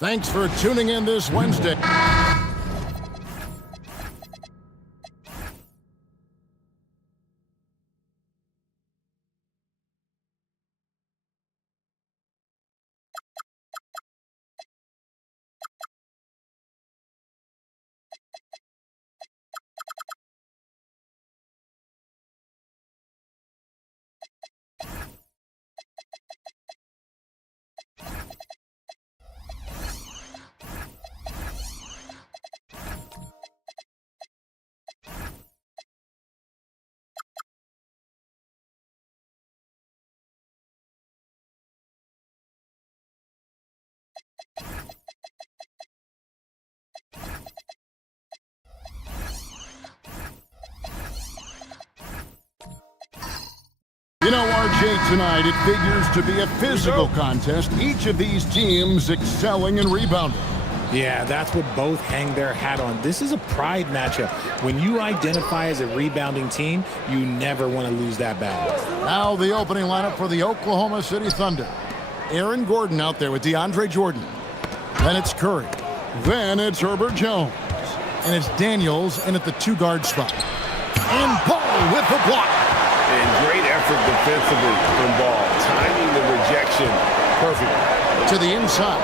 Thanks for tuning in this Wednesday. You know, RJ, tonight it figures to be a physical contest. Each of these teams excelling in rebounding. Yeah, that's what both hang their hat on. This is a pride matchup. When you identify as a rebounding team, you never want to lose that battle. Now the opening lineup for the Oklahoma City Thunder. Aaron Gordon out there with DeAndre Jordan. Then it's Curry. Then it's Herbert Jones. And it's Daniels in at the two-guard spot. And Paul with the block. And great effort defensively from Ball. Timing the rejection perfect. To the inside.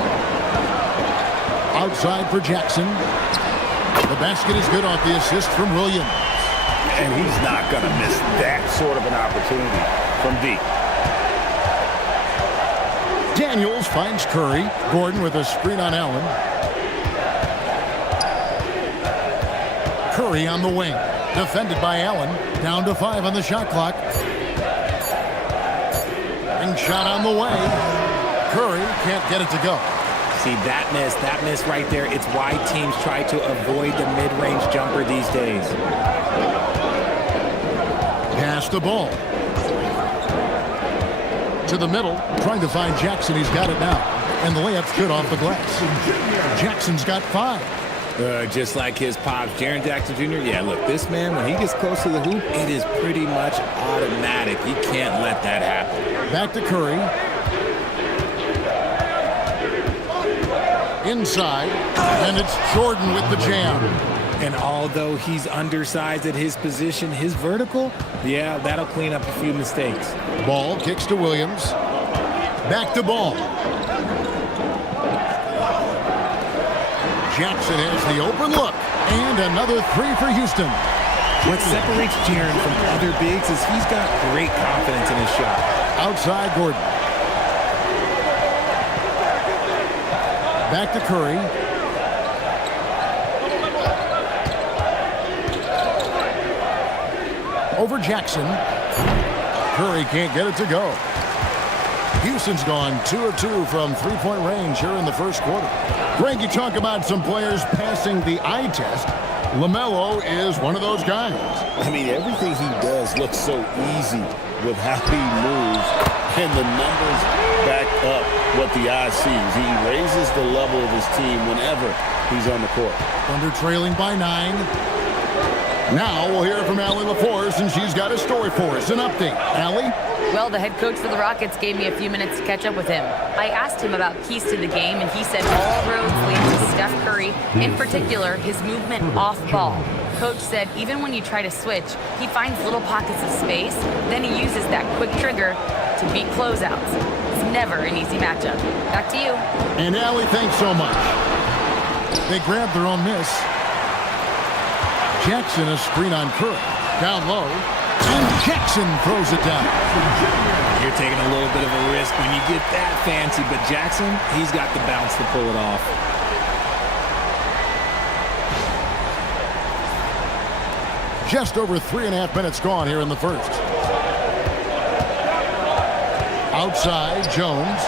Outside for Jackson. The basket is good off the assist from Williams. And he's not going to miss that sort of an opportunity from deep. Daniels finds Curry. Gordon with a screen on Allen. Curry on the wing. Defended by Allen. Down to 5 on the shot clock. Ring shot on the way. Curry can't get it to go. See, that miss right there, it's why teams try to avoid the mid-range jumper these days. Pass the ball. To the middle, trying to find Jackson. He's got it now. And the layup's good off the glass. Jackson's got 5. Just like his pops, Jaren Jackson Jr. Yeah, look, this man, when he gets close to the hoop, it is pretty much automatic. You can't let that happen. Back to Curry. Inside, and it's Jordan with the jam. And although he's undersized at his position, his vertical, yeah, that'll clean up a few mistakes. Ball kicks to Williams. Back to Ball. Jackson has the open look. And another 3 for Houston. What separates Jaren from other bigs is he's got great confidence in his shot. Outside Gordon. Back to Curry. Over Jackson. Curry can't get it to go. Houston's gone 2 of 2 from three-point range here in the first quarter. Greg, you talk about some players passing the eye test. LaMelo is one of those guys. I mean, everything he does looks so easy with how he moves, and the numbers back up what the eye sees. He raises the level of his team whenever he's on the court. Thunder trailing by 9. Now we'll hear from Allie LaForce, and she's got a story for us. An update. Allie? Well, the head coach for the Rockets gave me a few minutes to catch up with him. I asked him about keys to the game, and he said all roads lead to Steph Curry, in particular, his movement off ball. Coach said even when you try to switch, he finds little pockets of space, then he uses that quick trigger to beat closeouts. It's never an easy matchup. Back to you. And Allie, thanks so much. They grabbed their own miss. Jackson, a screen on Curry. Down low. And Jackson throws it down. You're taking a little bit of a risk when you get that fancy, but Jackson, he's got the bounce to pull it off. Just over 3.5 minutes gone here in the first. Outside, Jones.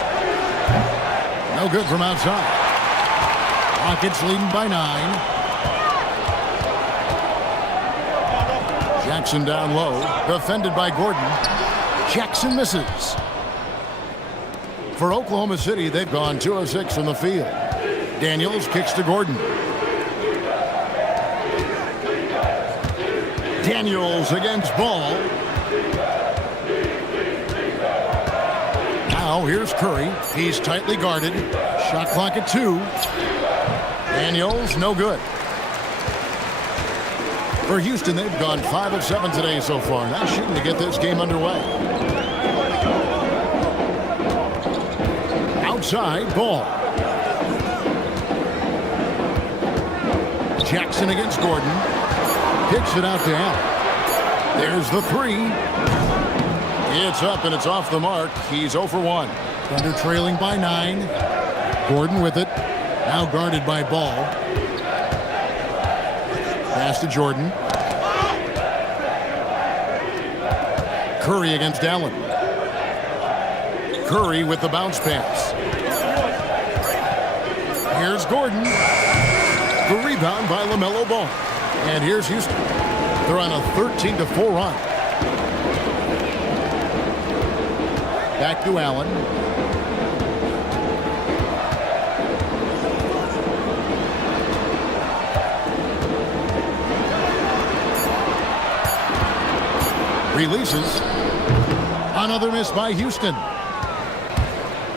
No good from outside. Rockets leading by 9. Jackson down low, defended by Gordon. Jackson misses. For Oklahoma City, they've gone 2 of 6 from the field. Daniels kicks to Gordon. Daniels against Ball. Now here's Curry. He's tightly guarded. Shot clock at 2. Daniels, no good. For Houston, they've gone 5 of 7 today so far. Not shooting to get this game underway. Outside, Ball. Jackson against Gordon. Kicks it out to Allen. There's the 3. It's up and it's off the mark. He's 0 for 1. Thunder trailing by 9. Gordon with it. Now guarded by Ball. Pass to Jordan. Curry against Allen. Curry with the bounce pass. Here's Gordon. The rebound by LaMelo Ball. And here's Houston. They're on a 13-4 run. Back to Allen. Releases. Another miss by Houston.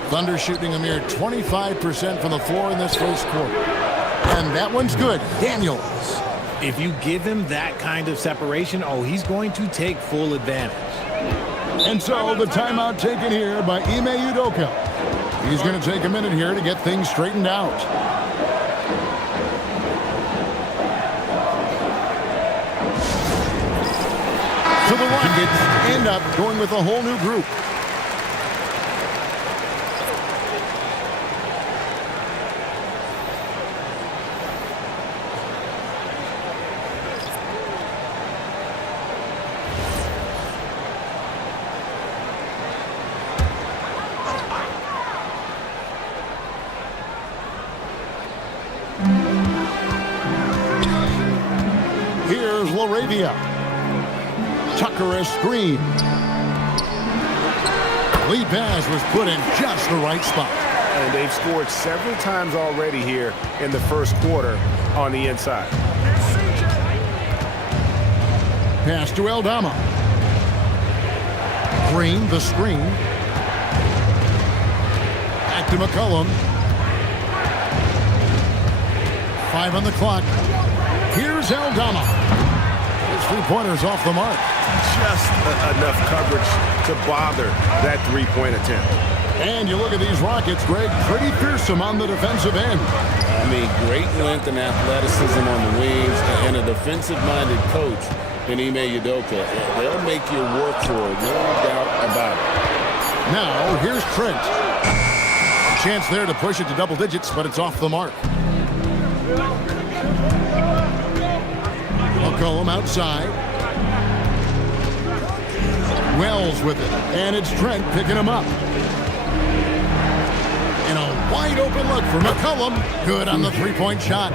Thunder shooting a mere 25% from the floor in this first quarter. And that one's good. Daniels. If you give him that kind of separation, oh, he's going to take full advantage. And so the timeout taken here by Ime Udoka. He's going to take a minute here to get things straightened out. So the Rockets end up going with a whole new group. Here's LaRavia. Tucker a screen. Lead pass was put in just the right spot. And they've scored several times already here in the first quarter on the inside. Pass to Aldama. Green, the screen. Back to McCollum. 5 on the clock. Here's Aldama. His 3-pointer's off the mark. Just enough coverage to bother that 3-point attempt. And you look at these Rockets, Greg, pretty fearsome on the defensive end. I mean, great length and athleticism on the wings, and a defensive-minded coach in Ime Udoka. They'll make you work for it, no doubt about it. Now, here's Trent. A chance there to push it to double digits, but it's off the mark. McCollum outside. Wells with it, and it's Trent picking him up. And a Wide open look for McCollum. Good on the three-point shot.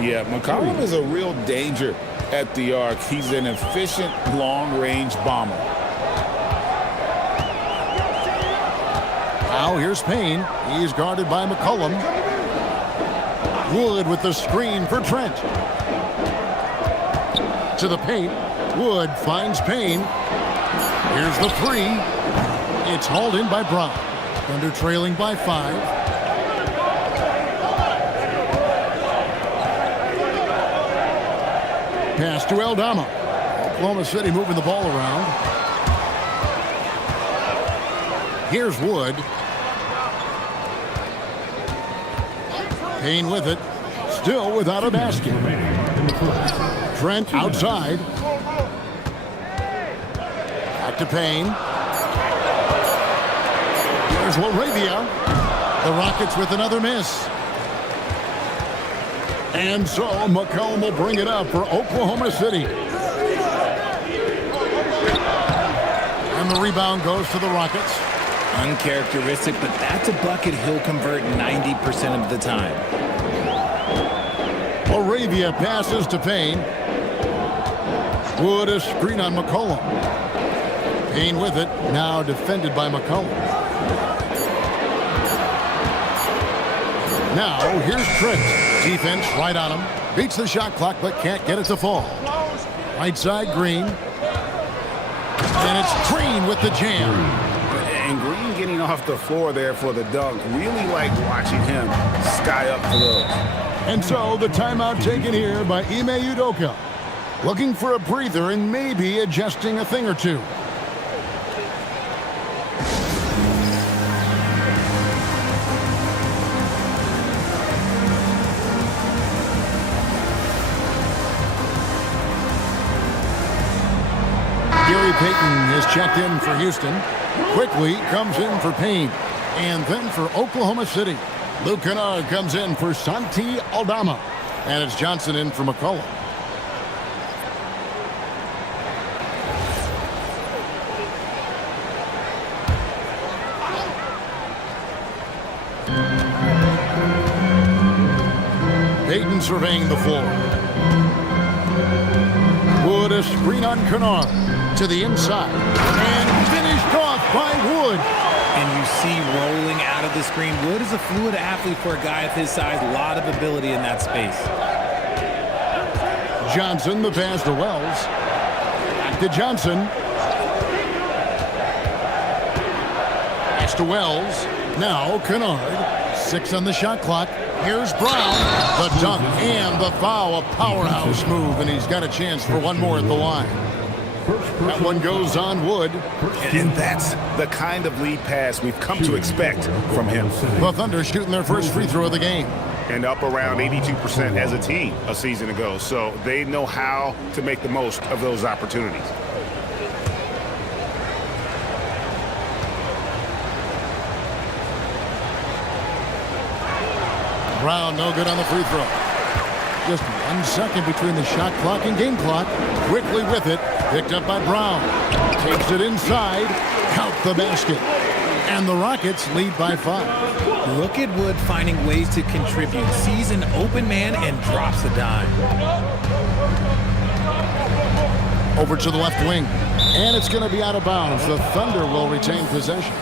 Yeah, McCollum is a real danger at the arc. He's an efficient long-range bomber. Now here's Payne. He's guarded by McCollum. Wood with the screen for Trent. To the paint. Wood finds Payne. Here's the three. It's hauled in by Brown. Thunder trailing by 5. Pass to Aldama. Oklahoma City moving the ball around. Here's Wood. Payne with it. Still without a basket. Trent outside. Back to Payne. Here's Laravia. The Rockets with another miss. And so McCollum will bring it up for Oklahoma City. And the rebound goes to the Rockets. Uncharacteristic, but that's a bucket he'll convert 90% of the time. Laravia passes to Payne. Wood a screen on McCollum. Payne with it, now defended by McCollum. Now here's Trent. Defense right on him. Beats the shot clock but can't get it to fall. Right side Green. And it's Green with the jam. And Green getting off the floor there for the dunk. Really like watching him sky up for those. And so the timeout taken here by Ime Udoka. Looking for a breather and maybe adjusting a thing or two. Gary Payton is checked in for Houston. Quickly comes in for Payne. And then for Oklahoma City, Luke Kennard comes in for Santi Aldama. And it's Johnson in for McCollum. Payton surveying the floor. Wood a screen on Kennard. To the inside. And finished off by Wood. And you see rolling out of the screen. Wood is a fluid athlete for a guy of his size. A lot of ability in that space. Johnson, the pass to Wells. Back to Johnson. Pass to Wells. Now Kennard. 6 on the shot clock. Here's Brown. The dunk and the foul. A powerhouse move, and he's got a chance for one more at the line. That one goes on Wood. And that's the kind of lead pass we've come to expect from him. The Thunder shooting their first free throw of the game. And up around 82% as a team a season ago. So they know how to make the most of those opportunities. Brown no good on the free throw. Just 1 second between the shot clock and game clock. Quickly with it. Picked up by Brown. Takes it inside. Count the basket. And the Rockets lead by 5. Look at Wood finding ways to contribute. Sees an open man and drops a dime. Over to the left wing. And it's going to be out of bounds. The Thunder will retain possession.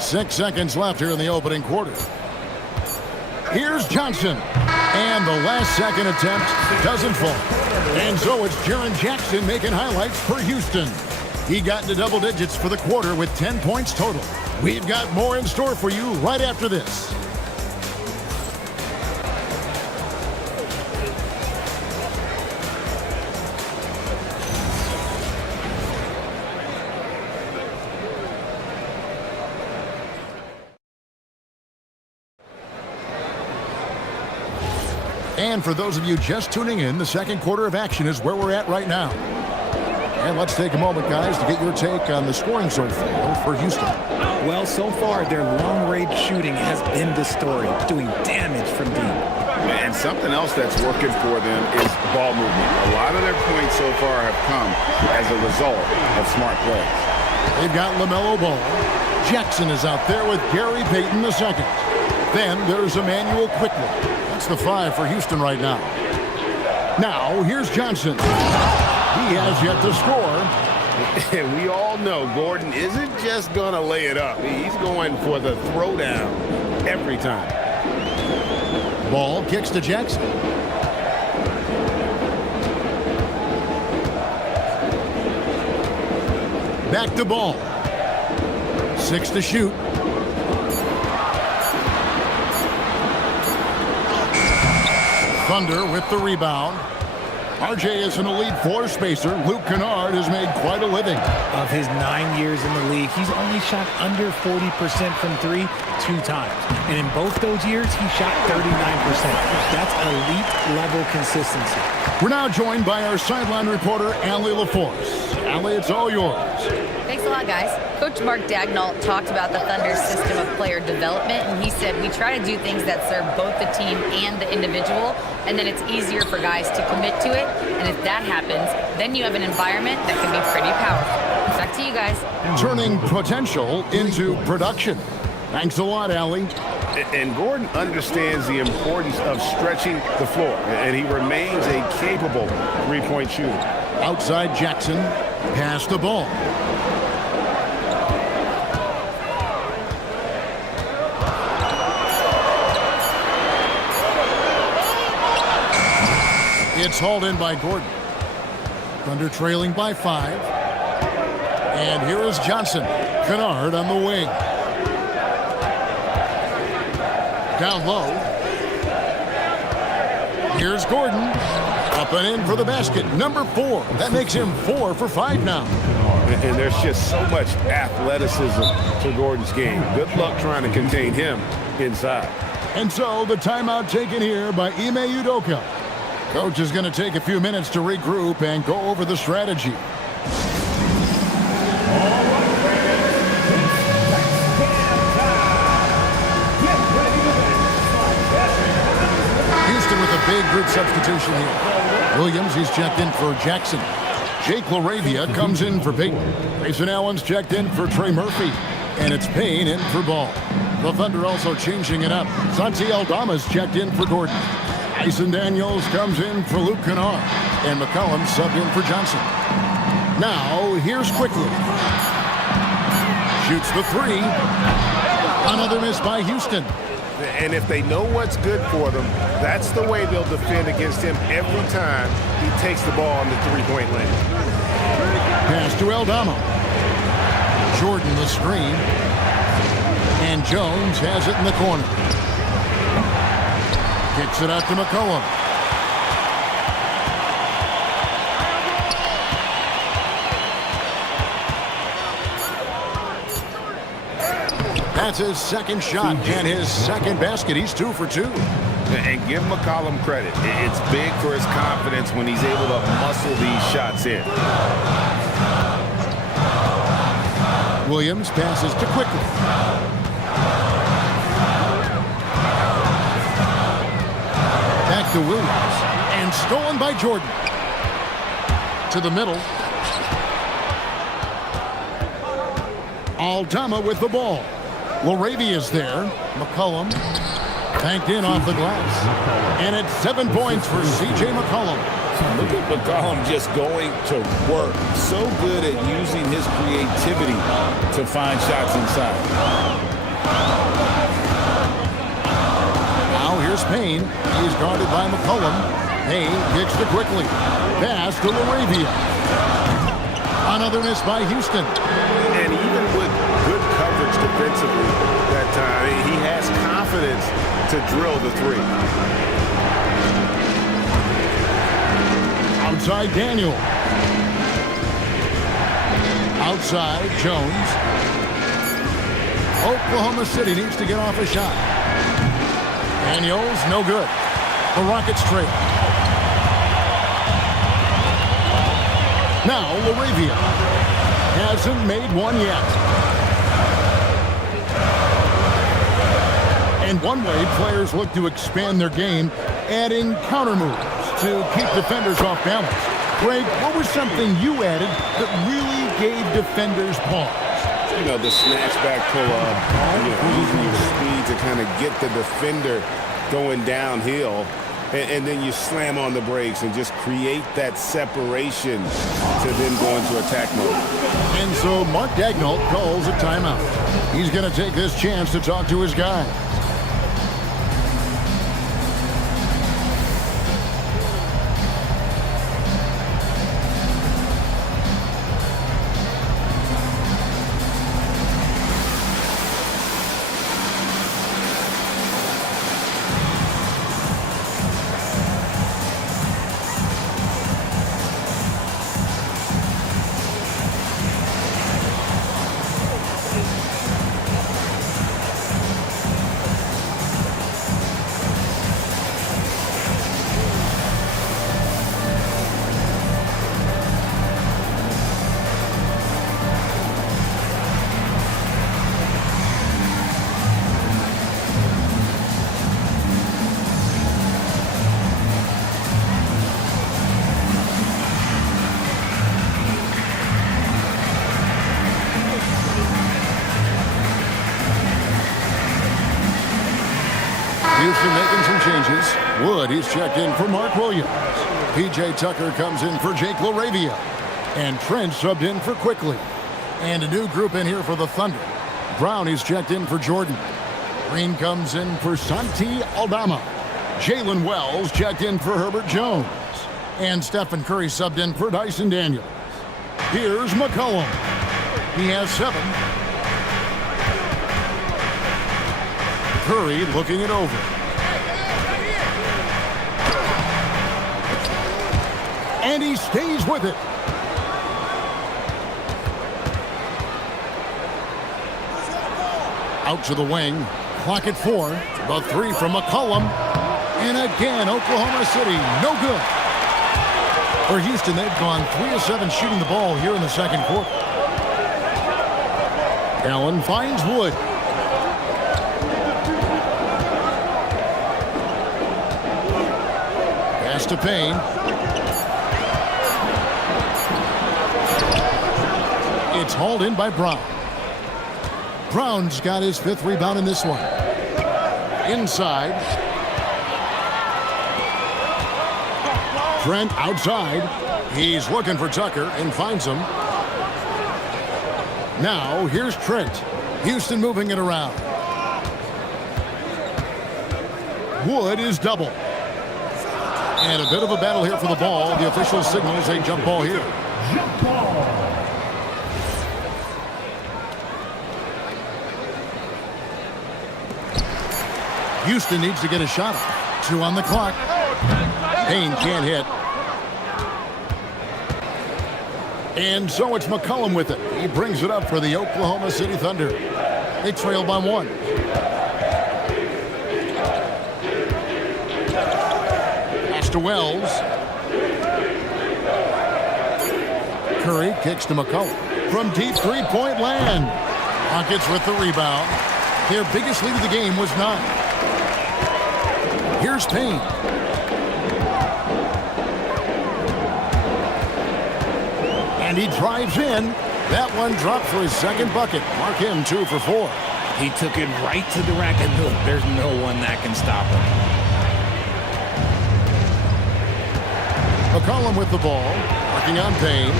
6 seconds left here in the opening quarter. Here's Johnson. And the last second attempt doesn't fall. And so it's Jaren Jackson making highlights for Houston. He got into double digits for the quarter with 10 points total. We've got more in store for you right after this. And for those of you just tuning in, the second quarter of action is where we're at right now. And let's take a moment, guys, to get your take on the scoring so far for Houston. Well, so far, their long-range shooting has been the story, doing damage from deep. And something else that's working for them is ball movement. A lot of their points so far have come as a result of smart plays. They've got LaMelo Ball. Jackson is out there with Gary Payton II. Then there's Emmanuel Quickly. That's the 5 for Houston right now. Now, here's Johnson. He has yet to score. And we all know Gordon isn't just going to lay it up. He's going for the throwdown every time. Ball kicks to Jackson. Back to Ball. 6 to shoot. Thunder with the rebound. RJ is an elite floor spacer. Luke Kennard has made quite a living. Of his 9 years in the league, he's only shot under 40% from 3 2 times. And in both those years, he shot 39%. That's elite level consistency. We're now joined by our sideline reporter, Allie LaForce. Allie, it's all yours. Thanks a lot, guys. Coach Mark Daigneault talked about the Thunder's system of player development, and he said, we try to do things that serve both the team and the individual, and then it's easier for guys to commit to it. And if that happens, then you have an environment that can be pretty powerful. Back to you guys. Turning potential into production. Thanks a lot, Allie. And Gordon understands the importance of stretching the floor, and he remains a capable three-point shooter. Outside Jackson, pass the ball. It's hauled in by Gordon. Thunder trailing by 5. And here is Johnson. Kennard on the wing. Down low. Here's Gordon. Up and in for the basket. Number 4. That makes him 4 for 5 now. And there's just so much athleticism to Gordon's game. Good luck trying to contain him inside. And so the timeout taken here by Ime Udoka. Coach is going to take a few minutes to regroup and go over the strategy. Houston with a big group substitution here. Williams, he's checked in for Jackson. Jake LaRavia comes in for Payton. Grayson Allen's checked in for Trey Murphy. And it's Payne in for Ball. The Thunder also changing it up. Santi Aldama's checked in for Gordon. Dyson Daniels comes in for Luke Kennard. And McCollum subbed in for Johnson. Now, here's Quickly. Shoots the 3. Another miss by Houston. And if they know what's good for them, that's the way they'll defend against him every time he takes the ball in the three-point lane. Pass to Aldama. Jordan the screen. And Jones has it in the corner. Kicks it out to McCollum. That's his second shot and his second basket. He's 2 for 2. And give McCollum credit. It's big for his confidence when he's able to muscle these shots in. Williams passes to Quickly. Back to Williams. And stolen by Jordan. To the middle. Aldama with the ball. LaRavia's there. McCollum banked in off the glass. And it's 7 points for C.J. McCollum. Look at McCollum just going to work. So good at using his creativity to find shots inside. Now here's Payne. He's guarded by McCollum. Payne kicks to Quickly. Pass to LaRavia. Another miss by Houston. And even with good coverage defensively that time, he has confidence to drill the 3. Outside Daniel. Outside Jones. Oklahoma City needs to get off a shot. Daniels, no good. The Rockets trail. Now LaRavia hasn't made one yet. And one way players look to expand their game, adding counter moves to keep defenders off balance. Greg, what was something you added that really gave defenders pause. You know, the snatch back pull-up, using your speed to kind of get the defender going downhill, and then you slam on the brakes and just create that separation to then go into attack mode. And so Mark Daigneault calls a timeout. He's going to take this chance to talk to his guys. Houston making some changes. Wood, he's checked in for Mark Williams. P.J. Tucker comes in for Jake LaRavia. And Trent subbed in for Quickly. And a new group in here for the Thunder. Brown, he's checked in for Jordan. Green comes in for Santi Aldama. Jalen Wells checked in for Herbert Jones. And Stephen Curry subbed in for Dyson Daniels. Here's McCollum. He has 7. Curry looking it over. And he stays with it. Out to the wing. Clock at 4. The 3 from McCollum. And again, Oklahoma City, no good. For Houston, they've gone 3 of 7 shooting the ball here in the second quarter. Allen finds Wood. Pass to Payne. It's hauled in by Brown. Brown's got his 5th rebound in this one. Inside. Trent outside. He's looking for Tucker and finds him. Now, here's Trent. Houston moving it around. Wood is double. And a bit of a battle here for the ball. The official signals a jump ball here. Jump ball. Houston needs to get a shot off. 2 on the clock. Payne can't hit. And so it's McCollum with it. He brings it up for the Oklahoma City Thunder. They trail by 1. Pass to Wells. Curry kicks to McCollum. From deep three-point land. Rockets with the rebound. Their biggest lead of the game was 9. Here's Payne. And he drives in. That one dropped for his second bucket. Mark him 2 for 4. He took it right to the rack, and look, there's no one that can stop him. McCollum with the ball. Working on Payne.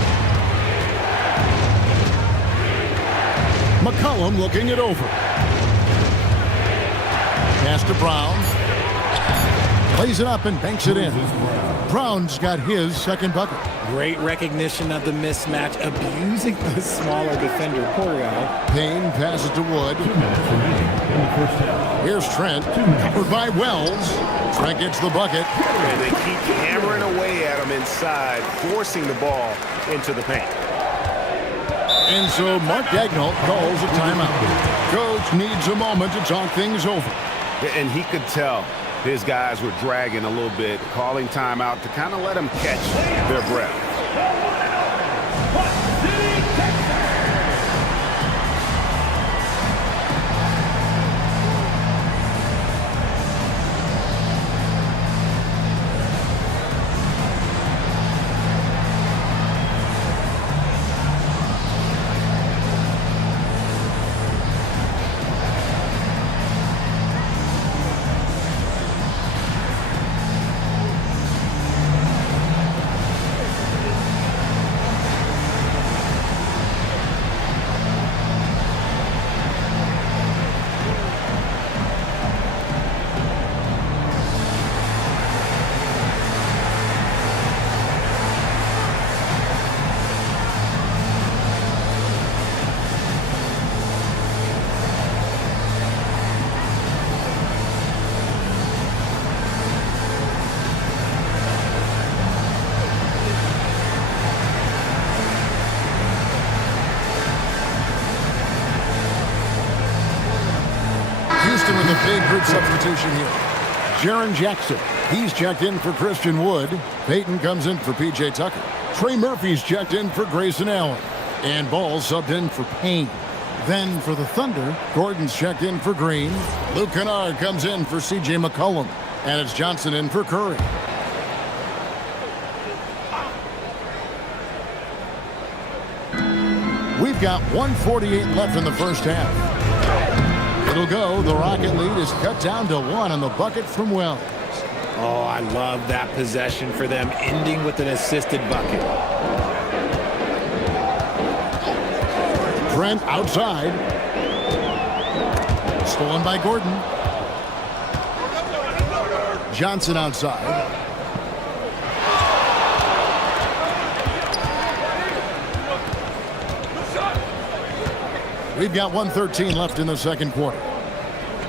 McCollum looking it over. Pass to Brown. Plays it up and banks it in. Brown's got his second bucket. Great recognition of the mismatch, abusing the smaller defender. Poor guy. Payne passes to Wood. Here's Trent. Covered by Wells. Trent gets the bucket. And they keep hammering away at him inside, forcing the ball into the paint. And so Mark Daigneault calls a timeout. Coach needs a moment to talk things over. And he could tell his guys were dragging a little bit, calling timeout to kind of let them catch their breath. Houston with a big group substitution here. Jaren Jackson, he's checked in for Christian Wood. Peyton comes in for P.J. Tucker. Trey Murphy's checked in for Grayson Allen. And Ball subbed in for Payne. Then for the Thunder, Gordon's checked in for Green. Luke Kennard comes in for C.J. McCollum. And it's Johnson in for Curry. We've got 1:48 left in the first half. It'll go. The Rocket lead is cut down to 1 on the bucket from Wells. Oh, I love that possession for them, ending with an assisted bucket. Trent outside. Stolen by Gordon. Johnson outside. We've got 1:13 left in the second quarter.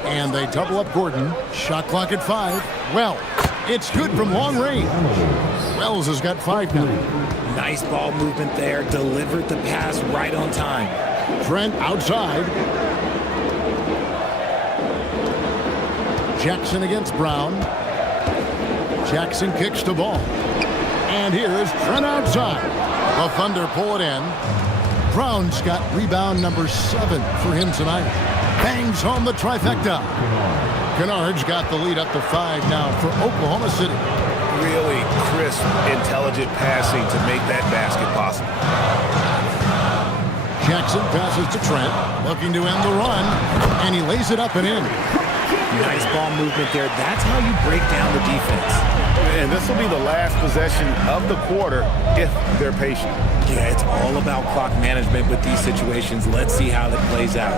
And they double up Gordon. Shot clock at 5. Well, it's good from long range. Wells has got 5 now. Nice ball movement there. Delivered the pass right on time. Trent outside. Jackson against Brown. Jackson kicks the ball. And here's Trent outside. The Thunder pull it in. Brown's got rebound number 7 for him tonight. Bangs home the trifecta. Kennard's got the lead up to 5 now for Oklahoma City. Really crisp, intelligent passing to make that basket possible. Jackson passes to Trent, looking to end the run, and he lays it up and in. Nice ball movement there. That's how you break down the defense. And this will be the last possession of the quarter if they're patient. Yeah, it's all about clock management with these situations. Let's see how that plays out.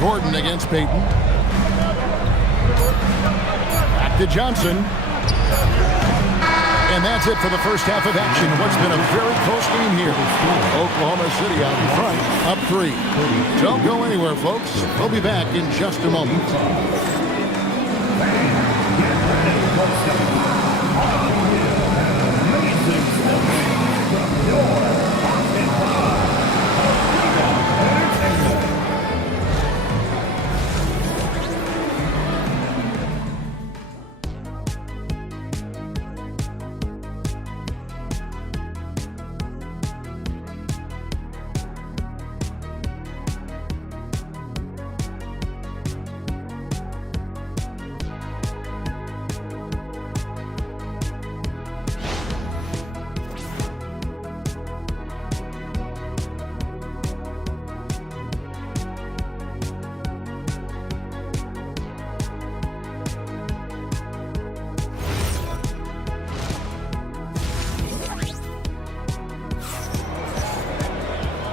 Gordon against Peyton. Back to Johnson. And that's it for the first half of action. What's been a very close game here. Oklahoma City out in front, up 3. Don't go anywhere, folks. We'll be back in just a moment.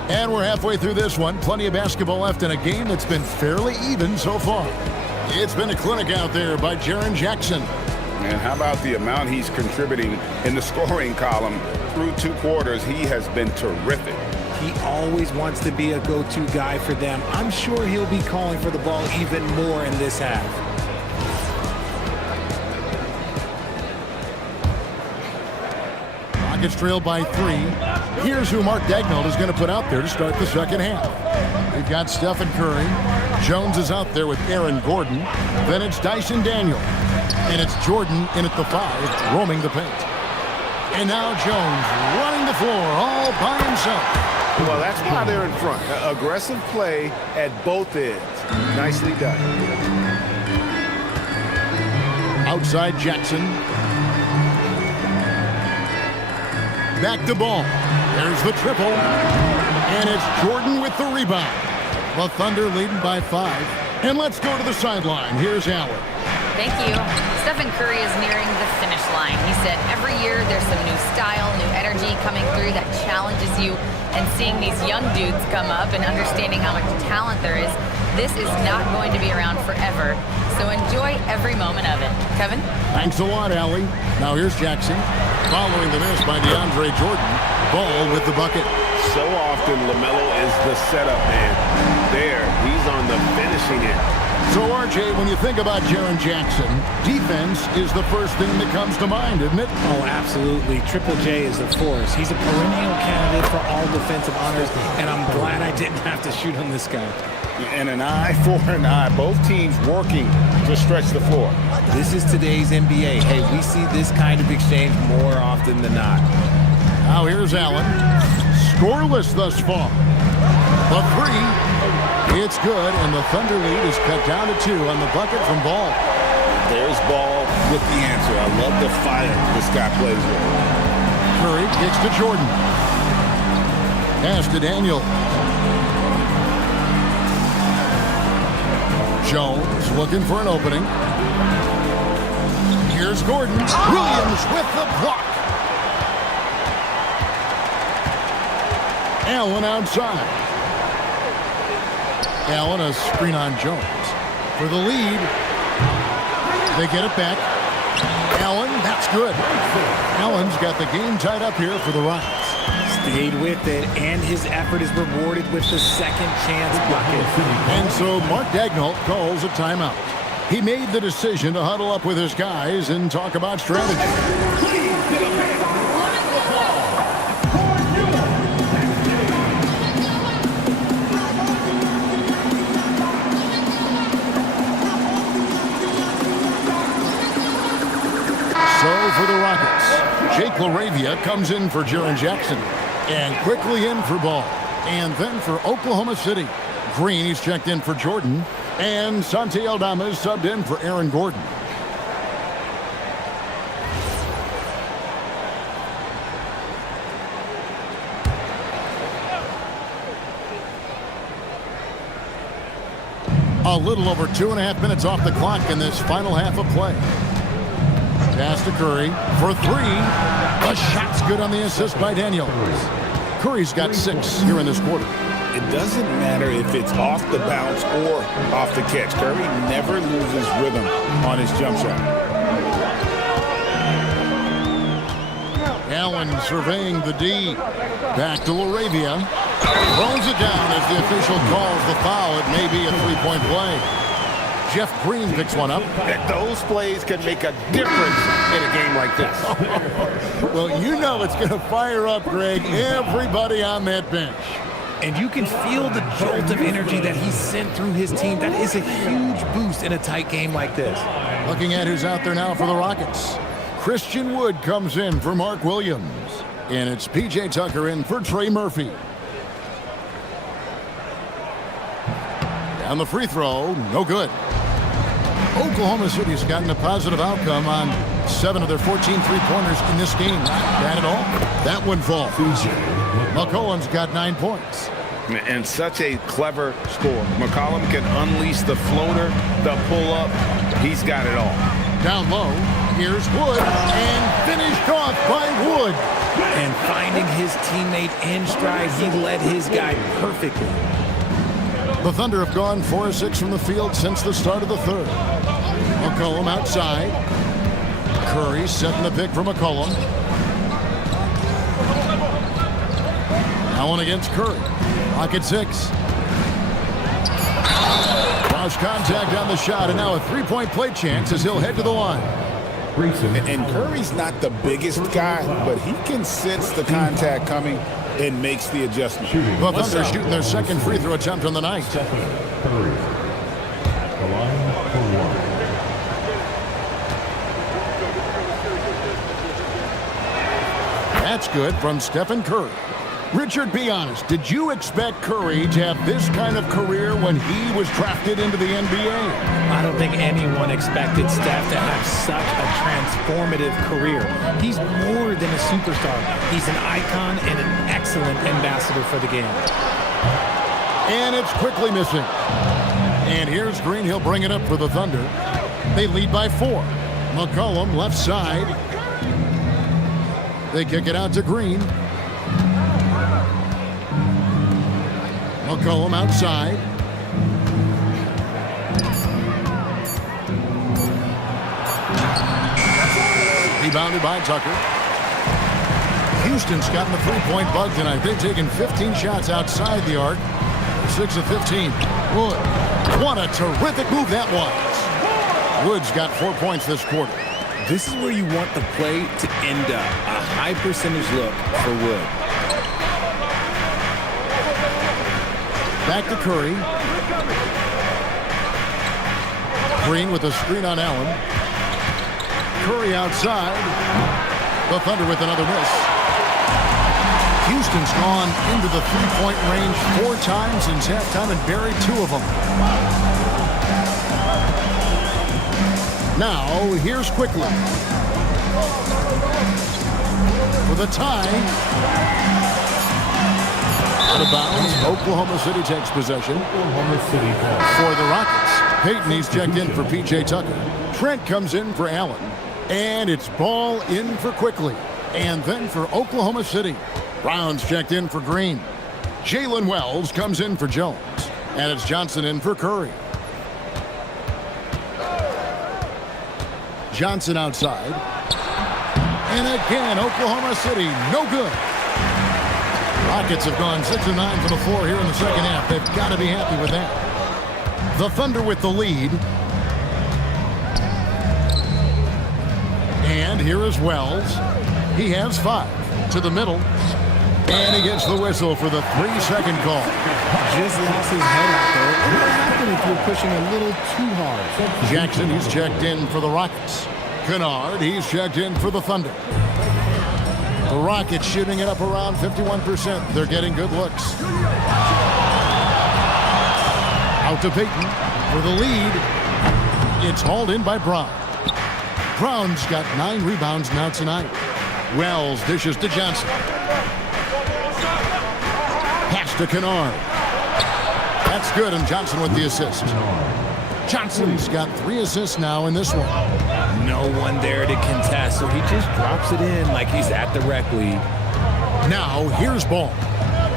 And we're halfway through this one. Plenty of basketball left in a game that's been fairly even so far. It's been a clinic out there by Jaren Jackson. And how about the amount he's contributing in the scoring column through 2 quarters? He has been terrific. He always wants to be a go-to guy for them. I'm sure he'll be calling for the ball even more in this half. Rockets trail by 3. Here's who Mark Daigneault is going to put out there to start the second half. We've got Stephen Curry. Jones is out there with Aaron Gordon. Then it's Dyson Daniel. And it's Jordan in at the 5, roaming the paint. And now Jones running the floor all by himself. Well, that's why they're in front. Aggressive play at both ends. Nicely done. Outside Jackson. Back to Ball. There's the triple. And it's Jordan with the rebound. The Thunder leading by 5. And let's go to the sideline. Here's Allen. Thank you. Stephen Curry is nearing the finish line. He said every year there's some new style, new energy coming through that challenges you. And seeing these young dudes come up and understanding how much talent there is, this is not going to be around forever. So enjoy every moment of it. Kevin? Thanks a lot, Allie. Now here's Jackson. Following the miss by DeAndre Jordan, Ball with the bucket. So often, LaMelo is the setup man. There, he's on the finishing end. So, RJ, when you think about Jaren Jackson, defense is the first thing that comes to mind, isn't it? Oh, absolutely. Triple J is a force. He's a perennial candidate for all defensive honors, and I'm glad I didn't have to shoot on this guy. And an eye for an eye. Both teams working to stretch the floor. This is today's NBA. Hey, we see this kind of exchange more often than not. Now here's Allen. Scoreless thus far. The three. It's good, and the Thunder lead is cut down to 2 on the bucket from Ball. There's Ball with the answer. I love the fire this guy plays with. Curry kicks to Jordan. Pass to Daniel. Jones looking for an opening. Here's Gordon. Williams with the block. Allen outside. Allen a screen on Jones. For the lead. They get it back. Allen, that's good. Allen's got the game tied up here for the Rockets. Stayed with it, and his effort is rewarded with the second chance bucket. And so Mark Daigneault calls a timeout. He made the decision to huddle up with his guys and talk about strategy. So for the Rockets, Jake LaRavia comes in for Jaren Jackson and quickly in for Ball. And then for Oklahoma City, Green, he's checked in for Jordan, and Santi Aldama is subbed in for Aaron Gordon. A little over 2.5 minutes off the clock in this final half of play. Pass to Curry for 3. The shot's good on the assist by Daniels. Curry's got 6 here in this quarter. It doesn't matter if it's off the bounce or off the catch. Curry never loses rhythm on his jump shot. Allen surveying the D. Back to LaRavia. Throws it down as the official calls the foul. It may be a 3-point play. Jeff Green picks one up. Those plays can make a difference in a game like this. Well, you know it's going to fire up, Greg, everybody on that bench. And you can feel the jolt of energy that he sent through his team. That is a huge boost in a tight game like this. Looking at who's out there now for the Rockets. Christian Wood comes in for Mark Williams. And it's P.J. Tucker in for Trey Murphy. Down the free throw, no good. Oklahoma City's gotten a positive outcome on 7 of their 14 three-pointers in this game. Bad at all. That one falls. McCollum's got 9 points. And such a clever score. McCollum can unleash the floater, the pull-up. He's got it all. Down low, here's Wood, and finished off by Wood. And finding his teammate in stride, he led his guy perfectly. The Thunder have gone 4 of 6 from the field since the start of the third. McCollum outside. Curry setting the pick for McCollum. Allen against Curry. Clock at 6. Lost contact on the shot, and now a 3-point play chance as he'll head to the line. And Curry's not the biggest guy, but he can sense the contact coming and makes the adjustment. The Thunder shooting their second free throw attempt on the night. Curry. The line for 1. That's good from Stephen Curry. Richard, be honest, did you expect Curry to have this kind of career when he was drafted into the NBA? I don't think anyone expected Steph to have such a transformative career. He's more than a superstar. He's an icon and an excellent ambassador for the game. And it's quickly missing. And here's Green. He'll bring it up for the Thunder. They lead by 4. McCollum left side. They kick it out to Green. McCollum outside. Rebounded by Tucker. Houston's gotten the three-point bug tonight. They've taken 15 shots outside the arc. 6 of 15. Wood. What a terrific move that was. Wood's got 4 points this quarter. This is where you want the play to end up. A high percentage look for Wood. Back to Curry. Green with a screen on Allen. Curry outside. The Thunder with another miss. Houston's gone into the three-point range 4 times since halftime and buried 2 of them. Now, here's Quickly. For the tie. Out of bounds, Oklahoma City takes possession. Oklahoma City ball. For the Rockets, Peyton, he's checked in for P.J. Tucker. Trent comes in for Allen. And it's ball in for Quickly. And then for Oklahoma City, Brown's checked in for Green. Jalen Wells comes in for Jones. And it's Johnson in for Curry. Johnson outside. And again, Oklahoma City, no good. Rockets have gone 6 of 9 from the floor here in the second half. They've got to be happy with that. The Thunder with the lead. And here is Wells. He has 5 to the middle. And he gets the whistle for the 3-second call. Just lost his head out there. What would happen if you're pushing a little too hard? Jackson, he's checked in for the Rockets. Kennard, he's checked in for the Thunder. The Rockets shooting it up around 51%. They're getting good looks. Out to Peyton for the lead. It's hauled in by Brown. Brown's got 9 rebounds now tonight. Wells dishes to Johnson. Pass to Kennard. That's good, and Johnson with the assist. Johnson's got 3 assists now in this one. No one there to contest, so he just drops it in like he's at the rec league. Now, here's Ball.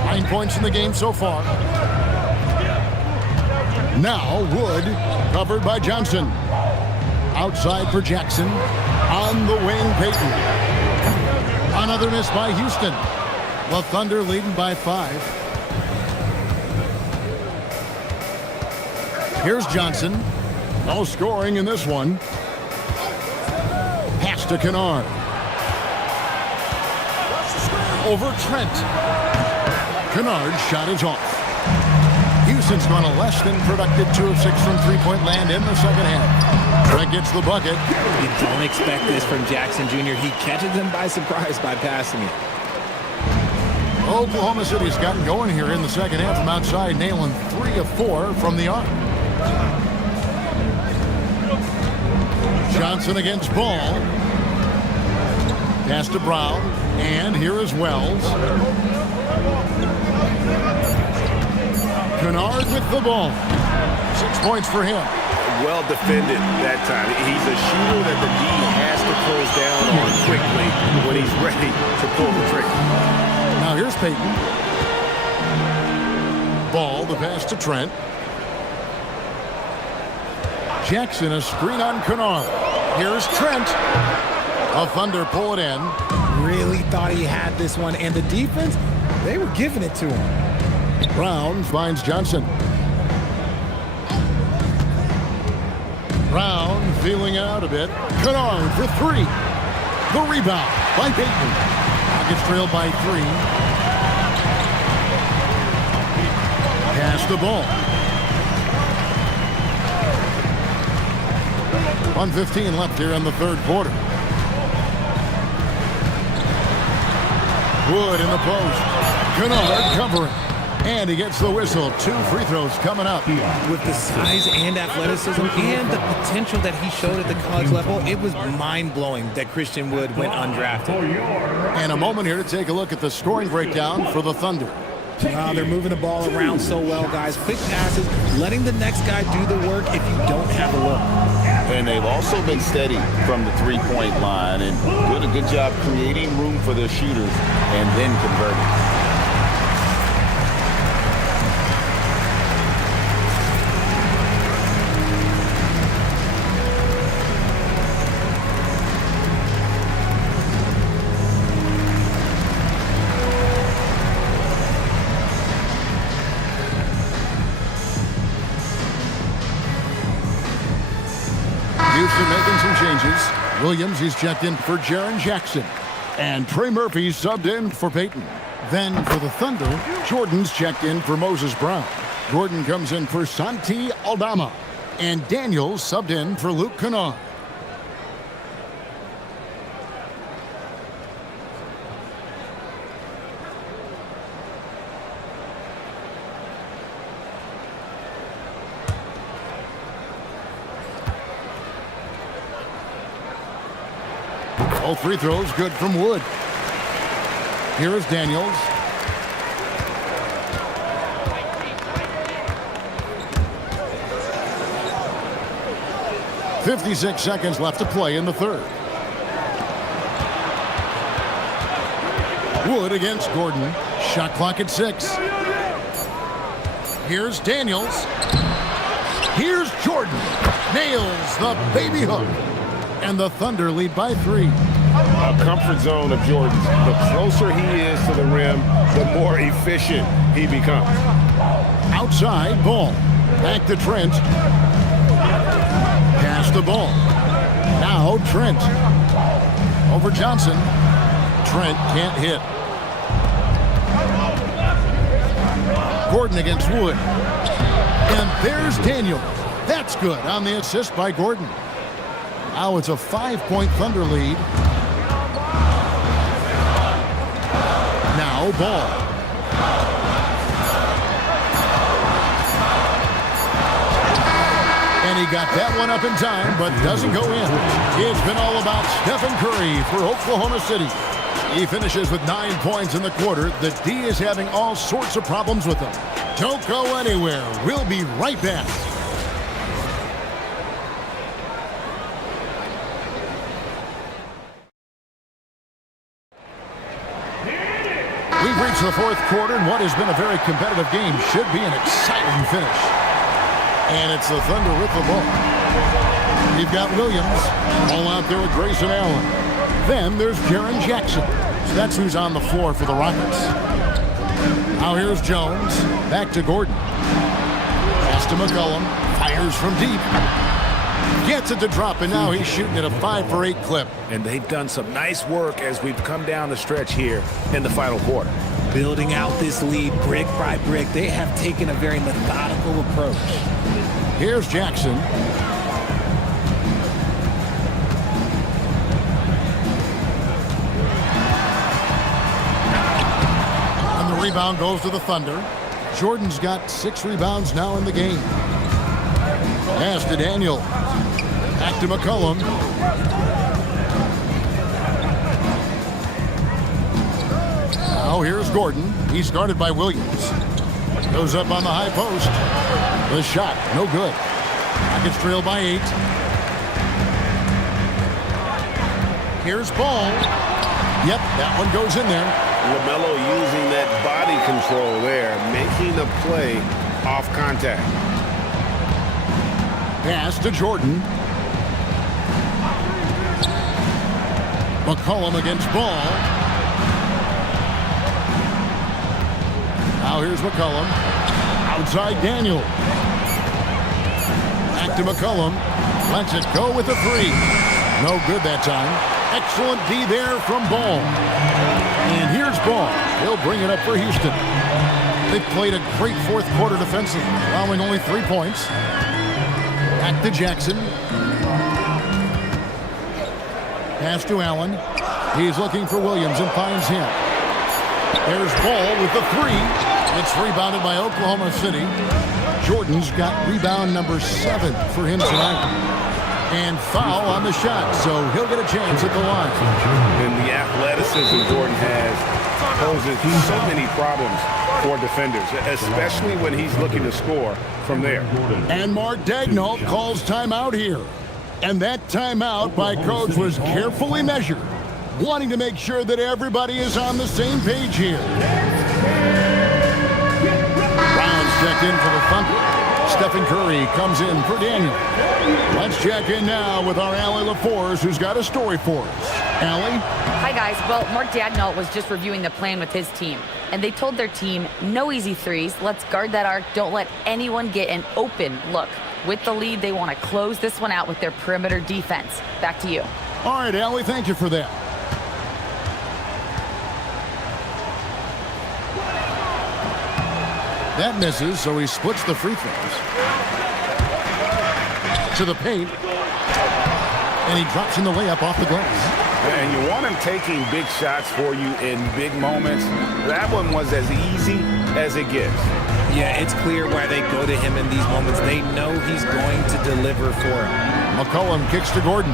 9 points in the game so far. Now, Wood, covered by Johnson. Outside for Jackson. On the wing, Peyton. Another miss by Houston. The Thunder leading by 5. Here's Johnson. No scoring in this one. Pass to Kennard. Over Trent. Kennard's shot is off. Houston's gone a less than productive 2 of 6 from three-point land in the second half. Trent gets the bucket. You don't expect this from Jackson Jr. He catches them by surprise by passing it. Oklahoma City's gotten going here in the second half from outside, nailing 3 of 4 from the arc. Johnson against Ball. Pass to Brown. And here is Wells. Kennard with the ball. 6 points for him. Well defended that time. He's a shooter that the D has to close down on quickly when he's ready to pull the trigger. Now here's Peyton. Ball, the pass to Trent. Jackson, a screen on Kennard. Here's Trent. A Thunder pull it in. Really thought he had this one, and the defense, they were giving it to him. Brown finds Johnson. Brown feeling it out a bit. Kennard for 3. The rebound by Peyton. Rockets trailed by 3. Pass the ball. 1:15 left here in the third quarter. Wood in the post. Kennard covering. And he gets the whistle. 2 free throws coming up. With the size and athleticism and the potential that he showed at the college level, it was mind-blowing that Christian Wood went undrafted. And a moment here to take a look at the scoring breakdown for the Thunder. Wow, they're moving the ball around so well, guys. Quick passes, letting the next guy do the work if you don't have a look. And they've also been steady from the three-point line and doing a good job creating room for their shooters and then converting. Williams, he's checked in for Jaren Jackson. And Trey Murphy subbed in for Peyton. Then for the Thunder, Jordan's checked in for Moses Brown. Gordon comes in for Santi Aldama. And Daniels subbed in for Luke Kennard. All free throws good from Wood. Here is Daniels. .56 seconds left to play in the third. Wood against Gordon. Shot clock at 6. Here's Daniels. Here's Jordan. Nails the baby hook. And the Thunder lead by 3. A comfort zone of Jordan's. The closer he is to the rim, the more efficient he becomes. Outside, Ball. Back to Trent. Pass the ball. Now Trent. Over Johnson. Trent can't hit. Gordon against Wood. And there's Daniel. That's good on the assist by Gordon. Now it's a 5-point Thunder lead. Now Ball. And he got that one up in time, but doesn't go in. It's been all about Stephen Curry for Oklahoma City. He finishes with 9 points in the quarter. The D is having all sorts of problems with him. Don't go anywhere. We'll be right back. We've reached the fourth quarter, and what has been a very competitive game should be an exciting finish. And it's the Thunder with the ball. You've got Williams all out there with Grayson Allen. Then there's Jaren Jackson. So that's who's on the floor for the Rockets. Now here's Jones. Back to Gordon. Pass to McCollum. Fires from deep. Gets it to drop, and now he's shooting at a 5-for-8 clip. And they've done some nice work as we've come down the stretch here in the final quarter. Building out this lead brick by brick, they have taken a very methodical approach. Here's Jackson. And the rebound goes to the Thunder. Jordan's got 6 rebounds now in the game. Pass to Daniel. Back to McCollum. Now here's Gordon. He's guarded by Williams. Goes up on the high post. The shot, no good. Rockets trail by 8. Here's Ball. Yep, that one goes in there. LaMelo using that body control there, making the play off contact. Pass to Jordan. McCollum against Ball. Now here's McCollum. Outside Daniel. Back to McCollum. Lets it go with the 3. No good that time. Excellent D there from Ball. And here's Ball. He'll bring it up for Houston. They played a great fourth quarter defensively, allowing only 3 points. Back to Jackson. Pass to Allen. He's looking for Williams and finds him. There's Ball with the 3. It's rebounded by Oklahoma City. Jordan's got rebound number 7 for him tonight. And foul on the shot, so he'll get a chance at the line. And the athleticism Jordan has poses so many problems for defenders, especially when he's looking to score from there. And Mark Daigneault calls timeout here. And that timeout by coach was carefully measured, wanting to make sure that everybody is on the same page here. Brown's checked in for the Thunder. Stephen Curry comes in for Daniel. Let's check in now with our Allie LaForce, who's got a story for us. Allie? Hi, guys. Well, Mark Daigneault was just reviewing the plan with his team, and they told their team, no easy threes. Let's guard that arc. Don't let anyone get an open look. With the lead, they want to close this one out with their perimeter defense. Back to you. All right, Allie, thank you for that. That misses, so he splits the free throws. To the paint. And he drops in the layup off the glass. And you want him taking big shots for you in big moments. That one was as easy as it gets. Yeah, it's clear why they go to him in these moments. They know he's going to deliver for him. McCollum kicks to Gordon.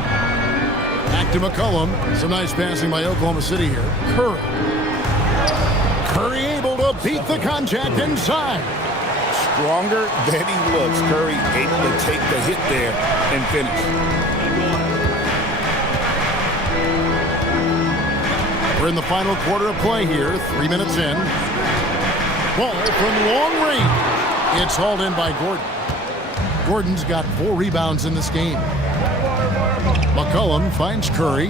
Back to McCollum. Some nice passing by Oklahoma City here. Curry. Curry able to beat the contact inside. Stronger than he looks. Curry able to take the hit there and finish. We're in the final quarter of play here. 3 minutes in. Ball from long range. It's hauled in by Gordon. Gordon's got 4 rebounds in this game. McCollum finds Curry.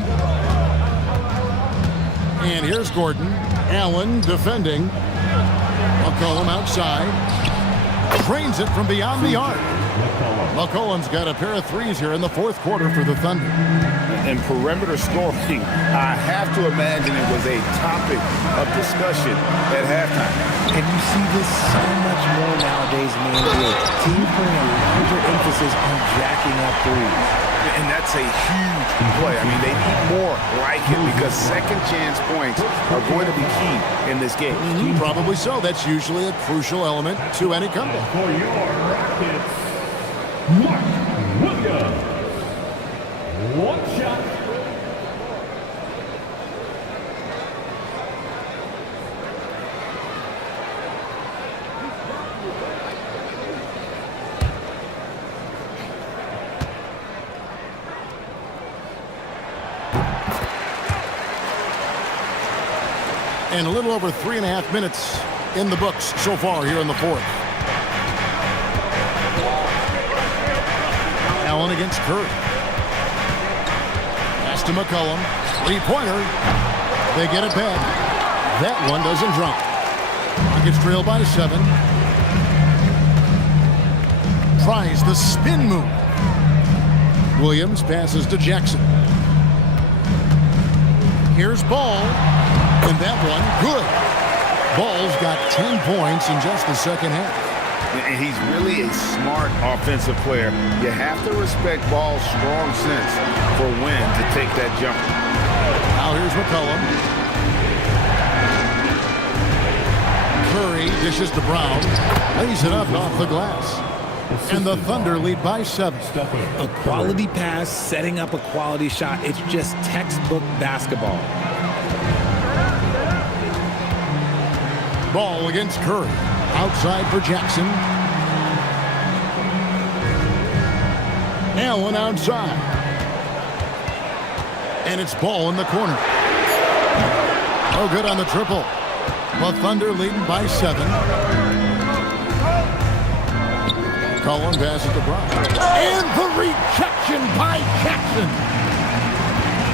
And here's Gordon. Allen defending. McCollum outside. Trains it from beyond the arc. McCollum's got a pair of threes here in the fourth quarter for the Thunder. And perimeter scoring, I have to imagine it was a topic of discussion at halftime. And you see this so much more nowadays in the NBA. Teams putting a larger emphasis on jacking up threes. And that's a huge play. I mean, they need more like it because second chance points are going to be key in this game. Probably so. That's usually a crucial element to any comeback. For your Rockets, Mark Williams. One shot. And a little over 3.5 minutes in the books so far here in the fourth. Allen against Curry. Pass to McCollum. Three-pointer. They get it back. That one doesn't drop. Rockets trail by 7. Tries the spin move. Williams passes to Jackson. Here's Ball. And that one, good. Ball's got 10 points in just the second half. And he's really a smart offensive player. You have to respect Ball's strong sense for when to take that jump. Now here's McCollum. Curry dishes to Brown. Lays it up off the glass. And the Thunder lead by 7. A quality pass, setting up a quality shot. It's just textbook basketball. Ball against Curry. Outside for Jackson. Allen outside. And it's Ball in the corner. Oh, good on the triple. The Thunder leading by 7. Cullen passes to Brown. And the rejection by Jackson.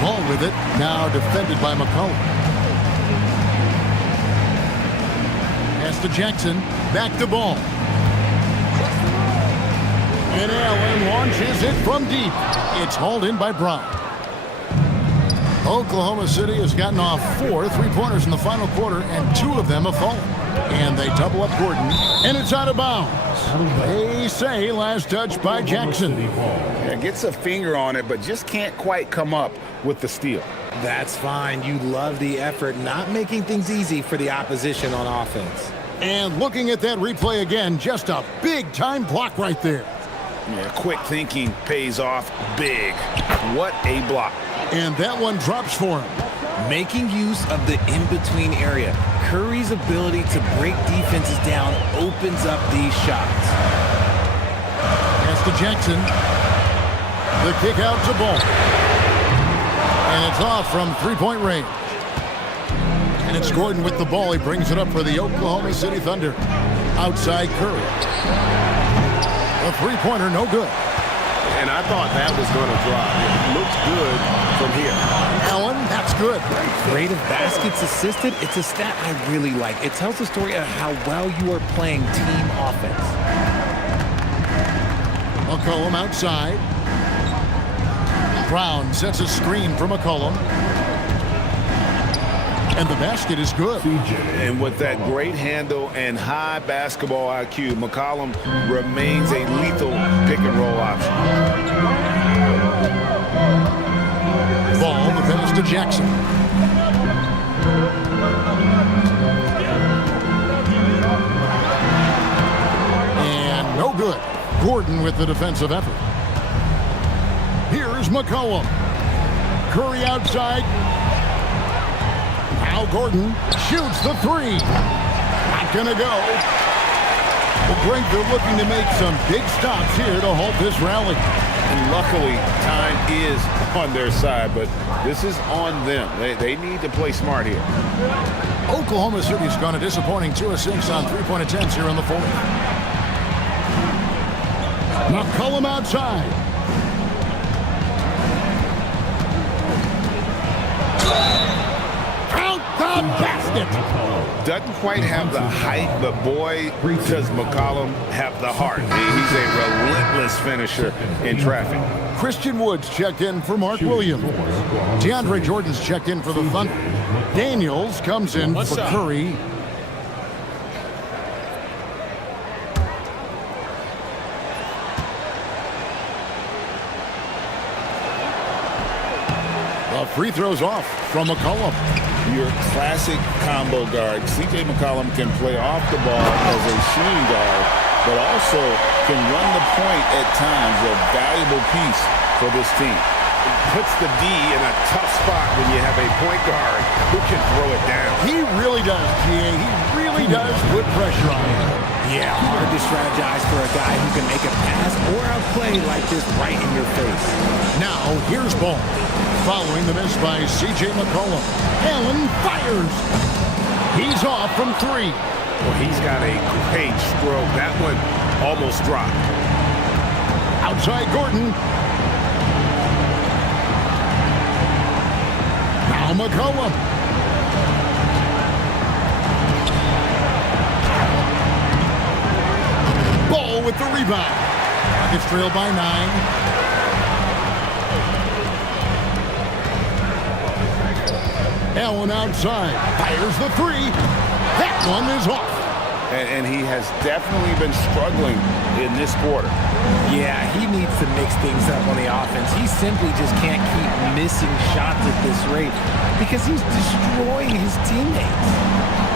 Ball with it. Now defended by McCollum. Pass to Jackson. Back to Ball. And Allen launches it from deep. It's hauled in by Brown. Oklahoma City has gotten off 4 3-pointers in the final quarter, and 2 of them have fallen. And they double up Gordon, and it's out of bounds. They say last touch by Jackson. Yeah, gets a finger on it, but just can't quite come up with the steal. That's fine. You love the effort, not making things easy for the opposition on offense. And looking at that replay again, just a big-time block right there. Yeah, quick thinking pays off big. What a block. And that one drops for him. Making use of the in-between area. Curry's ability to break defenses down opens up these shots. Pass to Jackson. The kick out to Ball. And it's off from 3-point range. And it's Gordon with the ball. He brings it up for the Oklahoma City Thunder. Outside Curry. A three-pointer, no good. And I thought that was going to drop. It looks good from here. Allen, that's good. Rate of baskets assisted, it's a stat I really like. It tells the story of how well you are playing team offense. McCollum outside. Brown sets a screen for McCollum. And the basket is good. And with that great handle and high basketball IQ, McCollum remains a lethal pick-and-roll option. Ball, the pass to Jackson. And no good. Gordon with the defensive effort. Here's McCollum. Curry outside. Now Gordon shoots the three. Not gonna go. Well, Greg, they're looking to make some big stops here to halt this rally. And luckily, time is on their side, but this is on them. They need to play smart here. Oklahoma City's gone a disappointing 2 of 6 on three-point attempts here in the fourth. McCollum outside. The basket. Doesn't quite have the height, but boy, does McCollum have the heart. He's a relentless finisher in traffic. Christian Woods checked in for Mark Williams. DeAndre Jordan's checked in for the Thunder. Daniels comes in for Curry. The free throws off from McCollum. Your classic combo guard. C.J. McCollum can play off the ball as a shooting guard, but also can run the point at times, a valuable piece for this team. It puts the D in a tough spot when you have a point guard who can throw it down. He really does, G.A. He really does put pressure on him. Yeah, hard to strategize for a guy who can make a pass or a play like this right in your face. Now, here's ball. Following the miss by C.J. McCollum. Allen fires. He's off from three. Well, he's got a great stroke. That one almost dropped. Outside Gordon. Now McCollum. Ball with the rebound. Rockets trail by 9. Allen outside, fires the three. That one is off. And he has definitely been struggling in this quarter. Yeah, he needs to mix things up on the offense. He simply just can't keep missing shots at this rate because he's destroying his teammates.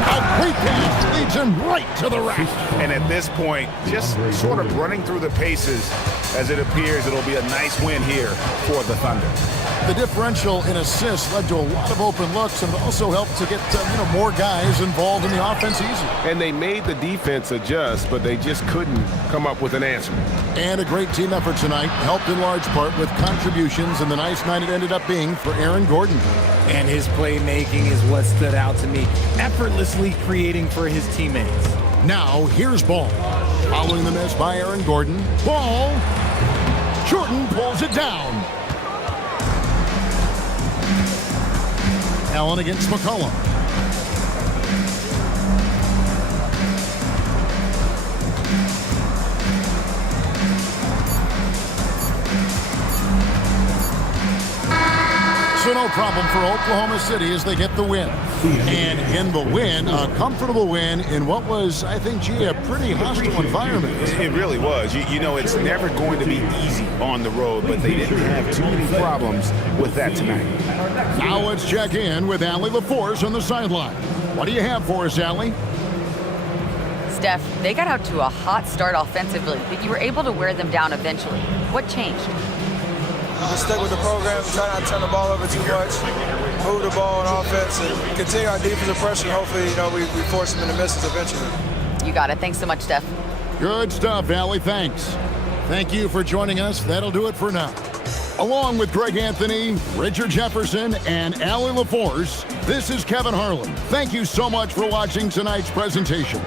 A great pass leads him right to the rack. And at this point, just sort of running through the paces as it appears it'll be a nice win here for the Thunder. The differential in assists led to a lot of open looks and also helped to get more guys involved in the offense easy. And they made the defense adjust, but they just couldn't come up with an answer. And a great team effort tonight, helped in large part with contributions, and the nice night it ended up being for Aaron Gordon. And his playmaking is what stood out to me, effortlessly creating for his teammates. Now, here's Ball. Following the miss by Aaron Gordon. Ball. Jordan pulls it down. Allen against McCollum. So no problem for Oklahoma City as they get the win. And in the win, a comfortable win in what was, I think, G, a pretty hostile environment. It really was. You know, it's never going to be easy on the road, but they didn't have too many problems with that tonight. Now let's check in with Allie LaForce on the sideline. What do you have for us, Allie? Steph, they got out to a hot start offensively, but you were able to wear them down eventually. What changed? Just stick with the program, try not to turn the ball over too much, move the ball on offense, and continue our defensive pressure. Hopefully, we force them into misses eventually. You got it. Thanks so much, Steph. Good stuff, Allie. Thanks. Thank you for joining us. That'll do it for now. Along with Greg Anthony, Richard Jefferson, and Allie LaForce, this is Kevin Harlan. Thank you so much for watching tonight's presentation.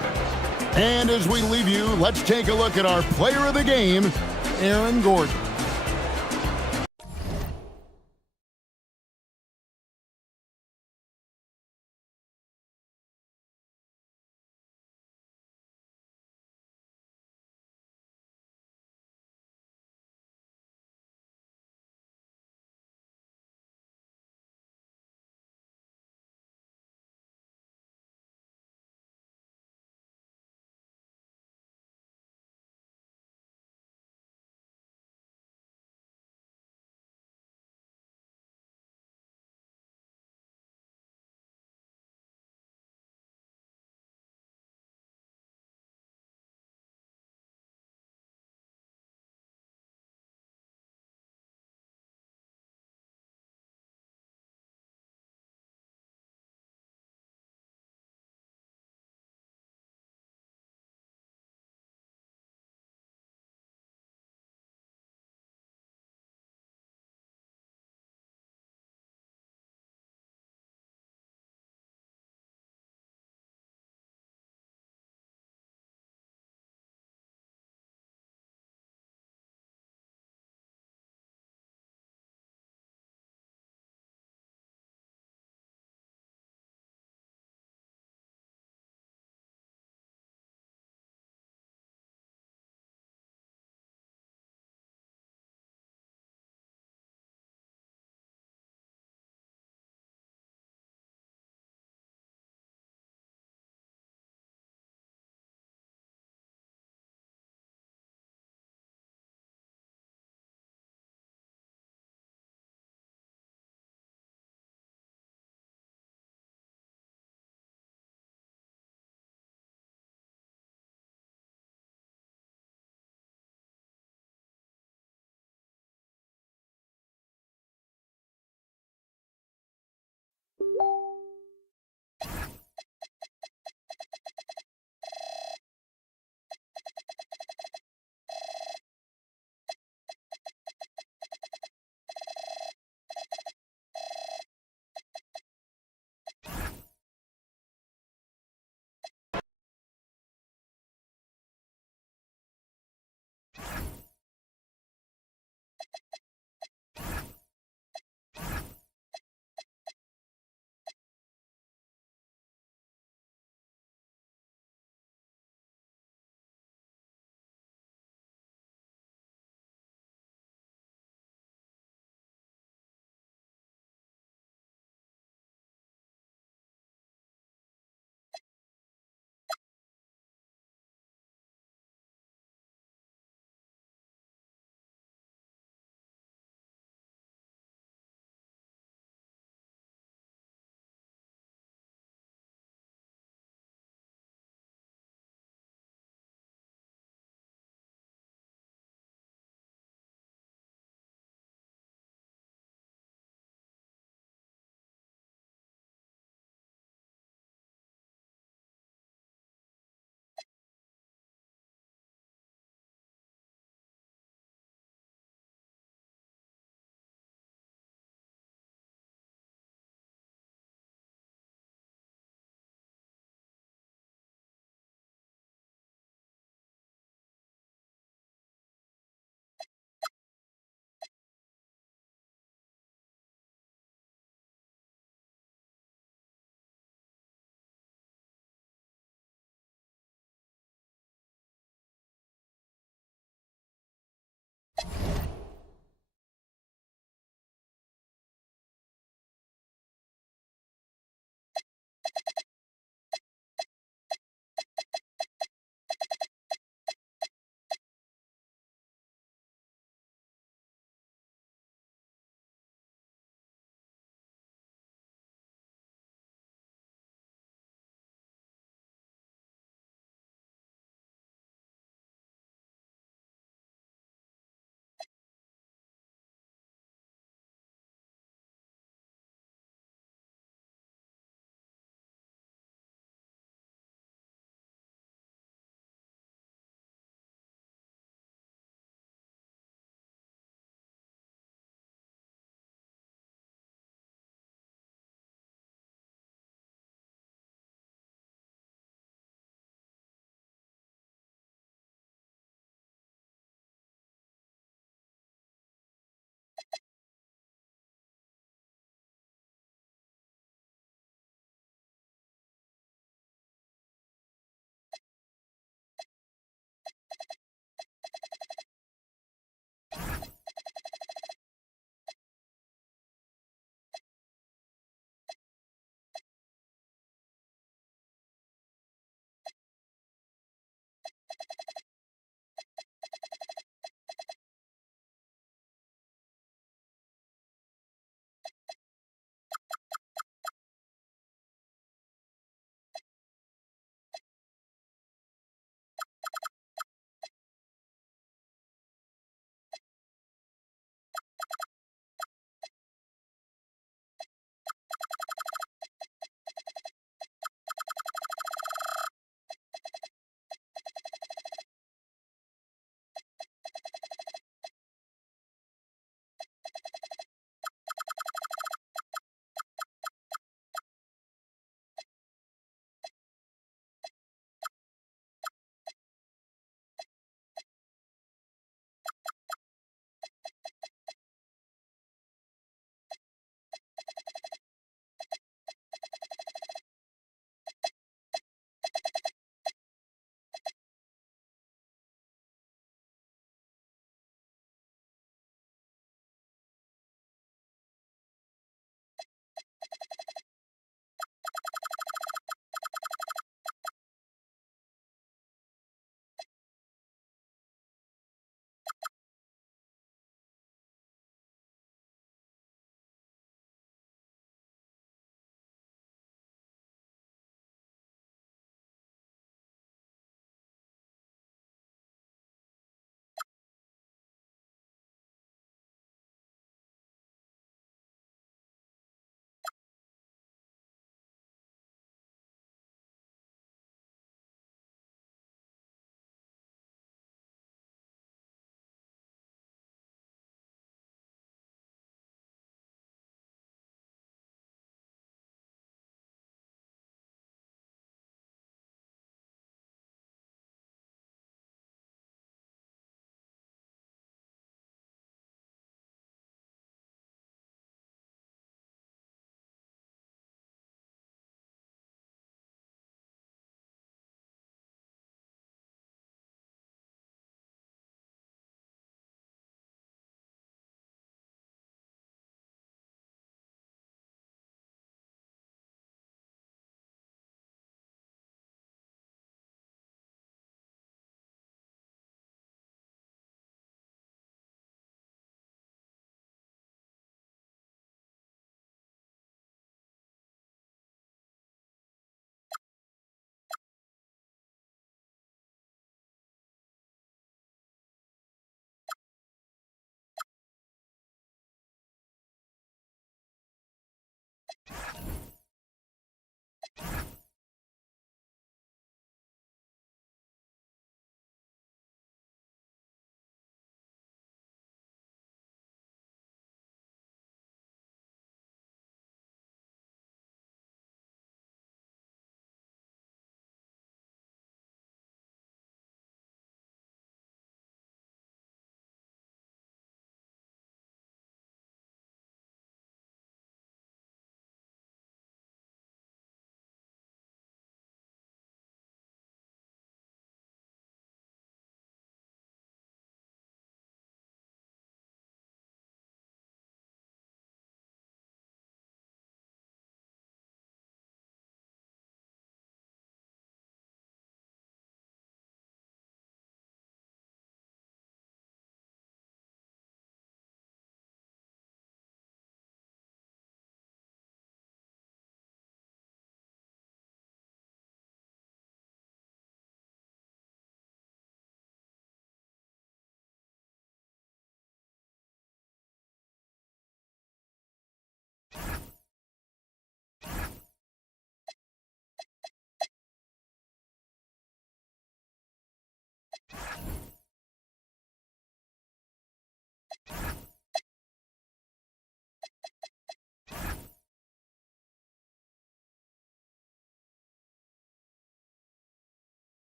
And as we leave you, let's take a look at our player of the game, Aaron Gordon.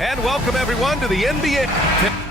And welcome everyone to the NBA.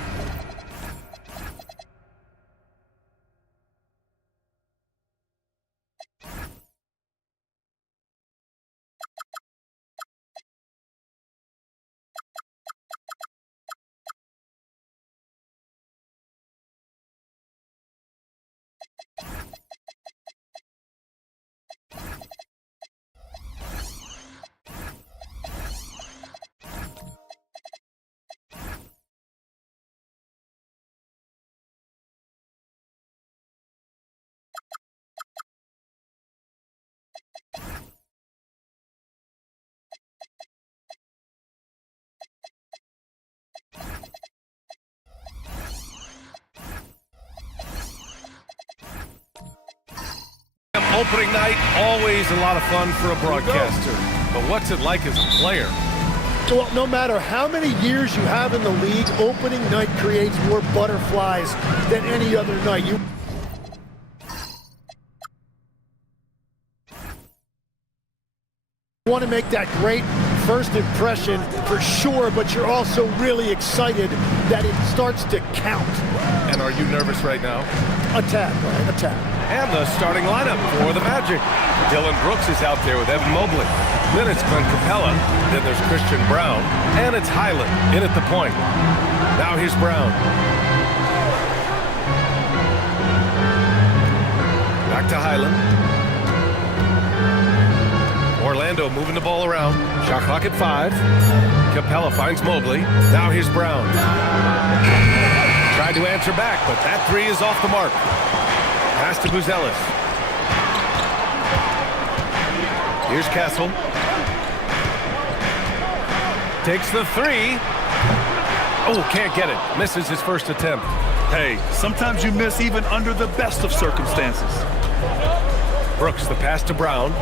Opening night, always a lot of fun for a broadcaster. But what's it like as a player? Well, no matter how many years you have in the league, opening night creates more butterflies than any other night. You want to make that great first impression for sure, but you're also really excited that it starts to count. And are you nervous right now? A tad, Brian, a tad. And the starting lineup for the Magic. Dillon Brooks is out there with Evan Mobley. Then it's Clint Capella. Then there's Christian Brown. And it's Highland in at the point. Now here's Brown. Back to Highland. Orlando moving the ball around. Shot clock at 5. Capella finds Mobley. Now here's Brown. Tried to answer back, but that three is off the mark. Pass to Buzelis. Here's Kessel. Takes the three. Oh, can't get it. Misses his first attempt. Hey, sometimes you miss even under the best of circumstances. Brooks, the pass to Brown.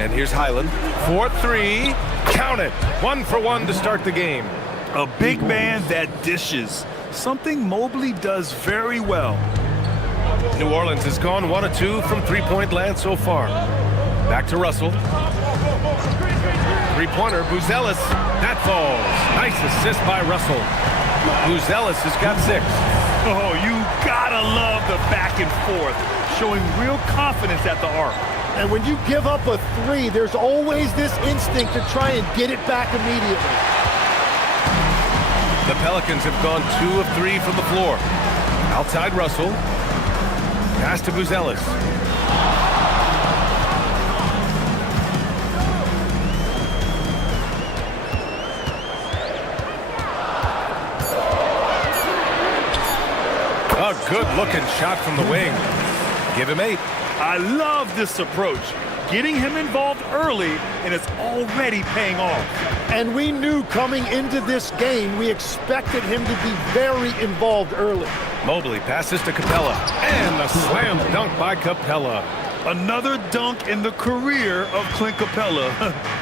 And here's Highland. 4-3. Count it. 1 for 1 to start the game. A big man that dishes. Something Mobley does very well. New Orleans has gone 1 of 2 from three-point land so far. Back to Russell. Three-pointer, Buzelis. That falls. Nice assist by Russell. Buzelis has got 6. Oh, you gotta love the back and forth, showing real confidence at the arc. And when you give up a 3, there's always this instinct to try and get it back immediately. The Pelicans have gone 2 of 3 from the floor. Outside Russell. Pass to Buzelis. A good-looking shot from the wing. Give him 8. I love this approach. getting him involved early, and it's already paying off. And we knew coming into this game, we expected him to be very involved early. Mobley passes to Capella, and a slam dunk by Capella. Another dunk in the career of Clint Capella,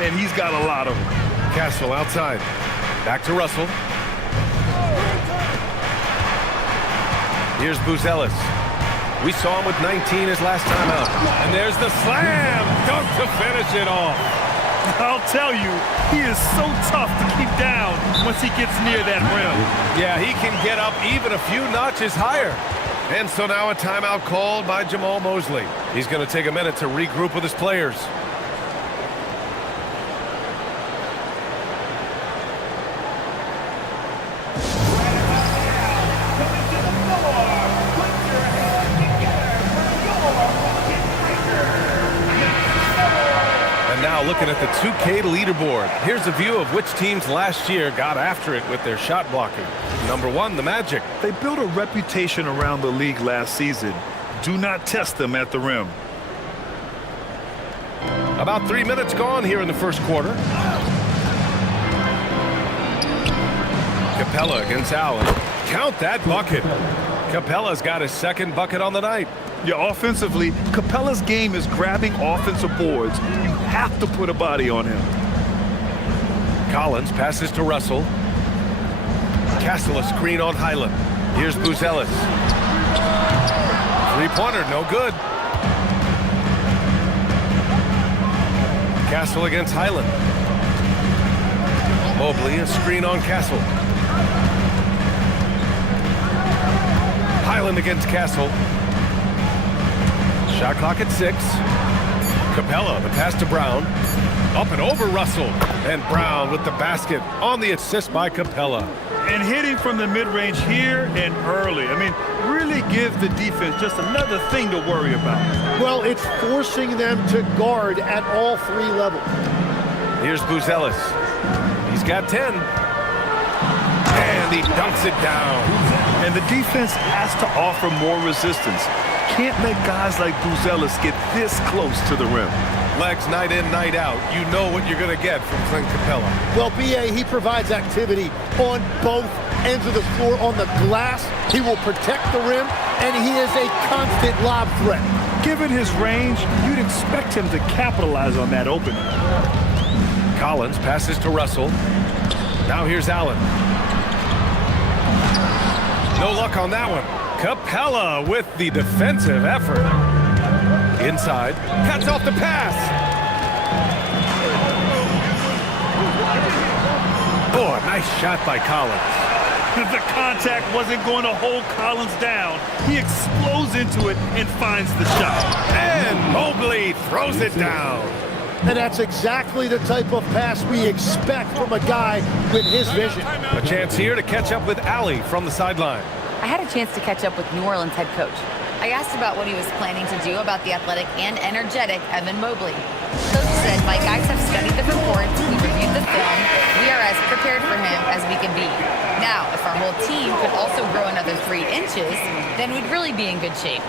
and he's got a lot of them. Castle outside. Back to Russell. Here's Buzelis. We saw him with 19 his last time out. And there's the slam dunk to finish it off. I'll tell you, he is so tough to keep down once he gets near that rim. Yeah, he can get up even a few notches higher. And so now a timeout called by Jamal Mosley. He's going to take a minute to regroup with his players. Now looking at the 2K leaderboard. Here's a view of which teams last year got after it with their shot blocking. Number 1, the Magic. They built a reputation around the league last season. Do not test them at the rim. About 3 minutes gone here in the first quarter. Capella against Allen. Count that bucket. Capella's got his second bucket on the night. Yeah, offensively, Capella's game is grabbing offensive boards. You have to put a body on him. Collins passes to Russell. Castle a screen on Highland. Here's Buzelis. Three-pointer, no good. Castle against Highland. Mobley, a screen on Castle. Highland against Castle. Shot clock at 6. Capella, the pass to Brown. Up and over Russell. And Brown with the basket on the assist by Capella. And hitting from the mid-range here and early. I mean, really give the defense just another thing to worry about. Well, it's forcing them to guard at all 3 levels. Here's Buzelis. He's got 10. And he dunks it down. And the defense has to offer more resistance. Can't let guys like Buzelis get this close to the rim. Legs night in, night out. You know what you're going to get from Clint Capella. Well, B.A., he provides activity on both ends of the floor. On the glass, he will protect the rim, and he is a constant lob threat. Given his range, you'd expect him to capitalize on that opening. Collins passes to Russell. Now here's Allen. No luck on that one. Capella with the defensive effort. Inside, cuts off the pass. Oh, a nice shot by Collins. The contact wasn't going to hold Collins down. He explodes into it and finds the shot. And Mobley throws it down. And that's exactly the type of pass we expect from a guy with his vision. A chance here to catch up with Allie from the sideline. I had a chance to catch up with New Orleans head coach. I asked about what he was planning to do about the athletic and energetic Evan Mobley. Coach said, "My guys have studied the reports, we reviewed the film, we are as prepared for him as we can be. Now, if our whole team could also grow another 3 inches, then we'd really be in good shape."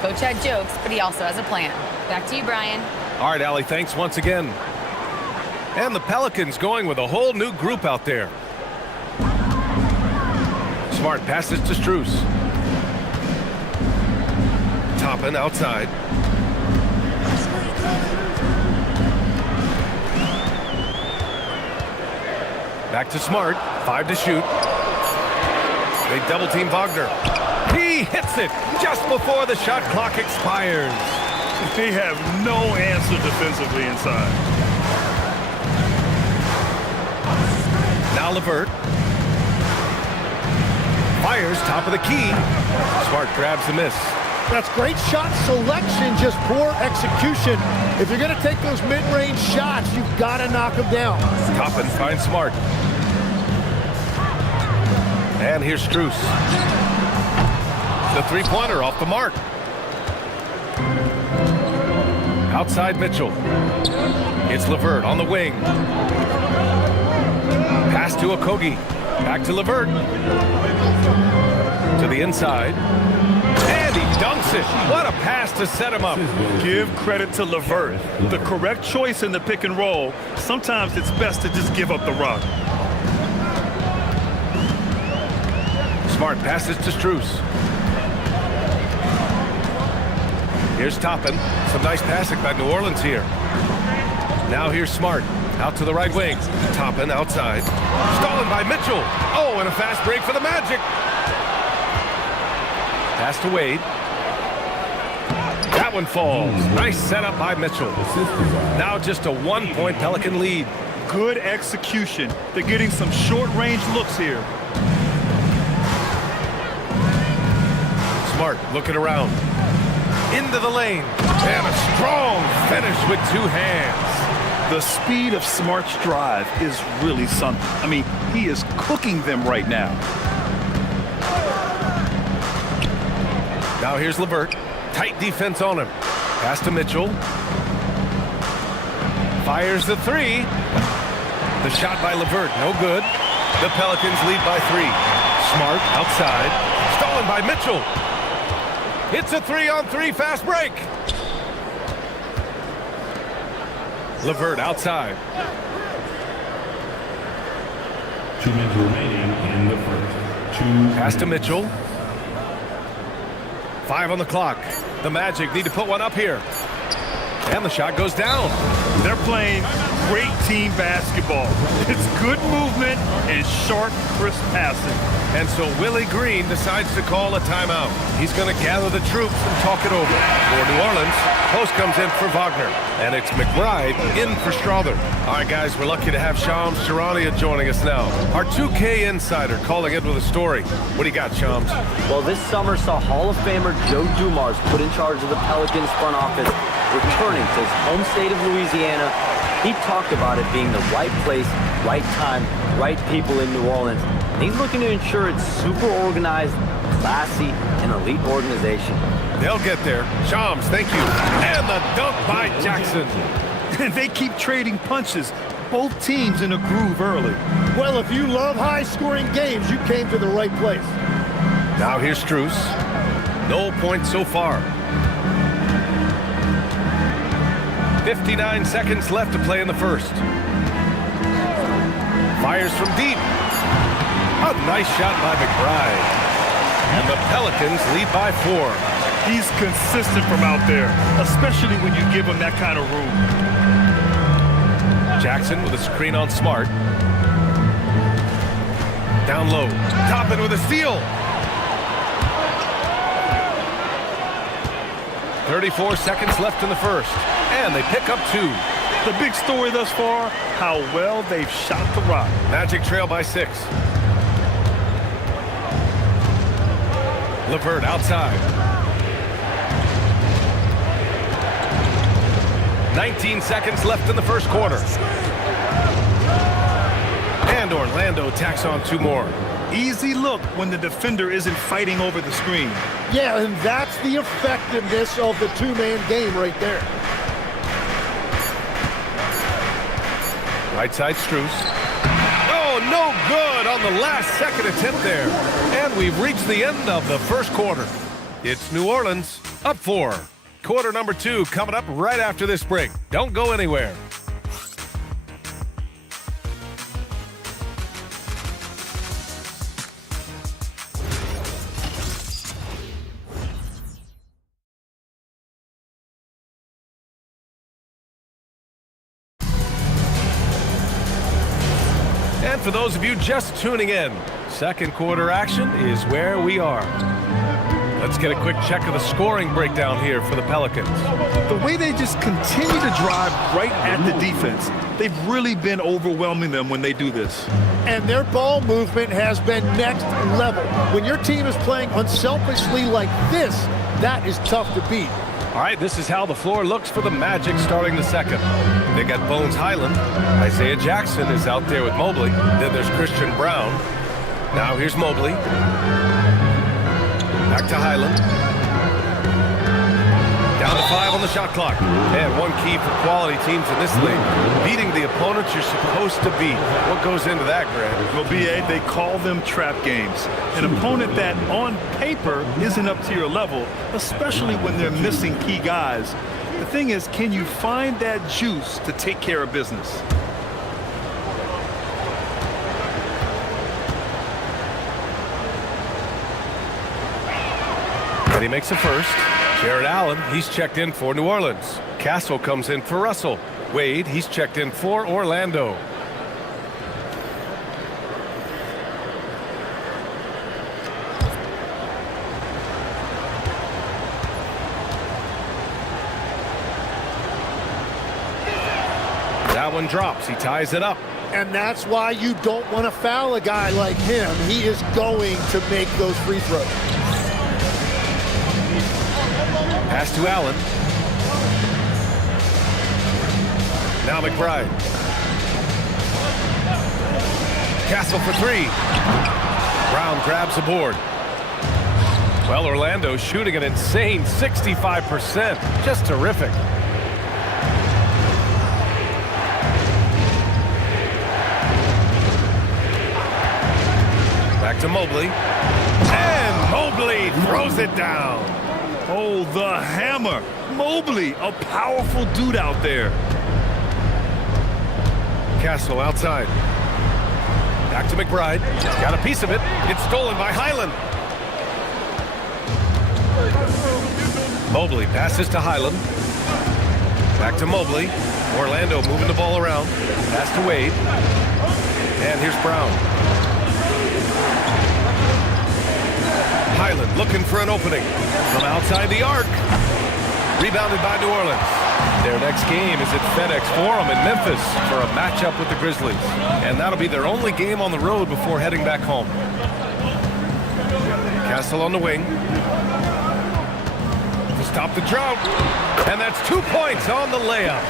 Coach had jokes, but he also has a plan. Back to you, Brian. All right, Allie, thanks once again. And the Pelicans going with a whole new group out there. Smart passes to Strus. Toppin outside. Back to Smart. 5 to shoot. They double team Wagner. He hits it just before the shot clock expires. They have no answer defensively inside. Now LeVert. Fires top of the key. Smart grabs the miss. That's great shot selection, just poor execution. If you're going to take those mid-range shots, you've got to knock them down. Toppin finds Smart. And here's Strus. The three-pointer off the mark. Outside Mitchell. It's LeVert on the wing. Pass to Okogie. Back to LeVert. To the inside. And And he dunks it. What a pass to set him up. Give credit to LeVert. The correct choice in the pick and roll. Sometimes it's best to just give up the rock. Smart passes to Strus. Here's Toppin. Some nice passing by New Orleans here. Now here's Smart. Out to the right wing. Toppin outside. Stolen by Mitchell. Oh, and a fast break for the Magic. Pass to Wade. That one falls. Nice setup by Mitchell. Now just a 1-point Pelican lead. Good execution. They're getting some short-range looks here. Smart looking around. Into the lane. And a strong finish with 2 hands. The speed of Smart's drive is really something. I mean, he is cooking them right now. Now here's LeVert. Tight defense on him. Pass to Mitchell. Fires the 3. The shot by LeVert, no good. The Pelicans lead by 3. Smart outside. Stolen by Mitchell. It's a 3-on-3 fast break. LeVert outside. 2 minutes remaining in the first. Pass to Mitchell. 5 on the clock. The Magic need to put one up here. And the shot goes down. They're playing great team basketball. It's good movement and sharp, crisp passing. And so Willie Green decides to call a timeout. He's going to gather the troops and talk it over. For New Orleans, Post comes in for Wagner. And it's McBride in for Strother. All right, guys, we're lucky to have Shams Charania joining us now. Our 2K insider calling in with a story. What do you got, Shams? Well, this summer saw Hall of Famer Joe Dumars put in charge of the Pelicans front office, returning to his home state of Louisiana. He talked about it being the right place, right time, right people in New Orleans. And he's looking to ensure it's super organized, classy, and elite organization. They'll get there. Shams, thank you. And the dunk by Jackson. And they keep trading punches. Both teams in a groove early. Well, if you love high-scoring games, you came to the right place. Now here's Strus. No points so far. 59 seconds left to play in the first. Fires from deep. A nice shot by McBride. And the Pelicans lead by 4. He's consistent from out there, especially when you give him that kind of room. Jackson with a screen on Smart. Down low. Toppin with a steal. 34 seconds left in the first. And they pick up 2. The big story thus far, how well they've shot the rock. Magic trail by 6. LeVert outside. 19 seconds left in the first quarter. And Orlando tacks on 2 more. Easy look when the defender isn't fighting over the screen. Yeah, and that's the effectiveness of the 2-man game right there. Right side Strus. Oh, no good on the last second attempt there. And we've reached the end of the first quarter. It's New Orleans up 4. Quarter number 2 coming up right after this break. Don't go anywhere. And for those of you just tuning in, second quarter action is where we are. Let's get a quick check of the scoring breakdown here for the Pelicans. The way they just continue to drive right at the defense, they've really been overwhelming them when they do this. And their ball movement has been next level. When your team is playing unselfishly like this, that is tough to beat. All right, this is how the floor looks for the Magic starting the second. They got Bones Highland. Isaiah Jackson is out there with Mobley. Then there's Christian Brown. Now here's Mobley. Back to Highland. Down Down to 5 on the shot clock. And one key for quality teams in this league, beating the opponents you're supposed to beat. What goes into that, Grant? Well, B.A., they call them trap games. An opponent that, on paper, isn't up to your level, especially when they're missing key guys. The thing is, can you find that juice to take care of business? And he makes the first. Jared Allen, he's checked in for New Orleans. Castle comes in for Russell. Wade, he's checked in for Orlando. That one drops. He ties it up. And that's why you don't want to foul a guy like him. He is going to make those free throws. Pass to Allen. Now McBride. Castle for 3. Brown grabs the board. Well, Orlando shooting an insane 65%. Just terrific. Back to Mobley. And Mobley throws it down. Oh, the hammer. Mobley, a powerful dude out there. Castle outside. Back to McBride. He's got a piece of it. It's stolen by Highland. Mobley passes to Highland. Back to Mobley. Orlando moving the ball around. Pass to Wade. And here's Brown. Highland looking for an opening from outside the arc. Rebounded by New Orleans. Their next game is at FedEx Forum in Memphis for a matchup with the Grizzlies. And that'll be their only game on the road before heading back home. Castle on the wing. To stop the drought. And that's 2 points on the layup.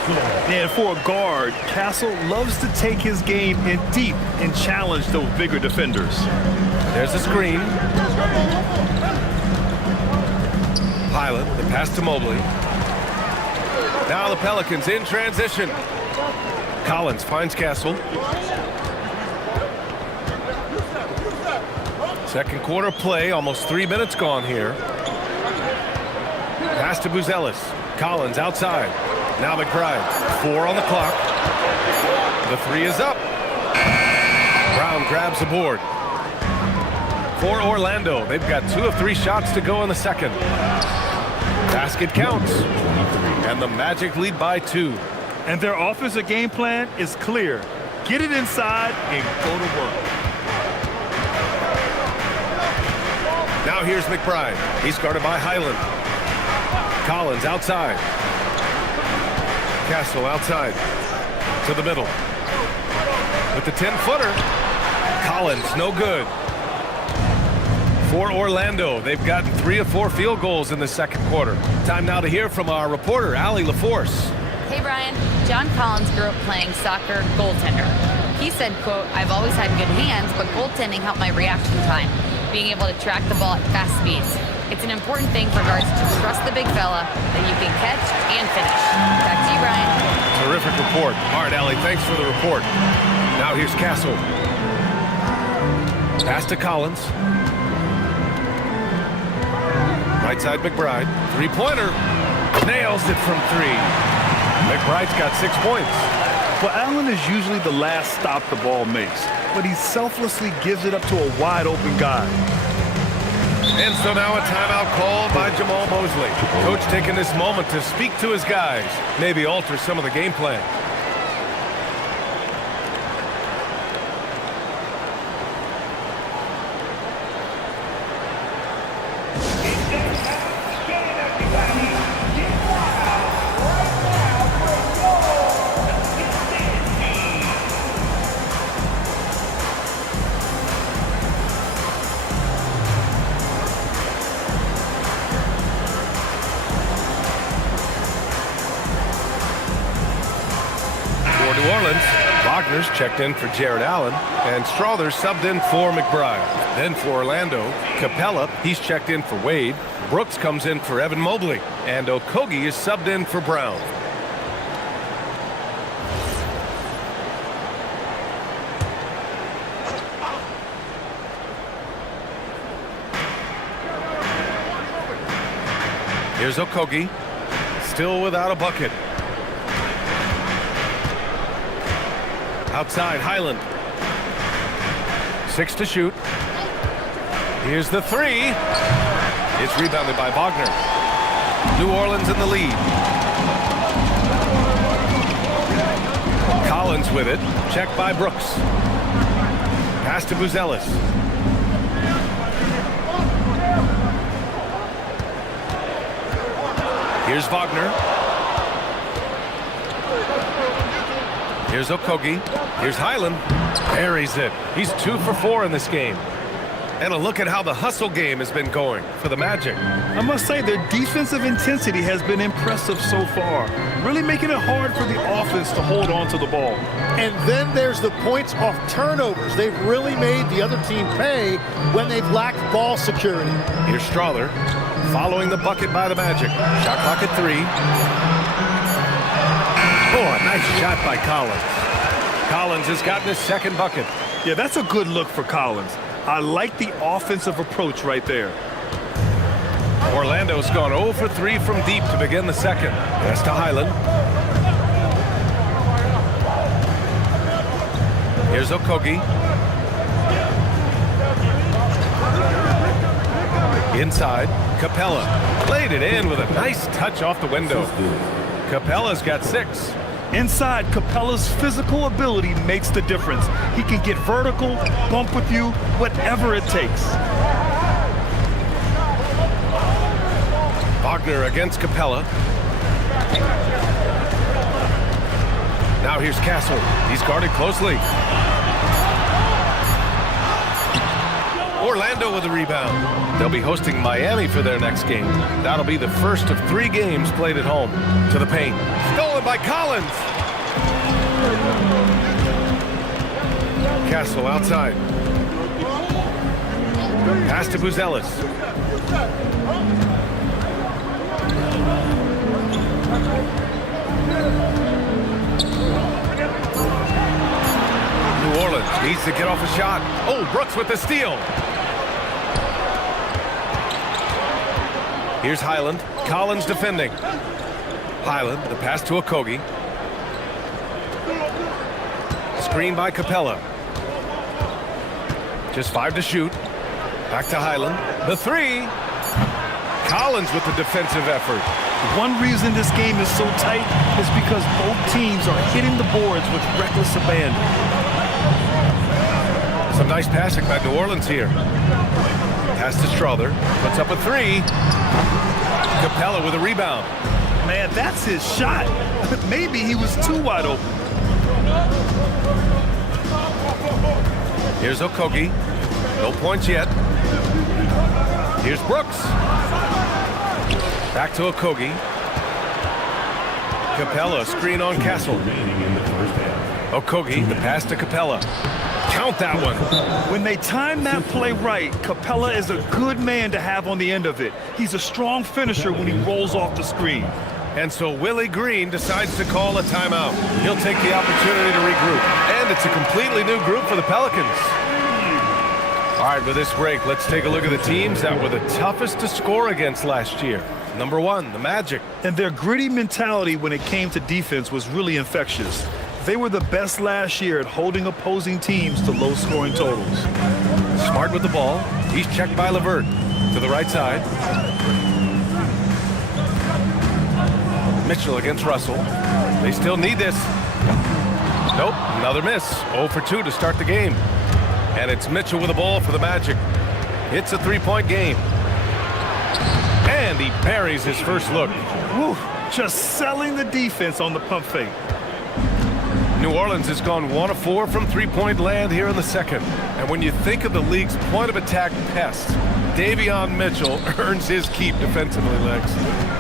And for a guard, Castle loves to take his game in deep and challenge those bigger defenders. There's a screen. Highland, the pass to Mobley. Now the Pelicans in transition. Collins finds Castle. Second quarter play, almost 3 minutes gone here. Pass to Buzelis. Collins outside. Now McBride. 4 on the clock. The 3 is up. Brown grabs the board. For Orlando, they've got 2 of 3 shots to go in the second. Basket counts. And the Magic lead by 2. And their offensive game plan is clear. Get it inside and go to work. Now here's McBride. He's guarded by Highland. Collins outside. Castle outside. To the middle. With the 10-footer. Collins, no good. For Orlando, they've gotten 3 of 4 field goals in the second quarter. Time now to hear from our reporter, Allie LaForce. Hey, Brian. John Collins grew up playing soccer goaltender. He said, quote, "I've always had good hands, but goaltending helped my reaction time, being able to track the ball at fast speeds. It's an important thing for guards to trust the big fella that you can catch and finish." Back to you, Brian. Terrific report. All right, Allie, thanks for the report. Now here's Castle. Pass to Collins. Right side McBride. 3-pointer. Nails it from 3. McBride's got 6 points. Well, Allen is usually the last stop the ball makes, but he selflessly gives it up to a wide-open guy. And so now a timeout called by Jamal Mosley. Coach taking this moment to speak to his guys, maybe alter some of the game plan. Wagner's checked in for Jared Allen, and Strother subbed in for McBride. Then for Orlando, Capella, he's checked in for Wade. Brooks comes in for Evan Mobley, and Okogie is subbed in for Brown. Here's Okogie, still without a bucket. Outside, Highland. 6 to shoot. Here's the 3. It's rebounded by Wagner. New Orleans in the lead. Collins with it. Checked by Brooks. Pass to Buzelis. Here's Wagner. Here's Okogie. Here's Highland. Buries it. He's 2 for 4 in this game. And a look at how the hustle game has been going for the Magic. I must say their defensive intensity has been impressive so far, really making it hard for the offense to hold on to the ball. And then there's the points off turnovers. They've really made the other team pay when they've lacked ball security. Here's Strother following the bucket by the Magic. Shot clock at 3. Oh, a nice shot by Collins. Collins has gotten his second bucket. Yeah, that's a good look for Collins. I like the offensive approach right there. Orlando's gone 0 for 3 from deep to begin the second. Pass to Highland. Here's Okogie. Inside, Capella. Played it in with a nice touch off the window. Capella's got 6. Inside, Capella's physical ability makes the difference. He can get vertical, bump with you, whatever it takes. Wagner against Capella. Now here's Castle. He's guarded closely. Orlando with the rebound. They'll be hosting Miami for their next game. That'll be the first of 3 games played at home. To the paint. Stolen by Collins. Castle outside. Pass to Buzelis. New Orleans needs to get off a shot. Oh, Brooks with the steal. Here's Highland. Collins defending. Highland, the pass to Okogie. Screen by Capella. Just 5 to shoot. Back to Highland. The 3. Collins with the defensive effort. One reason this game is so tight is because both teams are hitting the boards with reckless abandon. Some nice passing by New Orleans here. Pass to Strother. Puts up a 3. Capella with a rebound. Man, that's his shot. Maybe he was too wide open. Here's Okogie. No points yet. Here's Brooks. Back to Okogie. Capella, screen on Castle. Okogie, the pass to Capella. Count that one. When they time that play right, Capella is a good man to have on the end of it. He's a strong finisher when he rolls off the screen. And so Willie Green decides to call a timeout. He'll take the opportunity to regroup. And it's a completely new group for the Pelicans. All right, with this break, let's take a look at the teams that were the toughest to score against last year. Number 1, the Magic. And their gritty mentality when it came to defense was really infectious. They were the best last year at holding opposing teams to low-scoring totals. Smart with the ball. He's checked by LeVert to the right side. Mitchell against Russell. They still need this. Nope, another miss. 0 for 2 to start the game. And it's Mitchell with the ball for the Magic. It's a 3-point game. And he buries his first look. Woo, just selling the defense on the pump fake. New Orleans has gone 1 of 4 from 3-point land here in the second. And when you think of the league's point of attack pests, Davion Mitchell earns his keep defensively, Lex.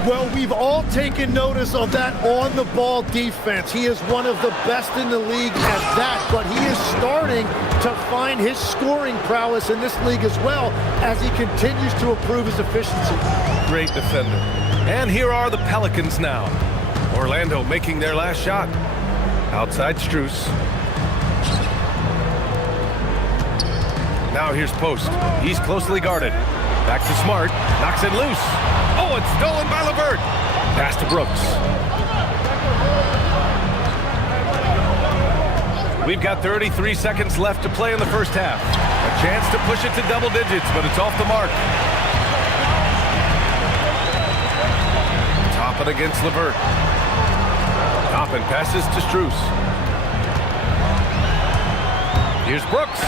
Well, we've all taken notice of that on-the-ball defense. He is one of the best in the league at that, but he is starting to find his scoring prowess in this league as well as he continues to improve his efficiency. Great defender. And here are the Pelicans now. Orlando making their last shot. Outside Strus. Now here's Post. He's closely guarded. Back to Smart. Knocks it loose. Oh, it's stolen by LeVert. Pass to Brooks. We've got 33 seconds left to play in the first half. A chance to push it to double digits, but it's off the mark. Toppin against LeVert. Toppin passes to Strus. Here's Brooks.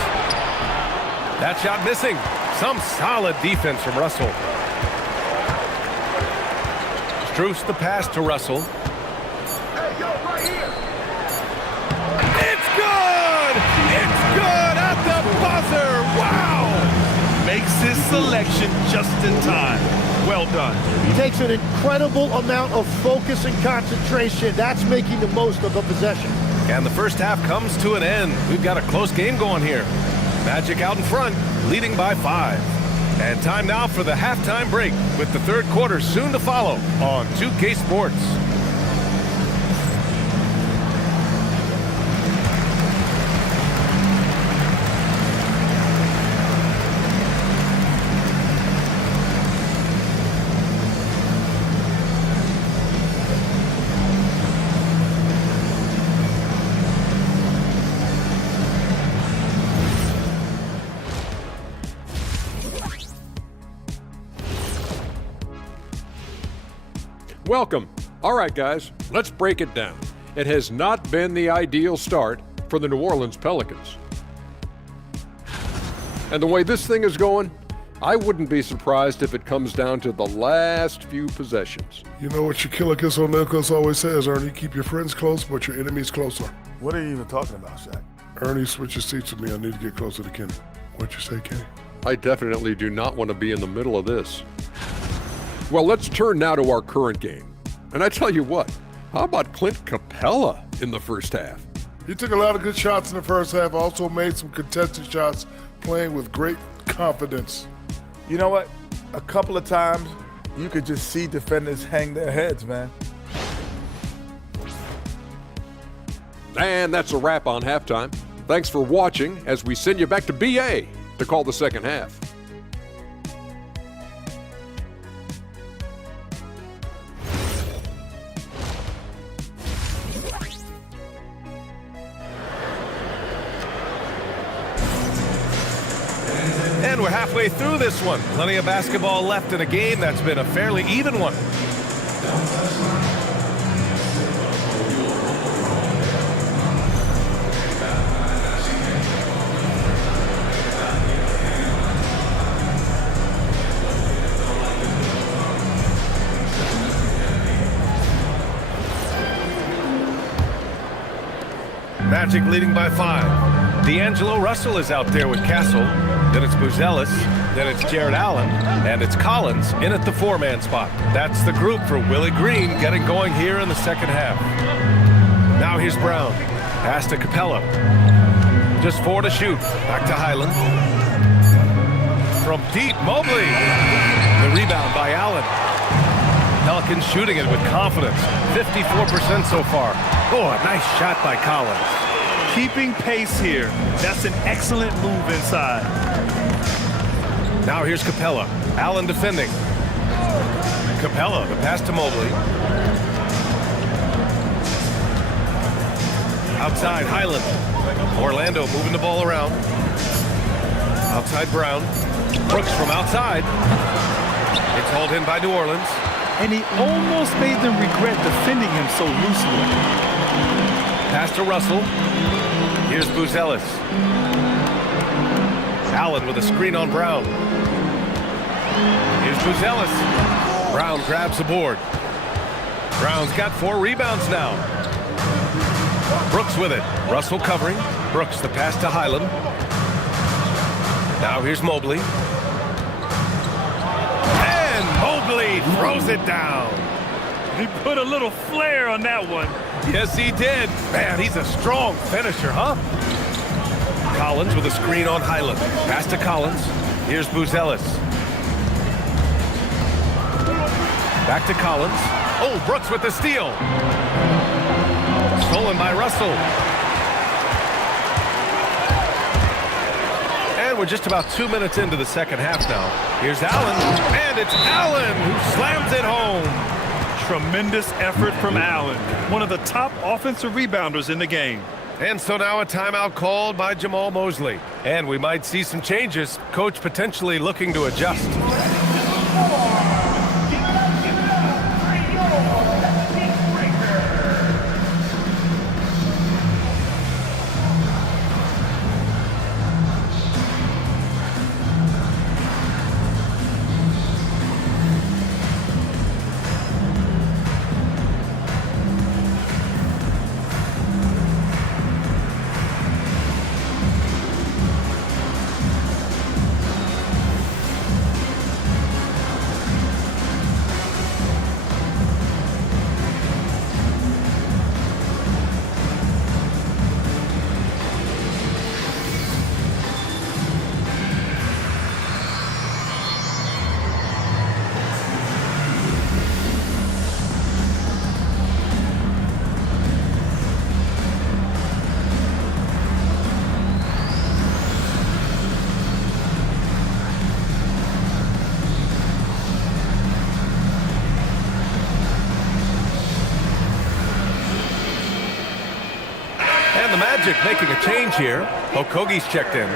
That shot missing. Some solid defense from Russell. Strus the pass to Russell. It's good! It's good at the buzzer! Wow! Makes his selection just in time. Well done. He takes an incredible amount of focus and concentration. That's making the most of a possession. And the first half comes to an end. We've got a close game going here. Magic out in front, leading by 5. And time now for the halftime break, with the third quarter soon to follow on 2K Sports. Welcome. All right, guys, let's break it down. It has not been the ideal start for the New Orleans Pelicans. And the way this thing is going, I wouldn't be surprised if it comes down to the last few possessions. You know what Shaquille O'Neal always says, Ernie, keep your friends close, but your enemies closer. What are you even talking about, Shaq? Ernie switches seats with me. I need to get closer to Kenny. What'd you say, Kenny? I definitely do not want to be in the middle of this. Well, let's turn now to our current game. And I tell you what, how about Clint Capella in the first half? He took a lot of good shots in the first half, also made some contested shots, playing with great confidence. You know what? A couple of times, you could just see defenders hang their heads, man. And that's a wrap on halftime. Thanks for watching as we send you back to BA to call the second half. And we're halfway through this one. Plenty of basketball left in a game that's been a fairly even one. Magic leading by 5. D'Angelo Russell is out there with Castle. Then it's Buzelis. Then it's Jared Allen. And it's Collins in at the 4-man spot. That's the group for Willie Green getting going here in the second half. Now here's Brown. Pass to Capella. Just 4 to shoot. Back to Highland. From deep, Mobley. The rebound by Allen. Pelicans shooting it with confidence. 54% so far. Oh, a nice shot by Collins. Keeping pace here. That's an excellent move inside. Now here's Capella. Allen defending. Capella, the pass to Mobley. Outside, Highland. Orlando moving the ball around. Outside, Brown. Brooks from outside. It's hauled in by New Orleans. And he almost made them regret defending him so loosely. Pass to Russell. Here's Buzelis. Allen with a screen on Brown. Here's Buzelis. Brown grabs the board. Brown's got 4 rebounds now. Brooks with it. Russell covering. Brooks the pass to Highland. Now here's Mobley. Mobley throws it down. He put a little flair on that one. Yes, he did. Man, he's a strong finisher, huh? Collins with a screen on Highland. Pass to Collins. Here's Buzelis. Back to Collins. Oh, Brooks with the steal. Stolen by Russell. And we're just about 2 minutes into the second half now. Here's Allen, and it's Allen who slams it home. Tremendous effort from Allen, one of the top offensive rebounders in the game. And so now a timeout called by Jamal Mosley. And we might see some changes. Coach potentially looking to adjust. And the Magic making a change here. Okogie's checked in.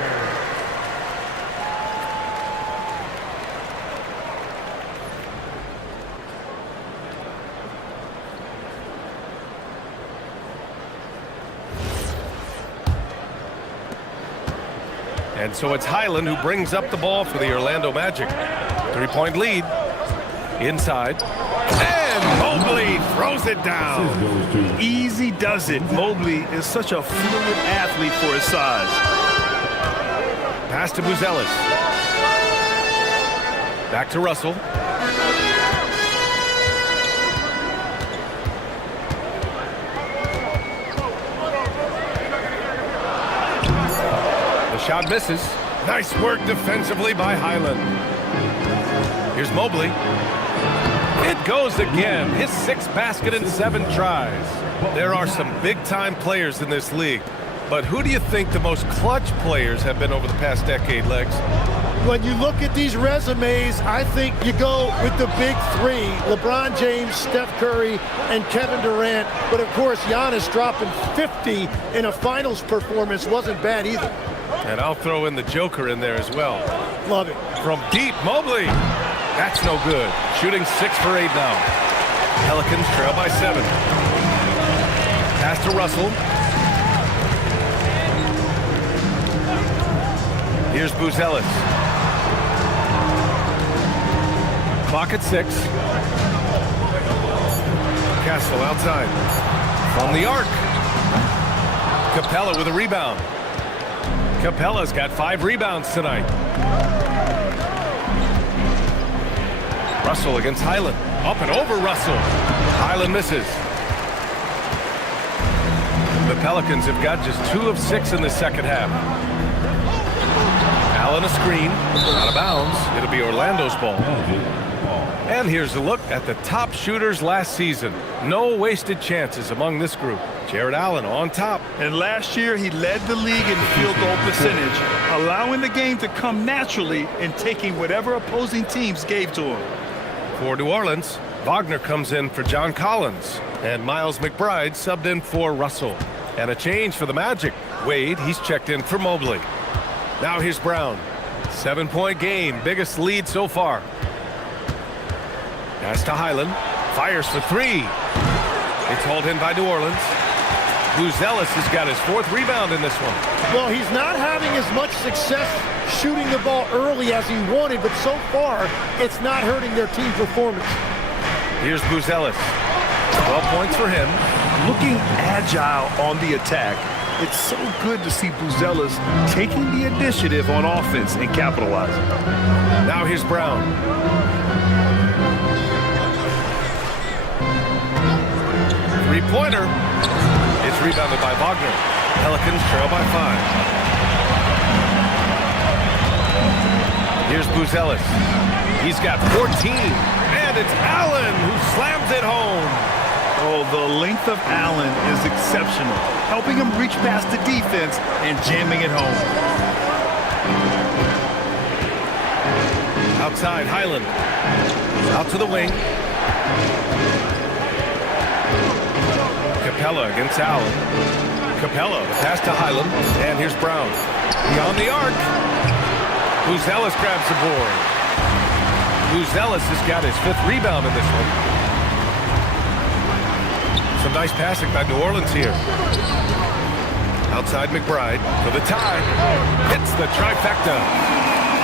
And so it's Highland who brings up the ball for the Orlando Magic. 3-point lead. Inside. And Mobley throws it down. Easy does it. Mobley is such a fluid athlete for his size. Pass to Buzelis. Back to Russell. The shot misses. Nice work defensively by Highland. Here's Mobley. It goes again. His 6th basket in 7 tries. There are some big-time players in this league. But who do you think the most clutch players have been over the past decade, Legs? When you look at these resumes, I think you go with the big three: LeBron James, Steph Curry, and Kevin Durant. But of course, Giannis dropping 50 in a finals performance wasn't bad either. And I'll throw in the Joker in there as well. Love it. From deep, Mobley. That's no good. Shooting 6 for 8 now. Pelicans trail by 7. Pass to Russell. Here's Buzelis. Clock at 6. Castle outside. From the arc. Capella with a rebound. Capella's got 5 rebounds tonight. Russell against Highland. Up and over Russell. Highland misses. The Pelicans have got just 2 of 6 in the second half. Allen a screen. Out of bounds. It'll be Orlando's ball. And here's a look at the top shooters last season. No wasted chances among this group. Jared Allen on top. And last year, he led the league in field goal percentage, allowing the game to come naturally and taking whatever opposing teams gave to him. For New Orleans, Wagner comes in for John Collins. And Miles McBride subbed in for Russell. And a change for the Magic. Wade, he's checked in for Mobley. Now here's Brown. 7-point game, biggest lead so far. Pass to Highland. Fires for 3. It's hauled in by New Orleans. Buzelis has got his 4th rebound in this one. Well, he's not having as much success shooting the ball early as he wanted, but so far, it's not hurting their team performance. Here's Buzelis. 12 points for him. Looking agile on the attack. It's so good to see Buzelis taking the initiative on offense and capitalizing. Now here's Brown. Three-pointer. It's rebounded by Wagner. Pelicans trail by 5. Here's Buzelis. He's got 14. And it's Allen who slams it home. Oh, the length of Allen is exceptional, helping him reach past the defense and jamming it home. Outside, Highland. Out to the wing. Capella against Allen. Capella, the pass to Highland. And here's Brown. Beyond the arc. Buzelis grabs the board. Buzelis has got his 5th rebound in this one. Some nice passing by New Orleans here. Outside McBride for the tie. Hits the trifecta.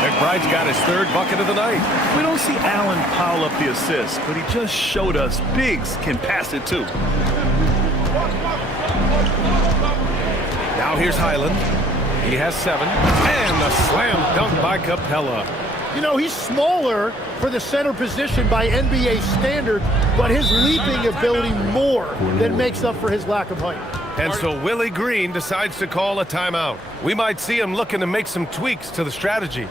McBride's got his 3rd bucket of the night. We don't see Allen pile up the assists, but he just showed us bigs can pass it too. Now here's Highland. He has 7. And the slam dunk by Capella. You know, he's smaller for the center position by NBA standards, but his leaping ability more than makes up for his lack of height. And so Willie Green decides to call a timeout. We might see him looking to make some tweaks to the strategy.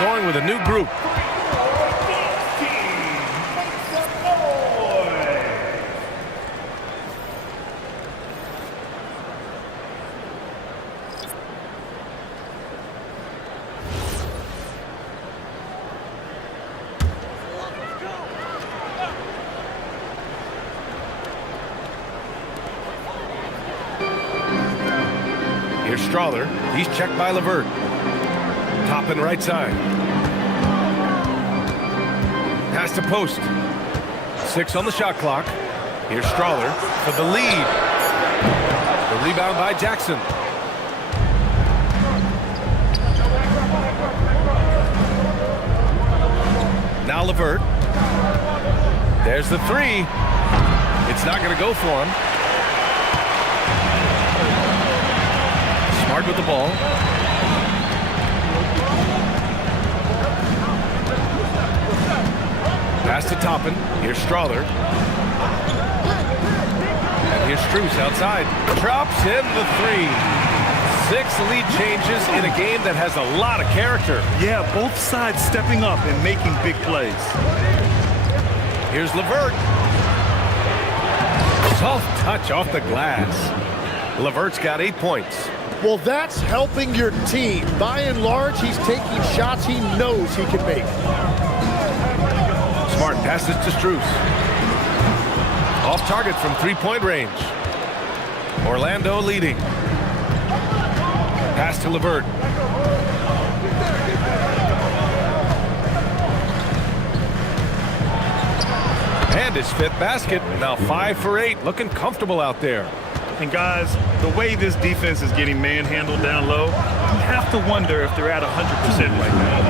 Going with a new group. Here's Strawther. He's checked by LeVert. Top and right side. Pass to post. 6 on the shot clock. Here's Strawther for the lead. The rebound by Jackson. Now LeVert. There's the 3. It's not going to go for him. Smart with the ball. Pass to Toppin. Here's Strawther. And here's Strus outside. Drops in the 3. 6 lead changes in a game that has a lot of character. Yeah, both sides stepping up and making big plays. Here's LeVert. Soft touch off the glass. LeVert's got 8 points. Well, that's helping your team. By and large, he's taking shots he knows he can make. Smart passes to Strus. Off target from 3-point range. Orlando leading. Pass to LeVert. And his 5th basket. Now 5 for 8. Looking comfortable out there. And guys, the way this defense is getting manhandled down low, you have to wonder if they're at 100% right now.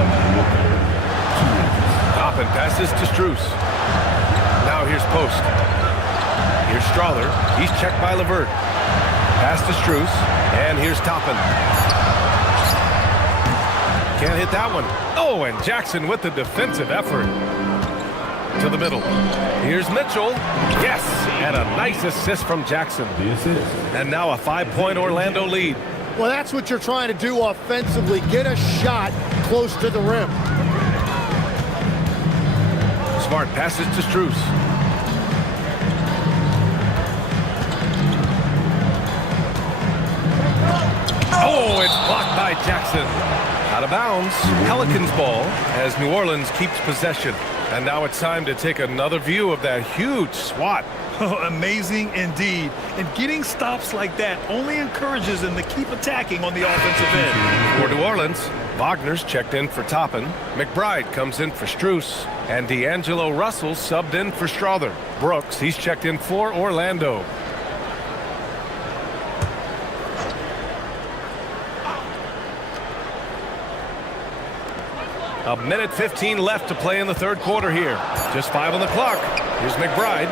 Toppin passes to Strus. Now here's Post. Here's Strawther. He's checked by LeVert. Pass to Strus. And here's Toppin. Can't hit that one. Oh, and Jackson with the defensive effort. To the middle. Here's Mitchell. Yes, And a nice assist from Jackson. The assist. And now a 5-point Orlando lead. Well, that's what you're trying to do offensively. Get a shot close to the rim. Smart passes to Strus. Oh, it's blocked by Jackson. Out of bounds. Pelicans ball as New Orleans keeps possession. And now it's time to take another view of that huge swat. Oh, amazing indeed. And getting stops like that only encourages them to keep attacking on the offensive end. For New Orleans, Wagner's checked in for Toppin. McBride comes in for Strus. And D'Angelo Russell subbed in for Strother. Brooks, he's checked in for Orlando. A minute 15 left to play in the third quarter here. Just 5 on the clock. Here's McBride.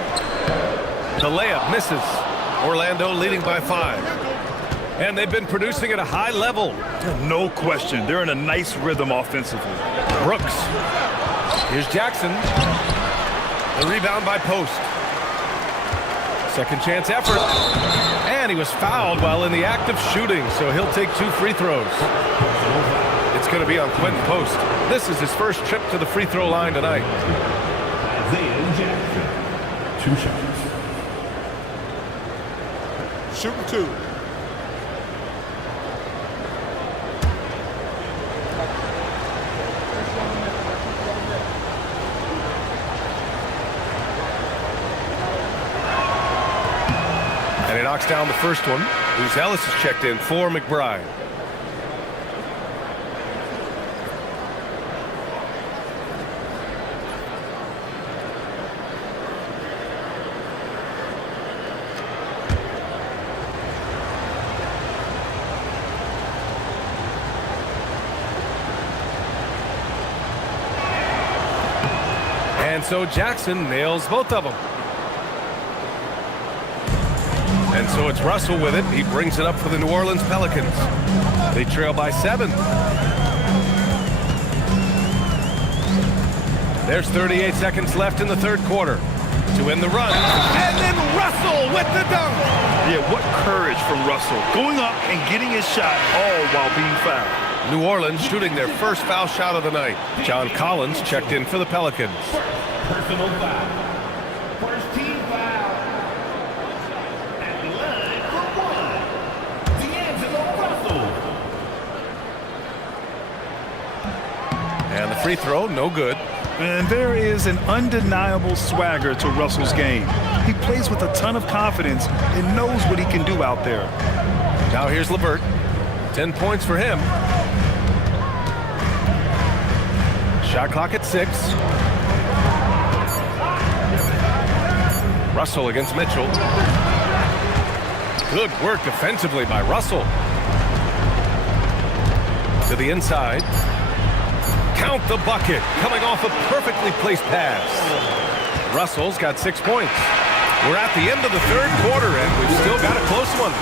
The layup misses. Orlando leading by 5. And they've been producing at a high level. No question. They're in a nice rhythm offensively. Brooks. Here's Jackson. The rebound by Post. Second chance effort. And he was fouled while in the act of shooting, so he'll take 2 free throws. It's going to be on Quentin Post. This is his first trip to the free throw line tonight. Isaiah Jackson. 2 shots. Shooting 2. And he knocks down the first one. Luz Ellis is checked in for McBride. And so Jackson nails both of them. And so it's Russell with it. He brings it up for the New Orleans Pelicans. They trail by 7. There's 38 seconds left in the third quarter to win the run. And then Russell with the dunk. Yeah, what courage from Russell. Going up and getting his shot all while being fouled. New Orleans shooting their first foul shot of the night. John Collins checked in for the Pelicans. Personal foul. First team foul. At the line for 1. D'Angelo Russell. And the free throw, no good. And there is an undeniable swagger to Russell's game. He plays with a ton of confidence and knows what he can do out there. Now here's LeVert. 10 points for him. Shot clock at 6. Russell against Mitchell. Good work defensively by Russell. To the inside. Count the bucket. Coming off a perfectly placed pass. Russell's got 6 points. We're at the end of the third quarter, and we've still got a close one.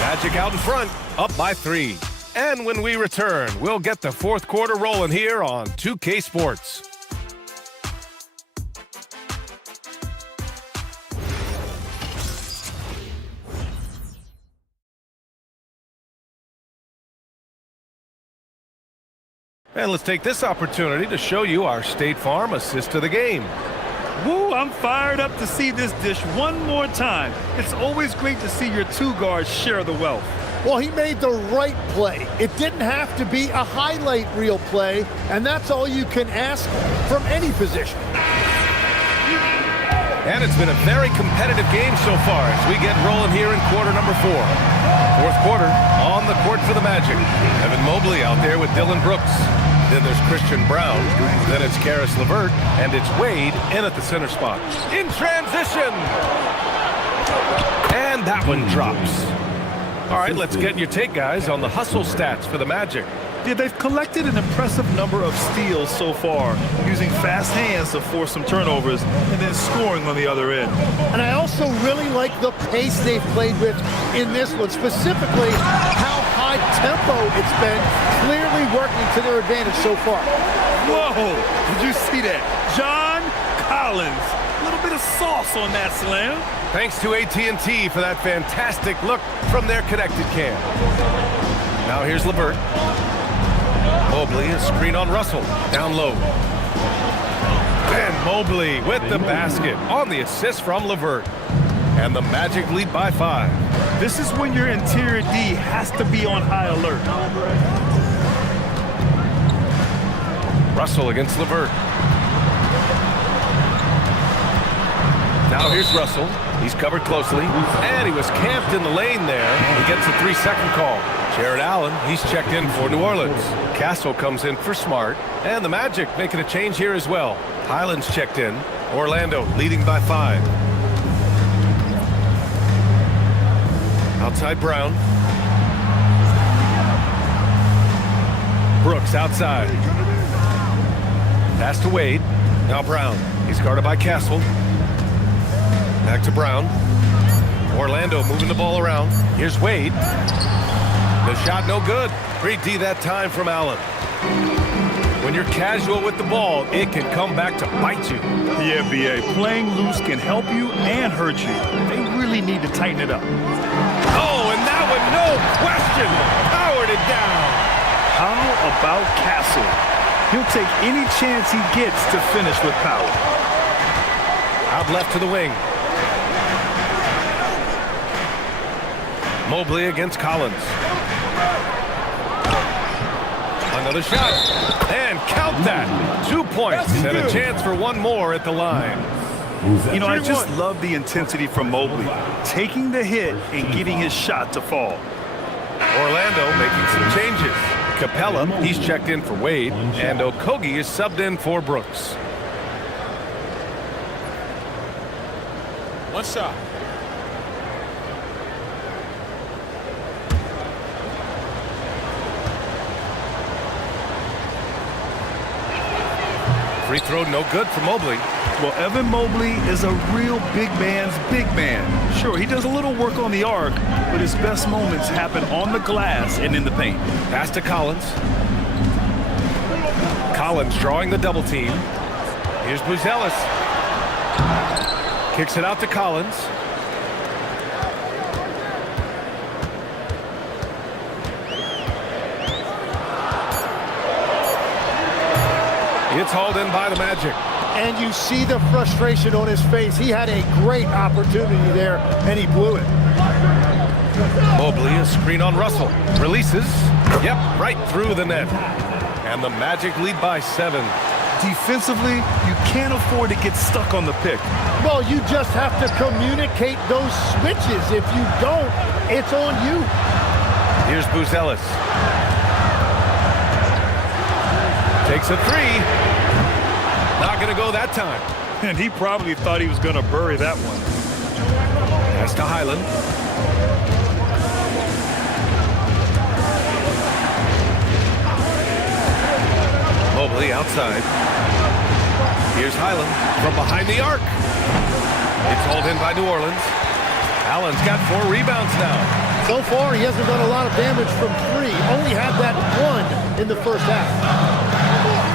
Magic out in front, up by 3. And when we return, we'll get the fourth quarter rolling here on 2K Sports. And let's take this opportunity to show you our State Farm assist of the game. Woo, I'm fired up to see this dish one more time. It's always great to see your 2 guards share the wealth. Well, he made the right play. It didn't have to be a highlight reel play, and that's all you can ask from any position. And it's been a very competitive game so far as we get rolling here in quarter number 4. Fourth quarter on the court for the Magic. Evan Mobley out there with Dylan Brooks. Then there's Christian Brown. Then it's Karis LeVert. And it's Wade in at the center spot. In transition. And that one drops. All right, let's get your take, guys, on the hustle stats for the Magic. Yeah, they've collected an impressive number of steals so far, using fast hands to force some turnovers and then scoring on the other end. And I also really like the pace they've played with in this one, specifically how high tempo it's been, clearly working to their advantage so far. Whoa, did you see that? John Collins, a little bit of sauce on that slam. Thanks to AT&T for that fantastic look from their connected cam. Now here's LeVert. Mobley, a screen on Russell. Down low. And Mobley with the basket on the assist from LeVert. And the Magic lead by 5. This is when your interior D has to be on high alert. Russell against LeVert. Now here's Russell. He's covered closely. And he was camped in the lane there. He gets a 3-second call. Jared Allen, he's checked in for New Orleans. Castle comes in for Smart. And the Magic making a change here as well. Highland's checked in. Orlando leading by 5. Outside Brown. Brooks outside. Pass to Wade. Now Brown. He's guarded by Castle. Back to Brown. Orlando moving the ball around. Here's Wade. The shot no good. Great D that time from Allen. When you're casual with the ball, it can come back to bite you. Yeah, B.A. Playing loose can help you and hurt you. They really need to tighten it up. Oh, and that one, no question, powered it down. How about Castle? He'll take any chance he gets to finish with power. Out left to the wing. Mobley against Collins. Another shot. And count that. 2 points and a chance for one more at the line. You know, I just love the intensity from Mobley. Taking the hit and getting his shot to fall. Orlando making some changes. Capella, he's checked in for Wade. And Okogie is subbed in for Brooks. One shot. Free throw no good for Mobley. Well, Evan Mobley is a real big man's big man. Sure, he does a little work on the arc, but his best moments happen on the glass and in the paint. Pass to Collins. Collins drawing the double team. Here's Buzelis. Kicks it out to Collins. It's hauled in by the Magic. And you see the frustration on his face. He had a great opportunity there, and he blew it. Mobley, a screen on Russell. Releases. Yep, right through the net. And the Magic lead by 7. Defensively, you can't afford to get stuck on the pick. Well, you just have to communicate those switches. If you don't, it's on you. Here's Buzelis. Takes a 3. Not going to go that time. And he probably thought he was going to bury that one. Pass to Highland. Mobley outside. Here's Highland from behind the arc. It's hauled in by New Orleans. Allen's got 4 rebounds now. So far, he hasn't done a lot of damage from 3. Only had that 1 in the first half.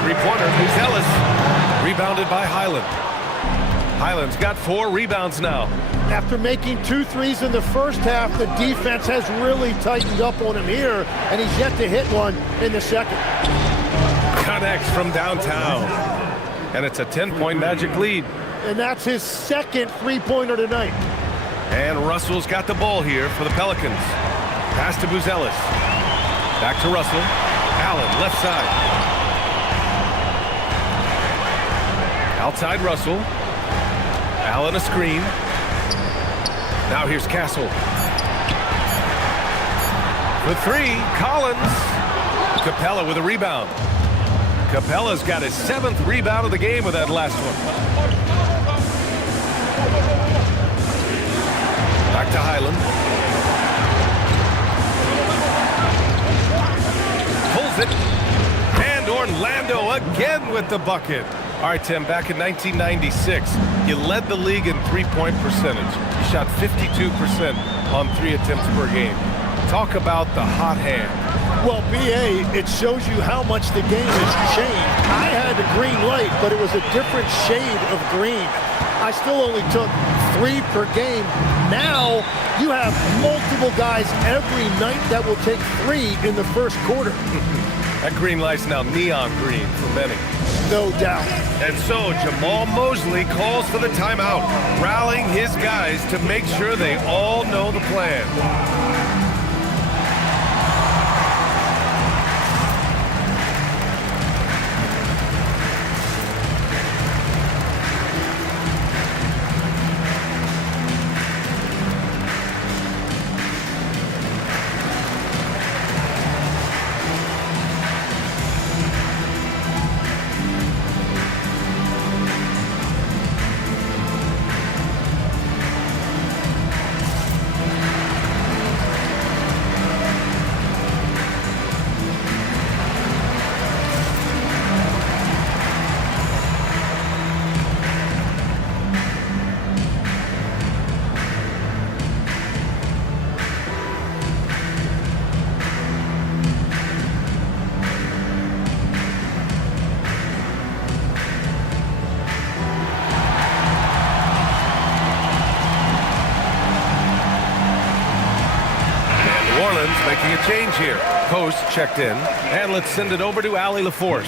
Three-pointer, Buzelis. Rebounded by Highland. Highland's got 4 rebounds now. After making 2 threes in the first half, the defense has really tightened up on him here, and he's yet to hit one in the second. Connects from downtown. And it's a 10-point Magic lead. And that's his second three-pointer tonight. And Russell's got the ball here for the Pelicans. Pass to Buzelis. Back to Russell. Allen, left side. Outside Russell. Allen a screen. Now here's Castle. For 3, Collins. Capella with a rebound. Capella's got his 7th rebound of the game with that last one. Back to Highland. Pulls it. And Orlando again with the bucket. All right, Tim, back in 1996, you led the league in three-point percentage. You shot 52% on 3 attempts per game. Talk about the hot hand. Well, B.A., it shows you how much the game has changed. I had the green light, but it was a different shade of green. I still only took 3 per game. Now you have multiple guys every night that will take 3 in the first quarter. That green light's now neon green for many. No doubt. And so Jamal Mosley calls for the timeout, rallying his guys to make sure they all know the plan. Making a change here. Post checked in, and let's send it over to Allie LaForce.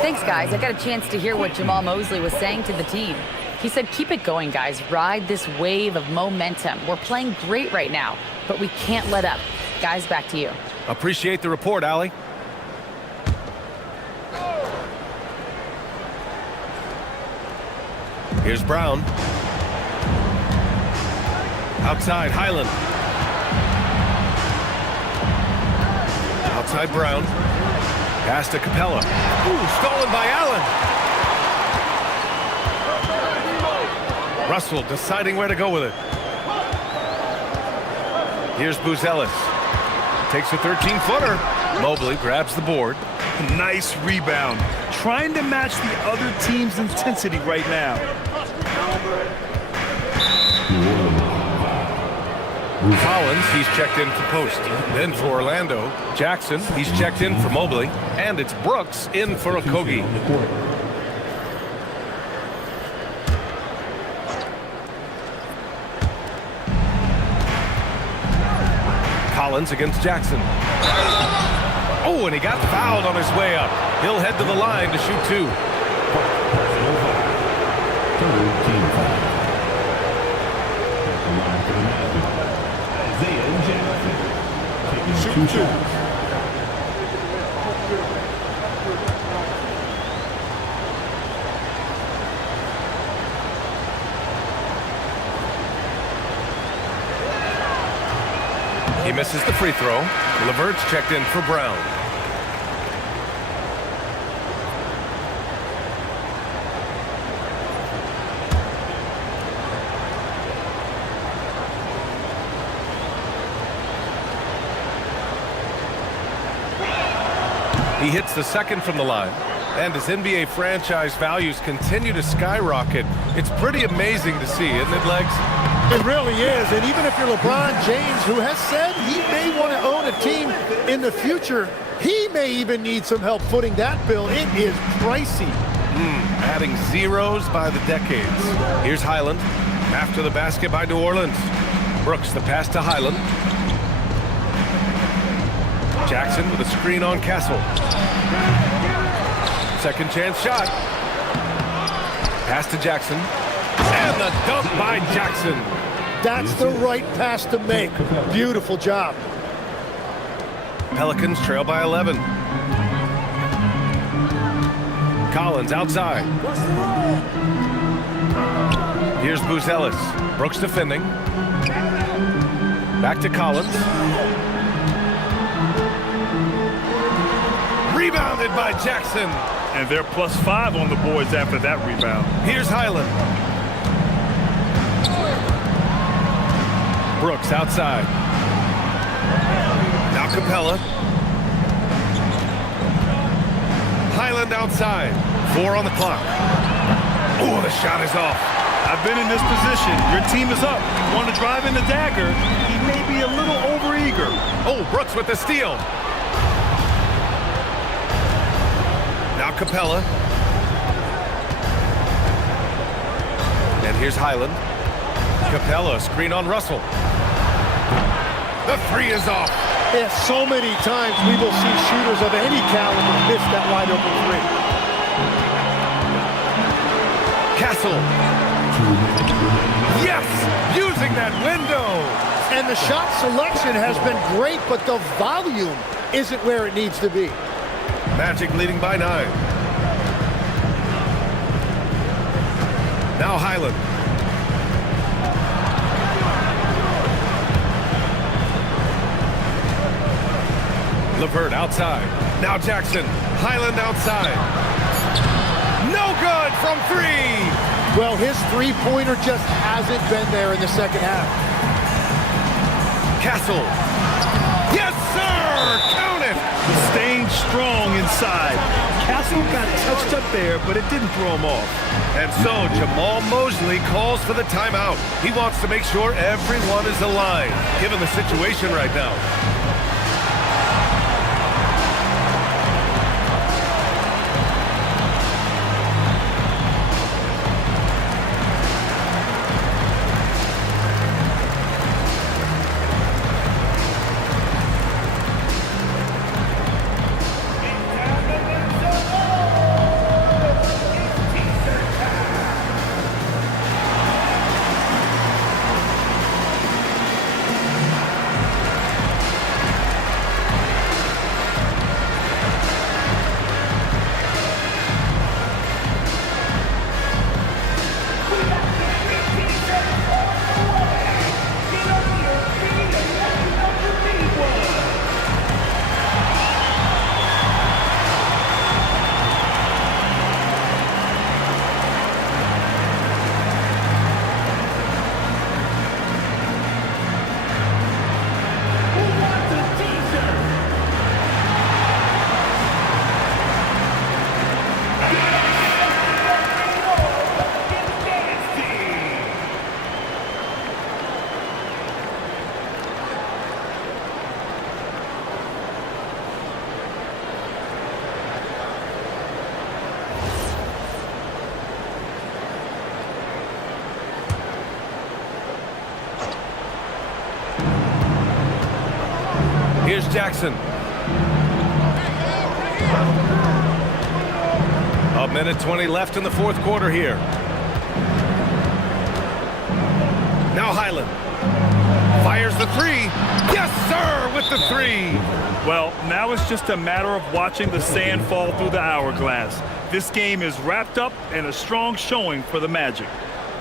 Thanks, guys. I got a chance to hear what Jamal Mosley was saying to the team. He said, keep it going, guys. Ride this wave of momentum. We're playing great right now, but we can't let up. Guys, back to you. Appreciate the report, Allie. Here's Brown. Outside, Highland. Outside Brown. Pass to Capella. Ooh, stolen by Allen. Russell deciding where to go with it. Here's Buzelis. Takes a 13-footer. Mobley grabs the board. Nice rebound. Trying to match the other team's intensity right now. Collins, he's checked in for Post. Then for Orlando. Jackson, he's checked in for Mobley. And it's Brooks in for Okogie. Collins against Jackson. Oh, and he got fouled on his way up. He'll head to the line to shoot 2. Shoot 2. He misses the free throw. LeVert's checked in for Brown. He hits the second from the line. And as NBA franchise values continue to skyrocket, it's pretty amazing to see, isn't it, Legs? It really is. And even if you're LeBron James, who has said he may want to own a team in the future, he may even need some help footing that bill. It is pricey. Adding zeros by the decades. Here's Highland. After the basket by New Orleans. Brooks, the pass to Highland. Jackson with a screen on Castle. Second chance shot. Pass to Jackson. And the dunk by Jackson. That's the right pass to make. Beautiful job. Pelicans trail by 11. Collins outside. Here's Buzelis. Brooks defending. Back to Collins. Rebounded by Jackson. And they're +5 on the boards after that rebound. Here's Highland. Brooks outside. Now Capella. Highland outside. 4 on the clock. Oh, the shot is off. I've been in this position. Your team is up. You want to drive in the dagger. He may be a little overeager. Oh, Brooks with the steal. Now Capella. And here's Highland. Capella, screen on Russell. The three is off. Yeah, so many times we will see shooters of any caliber miss that wide open three. Castle. Yes! Using that window! And the shot selection has been great, but the volume isn't where it needs to be. Magic leading by 9. Now Highland. LeVert outside. Now Jackson. Highland outside. No good from 3. Well, his three-pointer just hasn't been there in the second half. Castle. Yes, sir! Count it! Staying strong inside. Castle got touched up there, but it didn't throw him off. And so Jamal Mosley calls for the timeout. He wants to make sure everyone is aligned, given the situation right now. Here's Jackson. A minute 20 left in the fourth quarter here. Now Highland. Fires the 3. Yes, sir, with the 3. Well, now it's just a matter of watching the sand fall through the hourglass. This game is wrapped up and a strong showing for the Magic.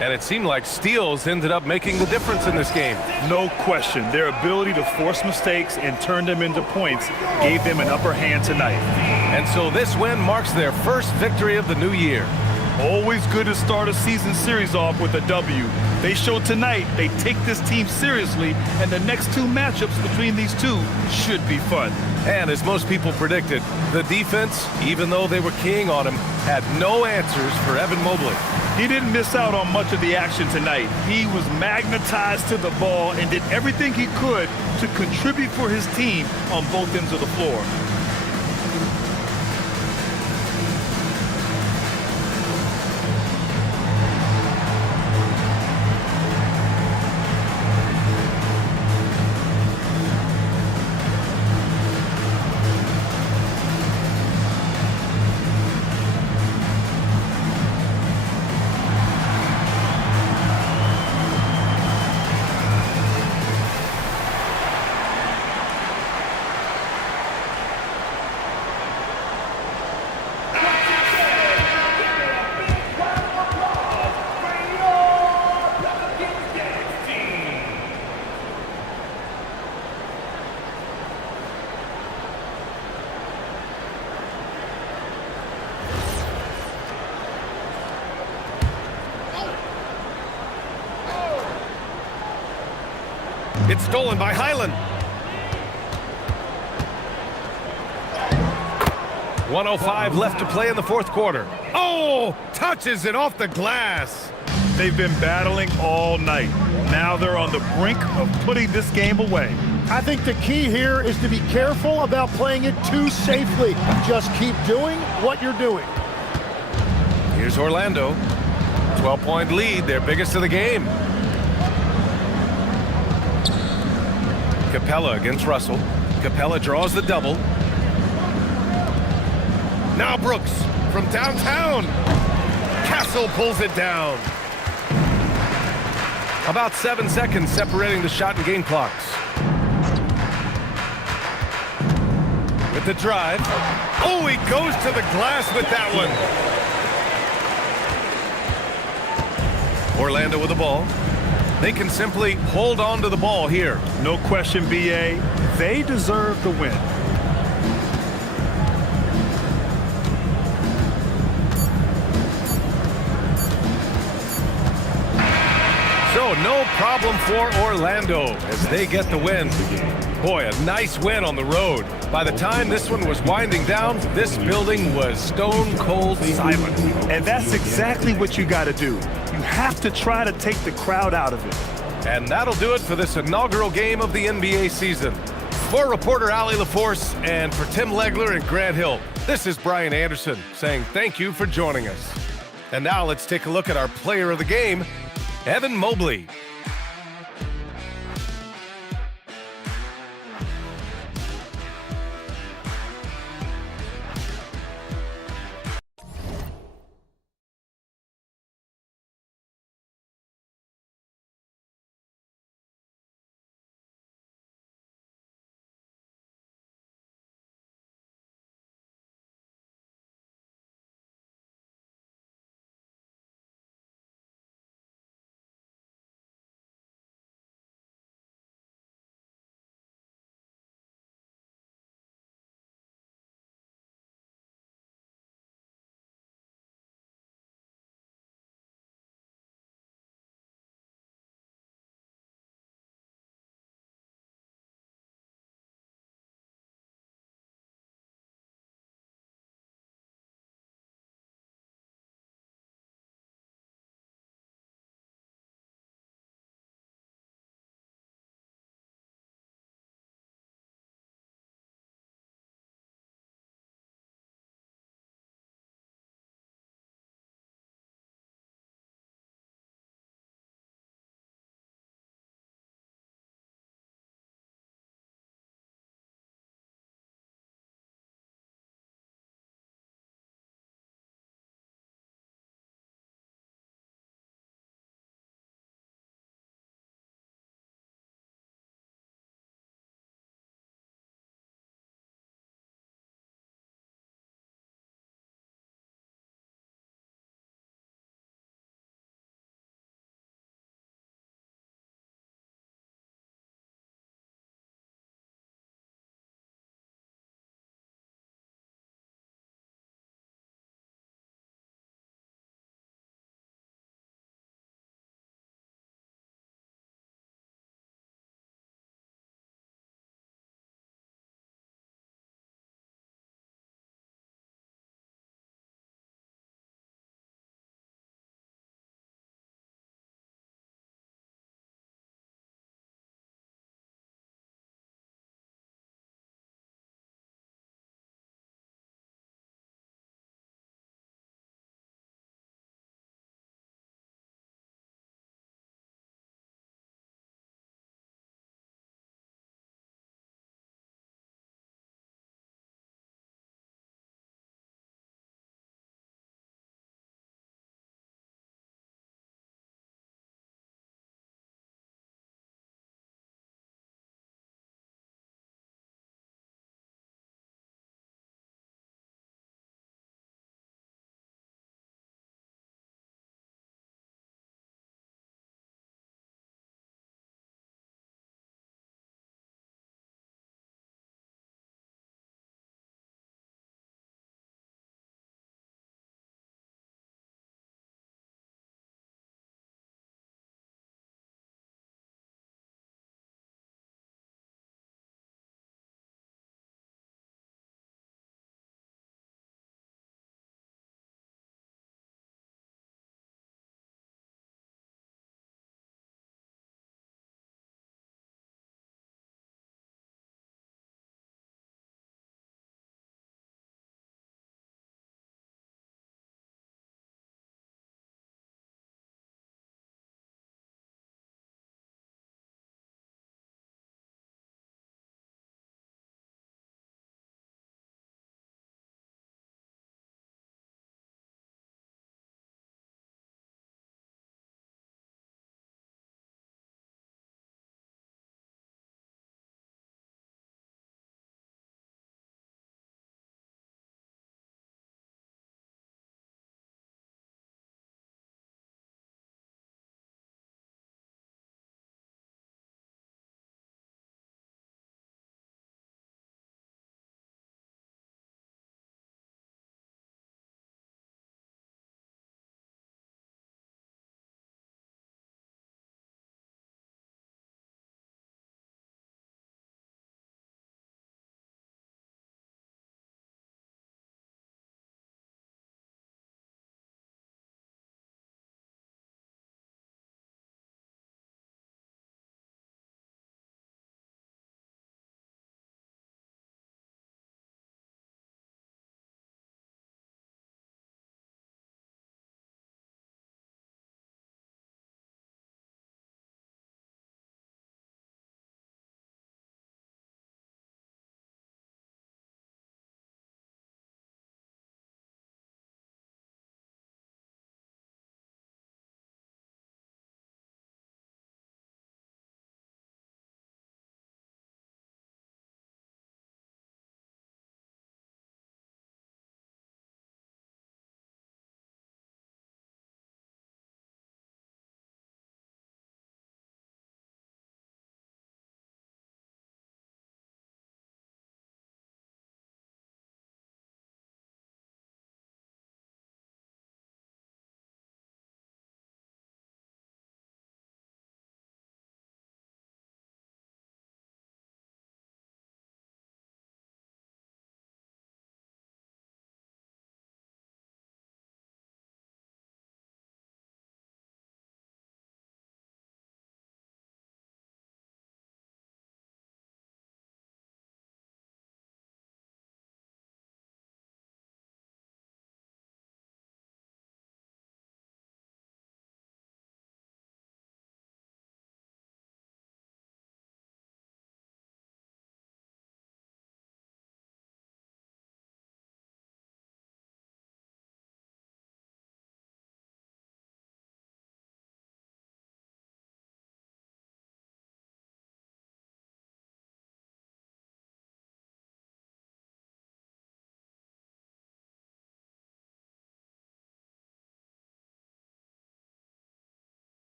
And it seemed like steals ended up making the difference in this game. No question. Their ability to force mistakes and turn them into points gave them an upper hand tonight. And so this win marks their first victory of the new year. Always good to start a season series off with a W. They showed tonight they take this team seriously, and the next 2 matchups between these two should be fun. And as most people predicted, the defense, even though they were keying on him, had no answers for Evan Mobley. He didn't miss out on much of the action tonight. He was magnetized to the ball and did everything he could to contribute for his team on both ends of the floor. It's stolen by Highland. 1:05 left to play in the fourth quarter. Oh, touches it off the glass. They've been battling all night. Now they're on the brink of putting this game away. I think the key here is to be careful about playing it too safely. Just keep doing what you're doing. Here's Orlando. 12-point lead, their biggest of the game. Capella against Russell. Capella draws the double. Now Brooks from downtown. Castle pulls it down. About 7 seconds separating the shot and game clocks. With the drive. Oh, he goes to the glass with that one. Orlando with the ball. They can simply hold on to the ball here. No question, B.A. They deserve the win. So no problem for Orlando as they get the win. Boy, a nice win on the road. By the time this one was winding down, this building was stone cold silent. And that's exactly what you got to do. You have to try to take the crowd out of it. And that'll do it for this inaugural game of the NBA season. For reporter Allie LaForce and for Tim Legler and Grant Hill, this is Brian Anderson saying thank you for joining us. And now let's take a look at our player of the game, Evan Mobley.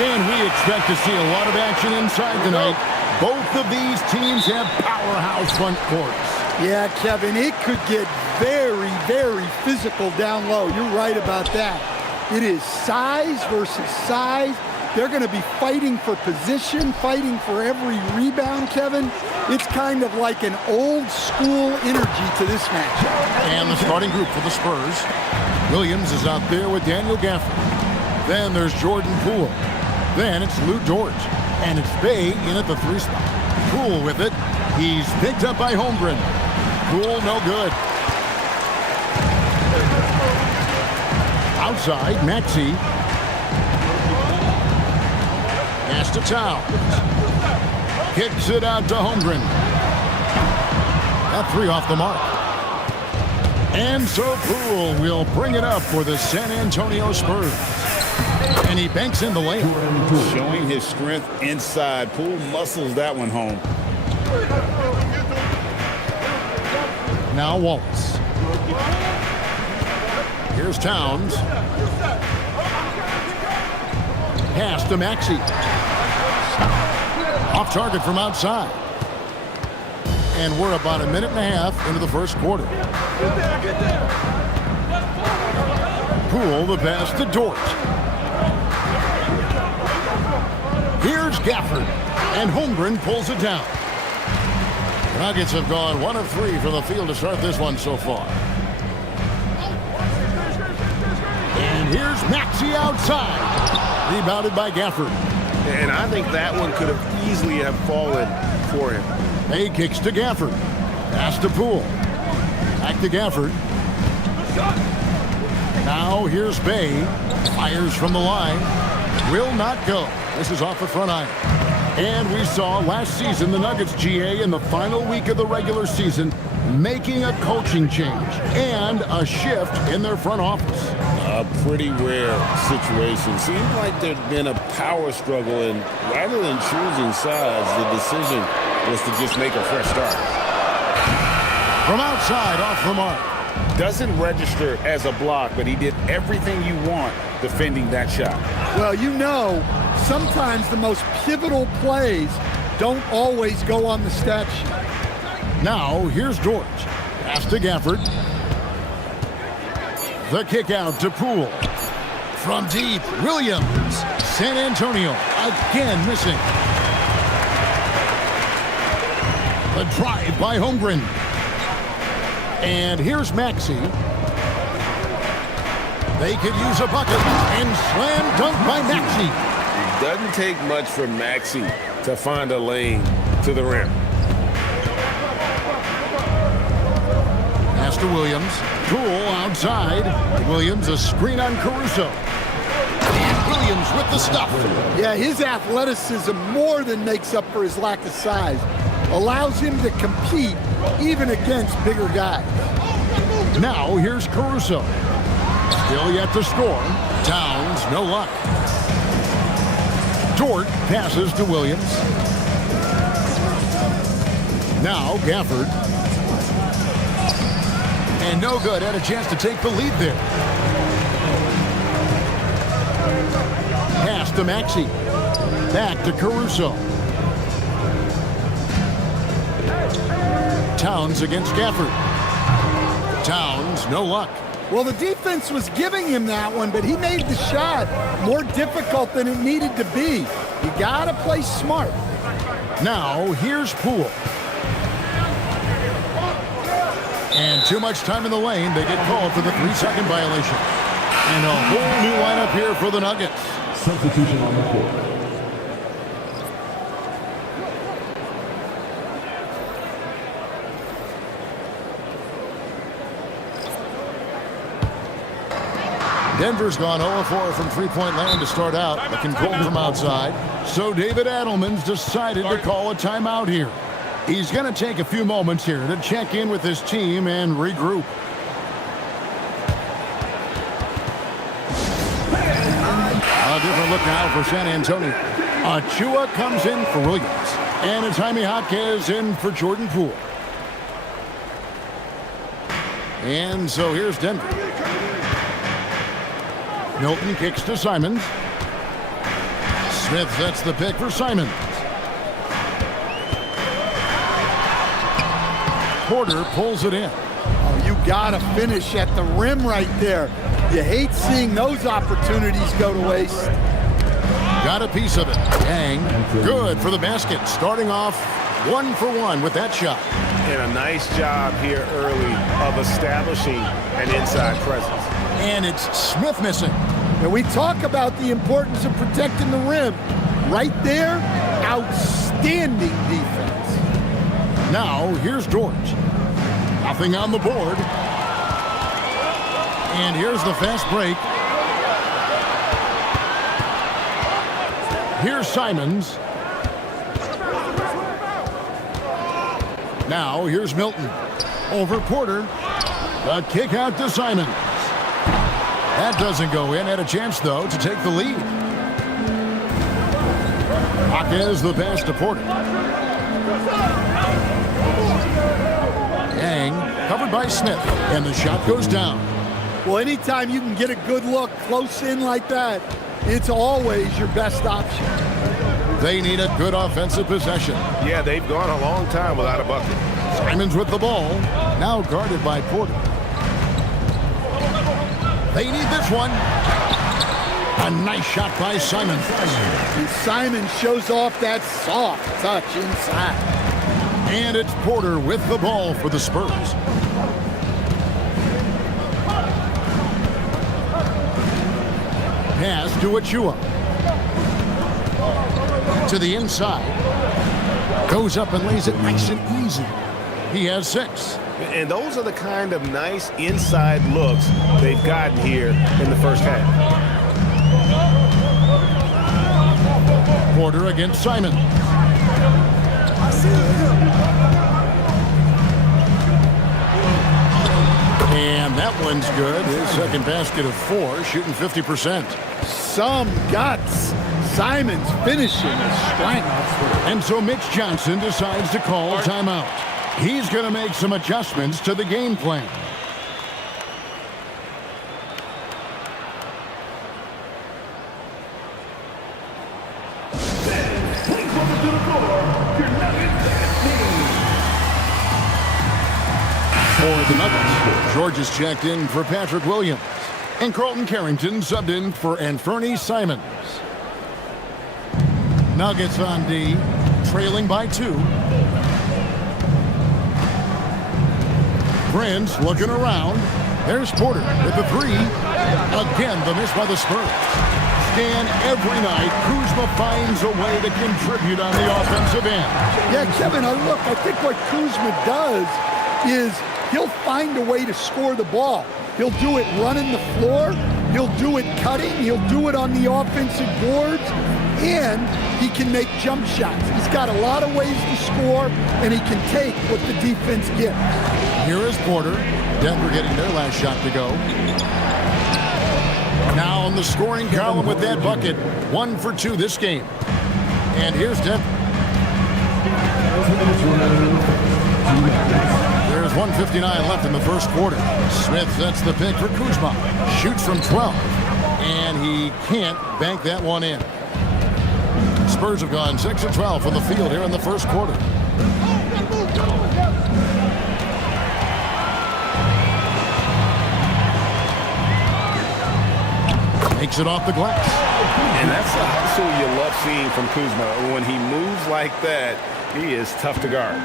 And we expect to see a lot of action inside tonight. Both of these teams have powerhouse front courts. Yeah, Kevin, it could get very, very physical down low. You're right about that. It is size versus size. They're going to be fighting for position, fighting for every rebound, Kevin. It's kind of like an old school energy to this match. And the starting group for the Spurs. Williams is out there with Daniel Gafford. Then there's Jordan Poole. Then it's Lou Dort. And it's Bay in at the 3 spot. Poole with it. He's picked up by Holmgren. Poole no good. Outside, Maxey. Pass to Towns. Kicks it out to Holmgren. That 3 off the mark. And so Poole will bring it up for the San Antonio Spurs. And he banks in the layup. Showing his strength inside. Poole muscles that one home. Now Wallace. Here's Towns. Pass to Maxey. Off target from outside. And we're about a minute and a half into the first quarter. Poole the pass to Dort. Here's Gafford. And Holmgren pulls it down. The Nuggets have gone 1 of 3 from the field to start this one so far. And here's Maxey outside. Rebounded by Gafford. And I think that one could have easily have fallen for him. Bay kicks to Gafford. Pass to Poole. Back to Gafford. Now here's Bay. Fires from the line. Will not go. This is off the front iron. And we saw last season the Nuggets, GA, in the final week of the regular season, making a coaching change and a shift in their front office. A pretty rare situation. Seemed like there'd been a power struggle, and rather than choosing sides, the decision was to just make a fresh start. From outside, off the mark. Doesn't register as a block, but he did everything you want defending that shot. Well, you know, sometimes the most pivotal plays don't always go on the stat sheet. Now, here's Dort. Pass to Gafford. The kick out to Poole. From deep, Williams. San Antonio again missing. The drive by Holmgren. And here's Maxey. They could use a bucket. And slam dunk by Maxey. It doesn't take much for Maxey to find a lane to the rim. Pass to Williams. Poole outside. Williams a screen on Caruso. And Williams with the stuff. Yeah, his athleticism more than makes up for his lack of size. Allows him to compete even against bigger guys. Now here's Caruso. Still yet to score. Towns, no luck. Dort passes to Williams. Now Gafford. And no good. Had a chance to take the lead there. Pass to Maxey. Back to Caruso. Towns against Gafford. Towns, no luck. Well, the defense was giving him that one, but he made the shot more difficult than it needed to be. You gotta play smart. Now, here's Poole. And too much time in the lane. They get called for the 3-second violation. And a whole new lineup here for the Nuggets. Substitution on the court. Denver's gone 0-4 from three-point land to start out, looking cold from outside. So David Adelman's decided to call a timeout here. He's going to take a few moments here to check in with his team and regroup. A different look now for San Antonio. Achua comes in for Williams. And it's Jaime Jaquez in for Jordan Poole. And so here's Denver. Milton kicks to Simons. Smith sets the pick for Simons. Porter pulls it in. Oh, you gotta finish at the rim right there. You hate seeing those opportunities go to waste. Got a piece of it. Yang, good for the basket. Starting off 1 for 1 with that shot. And a nice job here early of establishing an inside presence. And it's Smith missing. And we talk about the importance of protecting the rim. Right there, outstanding defense. Now, here's George. Nothing on the board. And here's the fast break. Here's Simons. Now, here's Milton. Over Porter. A kick out to Simons. That doesn't go in. Had a chance, though, to take the lead. Jaquez the pass to Porter. Yang covered by Smith. And the shot goes down. Well, anytime you can get a good look close in like that, it's always your best option. They need a good offensive possession. Yeah, they've gone a long time without a bucket. Simons with the ball. Now guarded by Porter. They need this one. A nice shot by Simons. And Simons shows off that soft touch inside. And it's Porter with the ball for the Spurs. Pass to Achua. To the inside. Goes up and lays it nice and easy. He has 6. And those are the kind of nice inside looks they've gotten here in the first half. Porter against Simons. And that one's good. His second basket of 4, shooting 50%. Some guts. Simons finishing with strength. And so Mitch Johnson decides to call a timeout. He's going to make some adjustments to the game plan. For the Nuggets, George is checked in for Patrick Williams. And Carlton Carrington subbed in for Anfernee Simons. Nuggets on D, trailing by 2. Prince looking around. There's Porter with the 3. Again, the miss by the Spurs. Scan every night. Kuzma finds a way to contribute on the offensive end. Yeah, Kevin, look, I think what Kuzma does is he'll find a way to score the ball. He'll do it running the floor. He'll do it cutting. He'll do it on the offensive boards. And he can make jump shots. He's got a lot of ways to score, and he can take what the defense gives. Here is Porter. Denver getting their last shot to go. Now on the scoring column with that bucket. 1 for 2 this game. And here's Denver. There's 1:59 left in the first quarter. Smith sets the pick for Kuzma. Shoots from 12. And he can't bank that one in. Spurs have gone 6 of 12 from the field here in the first quarter. Makes it off the glass. And that's the hustle you love seeing from Kuzma. When he moves like that, he is tough to guard.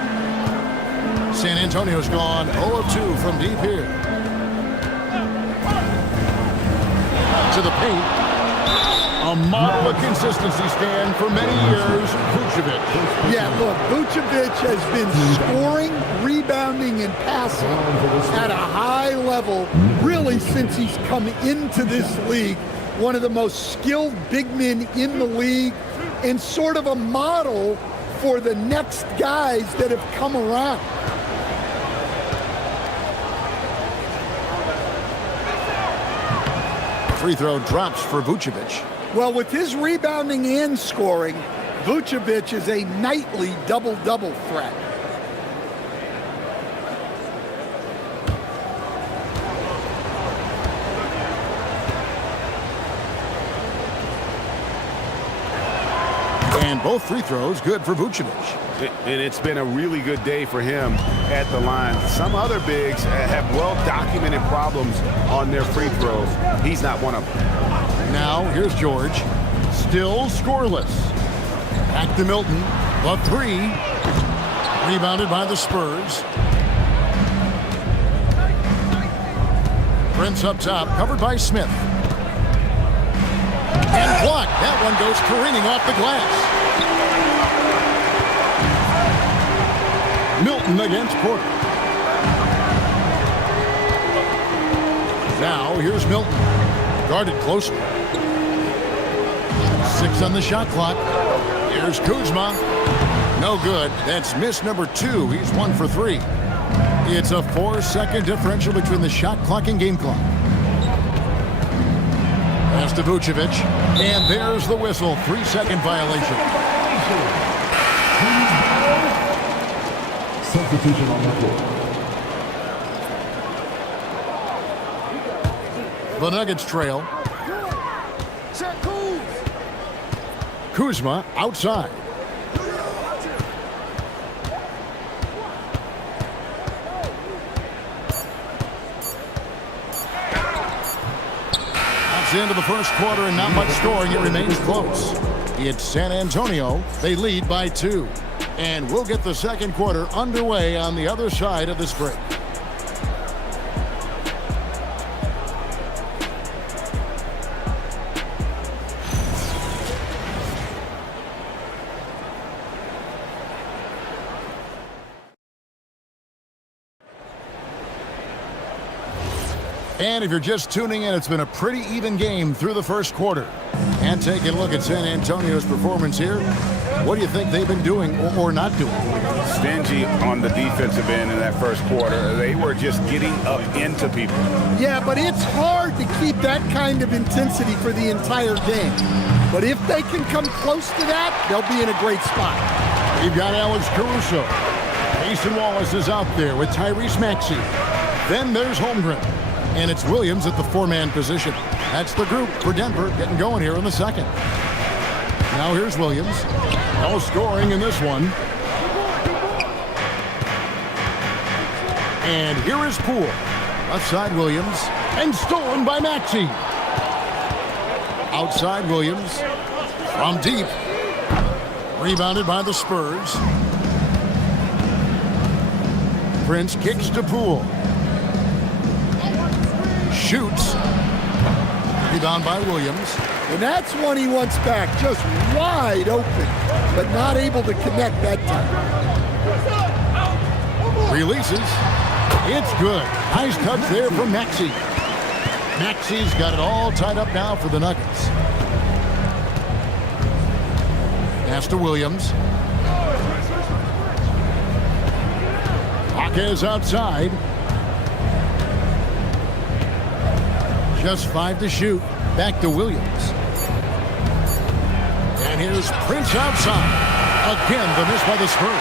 San Antonio's gone 0 of 2 from deep here. To the paint. A model of consistency stand for many years, Vucevic. Yeah, look, Vucevic has been scoring, rebounding, and passing at a high level really since he's come into this league. One of the most skilled big men in the league and sort of a model for the next guys that have come around. Free throw drops for Vucevic. Well, with his rebounding and scoring, Vucevic is a nightly double-double threat. And both free throws good for Vucevic. And it's been a really good day for him at the line. Some other bigs have well-documented problems on their free throws. He's not one of them. Now, here's George. Still scoreless. Back to Milton. The three. Rebounded by the Spurs. Prince up top, covered by Smith. And blocked. That one goes careening off the glass. Milton against Porter. Now, here's Milton. Guarded closely. 6 on the shot clock. Here's Kuzma. No good. That's miss number 2. He's 1 for 3. It's a 4-second differential between the shot clock and game clock. Pass to Vucevic. And there's the whistle. 3-second violation. Substitution on the court. The Nuggets trail. Kuzma outside. That's the end of the first quarter and not much scoring. It remains close. It's San Antonio. They lead by 2. And we'll get the second quarter underway on the other side of this break. And if you're just tuning in, it's been a pretty even game through the first quarter. And taking a look at San Antonio's performance here, what do you think they've been doing or not doing? Stingy on the defensive end in that first quarter. They were just getting up into people. Yeah, but it's hard to keep that kind of intensity for the entire game. But if they can come close to that, they'll be in a great spot. You've got Alex Caruso. Mason Wallace is out there with Tyrese Maxey. Then there's Holmgren. And it's Williams at the 4-man position. That's the group for Denver getting going here in the second. Now here's Williams. No scoring in this one. And here is Poole. Left side Williams. And stolen by Maxey. Outside Williams. From deep. Rebounded by the Spurs. Prince kicks to Poole. Shoots. Rebound by Williams. And that's one he wants back. Just wide open, but not able to connect that time. Releases. It's good. Nice touch there from Maxey. Maxey's got it all tied up now for the Nuggets. Pass to Williams. Hawkes outside. Just 5 to shoot. Back to Williams. And here's Prince outside. Again, the miss by the Spurs.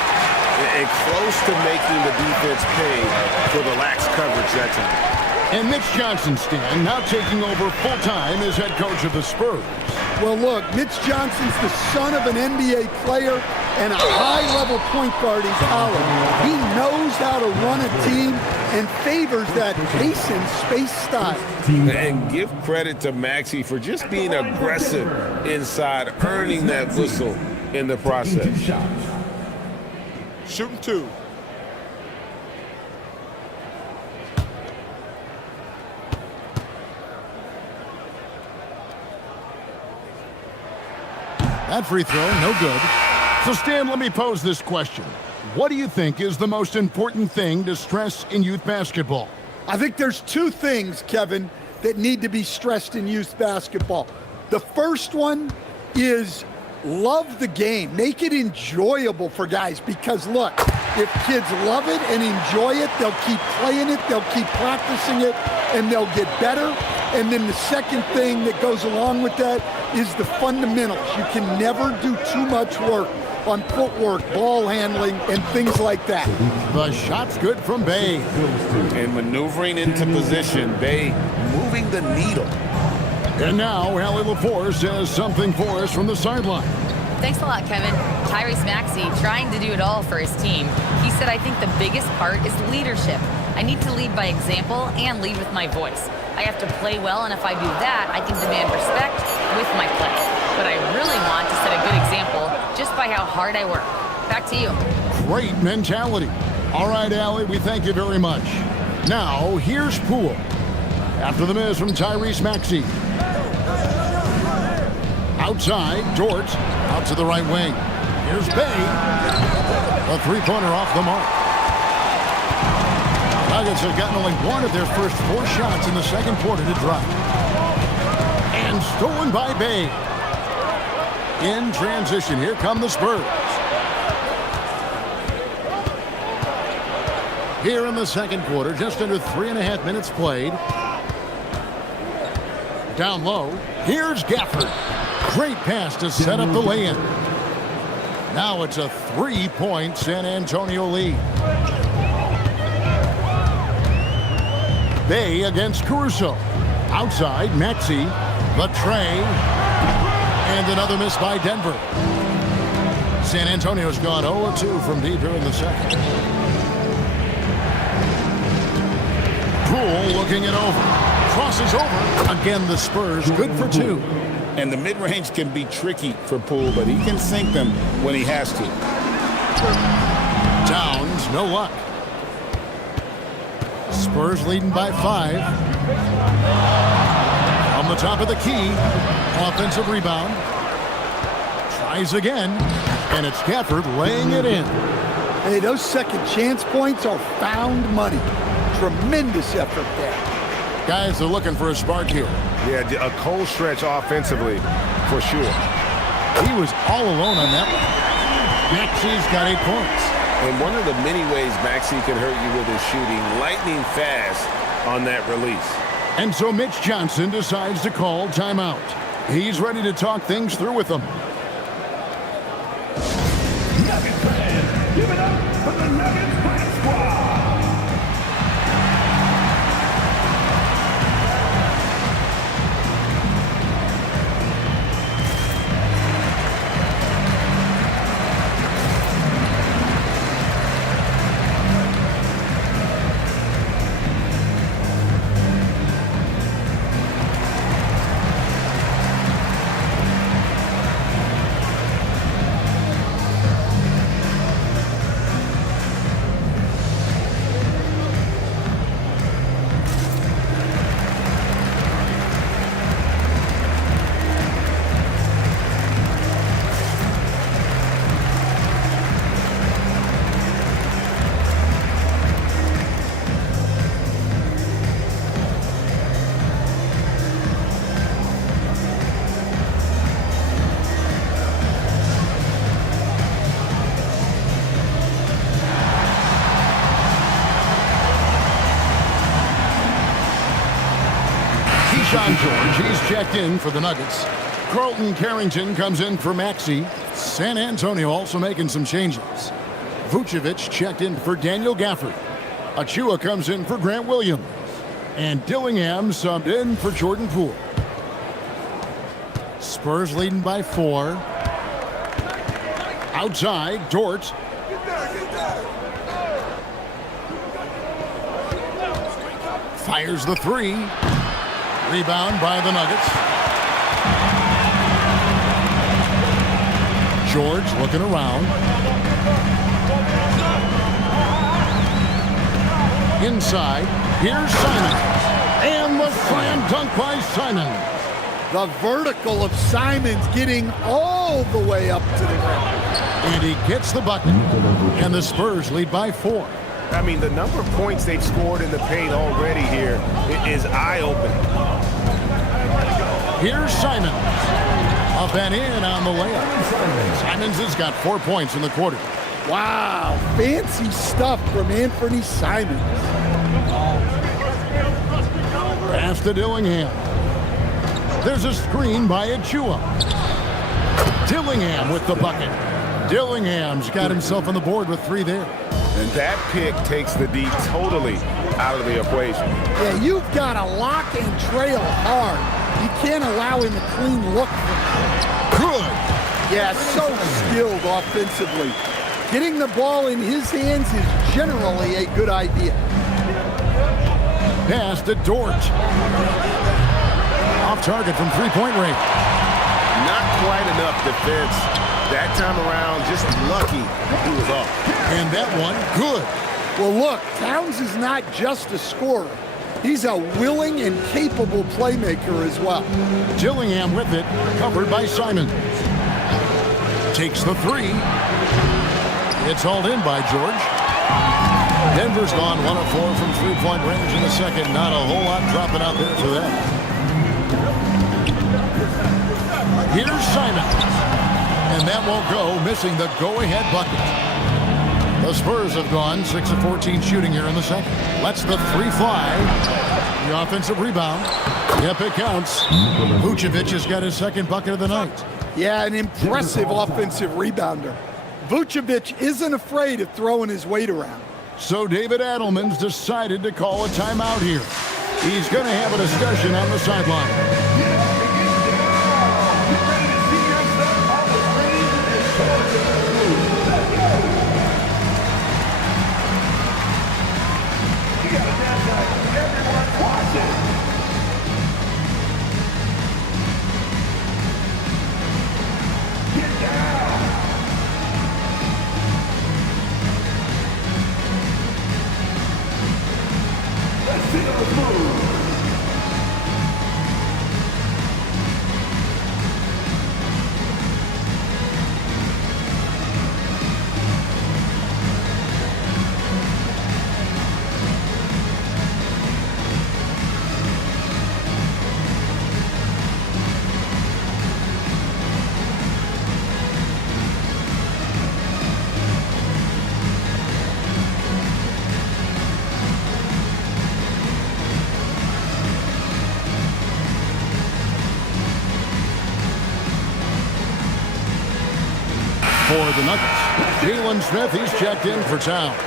And close to making the defense pay for the lax coverage that time. And Mitch Johnson, Stan, now taking over full-time as head coach of the Spurs. Well, look, Mitch Johnson's the son of an NBA player and a high-level point guard in college. He knows how to run a team and favors that pace and space style. And give credit to Maxey for just being aggressive inside, earning that whistle in the process. Shooting 2. That free throw, no good. So, Stan, let me pose this question. What do you think is the most important thing to stress in youth basketball? I think there's 2 things, Kevin, that need to be stressed in youth basketball. The first one is love the game. Make it enjoyable for guys because, look, if kids love it and enjoy it, they'll keep playing it, they'll keep practicing it, and they'll get better. And then the second thing that goes along with that is the fundamentals. You can never do too much work on footwork, ball handling, and things like that. The shot's good from Bey. And maneuvering into position, Bey moving the needle. And now, Allie LaForce says something for us from the sideline. Thanks a lot, Kevin. Tyrese Maxey trying to do it all for his team. He said, I think the biggest part is leadership. I need to lead by example and lead with my voice. I have to play well, and if I do that, I can demand respect with my play. But I really want to set a good example just by how hard I work. Back to you. Great mentality. All right, Allie, we thank you very much. Now, here's Poole. After the miss from Tyrese Maxey. Outside, Dort, out to the right wing. Here's Bey. A three-pointer off the mark. Nuggets have gotten only one of their first 4 shots in the second quarter to drop. And stolen by Bey. In transition, here come the Spurs. Here in the second quarter, just under 3.5 minutes played. Down low, here's Gafford. Great pass to set up the lay-in. Now it's a 3-point San Antonio lead. Bey against Caruso. Outside, Maxey, the tray, and another miss by Denver. San Antonio's gone 0-2 from deep here in the second. Poole looking it over. Crosses over. Again, the Spurs good for 2. And the mid-range can be tricky for Poole, but he can sink them when he has to. Towns, no luck. Spurs leading by 5. On the top of the key. Offensive rebound. Tries again. And it's Gafford laying it in. Hey, those second chance points are found money. Tremendous effort there. Guys are looking for a spark here. Yeah, a cold stretch offensively, for sure. He was all alone on that one. Maxey's got 8 points. And one of the many ways Maxey can hurt you with his shooting, lightning fast on that release. And so Mitch Johnson decides to call timeout. He's ready to talk things through with them. Nuggets fans, give it up for the Nuggets Press Squad. Sean George, he's checked in for the Nuggets. Carlton Carrington comes in for Maxey. San Antonio also making some changes. Vucevic checked in for Daniel Gafford. Achua comes in for Grant Williams. And Dillingham subbed in for Jordan Poole. Spurs leading by 4. Outside, Dort. Fires the 3. Rebound by the Nuggets. George looking around. Inside, here's Simon. And the slam dunk by Simon. The vertical of Simons getting all the way up to the rim. And he gets the bucket. And the Spurs lead by 4. I mean, the number of points they've scored in the paint already here is eye-opening. Here's Simons. Up and in on the layup. Simons has got 4 points in the quarter. Wow, fancy stuff from Anthony Simons. Pass to Dillingham. There's a screen by Achua. Dillingham with the bucket. Dillingham's got himself on the board with 3 there. And that pick takes the D totally out of the equation. Yeah, you've got to lock and trail hard. You can't allow him a clean look. Good. Yeah, so skilled offensively. Getting the ball in his hands is generally a good idea. Pass to Dort. Off target from 3-point range. Not quite enough defense. That time around, just lucky he was off. And that one, good. Well, look, Towns is not just a scorer. He's a willing and capable playmaker as well. Dillingham with it, covered by Simons. Takes the 3. It's hauled in by George. Denver's gone 1 of 4 from 3-point range in the second. Not a whole lot dropping out there for them. Here's Simons. And that won't go, missing the go-ahead bucket. The Spurs have gone 6 of 14 shooting here in the second. Lets the 3 fly. The offensive rebound. Yep, it counts. Vucevic has got his second bucket of the night. Yeah, an impressive offensive rebounder. Vucevic isn't afraid of throwing his weight around. So David Adelman's decided to call a timeout here. He's going to have a discussion on the sideline. For the Nuggets, Jalen Smith, he's checked in for Towns.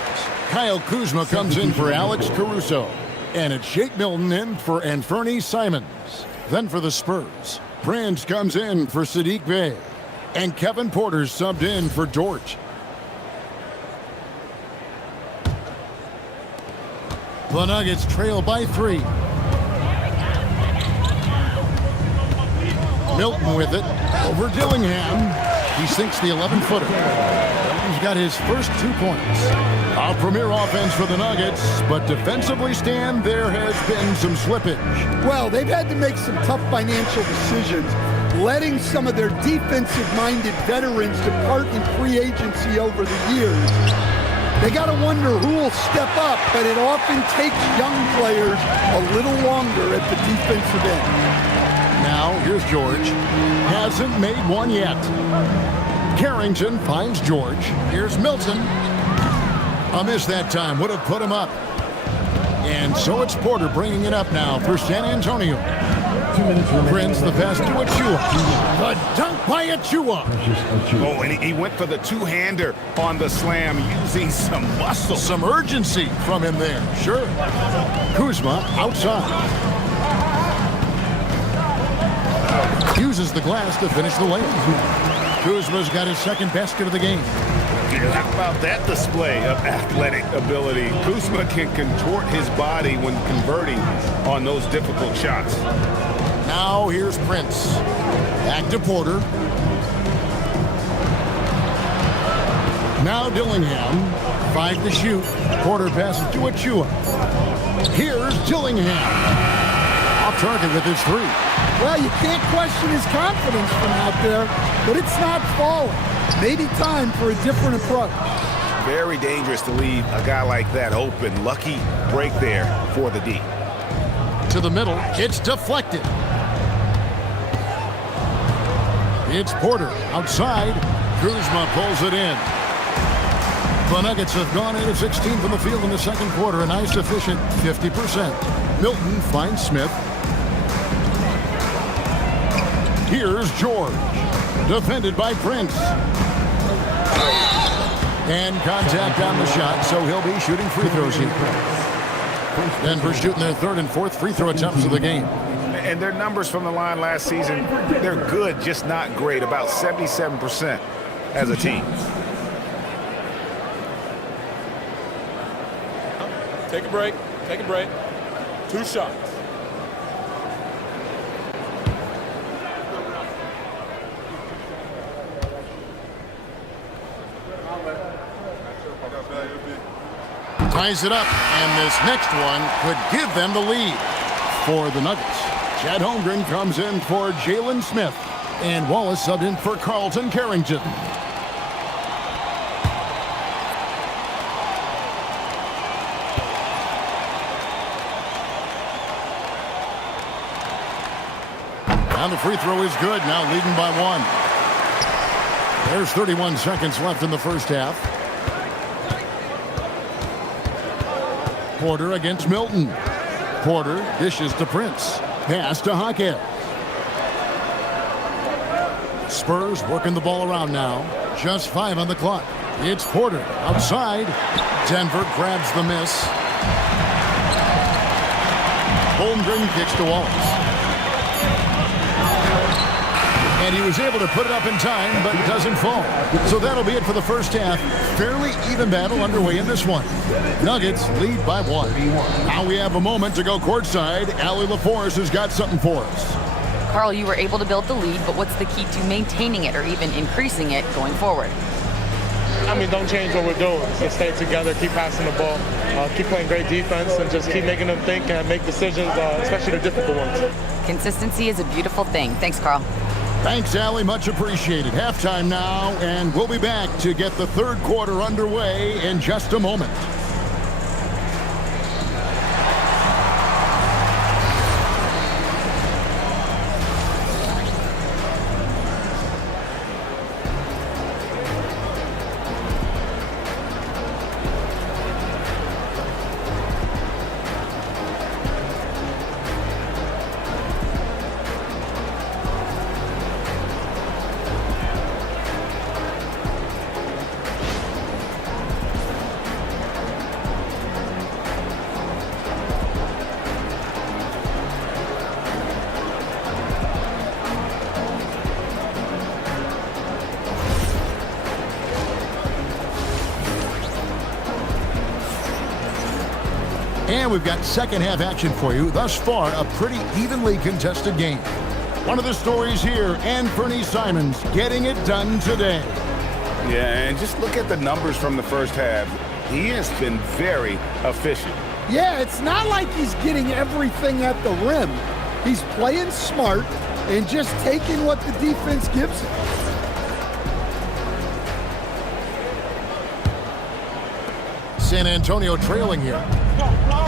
Kyle Kuzma comes in for Alex Caruso. And it's Shake Milton in for Anthony Simons. Then for the Spurs, Prince comes in for Sadiq Bey. And Kevin Porter's subbed in for Dort. The Nuggets trail by 3. Milton with it over Dillingham. He sinks the 11-footer. He's got his first 2 points. A premier offense for the Nuggets, but defensively, Stan, there has been some slippage. Well, they've had to make some tough financial decisions, letting some of their defensive-minded veterans depart in free agency over the years. They got to wonder who will step up, but it often takes young players a little longer at the defensive end. Now, here's George. Hasn't made one yet. Carrington finds George. Here's Milton. A miss that time. Would have put him up. And so it's Porter bringing it up now for San Antonio. Prince, the pass to Achua. The dunk by Achua. Oh, and he went for the two-hander on the slam using some muscle. Some urgency from him there. Sure. Kuzma outside. Uses the glass to finish the layup. Kuzma's got his second basket of the game. How about that display of athletic ability? Kuzma can contort his body when converting on those difficult shots. Now here's Prince. Back to Porter. Now Dillingham. 5 to shoot. Porter passes to Achua. Here's Dillingham. Off target with his 3. Well, you can't question his confidence from out there, but it's not falling. Maybe time for a different approach. Very dangerous to leave a guy like that open. Lucky break there for the D. To the middle. It's deflected. It's Porter outside. Kuzma pulls it in. The Nuggets have gone 8 of 16 from the field in the second quarter. A nice efficient 50%. Milton finds Smith. Here's George. Defended by Prince. And contact on the shot, so he'll be shooting free throws here. Denver shooting their third and fourth free throw attempts of the game. And their numbers from the line last season, they're good, just not great. About 77% as a team. Take a break. Take a break. 2 shots. Ties it up, and this next one could give them the lead for the Nuggets. Chad Holmgren comes in for Jalen Smith, and Wallace subbed in for Carlton Carrington. And the free throw is good, now leading by 1. There's 31 seconds left in the first half. Porter against Milton. Porter dishes to Prince. Pass to Hackett. Spurs working the ball around now. Just 5 on the clock. It's Porter outside. Denver grabs the miss. Holmgren kicks to Wallace. And he was able to put it up in time, but it doesn't fall. So that'll be it for the first half. Fairly even battle underway in this one. Nuggets lead by 1. Now we have a moment to go courtside. Allie LaForce has got something for us. Carl, you were able to build the lead, but what's the key to maintaining it or even increasing it going forward? I mean, don't change what we're doing. Just stay together, keep passing the ball, keep playing great defense, and just keep making them think and make decisions, especially the difficult ones. Consistency is a beautiful thing. Thanks, Carl. Thanks, Allie. Much appreciated. Halftime now, and we'll be back to get the third quarter underway in just a moment. And we've got second half action for you. Thus far, a pretty evenly contested game. One of the stories here, Anthony Simons getting it done today. Yeah, and just look at the numbers from the first half. He has been very efficient. Yeah, it's not like he's getting everything at the rim. He's playing smart and just taking what the defense gives him. San Antonio trailing here.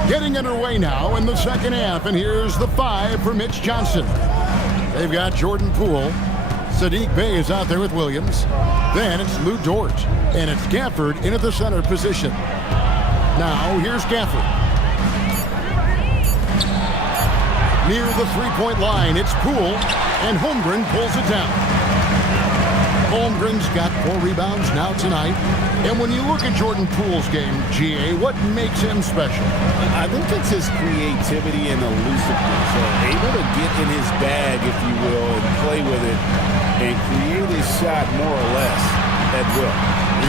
Getting underway now in the second half, and here's the 5 for Mitch Johnson. They've got Jordan Poole. Sadiq Bey is out there with Williams. Then it's Lou Dort, and it's Gafford in at the center position. Now here's Gafford. Near the three-point line, it's Poole, and Holmgren pulls it down. Holmgren's got 4 rebounds now tonight. And when you look at Jordan Poole's game, GA, what makes him special? I think it's his creativity and elusiveness. Able to get in his bag, if you will, and play with it and create his shot more or less at will.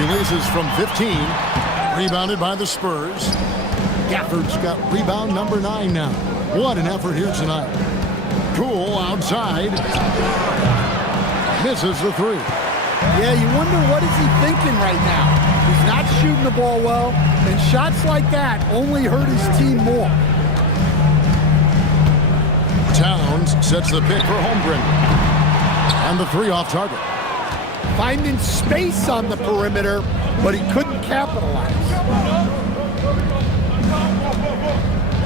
Releases from 15. Rebounded by the Spurs. Gafford's got rebound number 9 now. What an effort here tonight. Poole outside. Misses the 3. Yeah, you wonder what is he thinking right now. He's not shooting the ball well, and shots like that only hurt his team more. Towns sets the pick for Holmgren. And the 3 off target. Finding space on the perimeter, but he couldn't capitalize.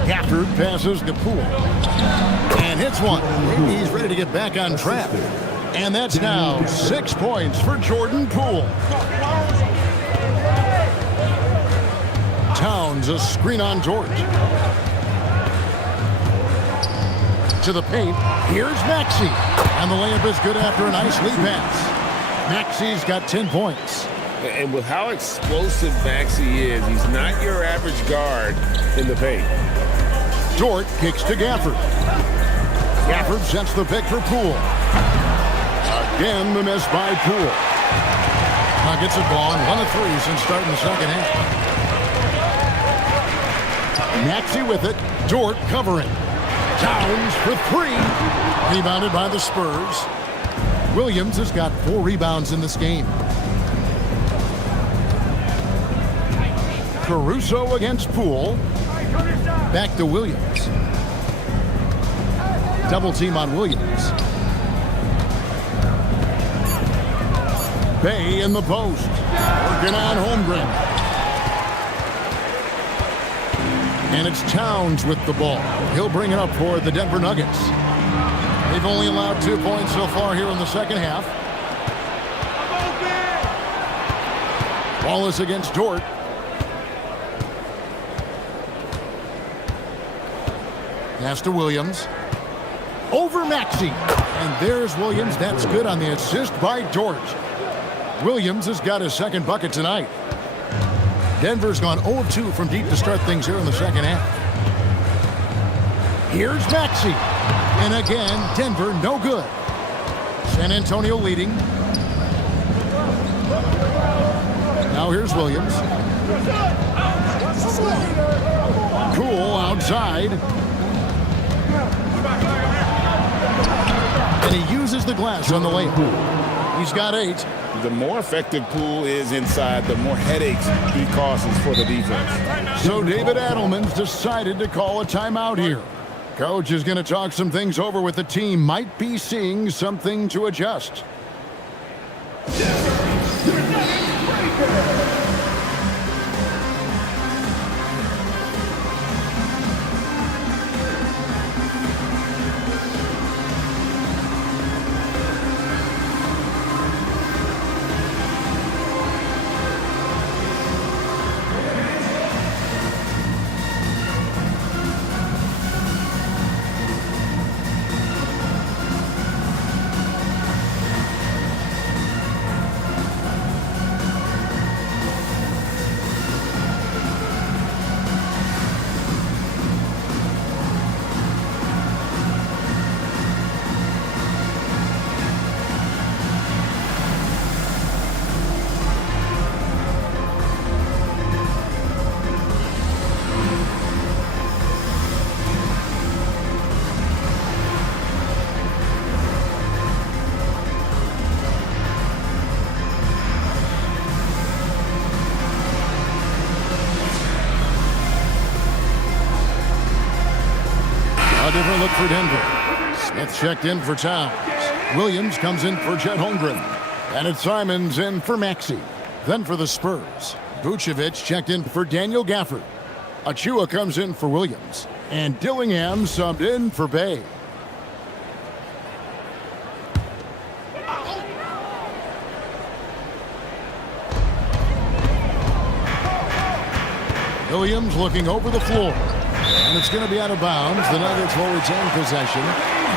Gafford passes to Poole. And hits one. He's ready to get back on track. And that's now 6 points for Jordan Poole. Towns, a screen on George. To the paint. Here's Maxey. And the layup is good after a nice lead pass. Maxey's got 10 points. And with how explosive Maxey is, he's not your average guard in the paint. Dort kicks to Gafford. Gafford sets the pick for Poole. Again, the miss by Poole. Nuggets have gone 1 of 3 since starting the second half. Maxey with it. Dort covering. Towns for 3. Rebounded by the Spurs. Williams has got 4 rebounds in this game. Caruso against Poole. Back to Williams. Double team on Williams. Bay in the post. Working on Holmgren. And it's Towns with the ball. He'll bring it up for the Denver Nuggets. They've only allowed 2 points so far here in the second half. Wallace against Dort. Pass to Williams. Over Maxey. And there's Williams. That's good on the assist by Dort. Williams has got his second bucket tonight. Denver's gone 0 of 2 from deep to start things here in the second half. Here's Maxey. And again, Denver no good. San Antonio leading. Now here's Williams. Poole outside. And he uses the glass on the layup. He's got 8. The more effective Poole is inside, the more headaches he causes for the defense. So David Adelman's decided to call a timeout here. Coach is going to talk some things over with the team. Might be seeing something to adjust. Different look for Denver. Smith checked in for Towns. Williams comes in for Chet Holmgren. And it's Simons in for Maxey. Then for the Spurs, Vucevic checked in for Daniel Gafford. Achua comes in for Williams. And Dillingham subbed in for Bay. Williams looking over the floor. And it's going to be out of bounds. The Nuggets will retain possession.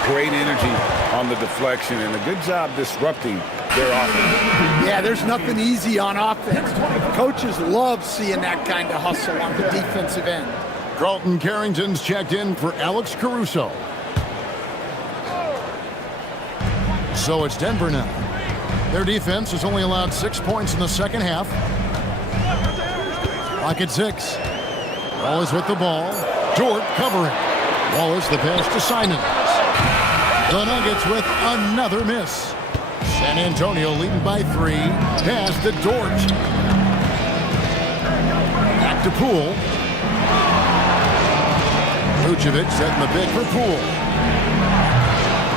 Great energy on the deflection and a good job disrupting their offense. Yeah, there's nothing easy on offense. Coaches love seeing that kind of hustle on the defensive end. Carlton Carrington's checked in for Alex Caruso. So it's Denver now. Their defense has only allowed 6 points in the second half. Clock at 6. Wallace with the ball. Dort covering. Wallace the pass to Simons. The Nuggets with another miss. San Antonio leading by 3. Pass to Dort. Back to Poole. Vucevic setting the pick for Poole.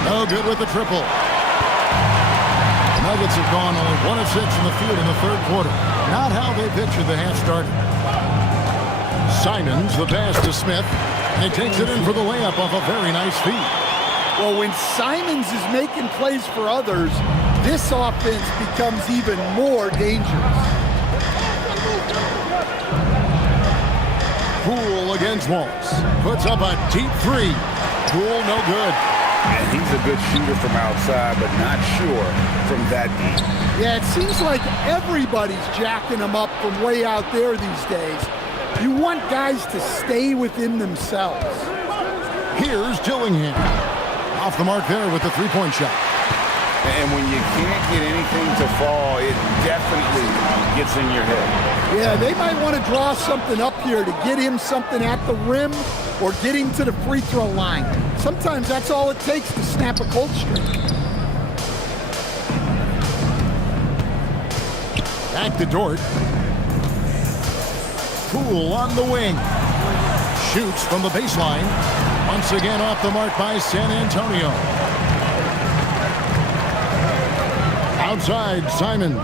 No good with the triple. The Nuggets have gone only 1 of 6 in the field in the third quarter. Not how they pictured the half started. Simons, the pass to Smith, and he takes it in for the layup off a very nice feed. Well, when Simons is making plays for others, this offense becomes even more dangerous. Poole against Wallace. Puts up a deep 3. Poole no good. And he's a good shooter from outside, but not sure from that deep. Yeah, it seems like everybody's jacking him up from way out there these days. You want guys to stay within themselves. Here's Dillingham. Off the mark there with the three-point shot. And when you can't get anything to fall, it definitely gets in your head. Yeah, they might want to draw something up here to get him something at the rim or get him to the free throw line. Sometimes that's all it takes to snap a cold streak. Back to Dort. Poole on the wing. Shoots from the baseline. Once again off the mark by San Antonio. Outside, Simons.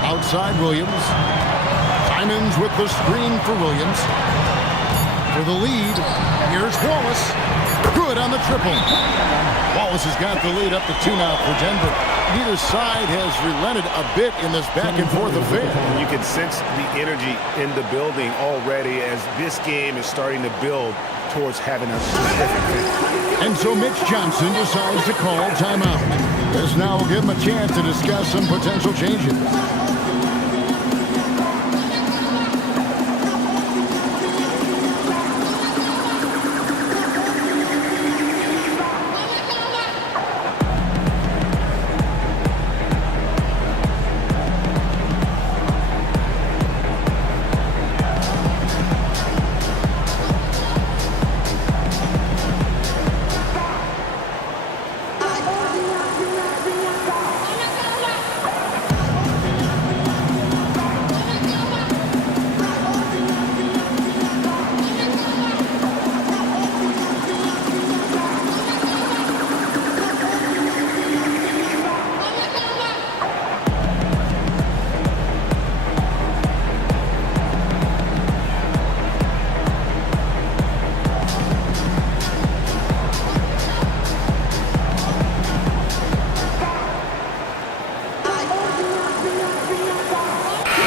Outside, Williams. Simons with the screen for Williams. For the lead, here's Wallace. Good on the triple. Wallace has got the lead up to 2 now for Denver. Neither side has relented a bit in this back-and-forth affair. You can sense the energy in the building already as this game is starting to build towards having a specific finish. And so Mitch Johnson decides to call timeout. This now will give him a chance to discuss some potential changes.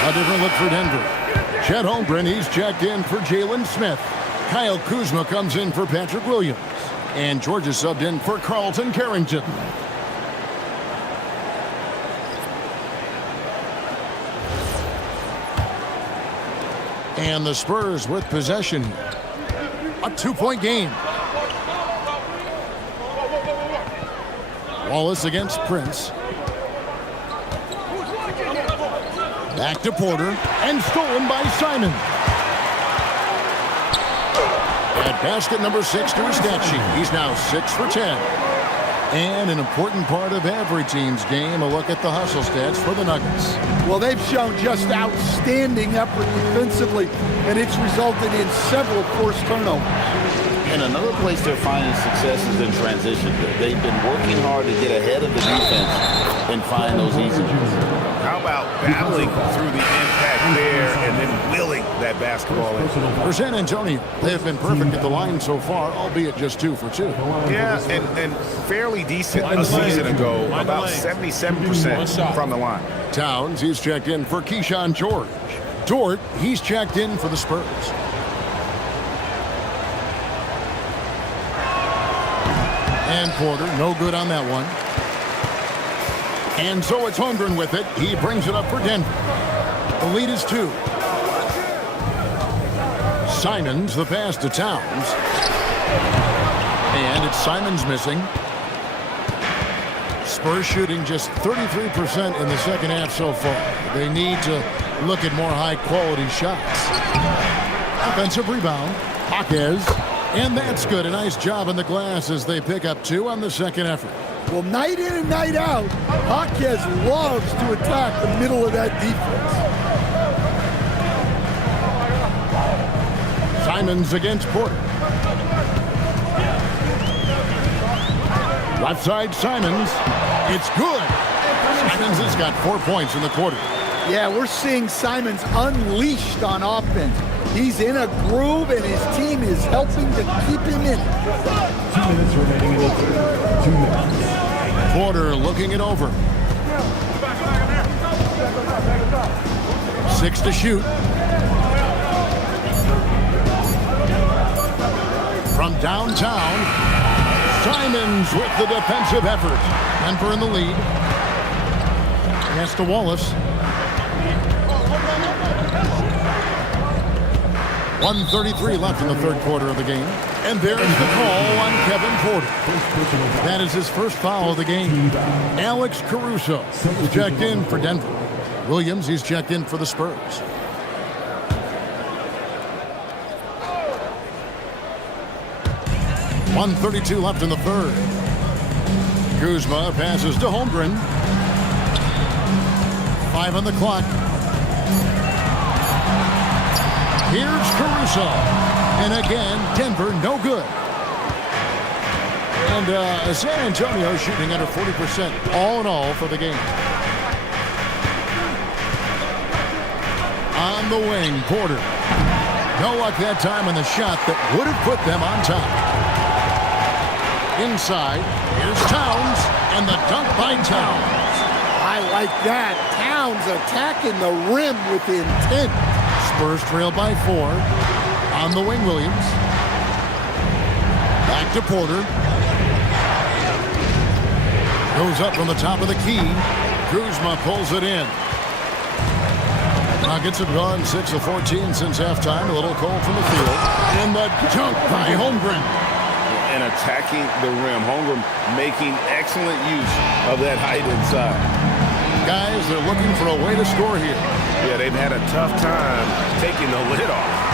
A different look for Denver. Chet Holmgren, he's checked in for Jalen Smith. Kyle Kuzma comes in for Patrick Williams. And Georgia subbed in for Carlton Carrington. And the Spurs with possession here. A 2-point game. Wallace against Prince. Back to Porter, and stolen by Simon. At basket number 6 to his stat sheet. He's now 6 for 10. And an important part of every team's game, a look at the hustle stats for the Nuggets. Well, they've shown just outstanding effort defensively, and it's resulted in several forced turnovers. And another place they're finding success is in transition. They've been working hard to get ahead of the defense and find those easy ones. How about battling through the impact there and then willing that basketball in? For San Antonio, they have been perfect at the line so far, albeit just 2 for 2. Yeah, and fairly decent a season ago, about 77% from the line. Towns, he's checked in for Keyshawn George. Dort, he's checked in for the Spurs. And Porter, no good on that one. And so it's Holmgren with it. He brings it up for Denver. The lead is 2. Simons, the pass to Towns. And it's Simons missing. Spurs shooting just 33% in the second half so far. They need to look at more high-quality shots. Offensive rebound. Jaquez. And that's good. A nice job in the glass as they pick up 2 on the second effort. Well, night in and night out, Jaquez loves to attack the middle of that defense. Simons against Porter. Left side, Simons. It's good. Simons has got 4 points in the quarter. Yeah, we're seeing Simons unleashed on offense. He's in a groove, and his team is helping to keep him in it. 2 minutes remaining in the third. 2 minutes. Porter looking it over. 6 to shoot. From downtown, Simons with the defensive effort. Denver in the lead. Pass to Wallace. 1:33 left in the third quarter of the game. And there's the call on Kevin Porter. That is his first foul of the game. Alex Caruso is checked in for Denver. Williams, he's checked in for the Spurs. .132 left in the third. Kuzma passes to Holmgren. 5 on the clock. Here's Caruso. And again, Denver no good. And San Antonio shooting under 40% all in all for the game. On the wing, Porter. No luck that time on the shot that would have put them on top. Inside, here's Towns, and the dunk by Towns. I like that. Towns attacking the rim with intent. Spurs trail by 4. On the wing, Williams. Back to Porter. Goes up from the top of the key. Kuzma pulls it in. Rockets have gone 6 of 14 since halftime. A little cold from the field. And the dunk by Holmgren. And attacking the rim. Holmgren making excellent use of that height inside. Guys, they're looking for a way to score here. Yeah, they've had a tough time taking the lid off.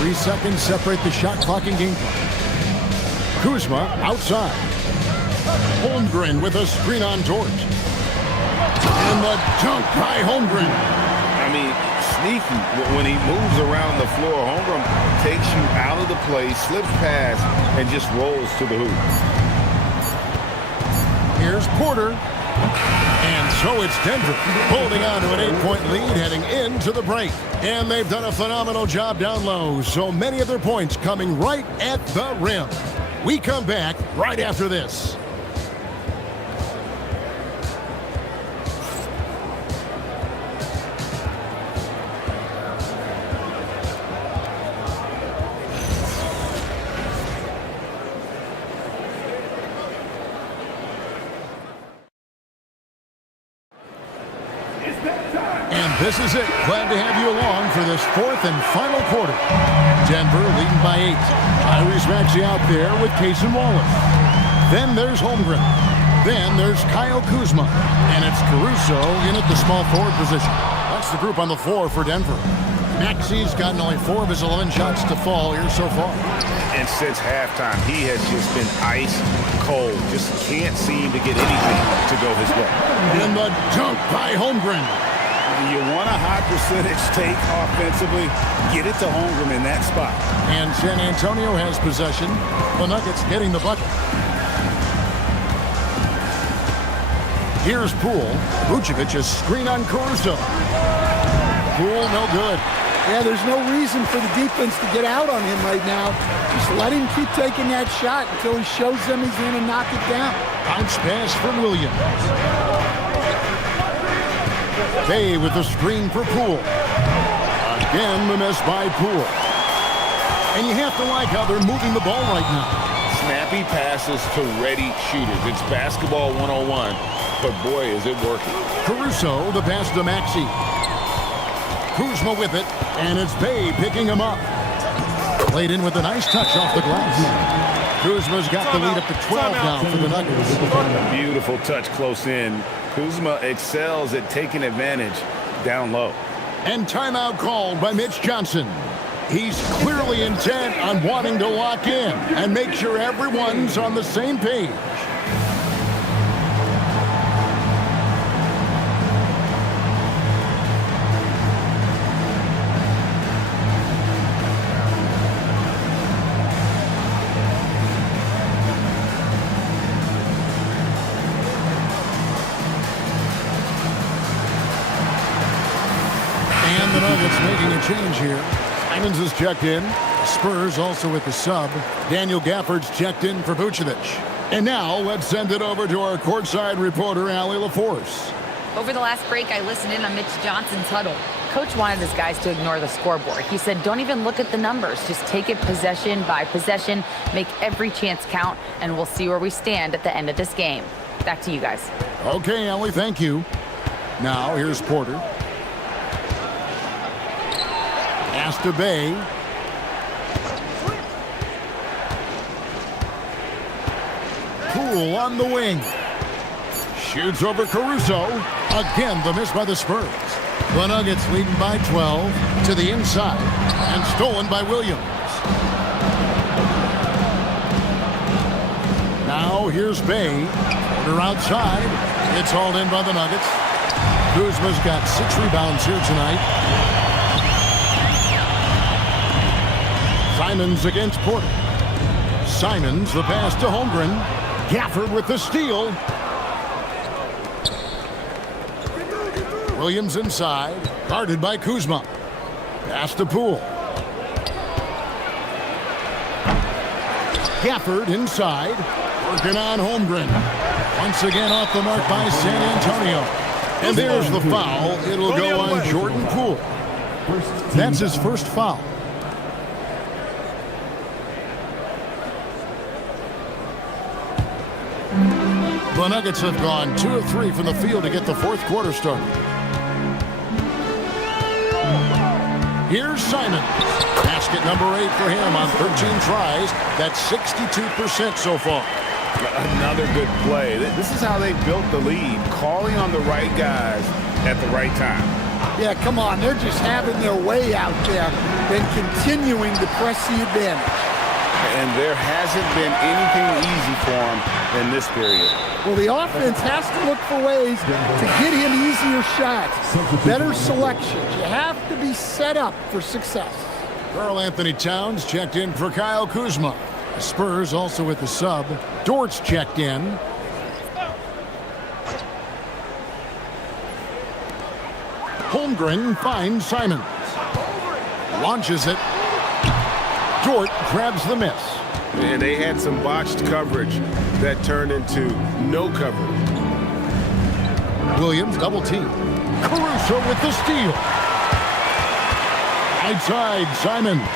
3 seconds separate the shot clock and game clock. Kuzma outside. Holmgren with a screen on George. And the dunk by Holmgren. I mean, sneaky. When he moves around the floor, Holmgren takes you out of the play, slips past, and just rolls to the hoop. Here's Porter. And so it's Denver holding on to an 8-point lead heading into the break. And they've done a phenomenal job down low. So many of their points coming right at the rim. We come back right after this. And this is it. Glad to have you along for this 4th and final quarter. Denver leading by 8. Tyrese Maxey out there with Case and Wallace. Then there's Holmgren. Then there's Kyle Kuzma. And it's Caruso in at the small forward position. That's the group on the floor for Denver. Maxey's gotten only 4 of his 11 shots to fall here so far. And since halftime, he has just been ice cold. Just can't seem to get anything to go his way. And the dunk by Holmgren. You want a high percentage take offensively, get it to Holmgren in that spot. And San Antonio has possession. The Nuggets getting the bucket. Here's Poole. Vucevic a screen on Caruso. Poole no good. Yeah, there's no reason for the defense to get out on him right now. Just let him keep taking that shot until he shows them he's going to knock it down. Bounce pass from Williams. Bay with the screen for Poole. Again, the miss by Poole. And you have to like how they're moving the ball right now. Snappy passes to ready shooters. It's basketball 101, but boy, is it working. Caruso, the pass to Maxey. Kuzma with it, and it's Bay picking him up. Played in with a nice touch off the glass. Kuzma's got the lead up to 12 now for the Nuggets. Beautiful touch close in. Kuzma excels at taking advantage down low. And timeout called by Mitch Johnson. He's clearly intent on wanting to lock in and make sure everyone's on the same page. And the Nuggets making a change here. Simons is checked in. Spurs also with the sub. Daniel Gafford's checked in for Vucevic. And now let's send it over to our courtside reporter, Allie LaForce. Over the last break, I listened in on Mitch Johnson's huddle. Coach wanted his guys to ignore the scoreboard. He said, don't even look at the numbers. Just take it possession by possession, make every chance count, and we'll see where we stand at the end of this game. Back to you guys. Okay, Allie, thank you. Now, here's Porter. Pass to Bay. Poole on the wing. Shoots over Caruso. Again, the miss by the Spurs. The Nuggets leading by 12 to the inside and stolen by Williams. Now here's Bay. Porter outside. It's hauled in by the Nuggets. Kuzma's got 6 rebounds here tonight. Simons against Porter. Simons, the pass to Holmgren. Gafford with the steal. Williams inside, guarded by Kuzma. Pass to Poole. Gafford inside, working on Holmgren. Once again off the mark by San Antonio. And there's the foul. It'll go on Jordan Poole. That's his first foul. The Nuggets have gone 2 of 3 from the field to get the fourth quarter started. Here's Simons. Basket number 8 for him on 13 tries. That's 62% so far. Another good play. This is how they built the lead, calling on the right guys at the right time. Yeah, come on. They're just having their way out there and continuing to press the advantage. And there hasn't been anything easy for him in this period. Well, the offense has to look for ways to get him easier shots, better selections. You have to be set up for success. Karl-Anthony Towns checked in for Kyle Kuzma. The Spurs also with the sub. Dort's checked in. Holmgren finds Simons. Launches it. Dort grabs the miss. And they had some botched coverage that turned into no coverage. Williams double team. Caruso with the steal. Right side, Simons.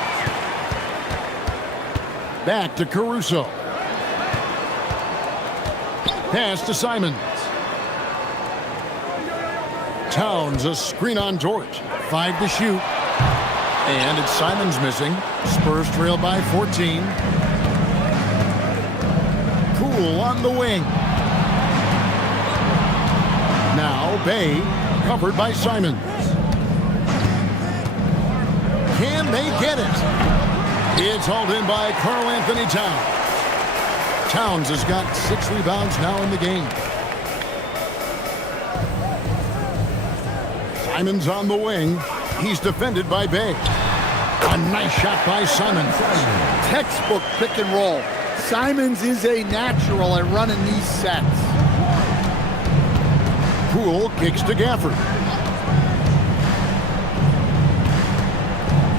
Back to Caruso. Pass to Simons. Towns a screen on Dort. 5 to shoot. And it's Simons missing. Spurs trail by 14. Poole on the wing. Now Bay covered by Simons. Can they get it? It's hauled in by Karl-Anthony Towns. Towns has got 6 rebounds now in the game. Simons on the wing. He's defended by Bay. A nice shot by Simons. Textbook pick and roll. Simons is a natural at running these sets. Poole kicks to Gafford.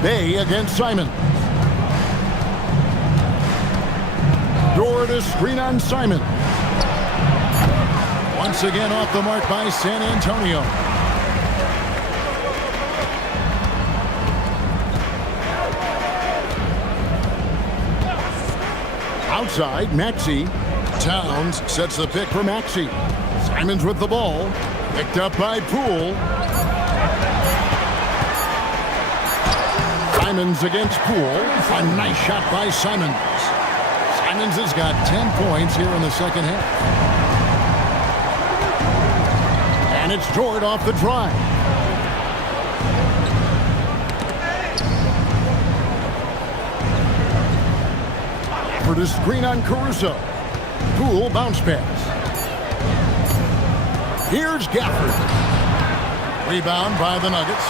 Bay against Simon. Door to screen on Simon. Once again off the mark by San Antonio. Outside, Maxey. Towns sets the pick for Maxey. Simons with the ball. Picked up by Poole. Simons against Poole. A nice shot by Simons. Simons has got 10 points here in the second half. And it's Dort off the drive. For the screen on Caruso. Poole bounce pass. Here's Gafford. Rebound by the Nuggets.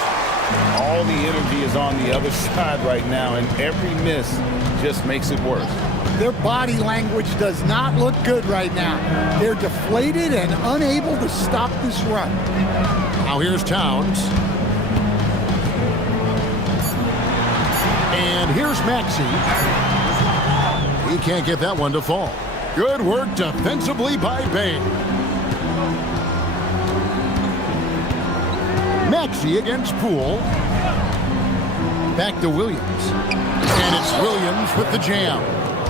All the energy is on the other side right now, and every miss just makes it worse. Their body language does not look good right now. They're deflated and unable to stop this run. Now here's Towns. And here's Maxey. He can't get that one to fall. Good work defensively by Bay. Maxey against Poole. Back to Williams. And it's Williams with the jam.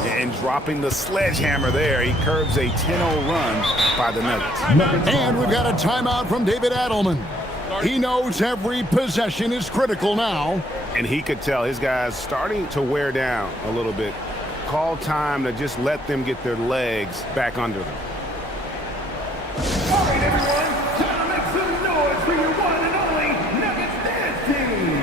And dropping the sledgehammer there. He curbs a 10-0 run by the Nuggets. And we've got a timeout from David Adelman. He knows every possession is critical now. And he could tell his guys starting to wear down a little bit. Call time to just let them get their legs back under them. All right, everyone. Time to make some noise for your one and only Nuggets dance team.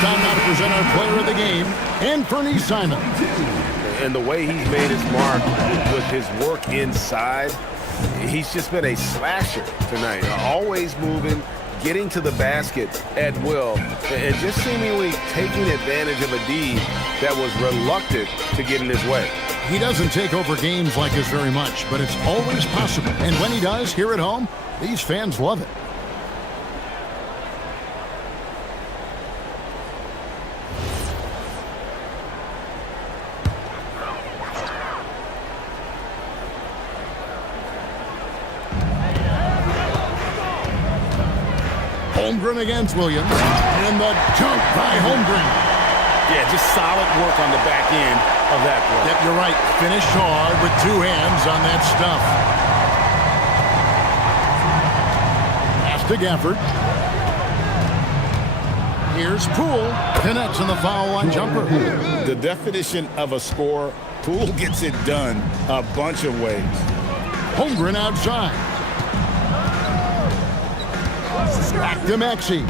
Time now to present our player of the game, Anthony Simons. And the way he's made his mark with his work inside, he's just been a slasher tonight. Always moving, getting to the basket at will, and just seemingly taking advantage of a D that was reluctant to get in his way. He doesn't take over games like this very much, but it's always possible. And when he does, here at home, these fans love it. Holmgren against Williams. And the dunk by Holmgren. Yeah, just solid work on the back end of that play. Yep, you're right. Finished hard with two hands on that stuff. Pass to Gafford. Here's Poole. Connects on the foul line jumper. The definition of a score, Poole gets it done a bunch of ways. Holmgren outside. Back to Maxey.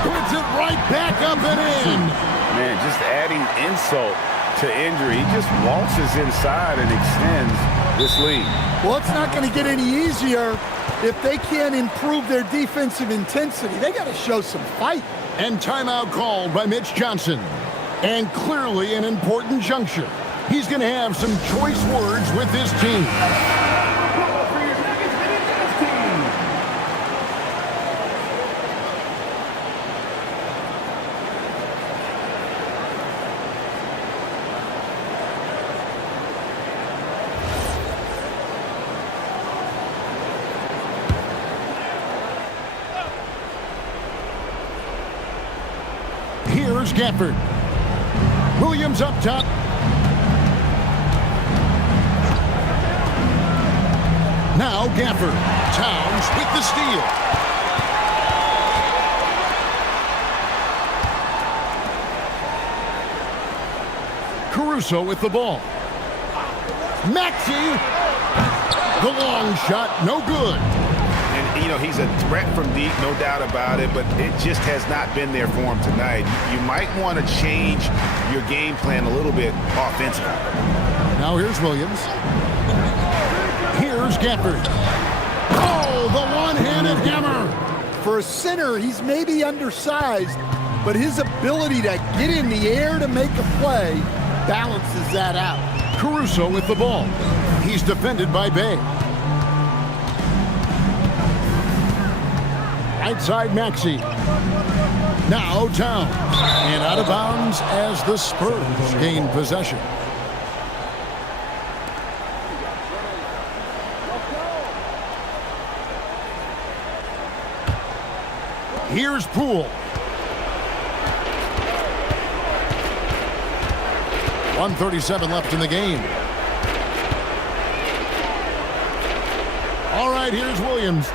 Puts it right back up and in. Man, just adding insult to injury. He just waltzes inside and extends this lead. Well, it's not going to get any easier if they can't improve their defensive intensity. They got to show some fight. And timeout called by Mitch Johnson. And clearly an important juncture. He's going to have some choice words with his team. Here's Gafford. Williams up top. Now Gafford. Towns with the steal. Caruso with the ball. Maxey. The long shot, no good. And, you know, he's a threat from deep, no doubt about it, but it just has not been there for him tonight. You might want to change your game plan a little bit offensively. Now here's Williams. Here's Gafford. Oh, the one-handed hammer. For a center, he's maybe undersized, but his ability to get in the air to make a play balances that out. Caruso with the ball. He's defended by Bay. Right side Maxey. Now Towns. And out of bounds as the Spurs gain possession. Here's Poole. 1:37 left in the game. All right, here's Williams.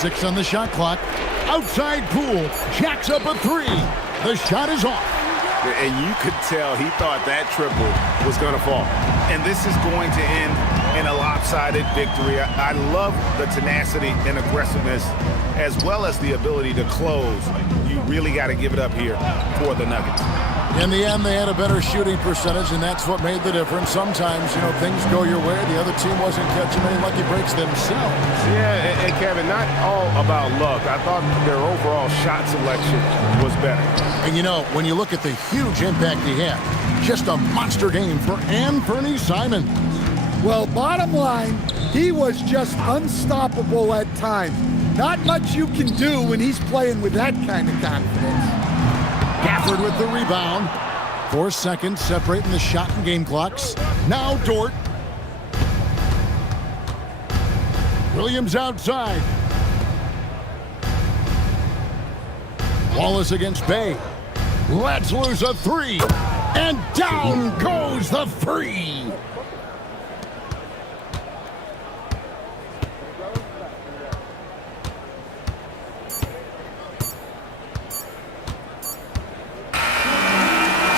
6 on the shot clock. Outside Poole. Jacks up a 3. The shot is off. And you could tell he thought that triple was going to fall. And this is going to end in a lopsided victory. I love the tenacity and aggressiveness as well as the ability to close. You really got to give it up here for the Nuggets. In the end, they had a better shooting percentage, and that's what made the difference. Sometimes, you know, things go your way. The other team wasn't catching many lucky breaks themselves. Yeah, and Kevin, not all about luck. I thought their overall shot selection was better. And, you know, when you look at the huge impact he had, just a monster game for Anthony Simons. Well, bottom line, he was just unstoppable at times. Not much you can do when he's playing with that kind of confidence. Gafford with the rebound. 4 seconds separating the shot and game clocks. Now Dort. Williams outside. Wallace against Bay. Let's lose a 3. And down goes the 3.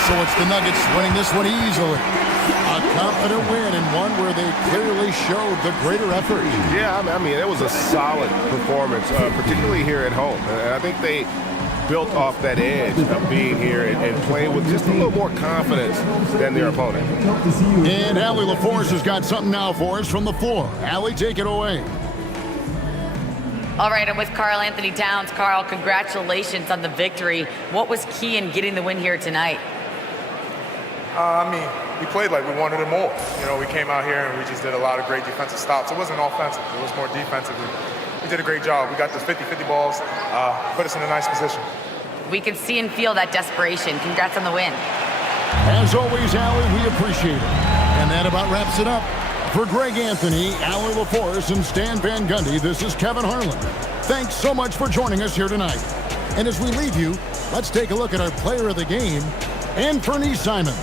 So it's the Nuggets winning this one easily. A confident win and one where they clearly showed the greater effort. Yeah, I mean, it was a solid performance, particularly here at home. And I think they built off that edge of being here and playing with just a little more confidence than their opponent. And Allie LaForce has got something now for us from the floor. Allie, take it away. All right, I'm with Karl Anthony Towns. Karl, congratulations on the victory. What was key in getting the win here tonight? I mean, we played like we wanted it more. You know, we came out here and we just did a lot of great defensive stops. It wasn't offensive. It was more defensive. We did a great job. We got the 50-50 balls, put us in a nice position. We could see and feel that desperation. Congrats on the win. As always, Allie, we appreciate it. And that about wraps it up. For Greg Anthony, Allie LaForce, and Stan Van Gundy, this is Kevin Harlan. Thanks so much for joining us here tonight. And as we leave you, let's take a look at our player of the game, Anthony Simons.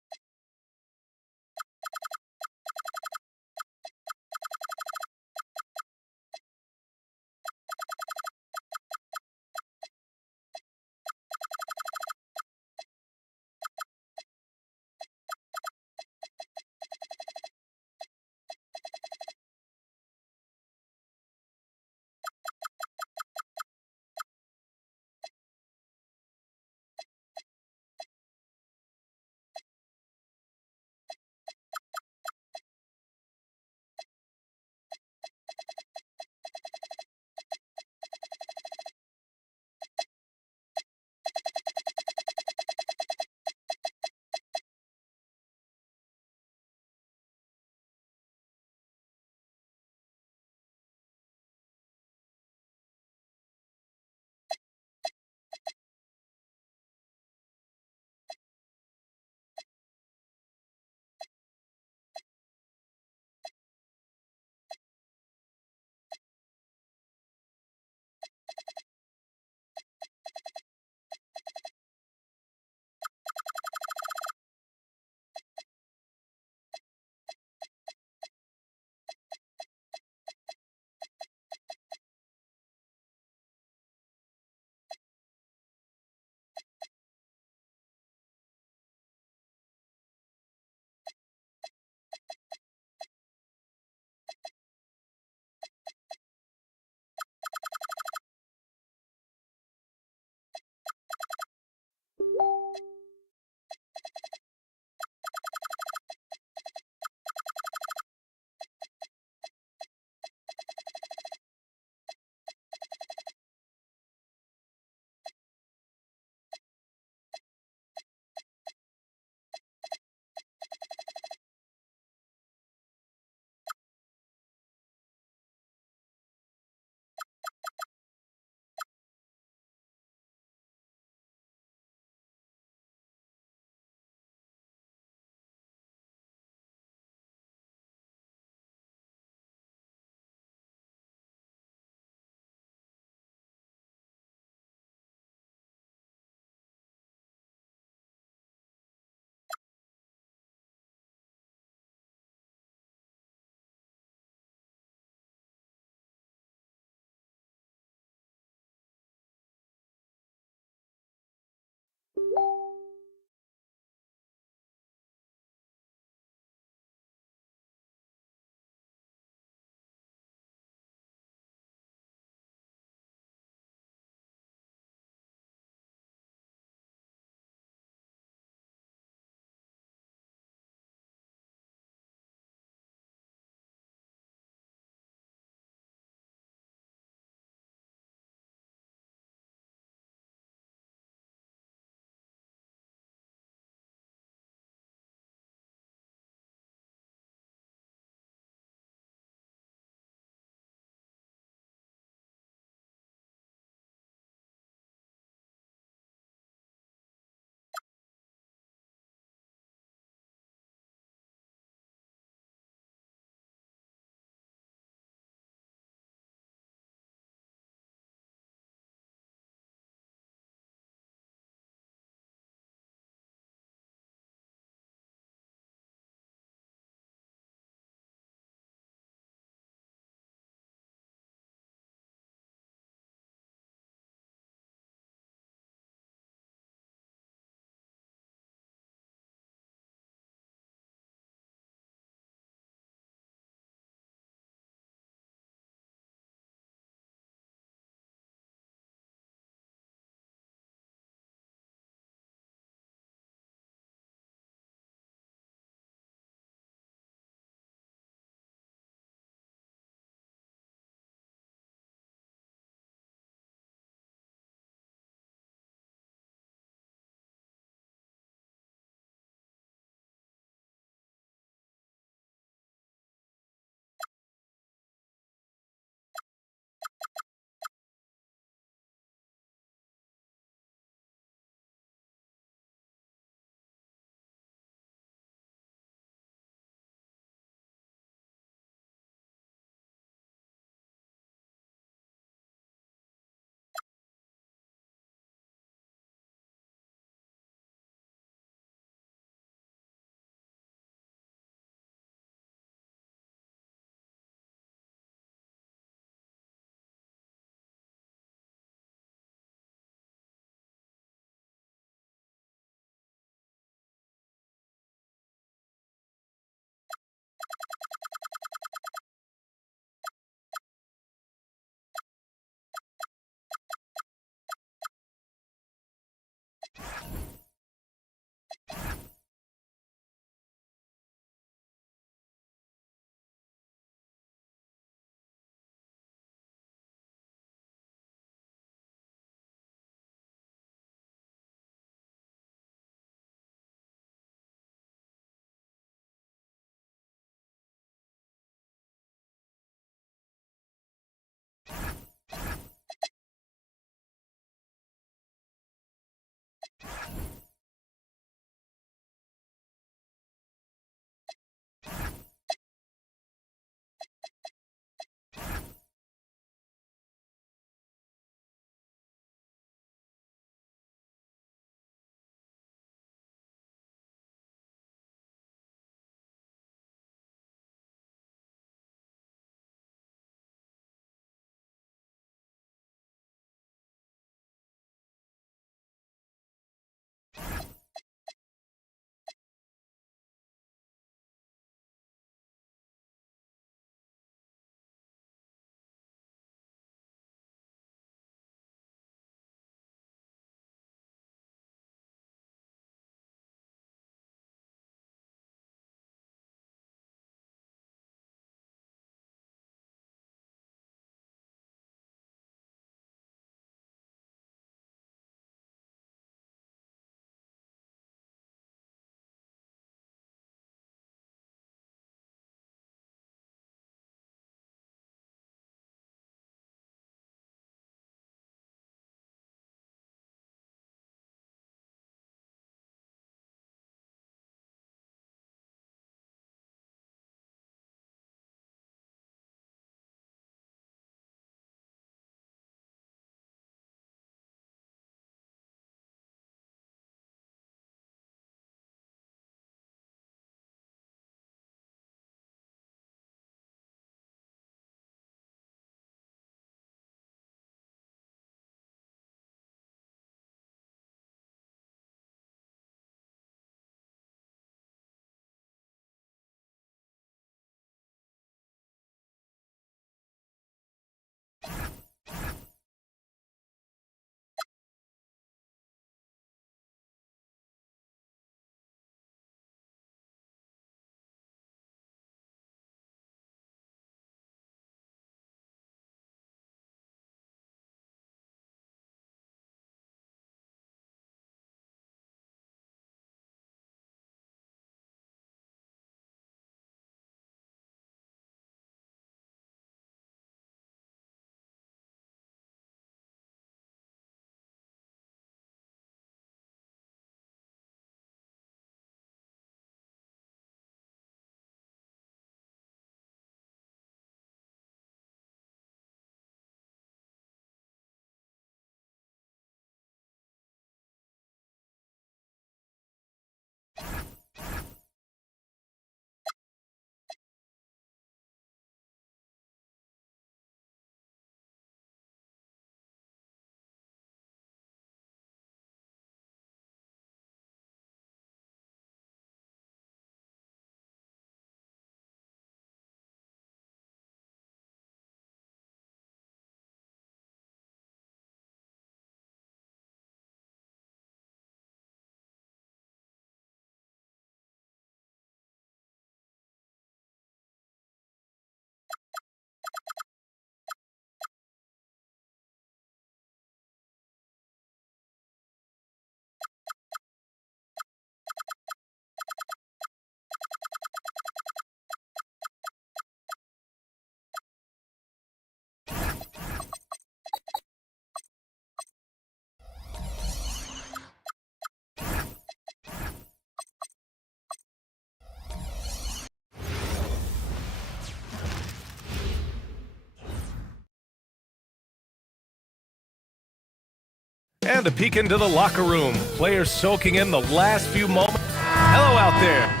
And a peek into the locker room. Players soaking in the last few moments. Hello out there.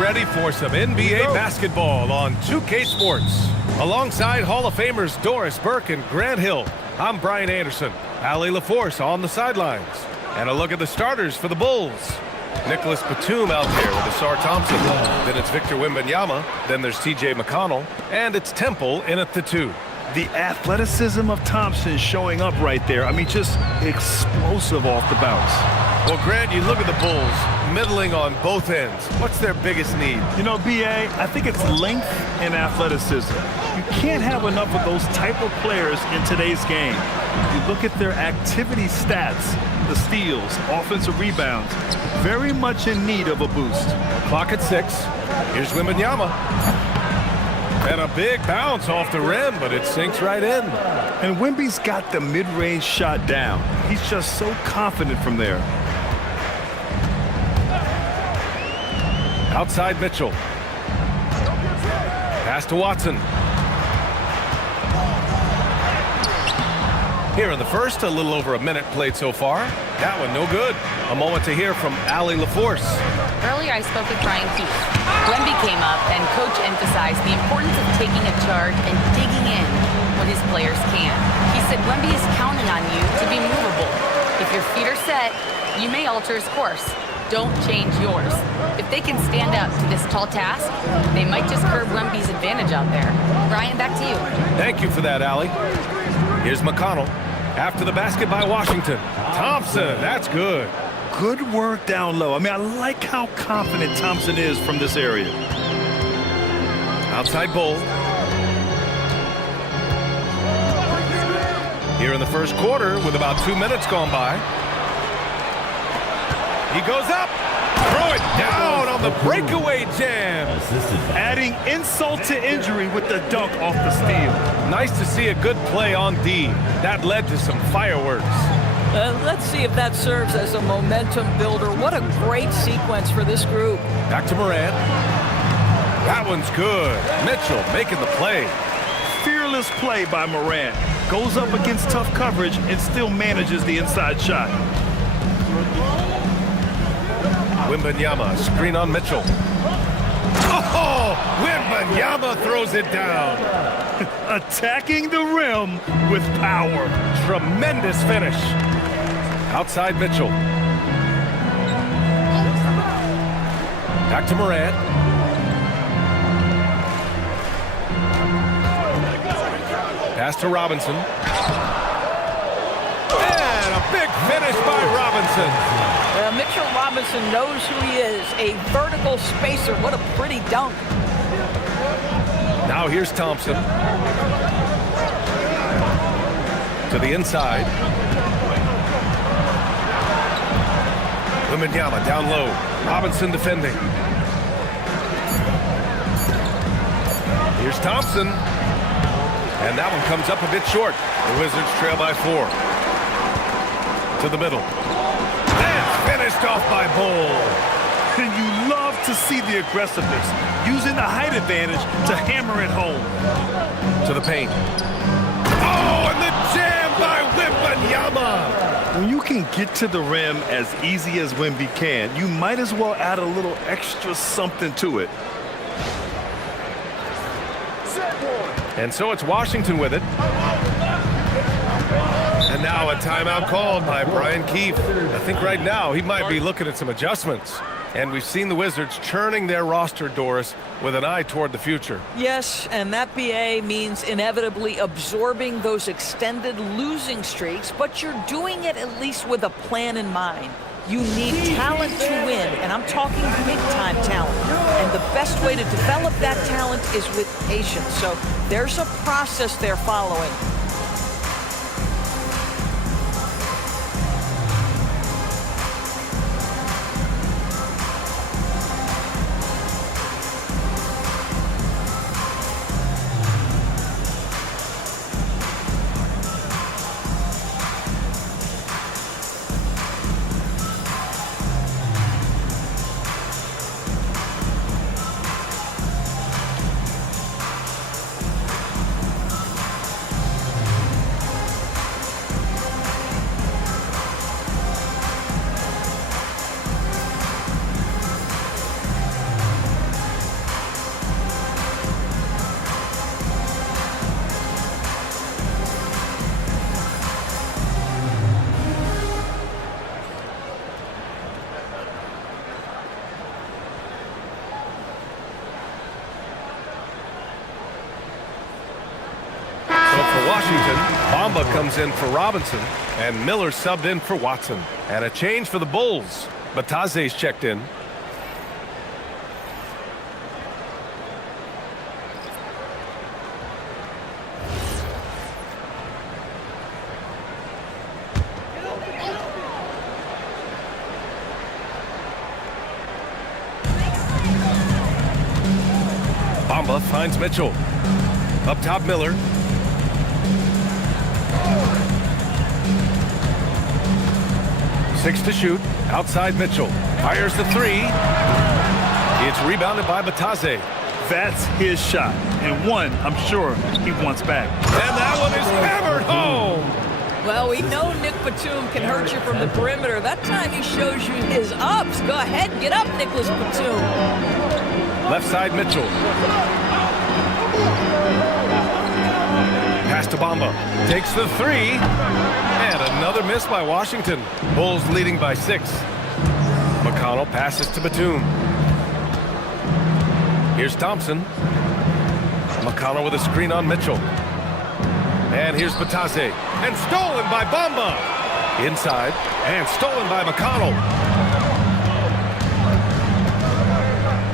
ready for some NBA basketball on 2K Sports. Alongside Hall of Famers Doris Burke and Grant Hill, I'm Brian Anderson. Allie LaForce on the sidelines. And a look at the starters for the Bulls. Nicholas Batum out there with Asar Thompson. Then it's Victor Wembanyama. Then there's TJ McConnell. And it's Temple in at the 2. The athleticism of Thompson showing up right there. I mean, just explosive off the bounce. Well, Grant, you look at the Bulls, middling on both ends. What's their biggest need? You know, B.A., I think it's length and athleticism. You can't have enough of those type of players in today's game. You look at their activity stats, the steals, offensive rebounds, very much in need of a boost. Clock at 6. Here's Wembanyama. And a big bounce off the rim, but it sinks right in. And Wemby's got the mid-range shot down. He's just so confident from there. Outside Mitchell. Pass to Watson. Here in the first, a little over a minute played so far. That one no good. A moment to hear from Allie LaForce. Earlier, I spoke with Brian Keith. Wemby came up, and Coach emphasized the importance of taking a charge and digging in when his players can. He said Wemby is counting on you to be movable. If your feet are set, you may alter his course. Don't change yours. If they can stand up to this tall task, they might just curb Wemby's advantage out there. Brian, back to you. Thank you for that, Allie. Here's McConnell. After the basket by Washington. Thompson, that's good. Good work down low. I mean, I like how confident Thompson is from this area. Outside Bull. Here in the first quarter with about 2 minutes gone by. He goes up. Throw it down on the breakaway jam. Adding insult to injury with the dunk off the steal. Nice to see a good play on D. That led to some fireworks. Let's see if that serves as a momentum builder. What a great sequence for this group. Back to Morant. That one's good. Mitchell making the play. Fearless play by Morant. Goes up against tough coverage and still manages the inside shot. Wembanyama, screen on Mitchell. Oh, Wembanyama throws it down. Attacking the rim with power. Tremendous finish. Outside Mitchell. Back to Morant. Pass to Robinson. And a big finish by Robinson. Mitchell Robinson knows who he is, a vertical spacer. What a pretty dunk. Now here's Thompson. To the inside. Wembanyama down low. Robinson defending. Here's Thompson. And that one comes up a bit short. The Wizards trail by 4. To the middle. Finished off by Bull. And you love to see the aggressiveness, using the height advantage to hammer it home. To the paint. Oh, and the jam by Wembanyama. When you can get to the rim as easy as Wemby can, you might as well add a little extra something to it. And so it's Washington with it. And now a timeout called by Brian Keefe. I think right now he might be looking at some adjustments. And we've seen the Wizards churning their roster, Doris, with an eye toward the future. Yes, and that BA means inevitably absorbing those extended losing streaks, but you're doing it at least with a plan in mind. You need talent to win, and I'm talking big-time talent. And the best way to develop that talent is with patience. So there's a process they're following. Washington, Bamba comes in for Robinson, and Miller subbed in for Watson. And a change for the Bulls. Bataze's checked in. Bamba finds Mitchell. Up top, Miller. Six to shoot. Outside Mitchell. Fires the three. It's rebounded by Bataze. That's his shot. And one, I'm sure, he wants back. And that one is hammered home. Well, we know Nick Batum can hurt you from the perimeter. That time he shows you his ups. Go ahead, get up, Nicholas Batum. Left side Mitchell. Pass to Bamba. Takes the three. And another miss by Washington. Bulls leading by 6. McConnell passes to Batum. Here's Thompson. McConnell with a screen on Mitchell. And here's Bataze. And stolen by Bamba. Inside. And stolen by McConnell.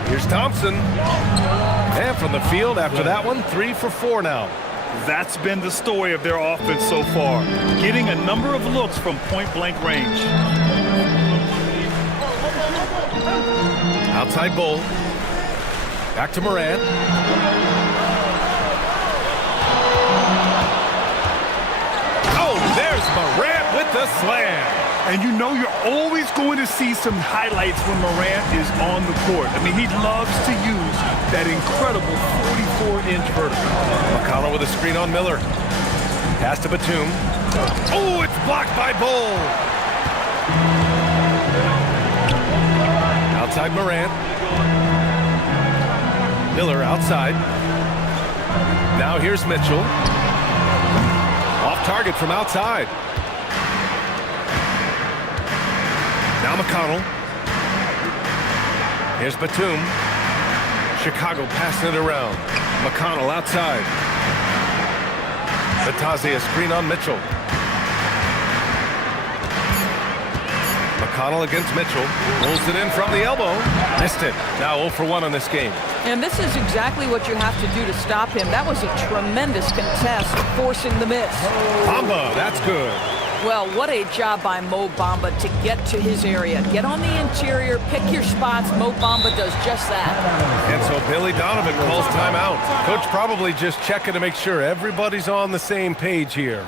Here's Thompson. And from the field after that one, 3 for 4 now. That's been the story of their offense so far. Getting a number of looks from point-blank range. Outside Bull. Back to Morant. Oh, there's Morant with the slam. And you know you're always going to see some highlights when Morant is on the court. I mean, he loves to use that incredible 44-inch vertical. McConnell with a screen on Miller. Pass to Batum. Oh, it's blocked by Bull. Outside Morant. Miller outside. Now here's Mitchell. Off target from outside. Now McConnell. Here's Batum. Chicago passing it around. McConnell outside. Bataze a screen on Mitchell. McConnell against Mitchell. Rolls it in from the elbow. Missed it. Now 0 for 1 on this game. And this is exactly what you have to do to stop him. That was a tremendous contest, forcing the miss. Bamba, that's good. Well, what a job by Mo Bamba to get to his area. Get on the interior, pick your spots. Mo Bamba does just that. And so Billy Donovan calls timeout. Coach probably just checking to make sure everybody's on the same page here.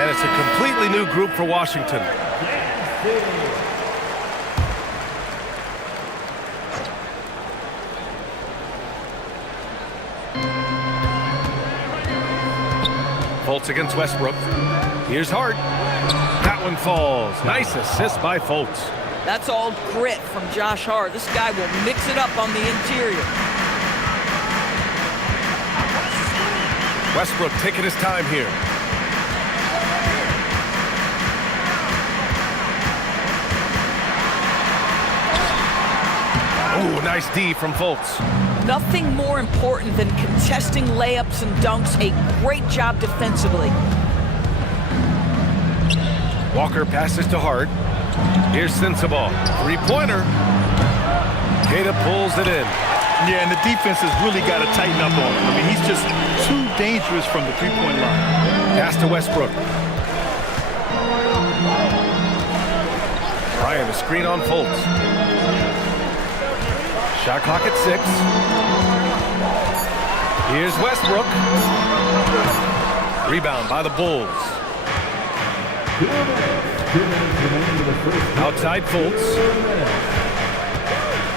And it's a completely new group for Washington. Fultz against Westbrook. Here's Hart. That one falls. Nice assist by Fultz. That's all grit from Josh Hart. This guy will mix it up on the interior. Westbrook taking his time here. Oh, nice D from Fultz. Nothing more important than contesting layups and dunks. A great job defensively. Walker passes to Hart. Here's Sensabaugh. Three-pointer. Queta pulls it in. Yeah, and the defense has really got to tighten up on him. I mean, he's just too dangerous from the three-point line. Pass to Westbrook. Ryan, a screen on Fultz. Shot clock at 6. Here's Westbrook. Rebound by the Bulls. Outside Fultz.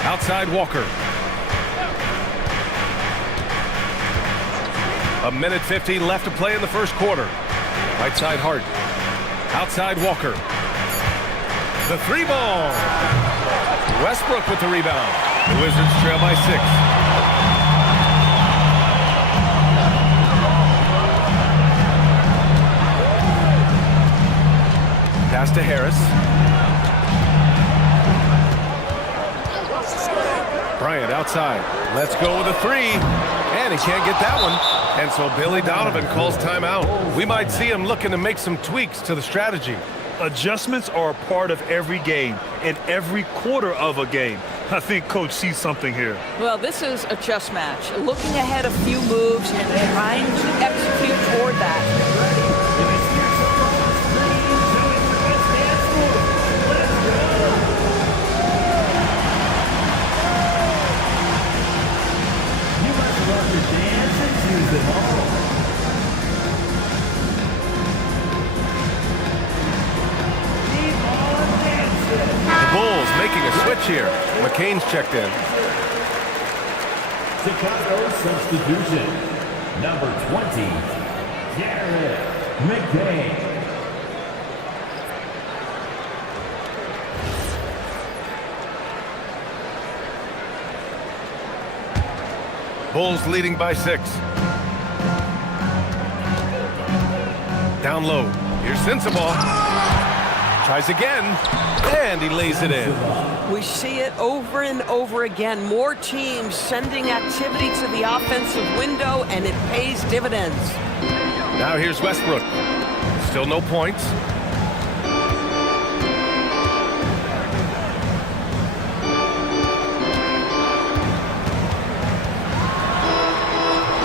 Outside Walker. 1:50 left to play in the first quarter. Right side Hart. Outside Walker. The 3-ball. Westbrook with the rebound. The Wizards trail by 6. Harris. Bryant outside. Let's go with a three. And he can't get that one. And so Billy Donovan calls timeout. We might see him looking to make some tweaks to the strategy. Adjustments are a part of every game and every quarter of a game. I think Coach sees something here. Well, this is a chess match. Looking ahead a few moves and trying to execute toward that. The Bulls making a switch here. McCain's checked in. Chicago substitution. Number 20, Garrett McCain. Bulls leading by 6. Down low. Here's Sensabaugh. Tries again, and he lays it in. We see it over and over again. More teams sending activity to the offensive window, and it pays dividends. Now here's Westbrook. Still no points.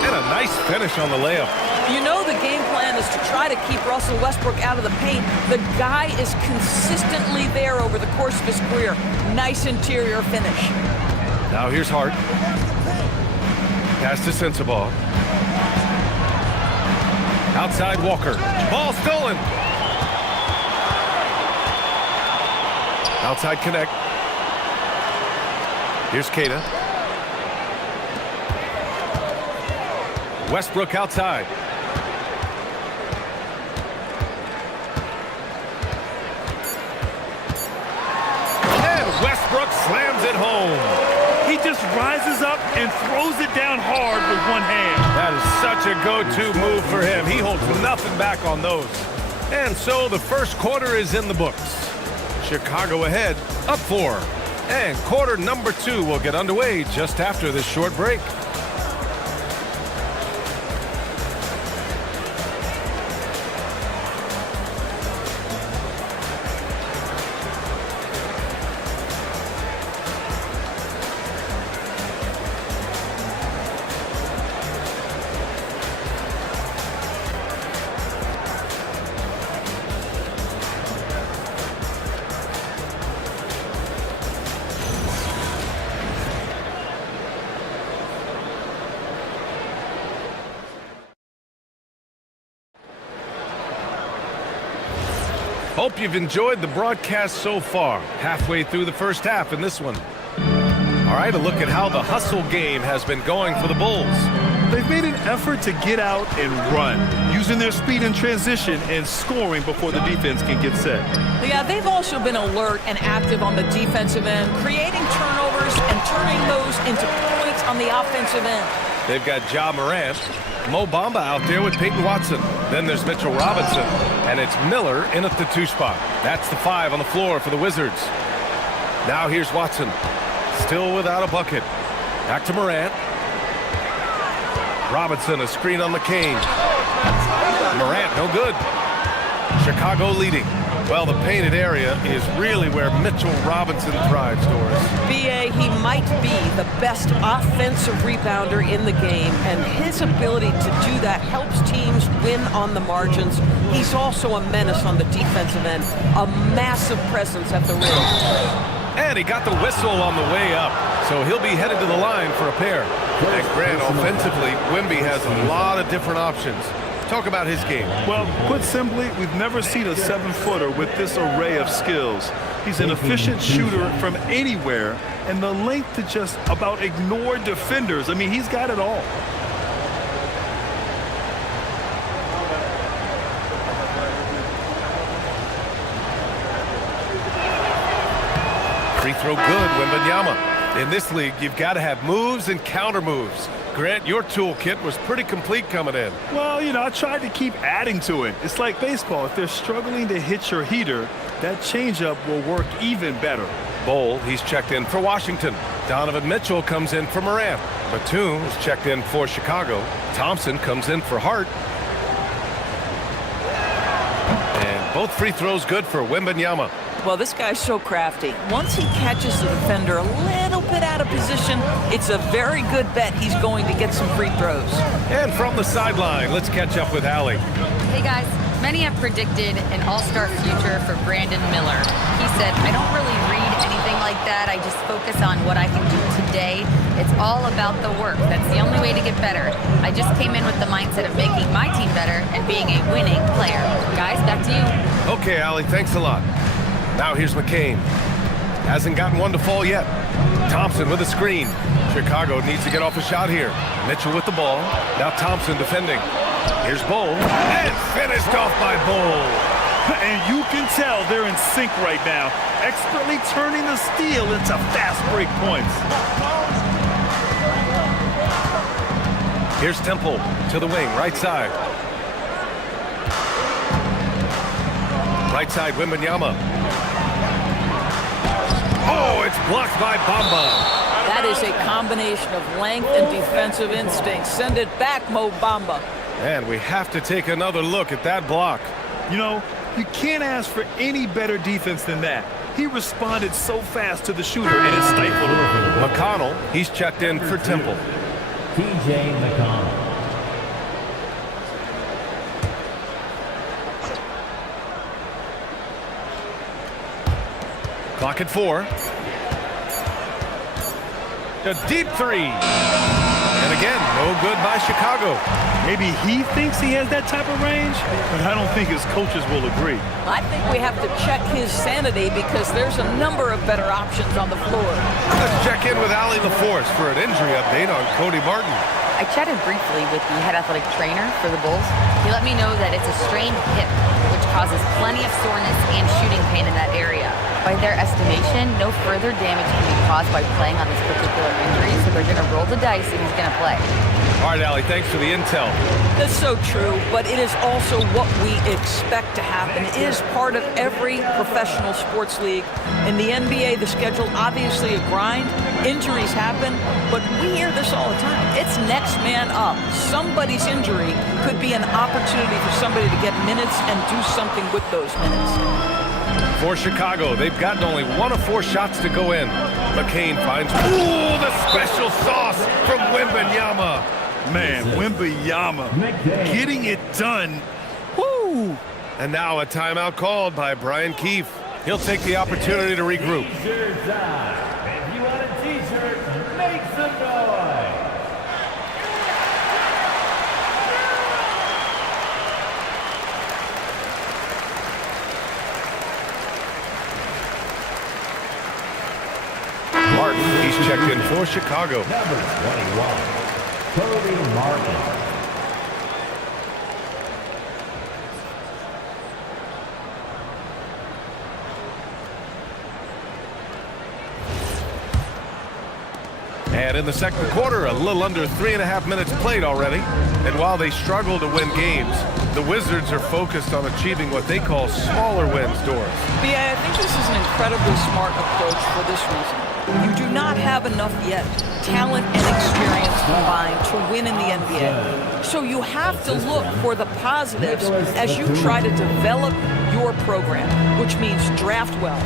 And a nice finish on the layup. You know the game plan is to try to keep Russell Westbrook out of the paint. The guy is consistently there over the course of his career. Nice interior finish. Now here's Hart. Pass to Sensabaugh. Outside Walker. Ball stolen. Outside connect. Here's Queta. Westbrook outside. Westbrook slams it home. He just rises up and throws it down hard with one hand. That is such a go-to move for him. He holds nothing back on those. And so the first quarter is in the books. Chicago ahead, up 4. And quarter number 2 will get underway just after this short break. Hope you've enjoyed the broadcast so far. Halfway through the first half in this one. All right, a look at how the hustle game has been going for the Bulls. They've made an effort to get out and run, using their speed in transition and scoring before the defense can get set. Yeah, they've also been alert and active on the defensive end, creating turnovers and turning those into points on the offensive end. They've got Ja Morant, Mo Bamba out there with Peyton Watson. Then there's Mitchell Robinson, and it's Miller in at the 2 spot. That's the 5 on the floor for the Wizards. Now here's Watson, still without a bucket. Back to Morant. Robinson, a screen on McCain. Morant, no good. Chicago leading. Well, the painted area is really where Mitchell Robinson thrives, Doris. B.A., he might be the best offensive rebounder in the game, and his ability to do that helps teams win on the margins. He's also a menace on the defensive end, a massive presence at the rim. And he got the whistle on the way up, so he'll be headed to the line for a pair. And Grant, offensively, Wemby has a lot of different options. Talk about his game. Well, put simply, we've never seen a 7-footer with this array of skills. He's an efficient shooter from anywhere, and the length to just about ignore defenders. I mean, he's got it all. Free throw good, Wembanyama. In this league, you've got to have moves and counter moves. Grant, your toolkit was pretty complete coming in. Well, you know, I tried to keep adding to it. It's like baseball. If they're struggling to hit your heater, that changeup will work even better. Bowl, he's checked in for Washington. Donovan Mitchell comes in for Morant. Batum is checked in for Chicago. Thompson comes in for Hart. And both free throws good for Wembanyama. Well, this guy's so crafty. Once he catches the defender a little bit out of position, it's a very good bet he's going to get some free throws. And from the sideline, let's catch up with Allie. Hey guys, many have predicted an all-star future for Brandon Miller. He said, I don't really read anything like that. I just focus on what I can do today. It's all about the work. That's the only way to get better. I just came in with the mindset of making my team better and being a winning player. Guys, back to you. Okay, Allie, thanks a lot. Now here's McCain. Hasn't gotten one to fall yet. Thompson with a screen. Chicago needs to get off a shot here. Mitchell with the ball. Now Thompson defending. Here's Bowl. And finished off by Bowl. And you can tell they're in sync right now, expertly turning the steal into fast break points. Here's Temple to the wing, right side. Right side, Wembanyama. Oh, it's blocked by Bamba. That is a combination of length and defensive instinct. Send it back, Mo Bamba. And we have to take another look at that block. You know, you can't ask for any better defense than that. He responded so fast to the shooter and it stifled him. McConnell, he's checked in for Temple. T.J. McConnell. Clock at 4. A deep three. And again, no good by Chicago. Maybe he thinks he has that type of range, but I don't think his coaches will agree. I think we have to check his sanity because there's a number of better options on the floor. Let's check in with Allie LaForce for an injury update on Cody Martin. I chatted briefly with the head athletic trainer for the Bulls. He let me know that it's a strained hip, which causes plenty of soreness and shooting pain in that area. By their estimation, no further damage can be caused by playing on this particular injury, so they're going to roll the dice and he's going to play. All right, Allie, thanks for the intel. That's so true, but it is also what we expect to happen. It is part of every professional sports league. In the NBA, the schedule obviously a grind. Injuries happen, but we hear this all the time. It's next man up. Somebody's injury could be an opportunity for somebody to get minutes and do something with those minutes. For Chicago, they've gotten only 1 of 4 shots to go in. McCain finds, ooh, the special sauce from Wembanyama. Man, Wembanyama getting it done. Woo! And now a timeout called by Brian Keefe. He'll take the opportunity to regroup. T-shirt time. If you want a T-shirt, make some noise. Martin, he's checked in for Chicago. Number 21, Cody Martin. And in the second quarter, a little under 3.5 minutes played already. And while they struggle to win games, the Wizards are focused on achieving what they call smaller wins, Doris. I think this is an incredibly smart approach for this reason. You do not have enough yet talent and experience combined to win in the NBA. So you have to look for the positives as you try to develop your program, which means draft well.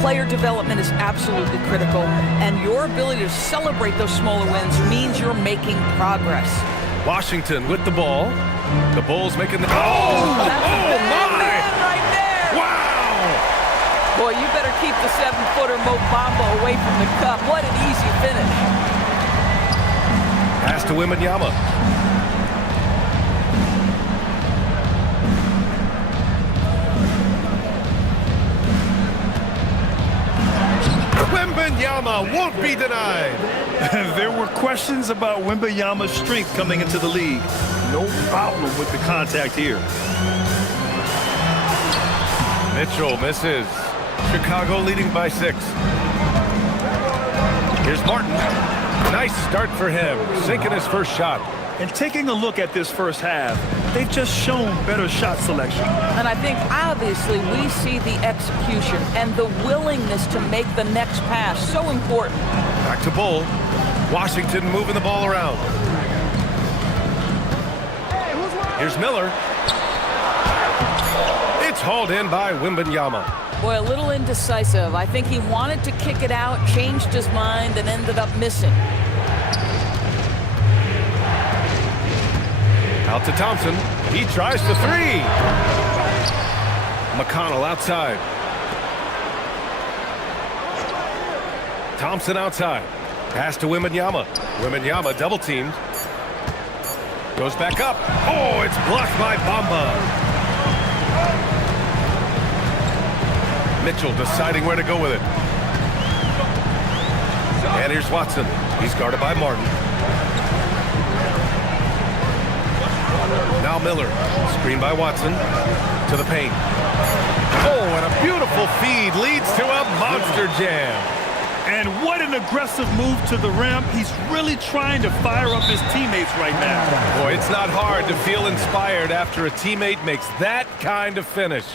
Player development is absolutely critical, and your ability to celebrate those smaller wins means you're making progress. Washington with the ball. The Bulls making the... Oh, that's oh my! Right there! Wow! Boy, you better keep the 7-footer Mo Bamba away from the cup. What an easy finish. Pass to Wembanyama. Wembanyama won't be denied. There were questions about Wembanyama's strength coming into the league. No problem with the contact here. Mitchell misses. Chicago leading by 6. Here's Martin. Nice start for him, sinking his first shot. And taking a look at this first half, they've just shown better shot selection. And I think obviously we see the execution and the willingness to make the next pass so important. Back to Bull. Washington moving the ball around. Here's Miller. It's hauled in by Wembanyama. Boy, a little indecisive. I think he wanted to kick it out, changed his mind, and ended up missing. Out to Thompson. He tries the three. McConnell outside. Thompson outside. Pass to Wembanyama. Wembanyama double teamed. Goes back up. Oh, it's blocked by Bamba. Mitchell deciding where to go with it. And here's Watson. He's guarded by Martin. Now Miller. Screen by Watson. To the paint. Oh, and a beautiful feed leads to a monster jam. And what an aggressive move to the rim. He's really trying to fire up his teammates right now. Boy, it's not hard to feel inspired after a teammate makes that kind of finish.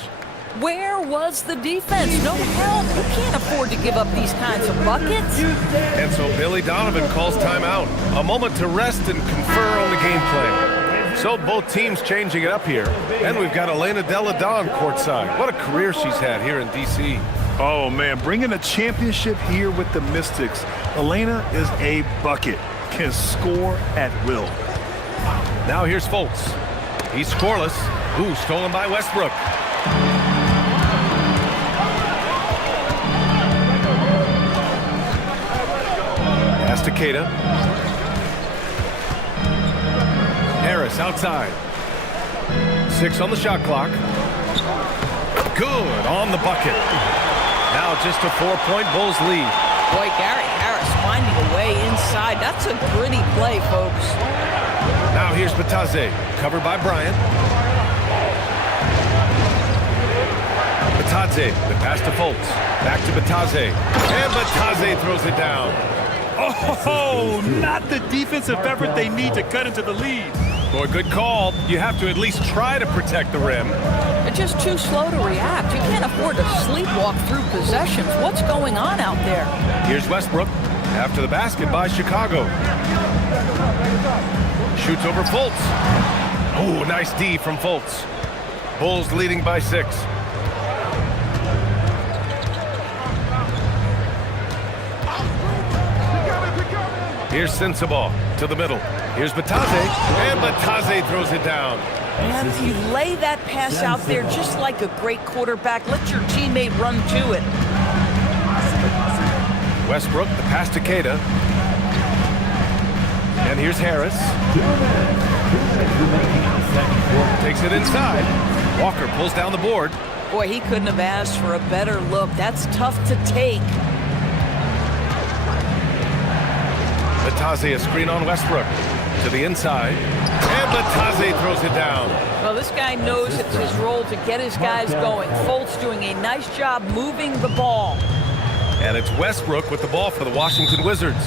Where was the defense? No help. You can't afford to give up these kinds of buckets. And so Billy Donovan calls timeout. A moment to rest and confer on the game plan. So both teams changing it up here. And we've got Elena Delle Donne courtside. What a career she's had here in D.C. Oh, man, bringing a championship here with the Mystics. Elena is a bucket, can score at will. Now here's Fultz. He's scoreless. Ooh, stolen by Westbrook. Pass to Queta. Harris outside. 6 on the shot clock. Good on the bucket. Now just a 4-point Bulls lead. Boy, Gary Harris finding a way inside. That's a gritty play, folks. Now here's Batadze, covered by Bryant. Batadze, the pass to Fultz. Back to Batadze. And Batadze throws it down. Oh, not the defensive effort they need to cut into the lead. Boy, good call. You have to at least try to protect the rim. They're just too slow to react. You can't afford to sleepwalk through possessions. What's going on out there? Here's Westbrook after the basket by Chicago. Shoots over Fultz. Oh, nice D from Fultz. Bulls leading by 6. Here's Sensabaugh to the middle. Here's Batadze, and Batadze throws it down. And if you lay that pass out there just like a great quarterback, let your teammate run to it. Westbrook, the pass to Queta. And here's Harris. Takes it inside. Walker pulls down the board. Boy, he couldn't have asked for a better look. That's tough to take. Batadze, a screen on Westbrook. To the inside. And Batadze throws it down. Well, this guy knows it's his role to get his guys going. Fultz doing a nice job moving the ball. And it's Westbrook with the ball for the Washington Wizards.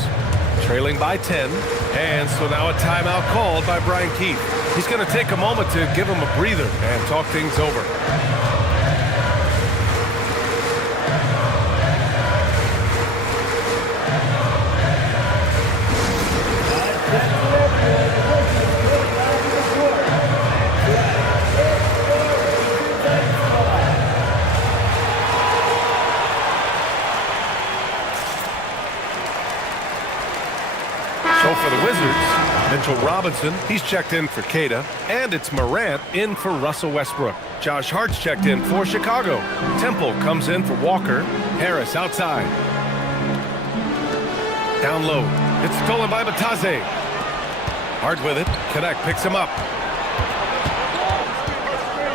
Trailing by 10. And so now a timeout called by Brian Keefe. He's going to take a moment to give him a breather and talk things over. So for the Wizards, Mitchell Robinson, he's checked in for Queta, and it's Morant in for Russell Westbrook. Josh Hart's checked in for Chicago. Temple comes in for Walker. Harris outside. Down low. It's stolen by Batadze. Hart with it. Connect picks him up.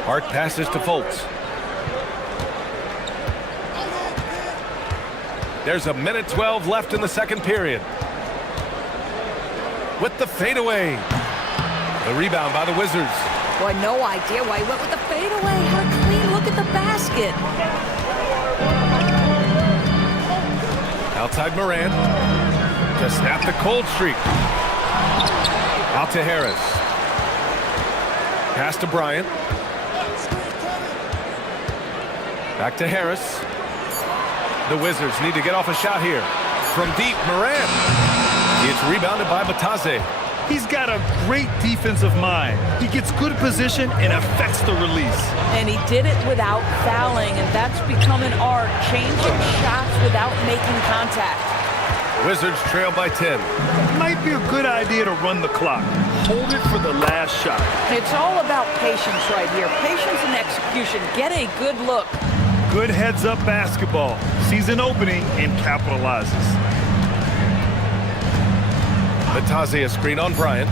Hart passes to Fultz. There's a minute 12 left in the second period. With the fadeaway. The rebound by the Wizards. Boy, no idea why he went with the fadeaway. How clean. Look at the basket. Outside Morant. To snap the cold streak. Out to Harris. Pass to Bryant. Back to Harris. The Wizards need to get off a shot here. From deep, Morant. It's rebounded by Batase. He's got a great defensive mind. He gets good position and affects the release. And he did it without fouling, and that's become an art, changing shots without making contact. Wizards trail by 10. Might be a good idea to run the clock. Hold it for the last shot. It's all about patience right here. Patience and execution. Get a good look. Good heads-up basketball. Sees an opening and capitalizes. Batase a screen on Bryant.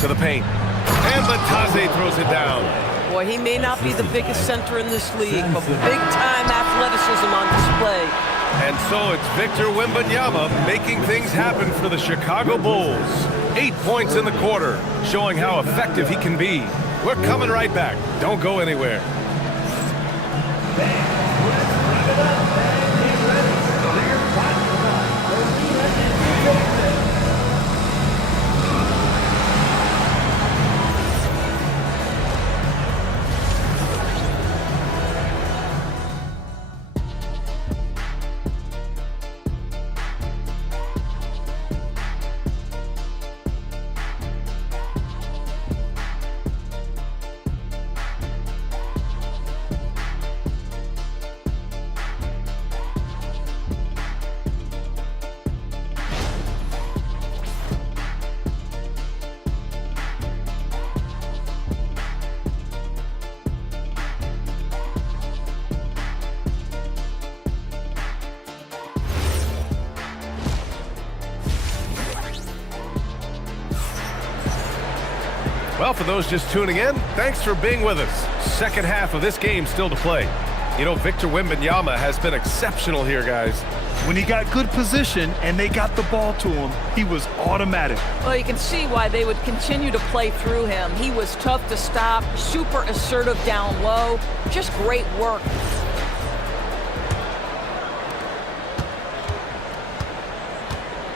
To the paint. And Batase throws it down. Boy, he may not be the biggest center in this league, but big-time athleticism on display. And so it's Victor Wembanyama making things happen for the Chicago Bulls. 8 points in the quarter, showing how effective he can be. We're coming right back. Don't go anywhere. Well, for those just tuning in, thanks for being with us. Second half of this game still to play. You know, Victor Wembanyama has been exceptional here, guys. When he got good position and they got the ball to him, he was automatic. Well, you can see why they would continue to play through him. He was tough to stop, super assertive down low. Just great work.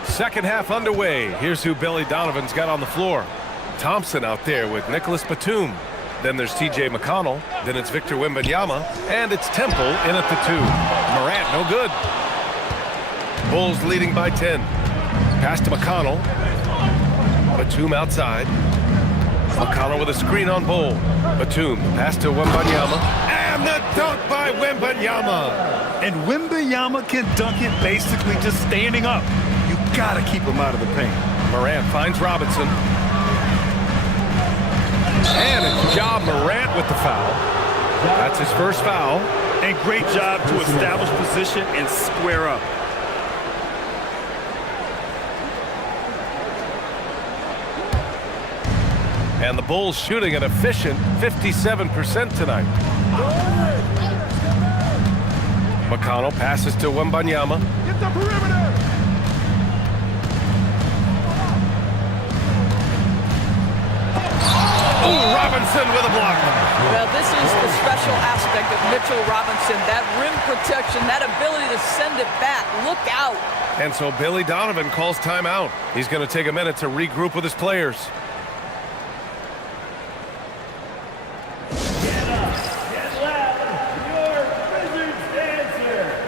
Second half underway. Here's who Billy Donovan's got on the floor. Thompson out there with Nicholas Batum. Then there's T.J. McConnell. Then it's Victor Wembanyama. And it's Temple in at the 2. Morant, no good. Bulls leading by 10. Pass to McConnell. Batum outside. McConnell with a screen on Bol. Batum, pass to Wembanyama. And the dunk by Wembanyama. And Wembanyama can dunk it basically just standing up. You gotta keep him out of the paint. Morant finds Robinson. And it's Ja Morant with the foul. That's his first foul. And great job to establish position and square up. And the Bulls shooting an efficient 57% tonight. McConnell passes to Wembanyama. Get the perimeter! Oh, Robinson with a block. Well, this is the special aspect of Mitchell Robinson. That rim protection, that ability to send it back. Look out. And so Billy Donovan calls timeout. He's going to take a minute to regroup with his players. Get up, get loud, your Wizards dancer.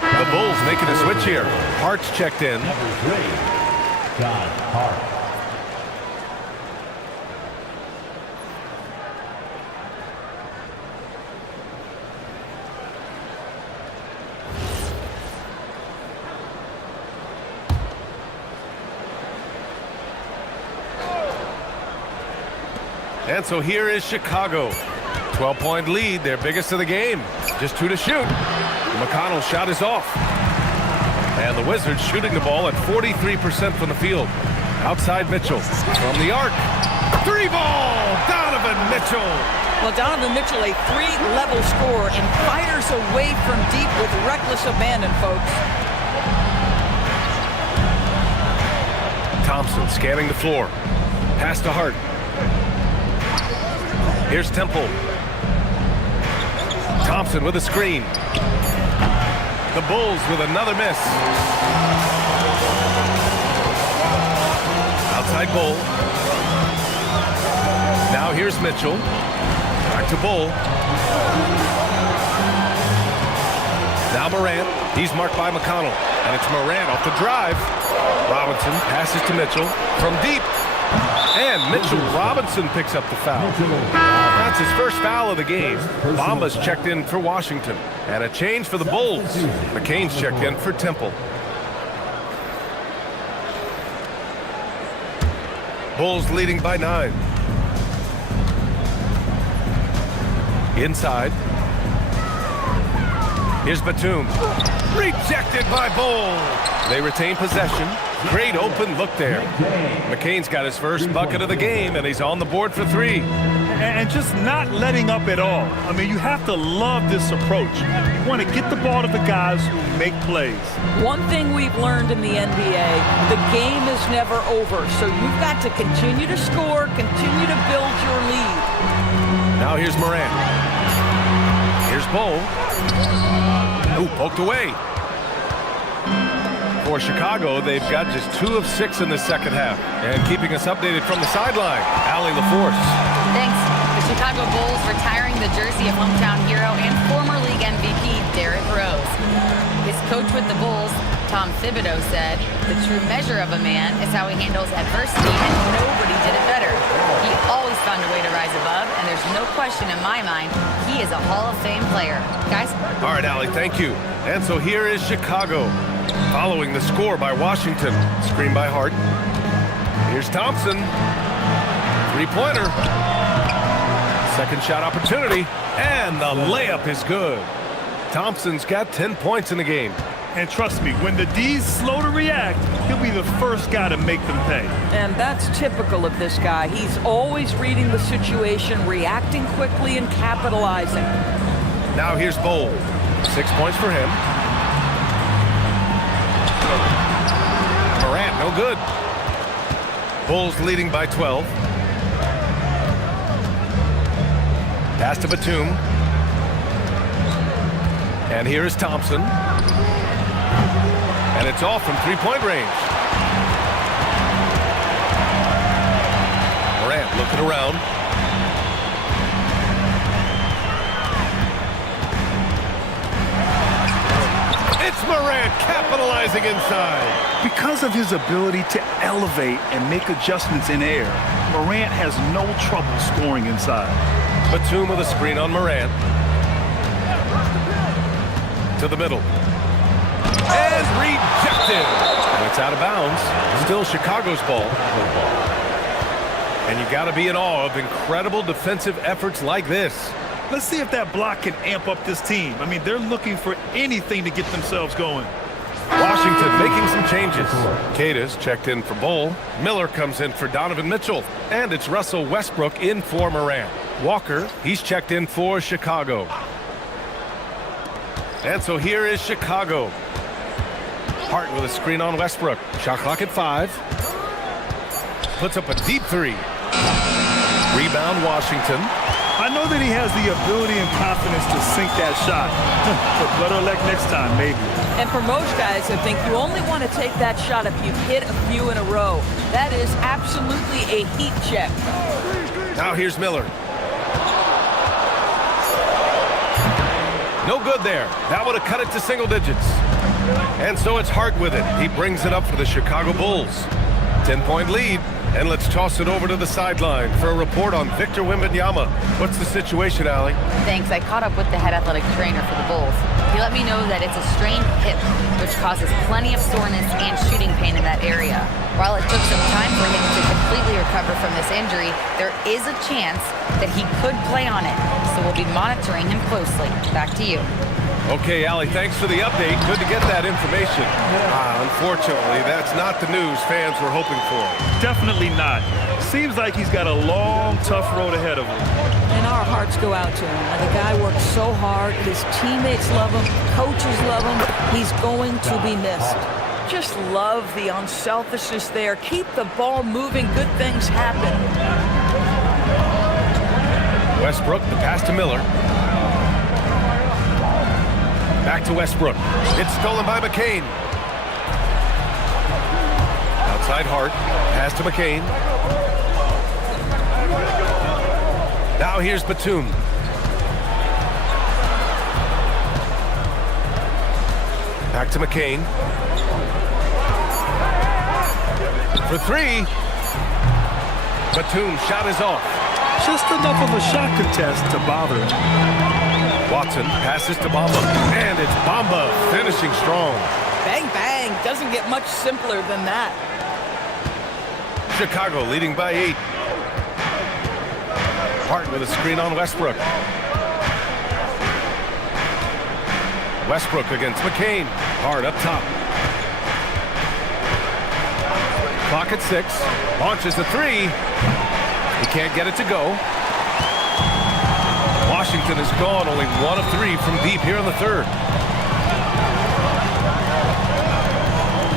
The Bulls making a switch here. Hart's checked in. Number 3, John Hart. And so here is Chicago. 12-point lead, their biggest of the game. Just 2 to shoot. McConnell's shot is off. And the Wizards shooting the ball at 43% from the field. Outside Mitchell from the arc. 3-ball, Donovan Mitchell. Well, Donovan Mitchell, a 3-level scorer, and fires away from deep with reckless abandon, folks. Thompson scanning the floor. Pass to Hart. Here's Temple. Thompson with a screen. The Bulls with another miss. Outside Bull. Now here's Mitchell. Back to Bull. Now Morant. He's marked by McConnell. And it's Morant off the drive. Robinson passes to Mitchell from deep. And Mitchell Robinson picks up the foul. That's his first foul of the game. Bamba's checked in for Washington. And a change for the Bulls. McCain's checked in for Temple. Bulls leading by 9. Inside. Here's Batum. Rejected by Bull. They retain possession. Great open look there. McCain's got his first bucket of the game, and he's on the board for 3. And just not letting up at all. I mean, you have to love this approach. You want to get the ball to the guys who make plays. One thing we've learned in the NBA, the game is never over. So you've got to continue to score, continue to build your lead. Now here's Morant. Here's Bull. Ooh, poked away. For Chicago, they've got just 2 of 6 in the second half. And keeping us updated from the sideline, Allie LaForce. Thanks. The Chicago Bulls retiring the jersey of hometown hero and former league MVP Derrick Rose. His coach with the Bulls, Tom Thibodeau, said, "The true measure of a man is how he handles adversity, and nobody did it better. He always found a way to rise above, and there's no question in my mind he is a Hall of Fame player." Guys? All right, Allie, thank you. And so here is Chicago. Following the score by Washington. Screen by Hart. Here's Thompson. 3-pointer. Second shot opportunity. And the layup is good. Thompson's got 10 points in the game. And trust me, when the D's slow to react, he'll be the first guy to make them pay. And that's typical of this guy. He's always reading the situation, reacting quickly, and capitalizing. Now here's Bull. 6 points for him. Morant, no good. Bulls leading by 12. Pass to Batum. And here is Thompson. And it's off from 3-point range. Morant looking around. It's Morant capitalizing inside. Because of his ability to elevate and make adjustments in air, Morant has no trouble scoring inside. Batum with a screen on Morant. To the middle. And rejected. And it's out of bounds. Still Chicago's ball. And you got to be in awe of incredible defensive efforts like this. Let's see if that block can amp up this team. I mean, they're looking for anything to get themselves going. Washington making some changes. Cadiz checked in for Bull. Miller comes in for Donovan Mitchell. And it's Russell Westbrook in for Morant. Walker, he's checked in for Chicago. And so here is Chicago. Hart with a screen on Westbrook. Shot clock at 5. Puts up a deep 3. Rebound Washington. I know that he has the ability and confidence to sink that shot. But better luck next time, maybe. And for most guys, I think you only want to take that shot if you've hit a few in a row. That is absolutely a heat check. Now here's Miller. No good there. That would have cut it to single digits. And so it's Hart with it. He brings it up for the Chicago Bulls. 10-point lead. And let's toss it over to the sideline for a report on Victor Wembanyama. What's the situation, Allie? Thanks. I caught up with the head athletic trainer for the Bulls. He let me know that it's a strained hip, which causes plenty of soreness and shooting pain in that area. While it took some time for him to completely recover from this injury, there is a chance that he could play on it, so we'll be monitoring him closely. Back to you. Okay, Allie, thanks for the update. Good to get that information. Unfortunately, that's not the news fans were hoping for. Definitely not. Seems like he's got a long, tough road ahead of him. And our hearts go out to him. The guy works so hard. His teammates love him. Coaches love him. He's going to be missed. Just love the unselfishness there. Keep the ball moving. Good things happen. Westbrook, the pass to Miller. Back to Westbrook. It's stolen by McCain. Outside Hart. Pass to McCain. Now here's Batum. Back to McCain. For three. Batum shot is off. Just enough of a shot contest to bother him. Watson passes to Bamba, and it's Bamba finishing strong. Bang, bang. Doesn't get much simpler than that. Chicago leading by 8. Hart with a screen on Westbrook. Westbrook against McCain. Hart up top. Clock at 6. Launches a 3. He can't get it to go. Washington is gone, only 1 of 3 from deep here in the third.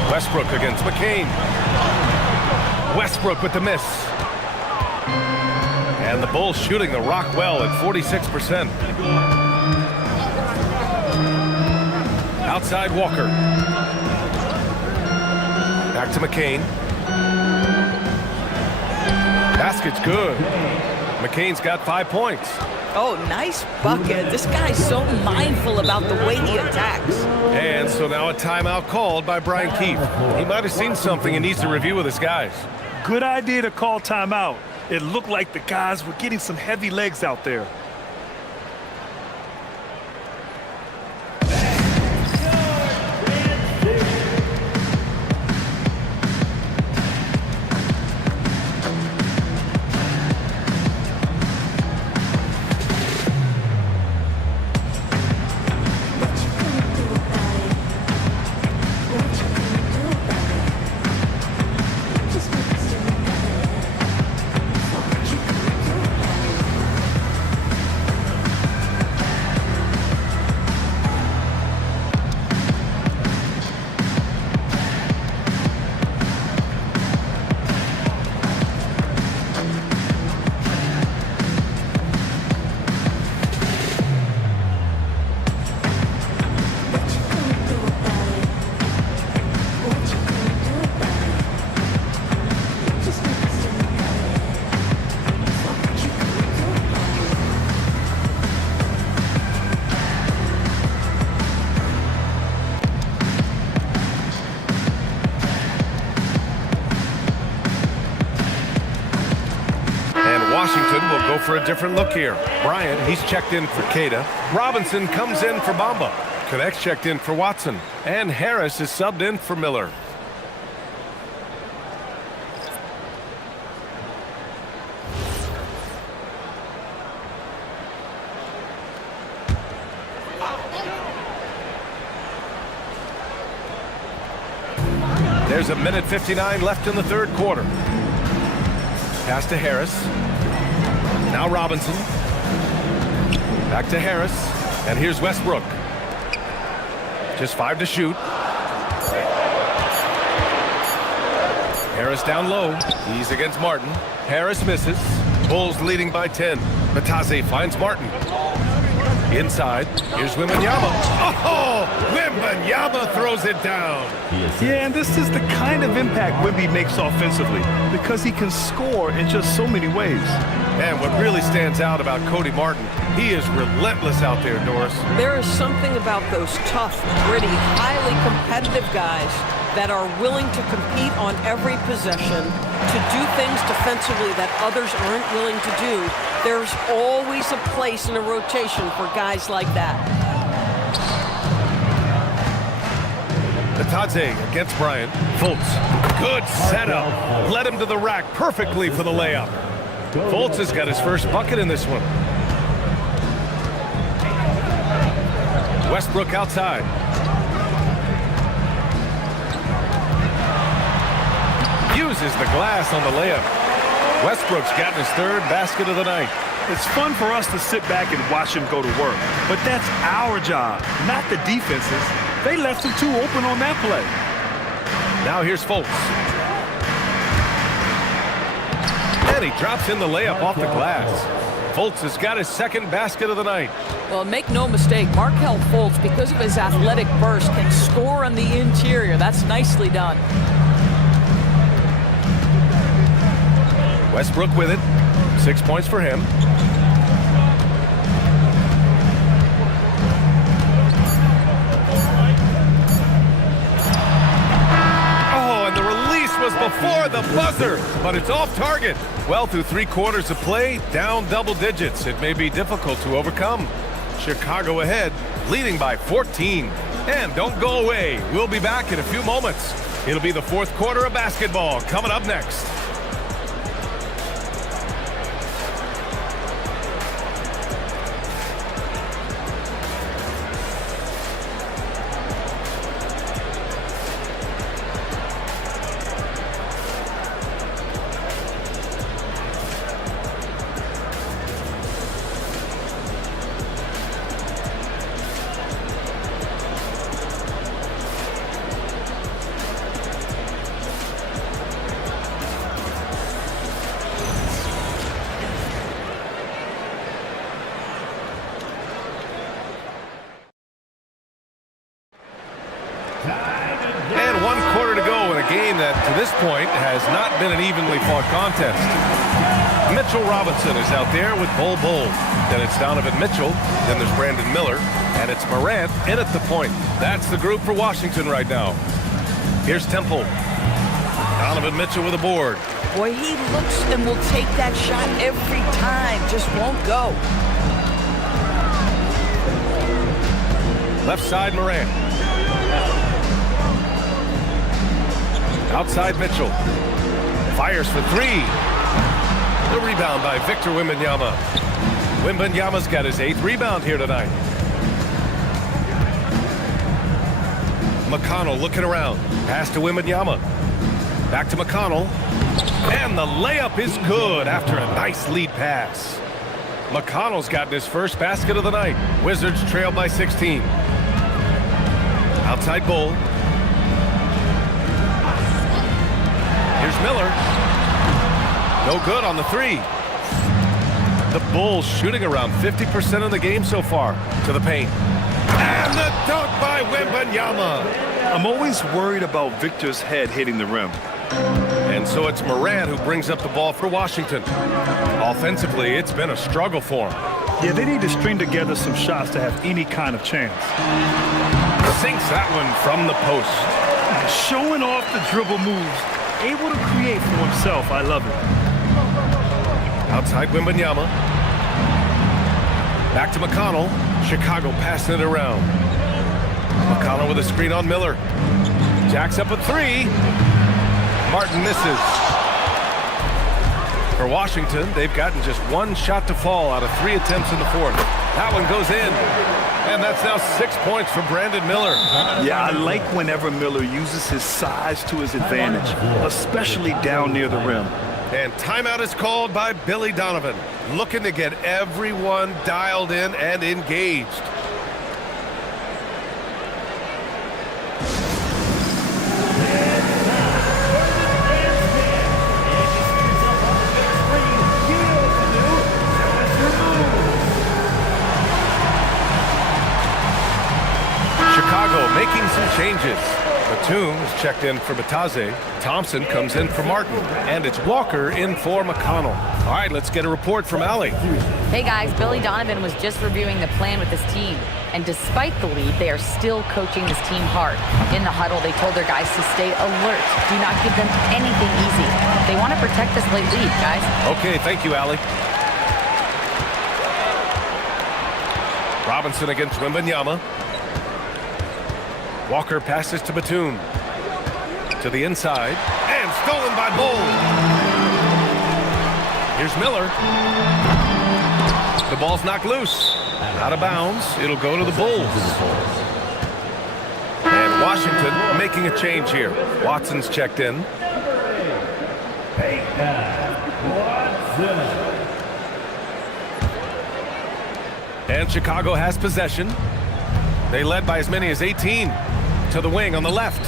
Westbrook against McCain. Westbrook with the miss. And the Bulls shooting the rock well at 46%. Outside Walker. Back to McCain. Basket's good. McCain's got 5 points. Oh, nice bucket. This guy's so mindful about the way he attacks. And so now a timeout called by Brian Keefe. He might have seen something and needs to review with his guys. Good idea to call timeout. It looked like the guys were getting some heavy legs out there. Washington will go for a different look here. Bryant, he's checked in for Queta. Robinson comes in for Bamba. Connect's checked in for Watson. And Harris is subbed in for Miller. There's a minute 59 left in the third quarter. Pass to Harris. Now Robinson. Back to Harris. And here's Westbrook. Just 5 to shoot. Harris down low. He's against Martin. Harris misses. Bulls leading by 10. Batase finds Martin. Inside. Here's Wembanyama. Oh! Wembanyama throws it down. Yeah, and this is the kind of impact Wemby makes offensively because he can score in just so many ways. And what really stands out about Cody Martin, he is relentless out there, Doris. There is something about those tough, gritty, highly competitive guys that are willing to compete on every possession, to do things defensively that others aren't willing to do. There's always a place in a rotation for guys like that. Bitadze against Bryant. Fultz, good setup. Led him to the rack perfectly for the layup. Fultz has got his first bucket in this one. Westbrook outside. Uses the glass on the layup. Westbrook's gotten his third basket of the night. It's fun for us to sit back and watch him go to work, but that's our job, not the defense's. They left him too open on that play. Now here's Fultz. And he drops in the layup off the glass. Fultz has got his second basket of the night. Well, make no mistake, Markelle Fultz, because of his athletic burst, can score on the interior. That's nicely done. Westbrook with it. 6 points for him. Oh, and the release was before the buzzer, but it's off target. Well, through 3 quarters of play, down double digits. It may be difficult to overcome. Chicago ahead, leading by 14. And don't go away. We'll be back in a few moments. It'll be the fourth quarter of basketball coming up next. And 1 quarter to go in a game that, to this point, has not been an evenly fought contest. Mitchell Robinson is out there with Bol Bol. Then it's Donovan Mitchell. Then there's Brandon Miller. And it's Morant in at the point. That's the group for Washington right now. Here's Temple. Donovan Mitchell with a board. Boy, he looks and will take that shot every time. Just won't go. Left side, Morant. Outside Mitchell. Fires for 3. The rebound by Victor Wembanyama. Wembanyama's got his 8th rebound here tonight. McConnell looking around. Pass to Wembanyama. Back to McConnell. And the layup is good after a nice lead pass. McConnell's gotten his first basket of the night. Wizards trail by 16. Outside Bol. Here's Miller. No good on the 3. The Bulls shooting around 50% of the game so far. To the paint. And the dunk by Wembanyama. I'm always worried about Victor's head hitting the rim. And so it's Morant who brings up the ball for Washington. Offensively, it's been a struggle for him. Yeah, they need to string together some shots to have any kind of chance. Sinks that one from the post. Showing off the dribble moves. Able to create for himself. I love it. Outside Wembanyama. Back to McConnell. Chicago passing it around. McConnell with a screen on Miller. Jacks up a 3. Martin misses. For Washington, they've gotten just 1 shot to fall out of 3 attempts in the fourth. That one goes in. And that's now 6 points for Brandon Miller. Yeah, I like whenever Miller uses his size to his advantage, especially down near the rim. And timeout is called by Billy Donovan, looking to get everyone dialed in and engaged. Chicago making some changes. Batum is checked in for Bitadze. Thompson comes in for Martin. And it's Walker in for McConnell. All right, let's get a report from Allie. Hey guys, Billy Donovan was just reviewing the plan with his team. And despite the lead, they are still coaching this team hard. In the huddle, they told their guys to stay alert. Do not give them anything easy. They want to protect this late lead, guys. Okay, thank you, Allie. Robinson against Wembanyama. Walker passes to Batum. To the inside. And stolen by Bull. Here's Miller. The ball's knocked loose. Out of bounds. It'll go to the Bulls. And Washington making a change here. Watson's checked in. And Chicago has possession. They led by as many as 18. To the wing on the left.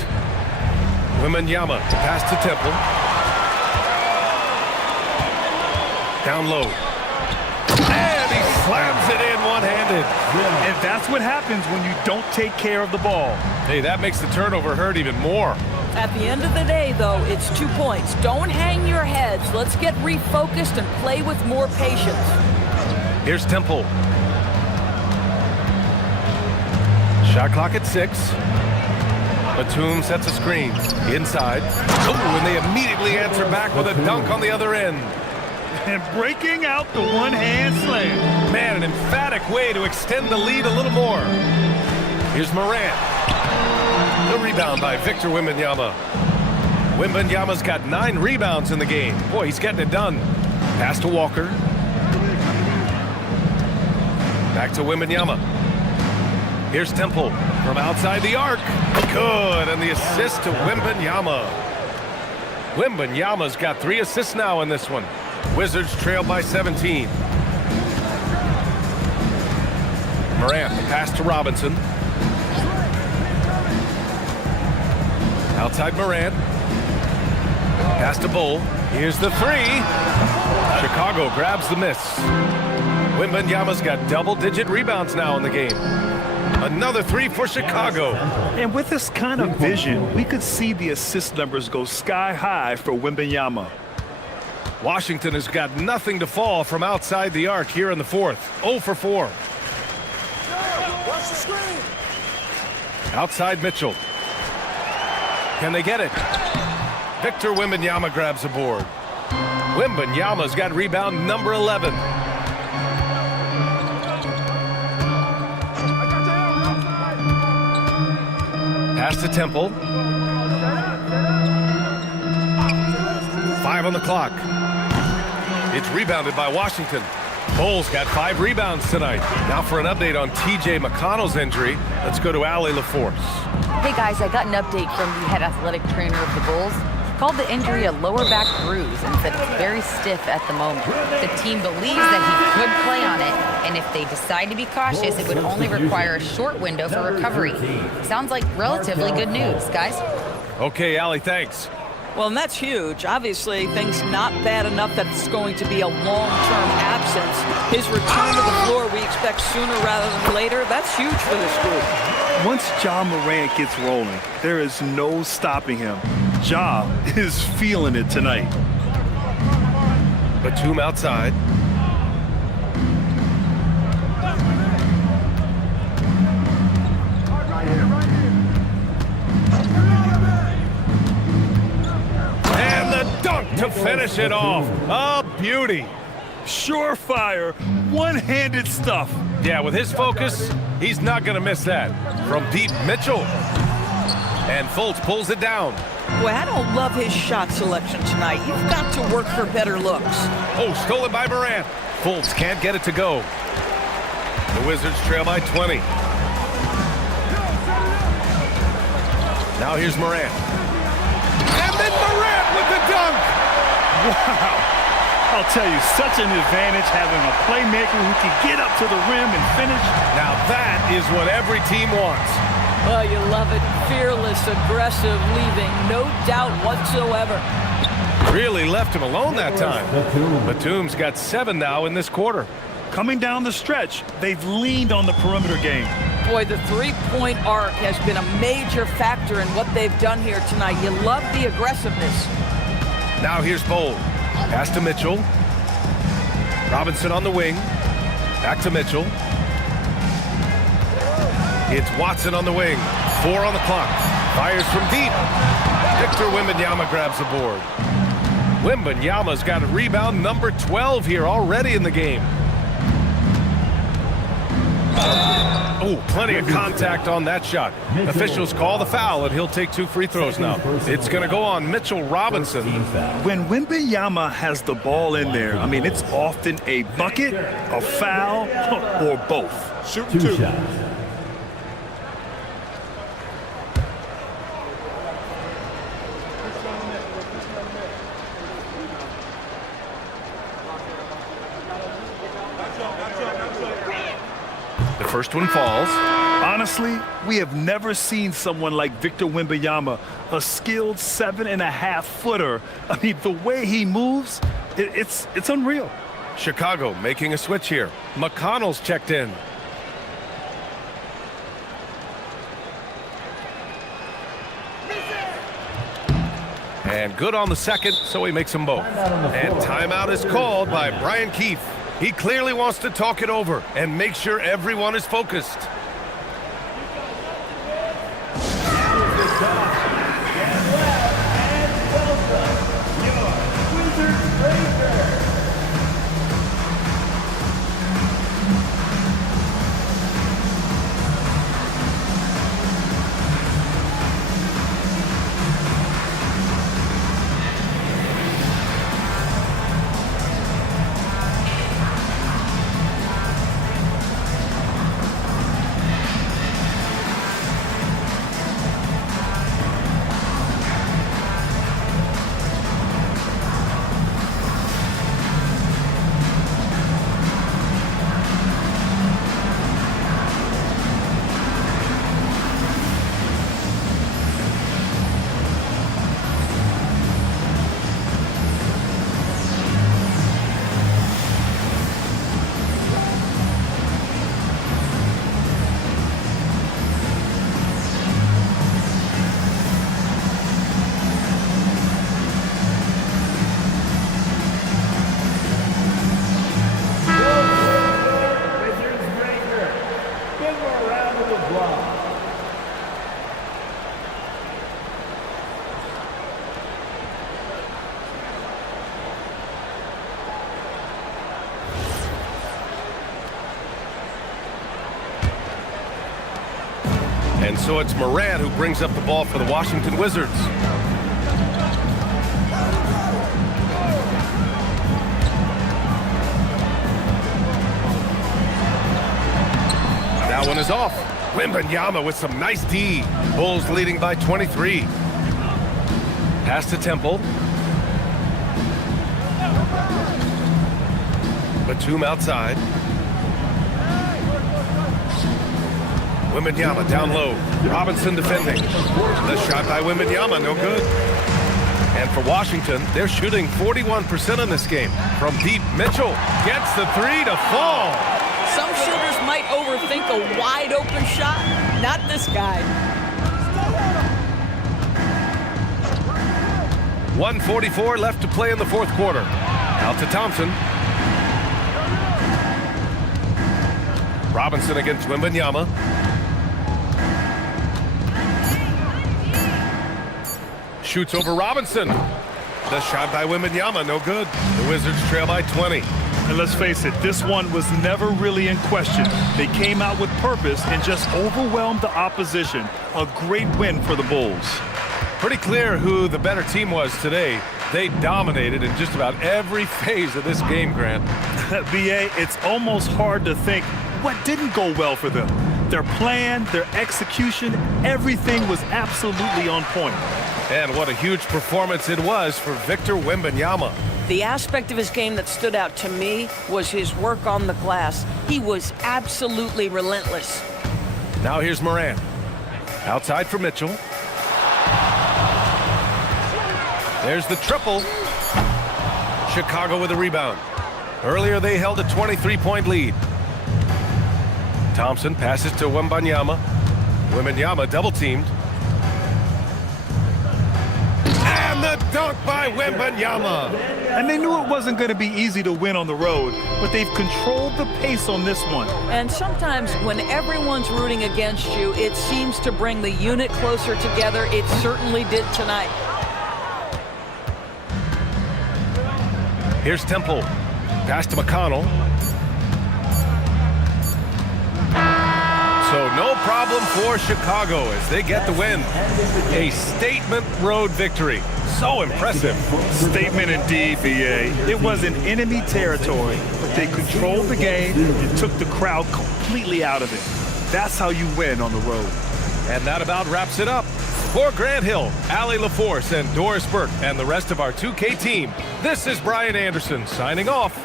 Wembanyama pass to Temple. Down low. And he slams it in one-handed. And that's what happens when you don't take care of the ball. Hey, that makes the turnover hurt even more. At the end of the day, though, it's 2 points. Don't hang your heads. Let's get refocused and play with more patience. Here's Temple. Shot clock at 6. Batum sets a screen. Inside. Oh, and they immediately answer back with a dunk on the other end. And breaking out the one-hand slam. Man, an emphatic way to extend the lead a little more. Here's Morant. The rebound by Victor Wembanyama. Wembanyama's got 9 rebounds in the game. Boy, he's getting it done. Pass to Walker. Back to Wembanyama. Here's Temple from outside the arc. Good, and the assist to Wembanyama. Wembanyama's got 3 assists now in this one. Wizards trail by 17. Morant, the pass to Robinson. Outside Morant. Pass to Bull. Here's the 3. Chicago grabs the miss. Wembanyama's got double-digit rebounds now in the game. Another 3 for Chicago. And with this kind of vision, we could see the assist numbers go sky high for Wembanyama. Washington has got nothing to fall from outside the arc here in the 4th. 0 for 4. Watch the screen. Outside Mitchell. Can they get it? Victor Wembanyama grabs the board. Wembanyama's got rebound number 11. Pass to Temple. 5 on the clock. It's rebounded by Washington. Bulls got 5 rebounds tonight. Now for an update on T.J. McConnell's injury, let's go to Allie LaForce. Hey guys, I got an update from the head athletic trainer of the Bulls. He called the injury a lower back bruise and said it's very stiff at the moment. The team believes that he could play on it, and if they decide to be cautious, it would only require a short window for recovery. Sounds like relatively good news, guys. Okay, Allie, thanks. Well, and that's huge. Obviously, things not bad enough that it's going to be a long-term absence. His return to the floor we expect sooner rather than later. That's huge for this group. Once Ja Morant gets rolling, there is no stopping him. Ja is feeling it tonight. Batum outside. And the dunk to finish it off. A beauty. Surefire, one-handed stuff. Yeah, with his focus, he's not going to miss that. From deep, Mitchell. And Fultz pulls it down. Boy, I don't love his shot selection tonight. You've got to work for better looks. Oh, stolen by Morant. Fultz can't get it to go. The Wizards trail by 20. Now here's Morant. And then Morant with the dunk. Wow. I'll tell you, such an advantage having a playmaker who can get up to the rim and finish. Now that is what every team wants. Oh, you love it. Fearless, aggressive, leaving no doubt whatsoever. Really left him alone that time. Batum's got 7 now in this quarter. Coming down the stretch, they've leaned on the perimeter game. Boy, the three-point arc has been a major factor in what they've done here tonight. You love the aggressiveness. Now here's Bull. Pass to Mitchell. Robinson on the wing. Back to Mitchell. It's Watson on the wing. 4 on the clock. Fires from deep. Victor Wembanyama grabs the board. Wembanyama's got a rebound number 12 here already in the game. Oh, plenty of contact on that shot. Officials call the foul, and he'll take 2 free throws now. It's going to go on Mitchell Robinson. When Wembanyama has the ball in there, I mean, it's often a bucket, a foul, or both. Shoot 2 shots. The first one falls. Honestly, we have never seen someone like Victor Wembanyama, a skilled 7.5-footer. I mean, the way he moves, it's unreal. Chicago making a switch here. McConnell's checked in. And good on the second, so he makes them both. And timeout is called by Brian Keefe. He clearly wants to talk it over and make sure everyone is focused. And so it's Morant who brings up the ball for the Washington Wizards. That one is off. Wembanyama with some nice D. Bulls leading by 23. Pass to Temple. Batum outside. Wembanyama down low. Robinson defending. The shot by Wembanyama, no good. And for Washington, they're shooting 41% in this game. From deep, Mitchell gets the 3 to fall. Some shooters might overthink a wide open shot. Not this guy. 1:44 left to play in the fourth quarter. Out to Thompson. Robinson against Wembanyama. Shoots over Robinson. The shot by Wembanyama, no good. The Wizards trail by 20. And let's face it, this one was never really in question. They came out with purpose and just overwhelmed the opposition. A great win for the Bulls. Pretty clear who the better team was today. They dominated in just about every phase of this game, Grant. B.A., it's almost hard to think what didn't go well for them. Their plan, their execution, everything was absolutely on point. And what a huge performance it was for Victor Wembanyama. The aspect of his game that stood out to me was his work on the glass. He was absolutely relentless. Now here's Morant. Outside for Mitchell. There's the triple. Chicago with a rebound. Earlier they held a 23-point lead. Thompson passes to Wembanyama. Wembanyama double-teamed. And the dunk by Wembanyama. And they knew it wasn't going to be easy to win on the road, but they've controlled the pace on this one. And sometimes when everyone's rooting against you, it seems to bring the unit closer together. It certainly did tonight. Here's Temple. Pass to McConnell. no problem for Chicago as they get the win. A statement road victory. So impressive. Statement indeed, BA. It was in enemy territory, but they controlled the game and took the crowd completely out of it. That's how you win on the road. And that about wraps it up. For Grant Hill, Allie LaForce, and Doris Burke, and the rest of our 2K team, this is Brian Anderson signing off.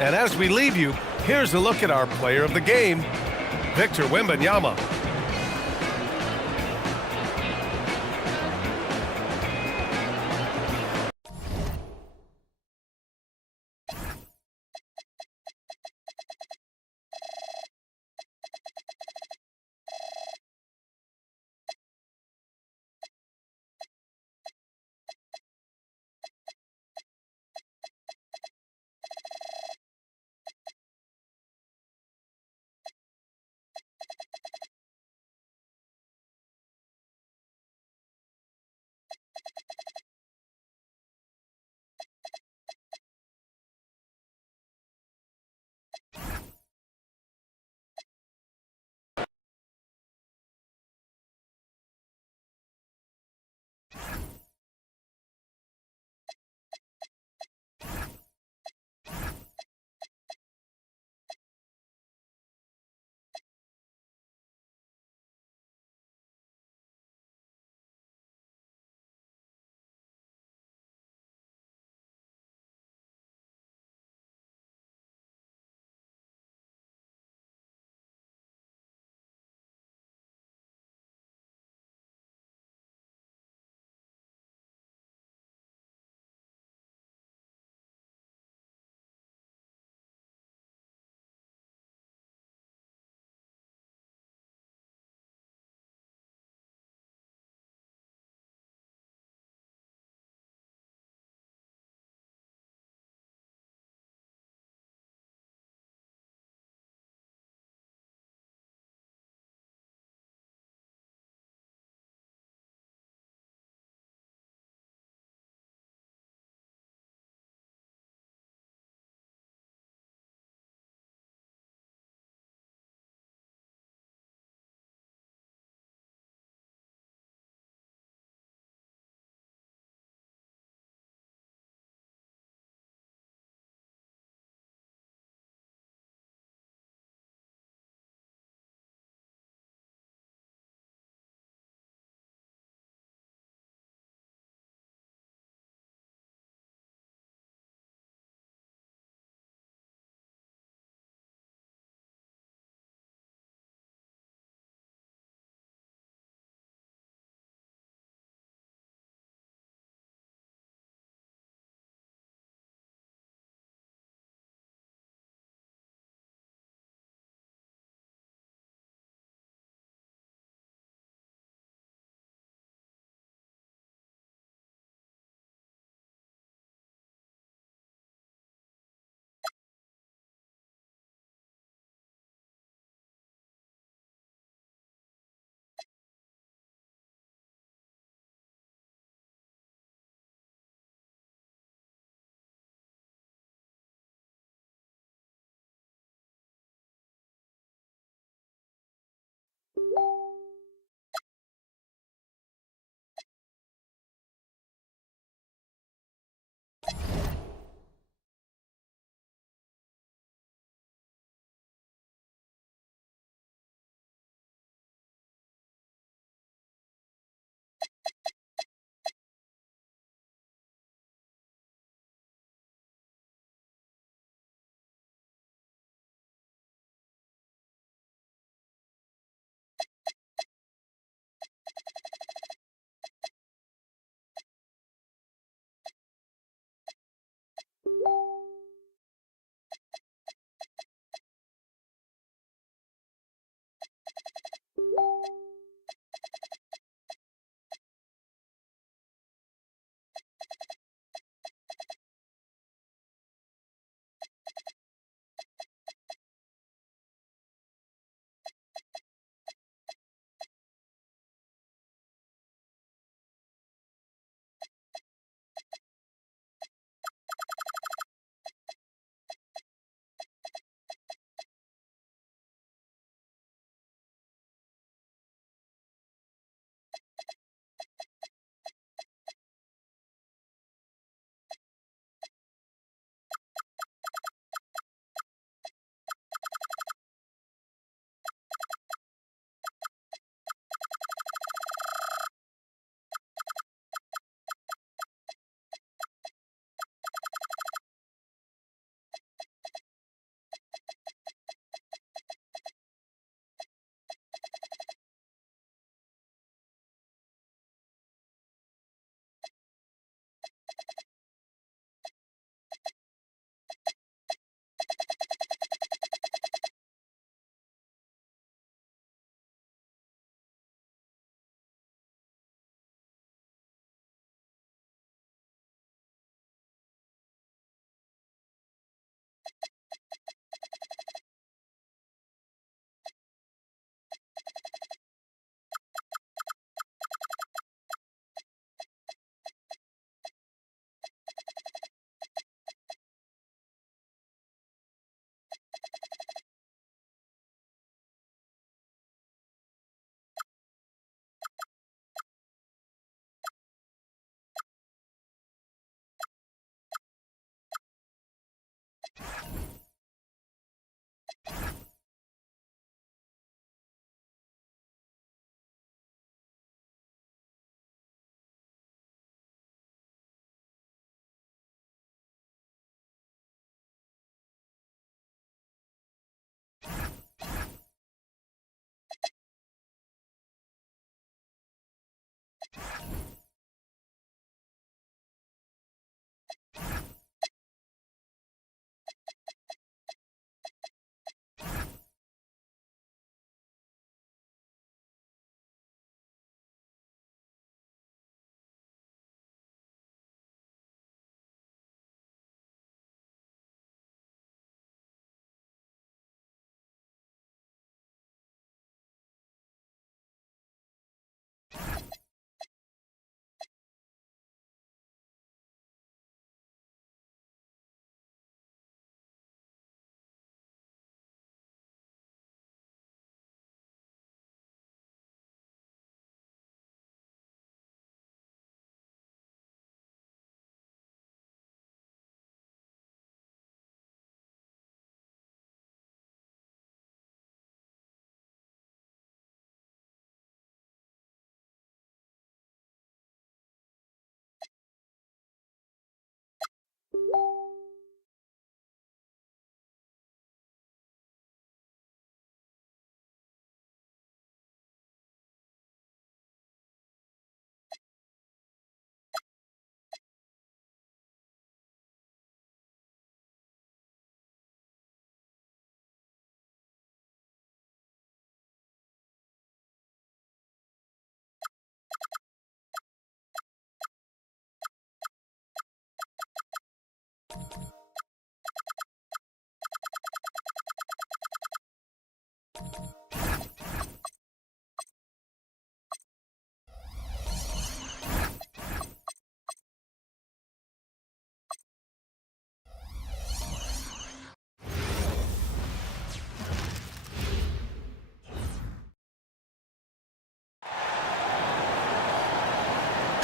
And as we leave you, here's a look at our player of the game, Victor Wembanyama.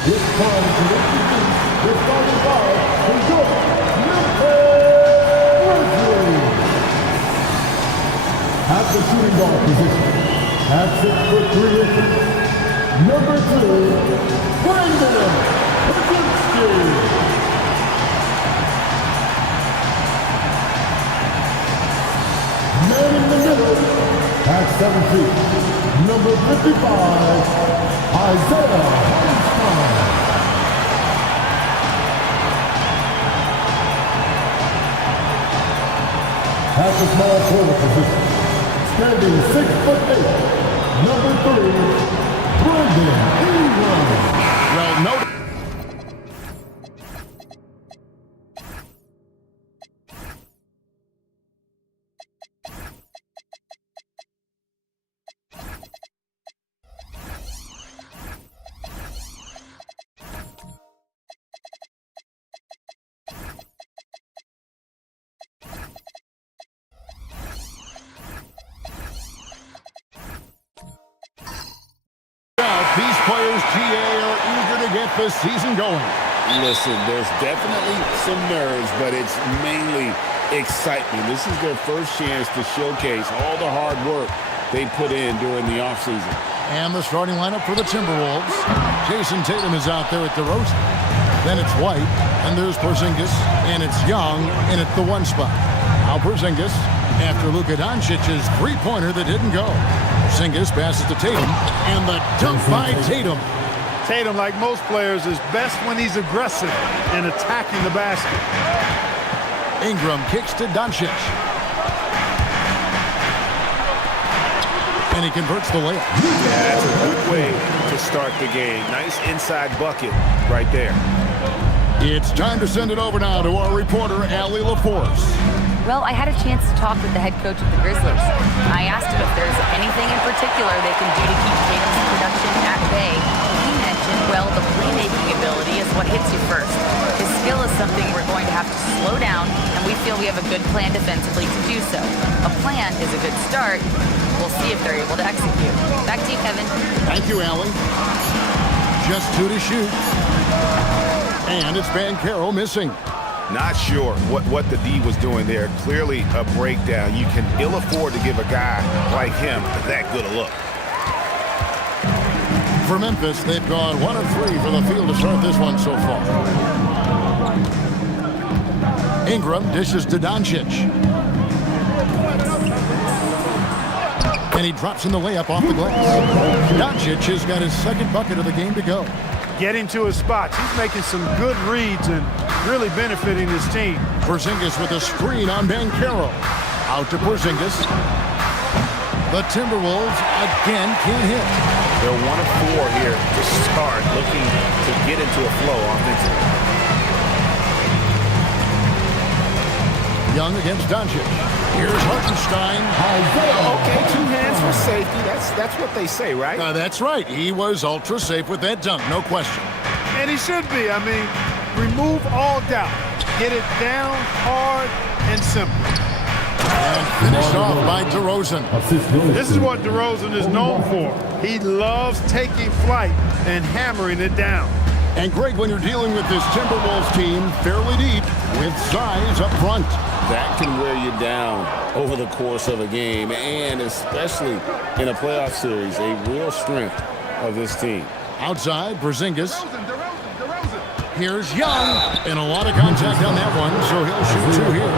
This time to introduce the starting five for your Memphis Grizzlies. At the shooting guard position, at 6'3" number 2, Brandon Podziemski. Man in the middle, at 7 feet, number 55, Isaiah. At the small forward position, standing 6'8", number 3, Brandon Ingram. Well, no. These players, GA, are eager to get this season going. Listen, there's definitely some nerves, but it's mainly excitement. This is their first chance to showcase all the hard work they put in during the offseason. And the starting lineup for the Timberwolves. Jason Tatum is out there at DeRozan. Then it's White, and there's Porzingis, and it's Young, and at the 1 spot. Now Porzingis, after Luka Doncic's three-pointer that didn't go. Porzingis passes to Tatum, and the dunk by Tatum. Tatum, like most players, is best when he's aggressive and attacking the basket. Ingram kicks to Doncic. And he converts the layup. Yeah, that's a good way to start the game. Nice inside bucket right there. It's time to send it over now to our reporter, Allie LaForce. Well, I had a chance to talk with the head coach of the Grizzlies. I asked him if there's anything in particular they can do to keep Tatum's production at bay. He mentioned, well, the playmaking ability is what hits you first. His skill is something we're going to have to slow down, and we feel we have a good plan defensively to do so. A plan is a good start. We'll see if they're able to execute. Back to you, Kevin. Thank you, Allie. Just 2 to shoot. And it's Banchero missing. Not sure what the D was doing there. Clearly a breakdown. You can ill afford to give a guy like him that good a look. For Memphis, they've gone 1 of 3 for the field to start this one so far. Ingram dishes to Doncic. And he drops in the layup off the glass. Doncic has got his second bucket of the game to go. Getting to his spots. He's making some good reads and really benefiting his team. Porzingis with a screen on Banchero. Out to Porzingis. The Timberwolves again can't hit. They're 1 of 4 here to start, looking to get into a flow offensively. Young against Doncic. Here's Hartenstein. Okay, 2 hands for safety. That's what they say, right? That's right. He was ultra safe with that dunk, no question. And he should be. I mean, remove all doubt. Get it down, hard, and simple. And finished off by DeRozan. This is what DeRozan is known for. He loves taking flight and hammering it down. And Greg, when you're dealing with this Timberwolves team fairly deep with size up front, that can wear you down over the course of a game, and especially in a playoff series, a real strength of this team. Outside, Porzingis. Here's Young, and a lot of contact on that one, so he'll shoot 2 here.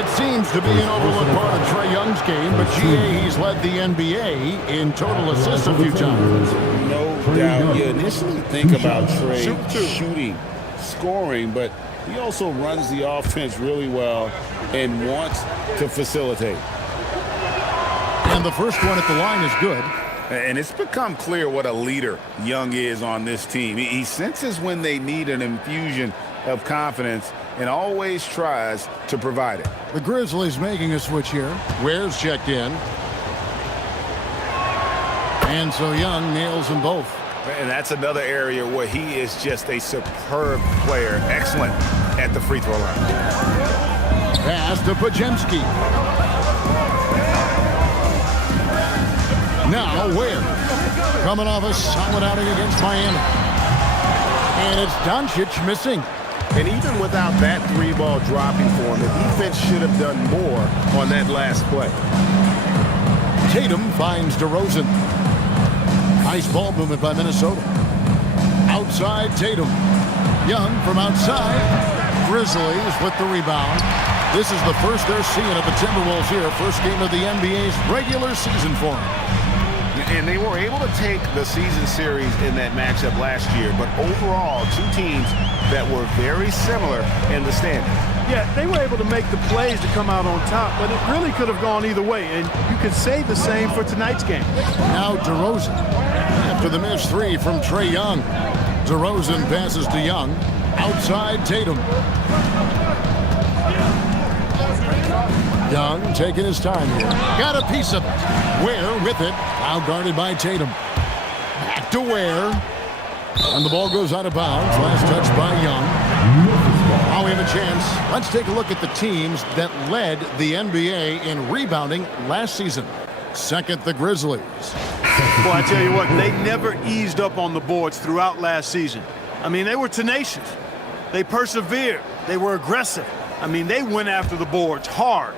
It seems to be an overlooked part of Trae Young's game, but GA, he's led the NBA in total assists a few times. No doubt. You initially think about Trae shooting, scoring, but he also runs the offense really well and wants to facilitate. And the first one at the line is good. And it's become clear what a leader Young is on this team. He senses when they need an infusion of confidence and always tries to provide it. The Grizzlies making a switch here. Ware's checked in. And so Young nails them both. And that's another area where he is just a superb player. Excellent at the free throw line. Pass to Podziemski. Now Ware. Coming off a solid outing against Miami. And it's Doncic missing. And even without that 3-ball dropping for him, the defense should have done more on that last play. Tatum finds DeRozan. Nice ball movement by Minnesota. Outside Tatum. Young from outside. Grizzlies with the rebound. This is the first they're seeing of the Timberwolves here. First game of the NBA's regular season for them. And they were able to take the season series in that matchup last year, but overall, 2 teams that were very similar in the standings. Yeah, they were able to make the plays to come out on top, but it really could have gone either way, and you could say the same for tonight's game. Now DeRozan. After the missed 3 from Trae Young. DeRozan passes to Young. Outside Tatum. Young taking his time here. Got a piece of it. Ware with it. Now guarded by Tatum. Back to Ware. And the ball goes out of bounds. Last touch by Young. Now we have a chance. Let's take a look at the teams that led the NBA in rebounding last season. Second, the Grizzlies. Boy, I tell you what, they never eased up on the boards throughout last season. I mean, they were tenacious. They persevered. They were aggressive. I mean, they went after the boards hard.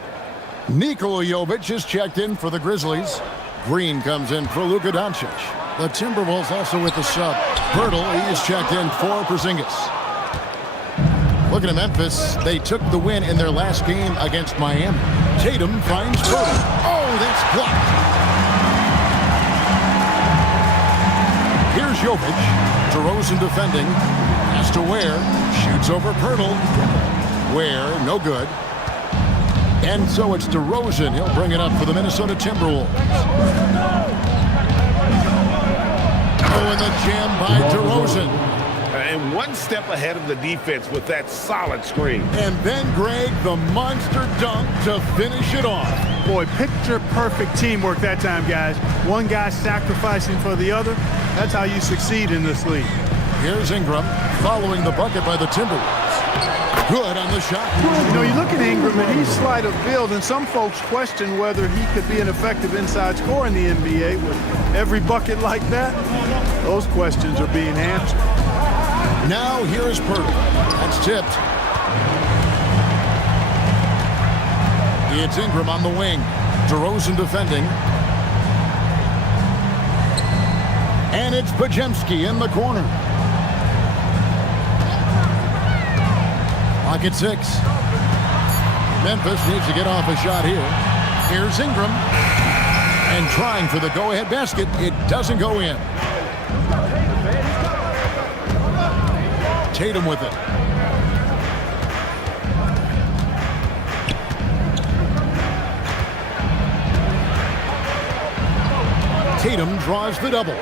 Nikola Jovic is checked in for the Grizzlies. Green comes in for Luka Doncic. The Timberwolves also with the sub. Pirtle, he is checked in for Porzingis. Looking at Memphis, they took the win in their last game against Miami. Tatum finds Pirtle. Oh, that's blocked. Here's Jovic. DeRozan defending. Pass to Ware. Shoots over Pirtle. Ware, no good. And so it's DeRozan. He'll bring it up for the Minnesota Timberwolves. Oh, and the jam by DeRozan. And one step ahead of the defense with that solid screen. And then, Greg, the monster dunk to finish it off. Boy, picture-perfect teamwork that time, guys. One guy sacrificing for the other. That's how you succeed in this league. Here's Ingram following the bucket by the Timberwolves. Good on the shot. You know, you look at Ingram, and he's slight of build, and some folks question whether he could be an effective inside scorer in the NBA with every bucket like that. Those questions are being answered. Now here is Pirtle. That's tipped. It's Ingram on the wing. DeRozan defending. And it's Podziemski in the corner. Clock at 6. Memphis needs to get off a shot here. Here's Ingram. And trying for the go-ahead basket. It doesn't go in. Tatum with it. Tatum draws the double.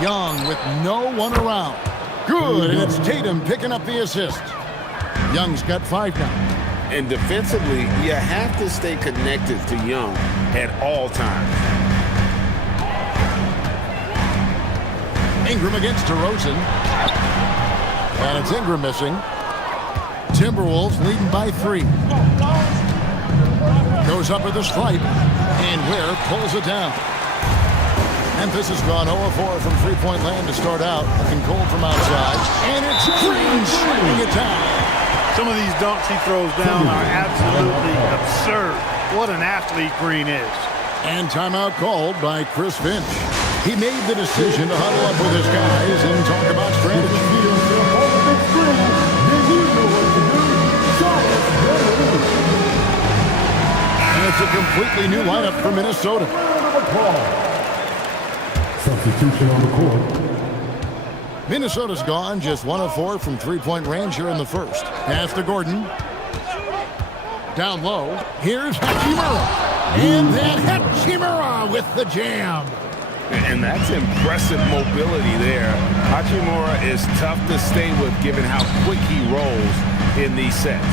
Young with no one around. Good, and it's Tatum picking up the assist. Young's got 5 now. And defensively, you have to stay connected to Young at all times. Ingram against DeRozan. And it's Ingram missing. Timberwolves leading by 3. Goes up with a stripe. And Ware pulls it down. Memphis has gone 0-4 from three-point land to start out. Looking cold from outside. And it's Green shooting it down. Some of these dunks he throws down are absolutely absurd. What an athlete Green is. And timeout called by Chris Finch. He made the decision to huddle up with his guys and talk about strategy. And it's a completely new lineup for Minnesota. Substitution on the court. Minnesota's gone just 1 of 4 from three-point range here in the first. Pass to Gordon. Down low. Here's Hachimura. And then Hachimura with the jam. And that's impressive mobility there. Hachimura is tough to stay with given how quick he rolls in these sets.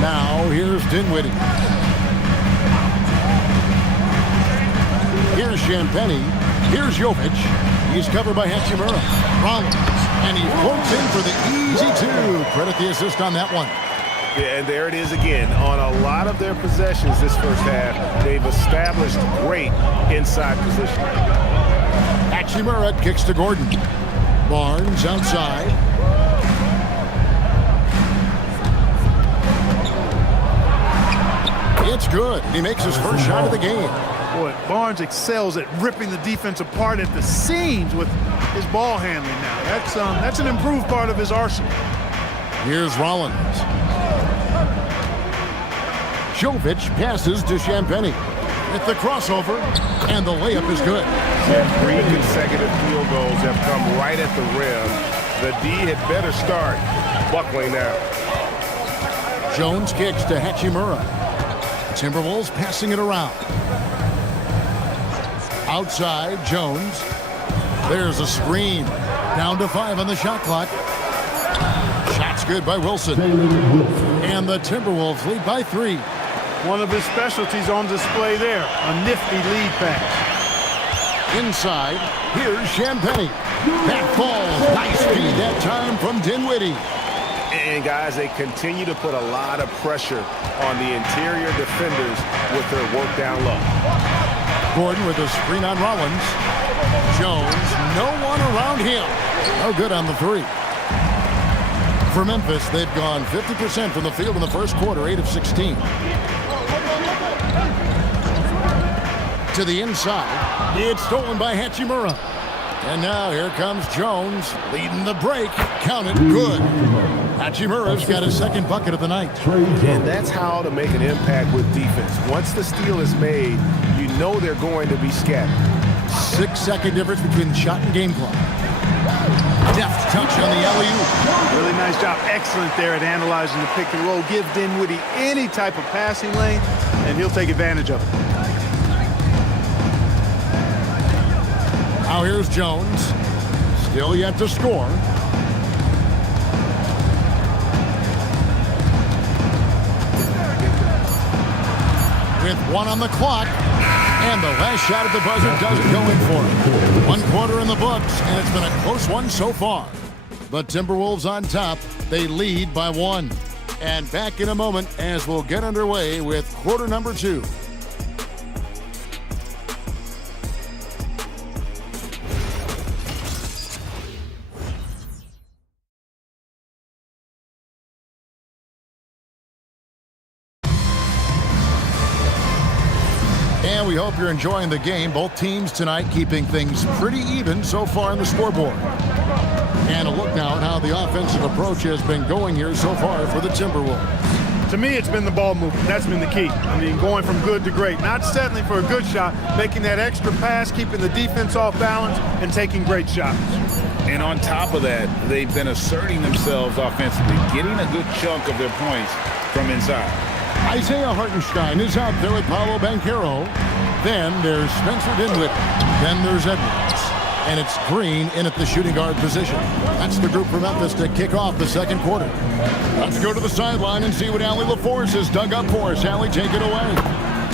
Now here's Dinwiddie. Here's Champagnie. Here's Jovic. He's covered by Hachimura. Rollins. And he floats in for the easy 2. Credit the assist on that one. Yeah, and there it is again. On a lot of their possessions this first half, they've established great inside position. Hachimura kicks to Gordon. Barnes outside. It's good. He makes his first shot of the game. Boy, Barnes excels at ripping the defense apart at the seams with his ball handling now. That's an improved part of his arsenal. Here's Rollins. Jovic passes to Champagnie. With the crossover, and the layup is good. And 3 consecutive field goals have come right at the rim. The D had better start buckling now. Jones kicks to Hachimura. Timberwolves passing it around. Outside, Jones. There's a screen. Down to 5 on the shot clock. Shot's good by Wilson. And the Timberwolves lead by 3. One of his specialties on display there, a nifty lead pass. Inside, here's Champagnie. Back falls. Nice feed that time from Dinwiddie. And guys, they continue to put a lot of pressure on the interior defenders with their work down low. Gordon with a screen on Rollins. Jones, no one around him. No good on the 3. For Memphis, they've gone 50% from the field in the first quarter, 8 of 16. To the inside. It's stolen by Hachimura. And now here comes Jones leading the break. Count it. Good. Hachimura's got his second bucket of the night. And that's how to make an impact with defense. Once the steal is made, you know they're going to be scattered. 6-second difference between the shot and game clock. Deft touch on the alley-oop. Really nice job. Excellent there at analyzing the pick and roll. Give Dinwiddie any type of passing lane, and he'll take advantage of it. Now here's Jones. Still yet to score. With 1 on the clock. And the last shot at the buzzer doesn't go in for him. 1 quarter in the books, and it's been a close one so far. But Timberwolves on top. They lead by 1. And back in a moment as we'll get underway with quarter number 2. we hope you're enjoying the game. Both teams tonight keeping things pretty even so far on the scoreboard. And a look now at how the offensive approach has been going here so far for the Timberwolves. To me, it's been the ball movement. That's been the key. I mean, going from good to great. Not settling for a good shot, making that extra pass, keeping the defense off balance, and taking great shots. And on top of that, they've been asserting themselves offensively, getting a good chunk of their points from inside. Isaiah Hartenstein is out there with Paolo Banchero. Then there's Spencer Dinwiddie. Then there's Edwards. And it's Green in at the shooting guard position. That's the group from Memphis to kick off the second quarter. Let's go to the sideline and see what Allie LaForce has dug up for us. Allie, take it away.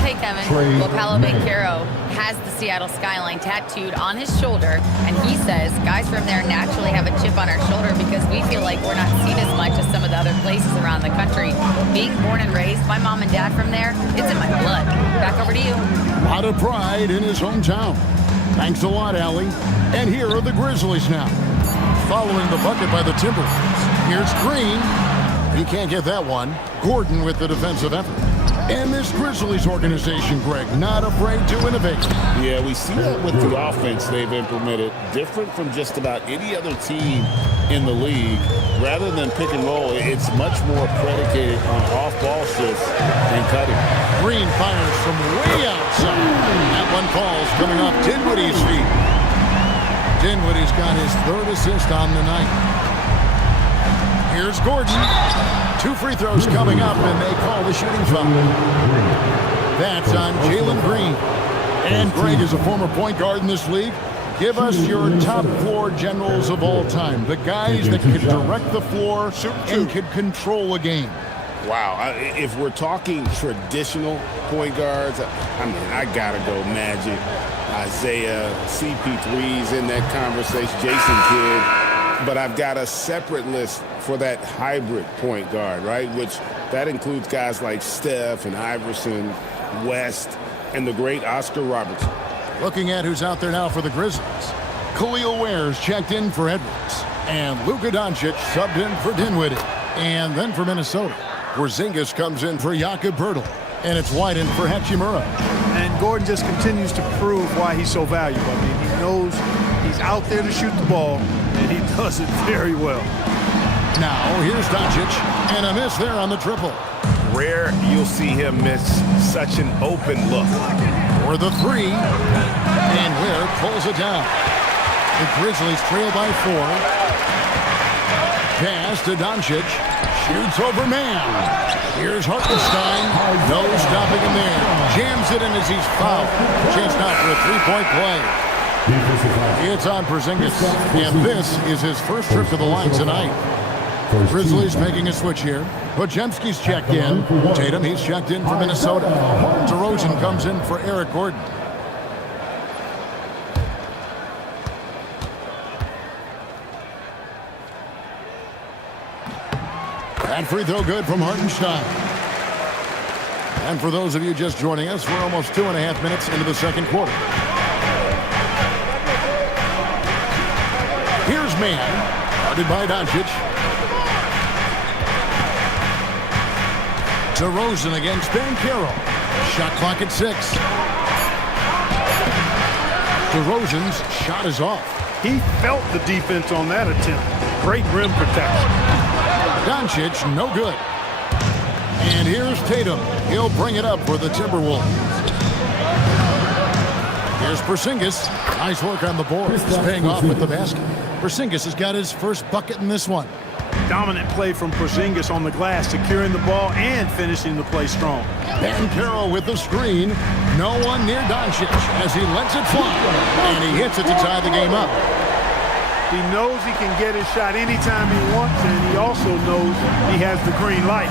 Hey, Kevin. Well, Paolo Banchero has the Seattle skyline tattooed on his shoulder, and he says guys from there naturally have a chip on our shoulder because we feel like we're not seen as much as some of the other places around the country. Being born and raised, my mom and dad from there, it's in my blood. Back over to you. A lot of pride in his hometown. Thanks a lot, Allie. And here are the Grizzlies now. Following the bucket by the Timberwolves. Here's Green. He can't get that one. Gordon with the defensive effort. And this Grizzlies organization, Greg, not afraid to innovate. Yeah, we see that with the offense they've implemented, different from just about any other team in the league. Rather than pick and roll, it's much more predicated on off-ball shifts and cutting. Green fires from way outside. That one falls coming off Dinwiddie's feet. Dinwiddie's got his third assist on the night. Here's Gordon. 2 free throws coming up, and they call the shooting foul. That's on Jalen Green. And Greg is a former point guard in this league. Give us your top 4 generals of all time. The guys that could direct the floor and could control a game. Wow. If we're talking traditional point guards, I mean, I got to go Magic, Isaiah, CP3's in that conversation, Jason Kidd. But I've got a separate list for that hybrid point guard, right? Which that includes guys like Steph and Iverson, West, and the great Oscar Robertson. Looking at who's out there now for the Grizzlies. Khalil Ware's checked in for Edwards. And Luka Doncic subbed in for Dinwiddie. And then for Minnesota, Porzingis comes in for Jakob Poeltl. And it's White in for Hachimura. And Gordon just continues to prove why he's so valuable. I mean, he knows he's out there to shoot the ball, and he does it very well. Now, here's Doncic, and a miss there on the triple. Rare you'll see him miss such an open look. For the 3, and Ware pulls it down. The Grizzlies trail by 4. Pass to Doncic. Shoots over man. Here's Hartenstein. No stopping him there. Jams it in as he's fouled. Chance now for a 3-point play. It's on Porzingis. And this is his first trip to the line tonight. Grizzlies making a switch here. Podziemski's checked in. Tatum, he's checked in for Minnesota. DeRozan comes in for Eric Gordon. That free throw good from Hartenstein. And for those of you just joining us, we're almost 2.5 minutes into the second quarter. Here's Mann, guarded by Doncic. DeRozan against Banchero. Shot clock at 6. DeRozan's shot is off. He felt the defense on that attempt. Great rim protection. Doncic, no good. And here's Tatum. He'll bring it up for the Timberwolves. Here's Porzingis. Nice work on the boards. Paying off with the basket. Porzingis has got his first bucket in this one. Dominant play from Porzingis on the glass, securing the ball and finishing the play strong. Banchero with the screen. No one near Doncic as he lets it fly. And he hits it to tie the game up. He knows he can get his shot anytime he wants, and he also knows he has the green light.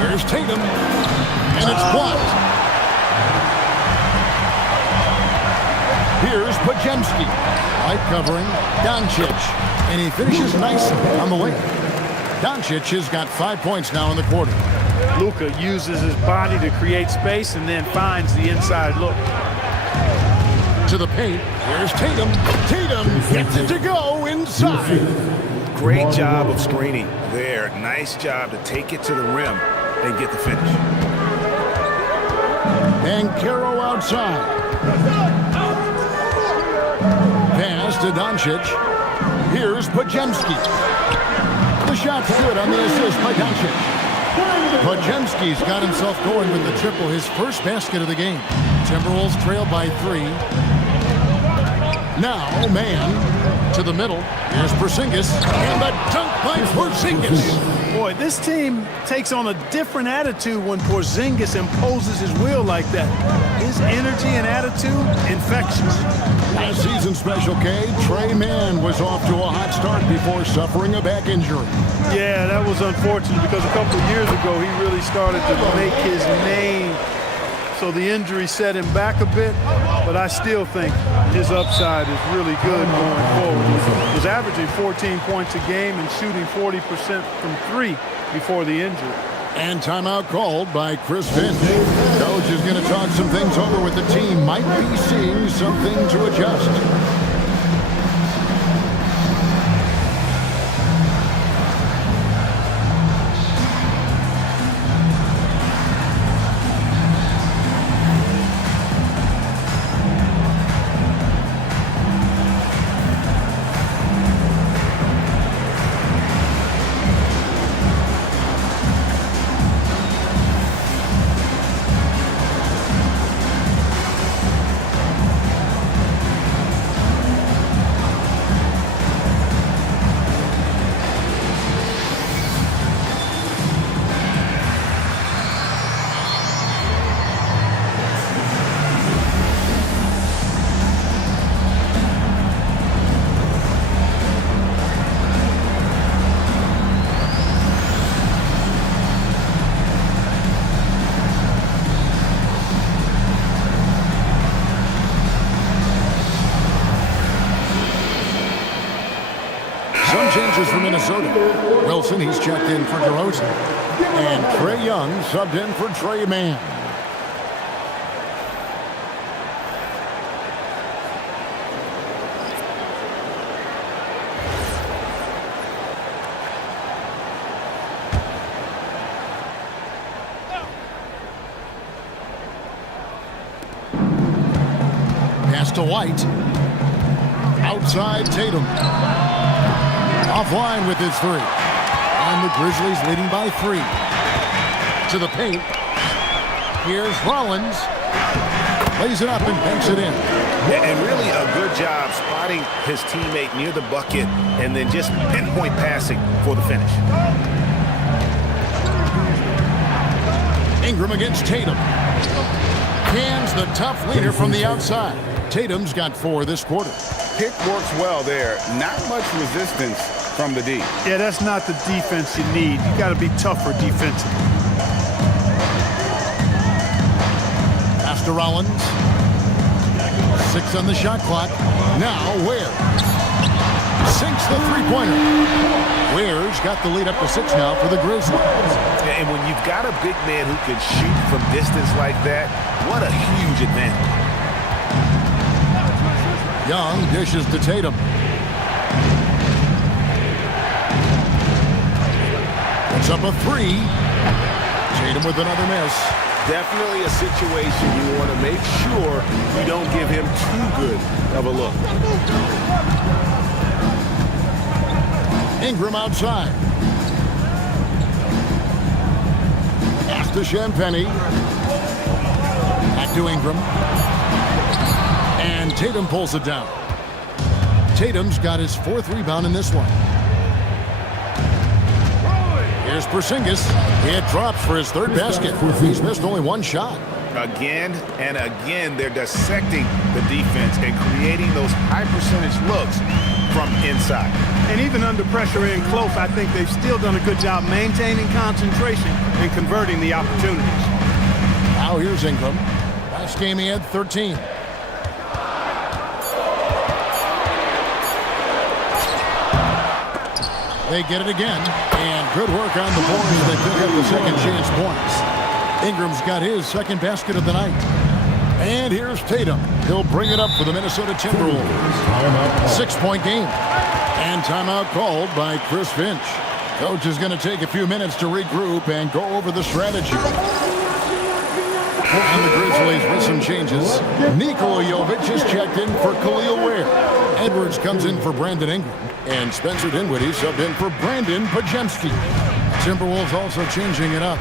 Here's Tatum, and it's blocked. Here's Podziemski. Light covering Doncic, and he finishes nicely on the way. Doncic has got 5 points now in the quarter. Luka uses his body to create space and then finds the inside look. To the paint. Here's Tatum. Tatum gets it to go inside. Great job of screening there. Nice job to take it to the rim and get the finish. And Caro outside. Pass to Doncic. Here's Podziemski. The shot's good on the assist by Doncic. Podziemski's got himself going with the triple, his first basket of the game. Timberwolves trail by 3. Now, man to the middle. Here's Porzingis. And the dunk by Porzingis. Boy, this team takes on a different attitude when Porzingis imposes his will like that. His energy and attitude, infectious. Last season special K, Trey Mann was off to a hot start before suffering a back injury. Yeah, that was unfortunate because a couple of years ago he really started to make his name. So the injury set him back a bit, but I still think his upside is really good going forward. He was averaging 14 points a game and shooting 40% from 3 before the injury. And timeout called by Chris Finch. Coach is going to talk some things over with the team. Might be seeing something to adjust. Changes for Minnesota. Wilson, he's checked in for DeRozan. And Trae Young subbed in for Trey Mann. Pass to White. Outside Tatum. Offline with his 3. And the Grizzlies leading by 3. To the paint. Here's Rollins. Lays it up and banks it in. And really a good job spotting his teammate near the bucket and then just pinpoint passing for the finish. Ingram against Tatum. Cans the tough leader from the outside. Tatum's got 4 this quarter. Pick works well there. Not much resistance from the D. Yeah, that's not the defense you need. You got to be tougher defensively. Pass to Rollins. 6 on the shot clock. Now Ware sinks the three-pointer. Ware's got the lead up to 6 now for the Grizzlies. And when you've got a big man who can shoot from distance like that, what a huge advantage. Young dishes to Tatum. Puts up a 3. Tatum with another miss. Definitely a situation you want to make sure you don't give him too good of a look. Ingram outside. Pass to Champagnie. Back to Ingram. And Tatum pulls it down. Tatum's got his 4th rebound in this one. Here's Porzingis. It drops for his 3rd basket. He's missed only 1 shot. Again and again, they're dissecting the defense and creating those high-percentage looks from inside. And even under pressure in close, I think they've still done a good job maintaining concentration and converting the opportunities. Now here's Ingram. Last game he had 13. They get it again, and good work on the boards that pick up the second chance points. Ingram's got his 2nd basket of the night. And here's Tatum. He'll bring it up for the Minnesota Timberwolves. 6-point game. And timeout called by Chris Finch. Coach is going to take a few minutes to regroup and go over the strategy. And the Grizzlies with some changes. Nikola Jovic is checked in for Khalil Ware. Edwards comes in for Brandon Ingram. And Spencer Dinwiddie subbed in for Brandon Pajemski. Timberwolves also changing it up.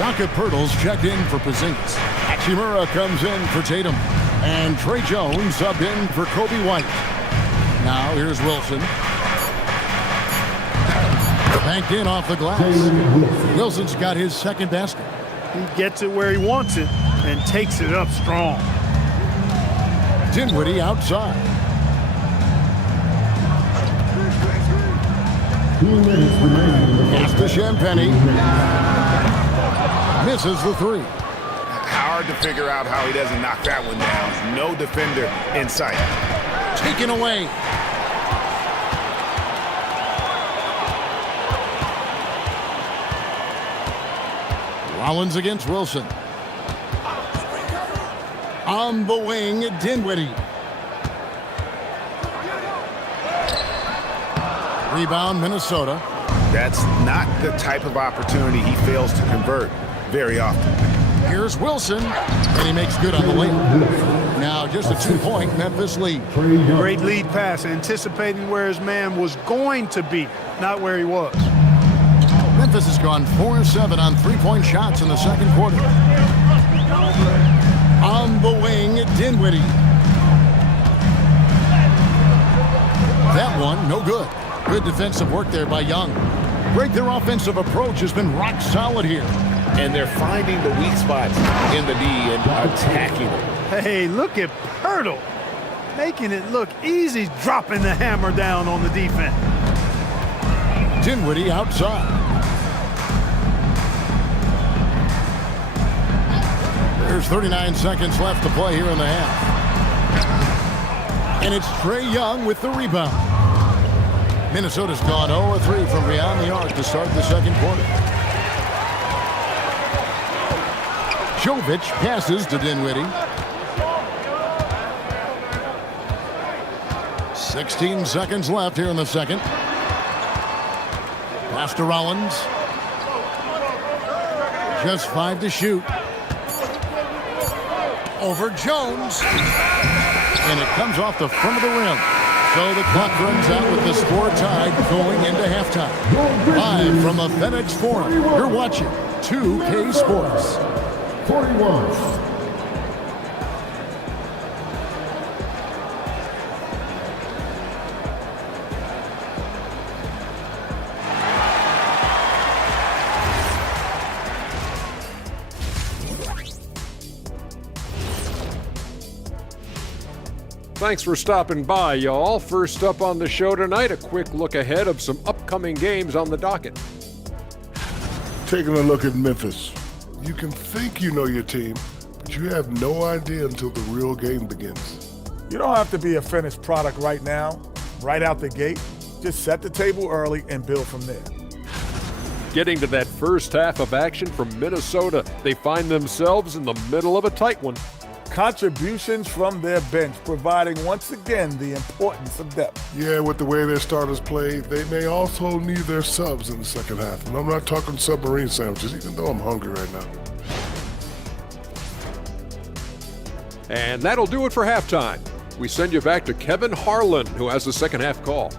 Rocket Pirtle's checked in for Porzingis. Hachimura comes in for Tatum. And Trey Jones subbed in for Kobe White. Now here's Wilson. Banked in off the glass. Wilson's got his second basket. He gets it where he wants it and takes it up strong. Dinwiddie outside. 2 minutes remaining. Pass to Champagny. Misses the three. Hard to figure out how he doesn't knock that one down. No defender in sight. Taken away. Rollins against Wilson. On the wing, Dinwiddie. Rebound, Minnesota. That's not the type of opportunity he fails to convert very often. Here's Wilson, and he makes good on the layup. Now just a 2-point Memphis lead. Great lead pass, anticipating where his man was going to be, not where he was. Memphis has gone 4-7 on 3-point shots in the second quarter. On the wing, Dinwiddie. That one, no good. Good defensive work there by Young. Greg, their offensive approach has been rock solid here. And they're finding the weak spots in the D and attacking it. Hey, look at Pirtle. Making it look easy, dropping the hammer down on the defense. Dinwiddie outside. There's 39 seconds left to play here in the half. And it's Trey Young with the rebound. Minnesota's gone 0-3 from beyond the arc to start the second quarter. Jovic passes to Dinwiddie. 16 seconds left here in the second. Pass to Rollins. Just 5 to shoot. Over Jones. And it comes off the front of the rim. So the clock runs out with the score tied going into halftime. Live from the FedEx Forum, you're watching 2K Sports. 41. Thanks for stopping by, y'all. First up on the show tonight, a quick look ahead of some upcoming games on the docket. Taking a look at Memphis. You can think you know your team, but you have no idea until the real game begins. You don't have to be a finished product right now, right out the gate. Just set the table early and build from there. Getting to that first half of action from Minnesota, they find themselves in the middle of a tight one. Contributions from their bench, providing once again the importance of depth. Yeah, with the way their starters play, they may also need their subs in the second half. And I'm not talking submarine sandwiches, even though I'm hungry right now. And that'll do it for halftime. We send you back to Kevin Harlan, who has the second half call.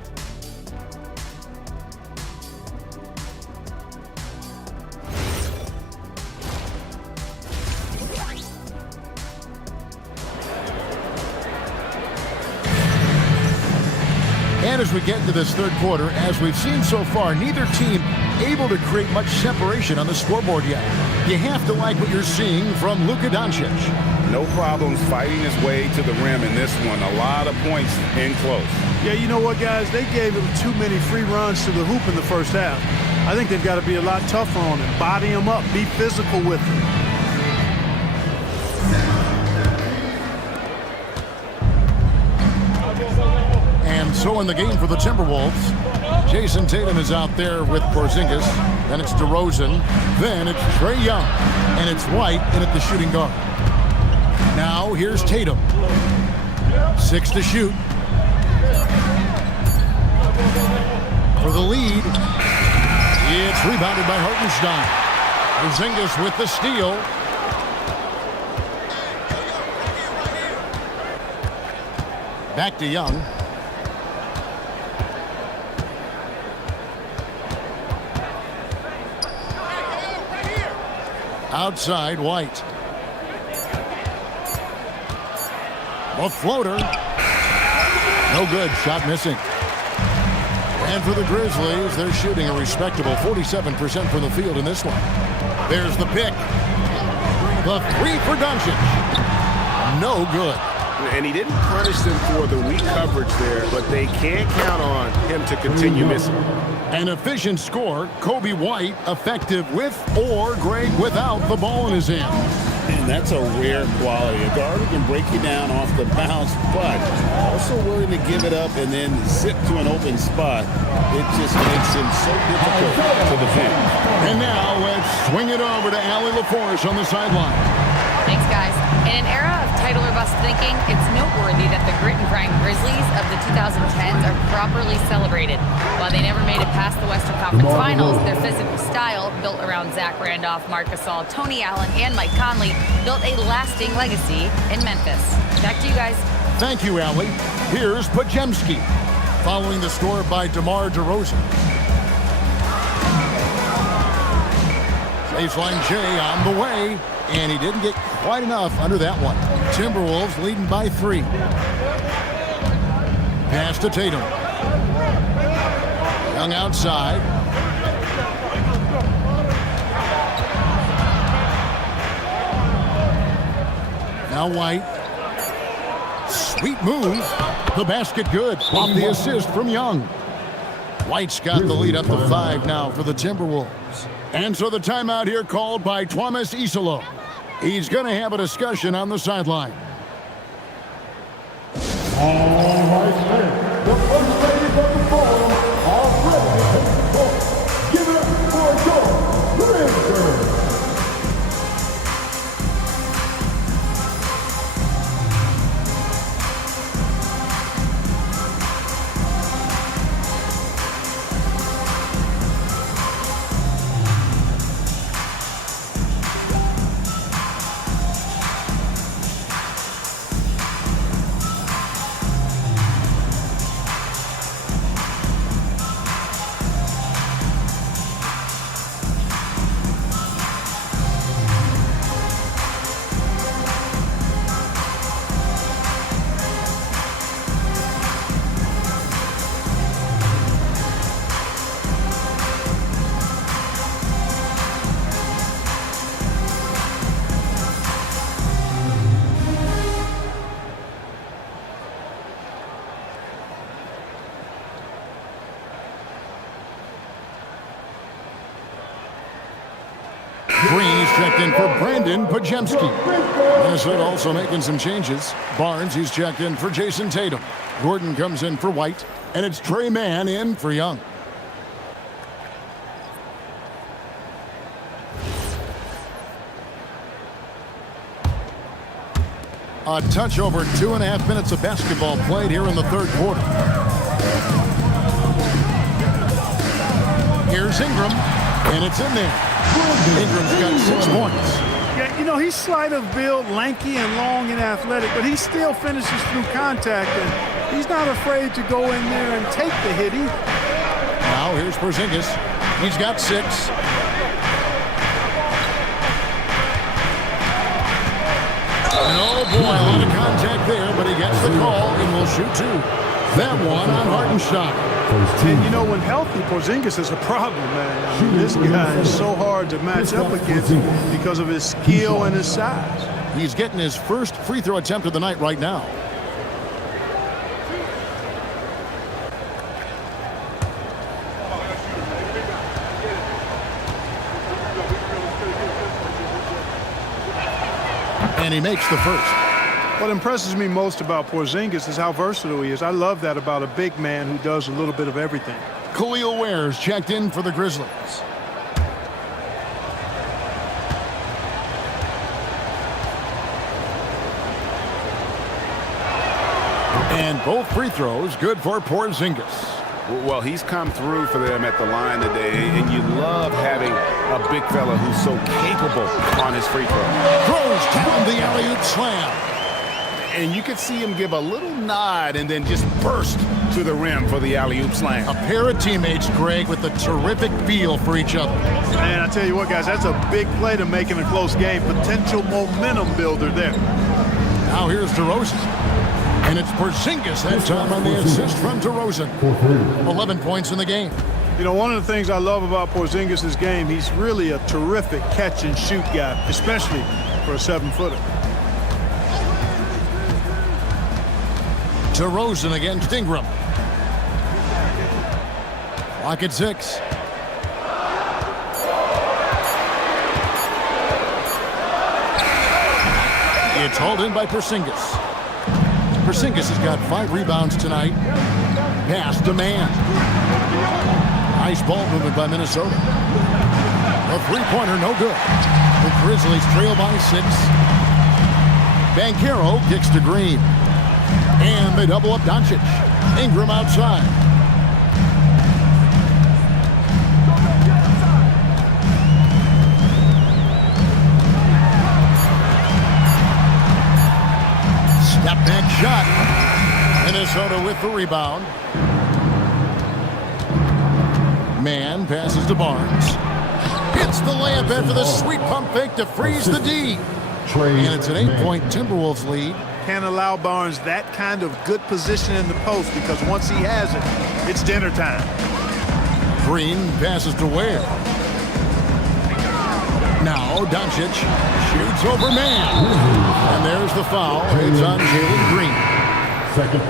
And as we get into this third quarter, as we've seen so far, neither team able to create much separation on the scoreboard yet. You have to like what you're seeing from Luka Doncic. No problems fighting his way to the rim in this one. A lot of points in close. Yeah, you know what, guys? They gave him too many free runs to the hoop in the first half. I think they've got to be a lot tougher on him. Body him up. Be physical with him. And so in the game for the Timberwolves, Jason Tatum is out there with Porzingis. Then it's DeRozan. Then it's Trey Young. And it's White in at the shooting guard. Now here's Tatum. 6 to shoot. For the lead. It's rebounded by Hartenstein. Porzingis with the steal. Back to Young. Outside, White. A floater. No good. Shot missing. And for the Grizzlies, they're shooting a respectable 47% from the field in this one. There's the pick. The three for Doncic. No good. And he didn't punish them for the weak coverage there, but they can't count on him to continue missing. An efficient score, Kobe White, effective with or great without the ball in his hand. And that's a rare quality. A guard who can break you down off the bounce, but also willing to give it up and then zip to an open spot. It just makes him so difficult to defend. And now let's swing it over to Allie LaForce on the sideline. Thanks, guys. In an era of title or bust thinking, it's noteworthy that the grit and grind Grizzlies of the 2010s are properly celebrated. While they never made it past the Western Conference Finals, their physical style, built around Zach Randolph, Marc Gasol, Tony Allen, and Mike Conley, built a lasting legacy in Memphis. Back to you guys. Thank you, Allie. Here's Podziemski, following the score by DeMar DeRozan. Baseline J on the way, and he didn't get quite enough under that one. Timberwolves leading by 3. Pass to Tatum. Young outside. Now White. Sweet move. The basket good. Off the assist from Young. White's got the lead up to 5 now for the Timberwolves. And so the timeout here called by Thomas Isolo. He's going to have a discussion on the sideline. All right, men. The first ladies of the ball are ready to take the ball. Give it up for Joe Bridger. Green's checked in for Brandon Podziemski. Minnesota also making some changes. Barnes, he's checked in for Jason Tatum. Gordon comes in for White. And it's Trey Mann in for Young. A touch over 2.5 minutes of basketball played here in the third quarter. Here's Ingram, and it's in there. Ingram's got 6 points. Yeah, you know, he's slight of build, lanky and long and athletic, but he still finishes through contact, and he's not afraid to go in there and take the hit either. Now here's Porzingis. He's got 6. Oh boy, a lot of contact there, but he gets the call and will shoot 2. That one on Hartenstein. And you know, when healthy, Porzingis is a problem, man. I mean, this guy is so hard to match up against because of his skill and his size. He's getting his first free throw attempt of the night right now. And he makes the first. What impresses me most about Porzingis is how versatile he is. I love that about a big man who does a little bit of everything. Khalil Ware's checked in for the Grizzlies. And both free throws good for Porzingis. Well, he's come through for them at the line today, and you love having a big fella who's so capable on his free throw. Throws down the alley-oop slam. And you could see him give a little nod and then just burst to the rim for the alley-oop slam. A pair of teammates, Greg, with a terrific feel for each other. Man, I tell you what, guys, that's a big play to make in a close game. Potential momentum builder there. Now here's DeRozan. And it's Porzingis that time on the assist from DeRozan. 11 points in the game. You know, one of the things I love about Porzingis' game, he's really a terrific catch-and-shoot guy, especially for a 7-footer. DeRozan against Ingram. Clock at 6. It's hauled in by Porzingis. Porzingis has got 5 rebounds tonight. Pass to man. Nice ball movement by Minnesota. A three-pointer, no good. The Grizzlies trail by 6. Banchero kicks to Green. And they double up Doncic. Ingram outside. Step back shot. Minnesota with the rebound. Man passes to Barnes. Hits the layup after the sweet pump fake to freeze the D. And it's an 8-point Timberwolves lead. Can't allow Barnes that kind of good position in the post because once he has it, it's dinner time. Green passes to Ware. Now Doncic shoots over man. And there's the foul. It's on Jalen Green.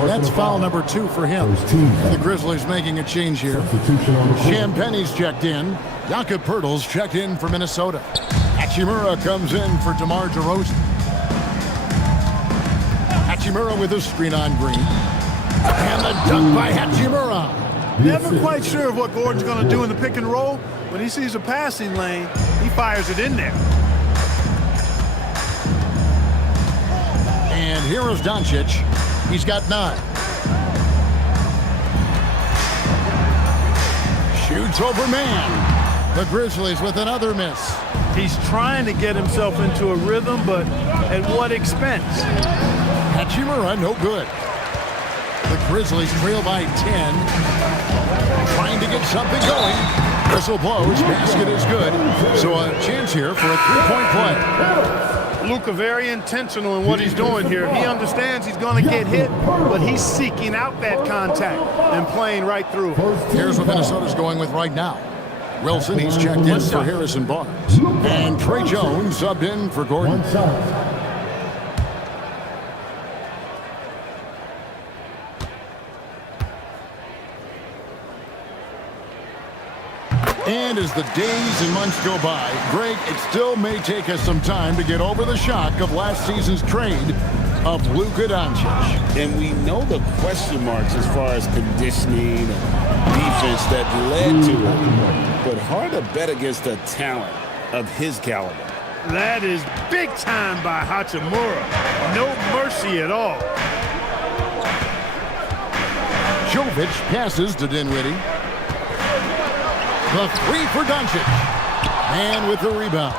That's foul number 2 for him. The Grizzlies making a change here. Champagne's checked in. Jakob Poeltl's checked in for Minnesota. Hachimura comes in for DeMar DeRozan. Hachimura with a screen on Green. And the dunk by Hachimura. Never quite sure of what Gordon's going to do in the pick and roll. When he sees a passing lane, he fires it in there. And here is Doncic. He's got 9. Shoots over man. The Grizzlies with another miss. He's trying to get himself into a rhythm, but at what expense? Hachimura, no good. The Grizzlies trail by 10. Trying to get something going. Whistle blows. Basket is good. So a chance here for a 3-point play. Luka very intentional in what he's doing here. He understands he's going to get hit, but he's seeking out that contact and playing right through. Here's what Minnesota's going with right now. Wilson, he's checked in for Harrison Barnes. And Trey Jones subbed in for Gordon. And as the days and months go by, Greg, it still may take us some time to get over the shock of last season's trade of Luka Doncic. And we know the question marks as far as conditioning and defense that led to it. But hard to bet against a talent of his caliber. That is big time by Hachimura. No mercy at all. Jovic passes to Dinwiddie. The 3 for Doncic. And with the rebound.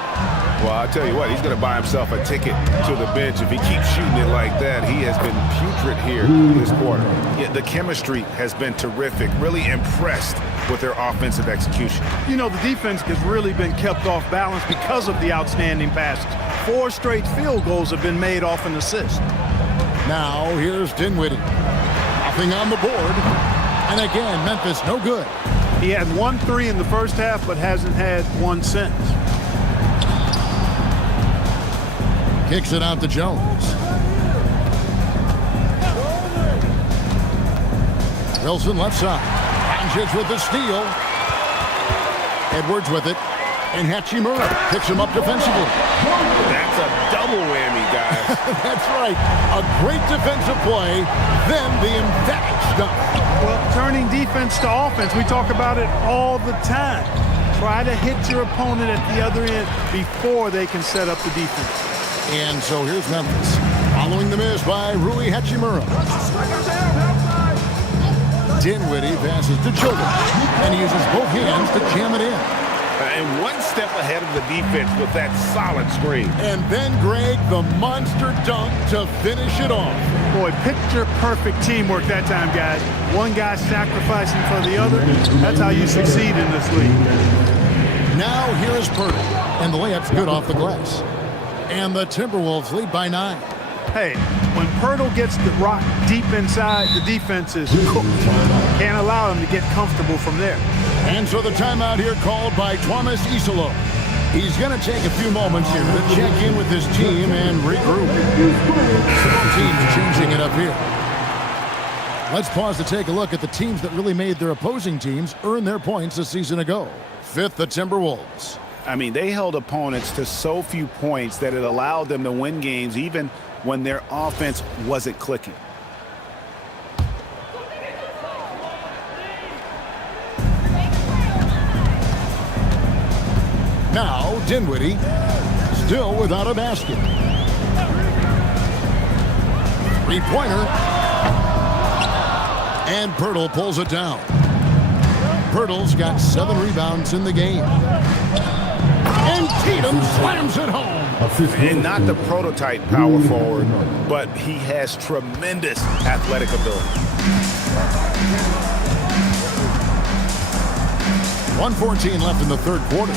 Well, I'll tell you what, he's going to buy himself a ticket to the bench. If he keeps shooting it like that, he has been putrid here this quarter. Yeah, the chemistry has been terrific. Really impressed with their offensive execution. You know, the defense has really been kept off balance because of the outstanding passes. 4 straight field goals have been made off an assist. Now here's Dinwiddie. Nothing on the board. And again, Memphis no good. He had 1 3 in the first half, but hasn't had 1 since. Kicks it out to Jones. Wilson left side. Doncic with the steal. Edwards with it. And Hachimura picks him up defensively. That's a double whammy, guys. That's right. A great defensive play, then the emphatic stuff. Well, turning defense to offense, we talk about it all the time. Try to hit your opponent at the other end before they can set up the defense. And so here's Memphis, following the miss by Rui Hachimura. Dinwiddie passes to Jovic, and he uses both hands to jam it in. And one step step ahead of the defense with that solid screen. And then, Greg, the monster dunk to finish it off. Boy, picture-perfect teamwork that time, guys. One guy sacrificing for the other. That's how you succeed in this league. Now here is Purdy, and the layup's good off the glass. And the Timberwolves lead by 9. Hey, when Pirtle gets the rock deep inside, the defense is cooked. Can't allow him to get comfortable from there. And so the timeout here called by Thomas Isolo. He's going to take a few moments here to check in with his team and regroup. Both teams changing it up here. Let's pause to take a look at the teams that really made their opposing teams earn their points a season ago. 5th, the Timberwolves. I mean, they held opponents to so few points that it allowed them to win games even when their offense wasn't clicking. Now, Dinwiddie, still without a basket. Three-pointer. And Pirtle pulls it down. Pirtle's got 7 rebounds in the game. And Tatum slams it home. And not the prototype power forward, but he has tremendous athletic ability. 1:14 left in the third quarter.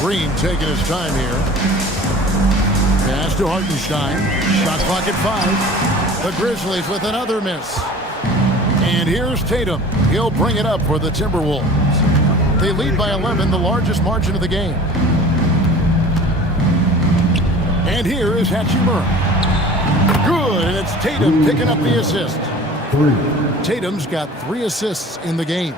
Green taking his time here. Pass to Hartenstein. Shot clock at 5. The Grizzlies with another miss. And here's Tatum. He'll bring it up for the Timberwolves. They lead by 11, the largest margin of the game. And here is Hachimura. Good, and it's Tatum picking up the assist. Tatum's got 3 assists in the game.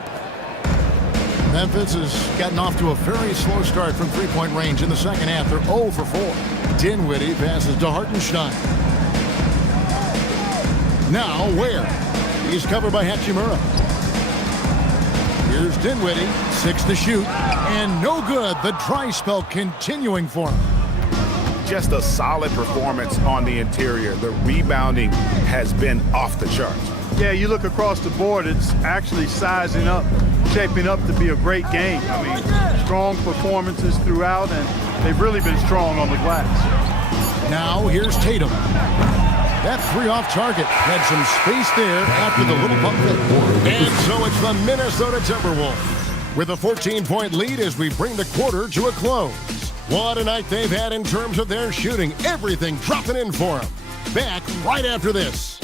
Memphis has gotten off to a very slow start from three-point range in the second half. They're 0 for 4. Dinwiddie passes to Hartenstein. Now Ware. He's covered by Hachimura. Here's Dinwiddie, 6 to shoot, and no good. The dry spell continuing for him. Just a solid performance on the interior. The rebounding has been off the charts. Yeah, you look across the board, it's actually sizing up, shaping up to be a great game. I mean, strong performances throughout, and they've really been strong on the glass. Now here's Tatum. That 3 off target had some space there after the little pump fake. And so it's the Minnesota Timberwolves with a 14-point lead as we bring the quarter to a close. What a night they've had in terms of their shooting. Everything dropping in for them. Back right after this.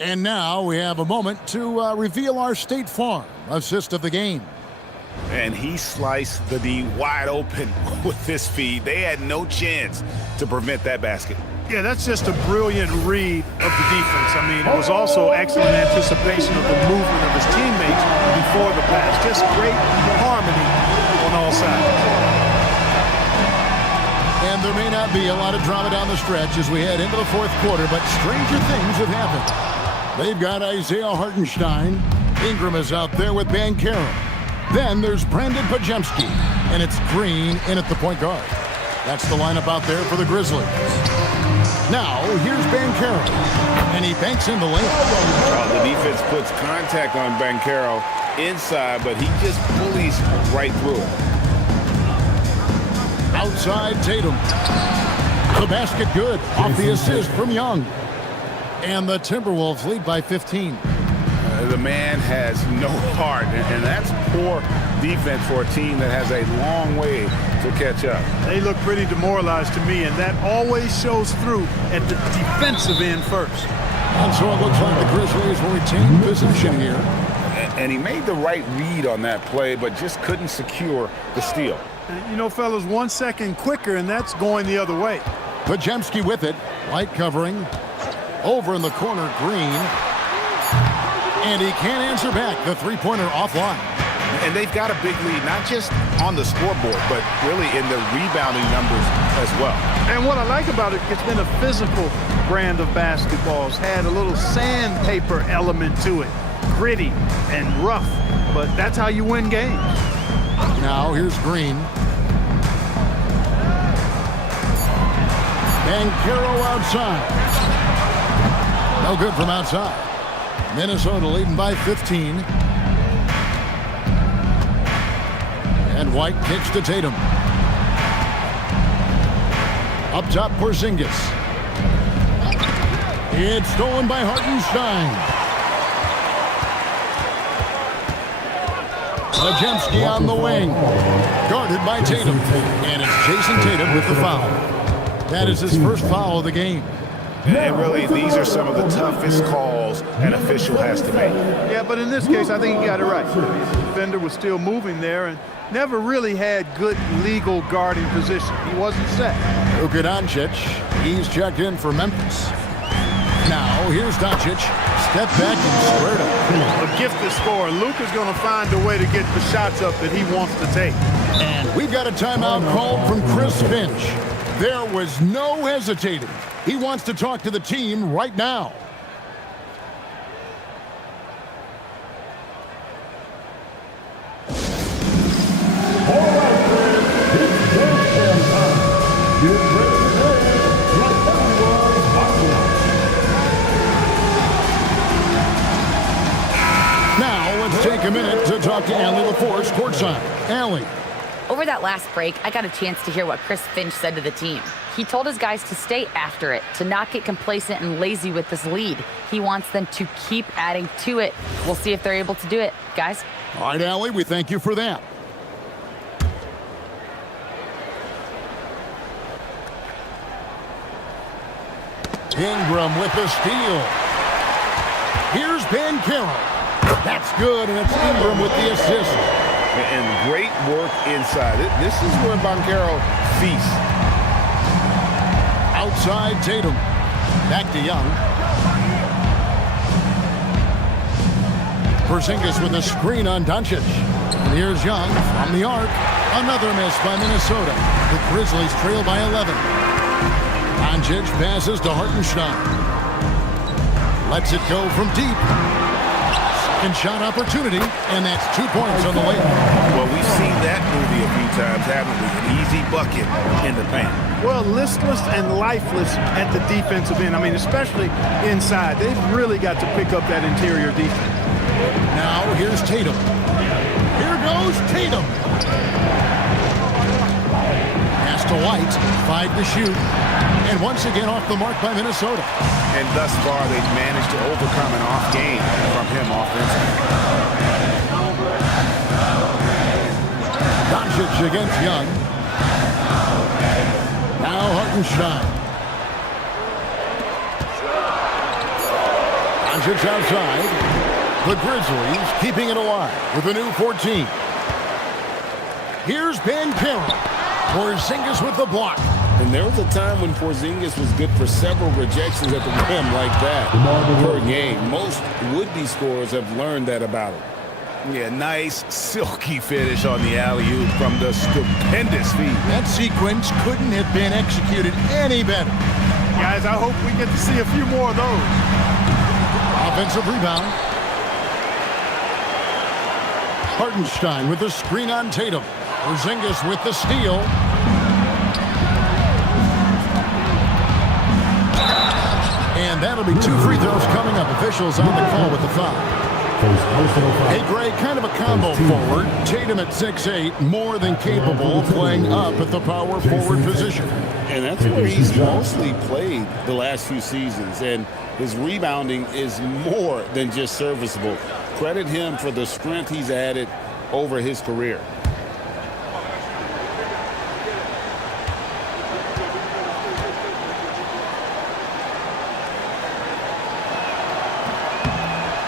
And now we have a moment to reveal our State Farm assist of the game. And he sliced the D wide open with this feed. They had no chance to prevent that basket. Yeah, that's just a brilliant read of the defense. I mean, it was also excellent anticipation of the movement of his teammates before the pass. Just great harmony on all sides. And there may not be a lot of drama down the stretch as we head into the fourth quarter, but stranger things have happened. They've got Isaiah Hartenstein. Ingram is out there with Banchero. Then there's Brandon Podziemski, and it's Green in at the point guard. That's the lineup out there for the Grizzlies. Now, here's Banchero, and he banks in the lane. The defense puts contact on Banchero inside, but he just bullies right through it. Outside Tatum. The basket good off the assist from Young. And the Timberwolves lead by 15. The man has no heart, and that's poor defense for a team that has a long way to catch up. They look pretty demoralized to me, and that always shows through at the defensive end first. And so it looks like the Grizzlies will retain possession here. And he made the right read on that play, but just couldn't secure the steal. You know, fellas, 1 second quicker, and that's going the other way. Podziemski with it. Light covering. Over in the corner, Green. And he can't answer back. The three-pointer offline. And they've got a big lead, not just on the scoreboard, but really in the rebounding numbers as well. And what I like about it, it's been a physical brand of basketball. It's had a little sandpaper element to it. gritty and rough, but that's how you win games. Now here's Green. Banchero outside. No good from outside. Minnesota leading by 15. And White kicks to Tatum. Up top, Porzingis. It's stolen by Hartenstein. Podziemski on the wing. Guarded by Tatum. And it's Jason Tatum with the foul. That is his first foul of the game. And really, these are some of the toughest calls an official has to make. Yeah, but in this case, I think he got it right. The defender was still moving there and never really had good legal guarding position. He wasn't set. Luka Doncic, he's checked in for Memphis. Now, here's Doncic. Step back and squared up. A gifted scorer. Luka's going to find a way to get the shots up that he wants to take. And we've got a timeout called from Chris Finch. There was no hesitating. He wants to talk to the team right now. Now let's take a minute to talk to Allie LaForce courtside. Allie. Over that last break, I got a chance to hear what Chris Finch said to the team. He told his guys to stay after it, to not get complacent and lazy with this lead. He wants them to keep adding to it. We'll see if they're able to do it, guys. All right, Allie, we thank you for that. Ingram with the steal. Here's Banchero. That's good, and it's Ingram with the assist. And great work inside. This is where Banchero feasts. Outside Tatum. Back to Young. Porzingis with a screen on Doncic. And here's Young from the arc. Another miss by Minnesota. The Grizzlies trail by 11. Doncic passes to Hartenstein. Lets it go from deep. Second shot opportunity, and that's 2 points on the way. Well, we've seen that movie a few times, haven't we? An easy bucket in the paint. Well, listless and lifeless at the defensive end. I mean, especially inside. They've really got to pick up that interior defense. Now, here's Tatum. Here goes Tatum. Pass to White. 5 to shoot. And once again off the mark by Minnesota. And thus far, they've managed to overcome an off game from him offensively. Doncic against Young. Now Hartenstein. Doncic outside. The Grizzlies keeping it alive with a new 14. Here's Banchero. Porzingis with the block. And there was a time when Porzingis was good for several rejections at the rim like that per game. Most would-be scorers have learned that about him. Yeah, nice, silky finish on the alley-oop from the stupendous feed. That sequence couldn't have been executed any better. Guys, I hope we get to see a few more of those. Offensive rebound. Hartenstein with the screen on Tatum. Porzingis with the steal. And that'll be 2 free throws coming up. Officials on the call with the foul. Hey, Greg, kind of a combo forward. Tatum at 6'8", more than capable of playing up at the power forward position. And that's where he's mostly played the last few seasons. And his rebounding is more than just serviceable. Credit him for the strength he's added over his career.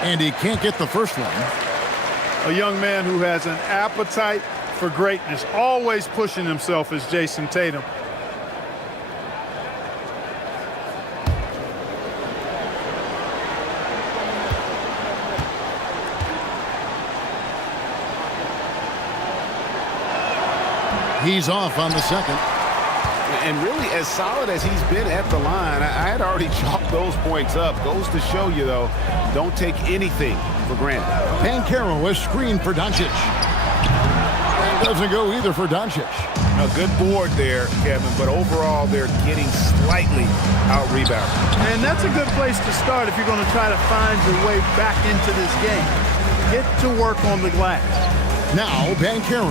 And he can't get the first one. A young man who has an appetite for greatness, always pushing himself, is Jason Tatum. He's off on the second. And really, as solid as he's been at the line, I had already chalked those points up. Goes to show you, though, don't take anything for granted. Banchero is screened for Doncic. It doesn't go either for Doncic. A good board there, Kevin, but overall they're getting slightly out-rebounded. And that's a good place to start if you're going to try to find your way back into this game. Get to work on the glass. Now Banchero,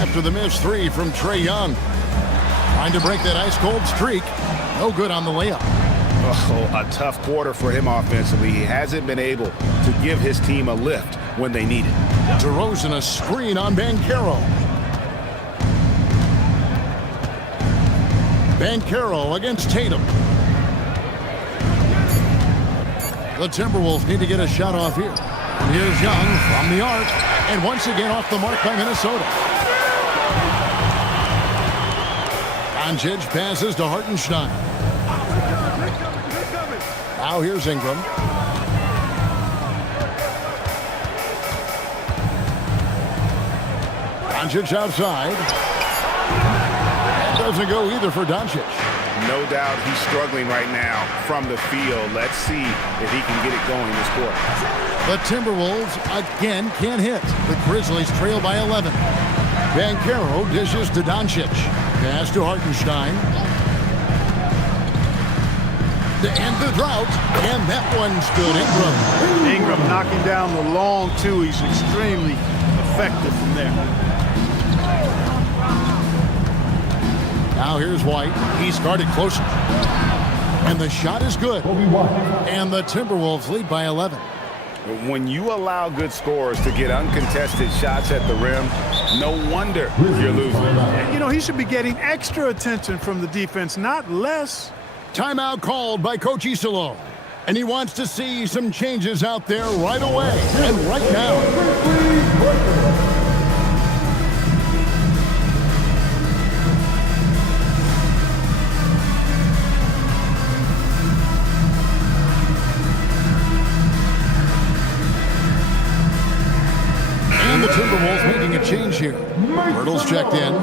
after the missed three from Trae Young. Trying to break that ice-cold streak. No good on the layup. Oh, a tough quarter for him offensively. He hasn't been able to give his team a lift when they need it. DeRozan a screen on Banchero. Banchero against Tatum. The Timberwolves need to get a shot off here. And here's Young from the arc. And once again off the mark by Minnesota. Doncic passes to Hartenstein. Now here's Ingram. Doncic outside. Doesn't go either for Doncic. No doubt he's struggling right now from the field. Let's see if he can get it going this quarter. The Timberwolves again can't hit. The Grizzlies trail by 11. Banchero dishes to Doncic. Pass to Hartenstein. To end the drought, and that one's good. Ingram knocking down the long two. He's extremely effective from there. Now here's White. He's guarded closer. And the shot is good. And the Timberwolves lead by 11. When you allow good scorers to get uncontested shots at the rim, no wonder you're losing. You know, he should be getting extra attention from the defense, not less. Timeout called by Coach Isolo. And he wants to see some changes out there right away and right now. The Timberwolves making a change here. Hurdle's checked in.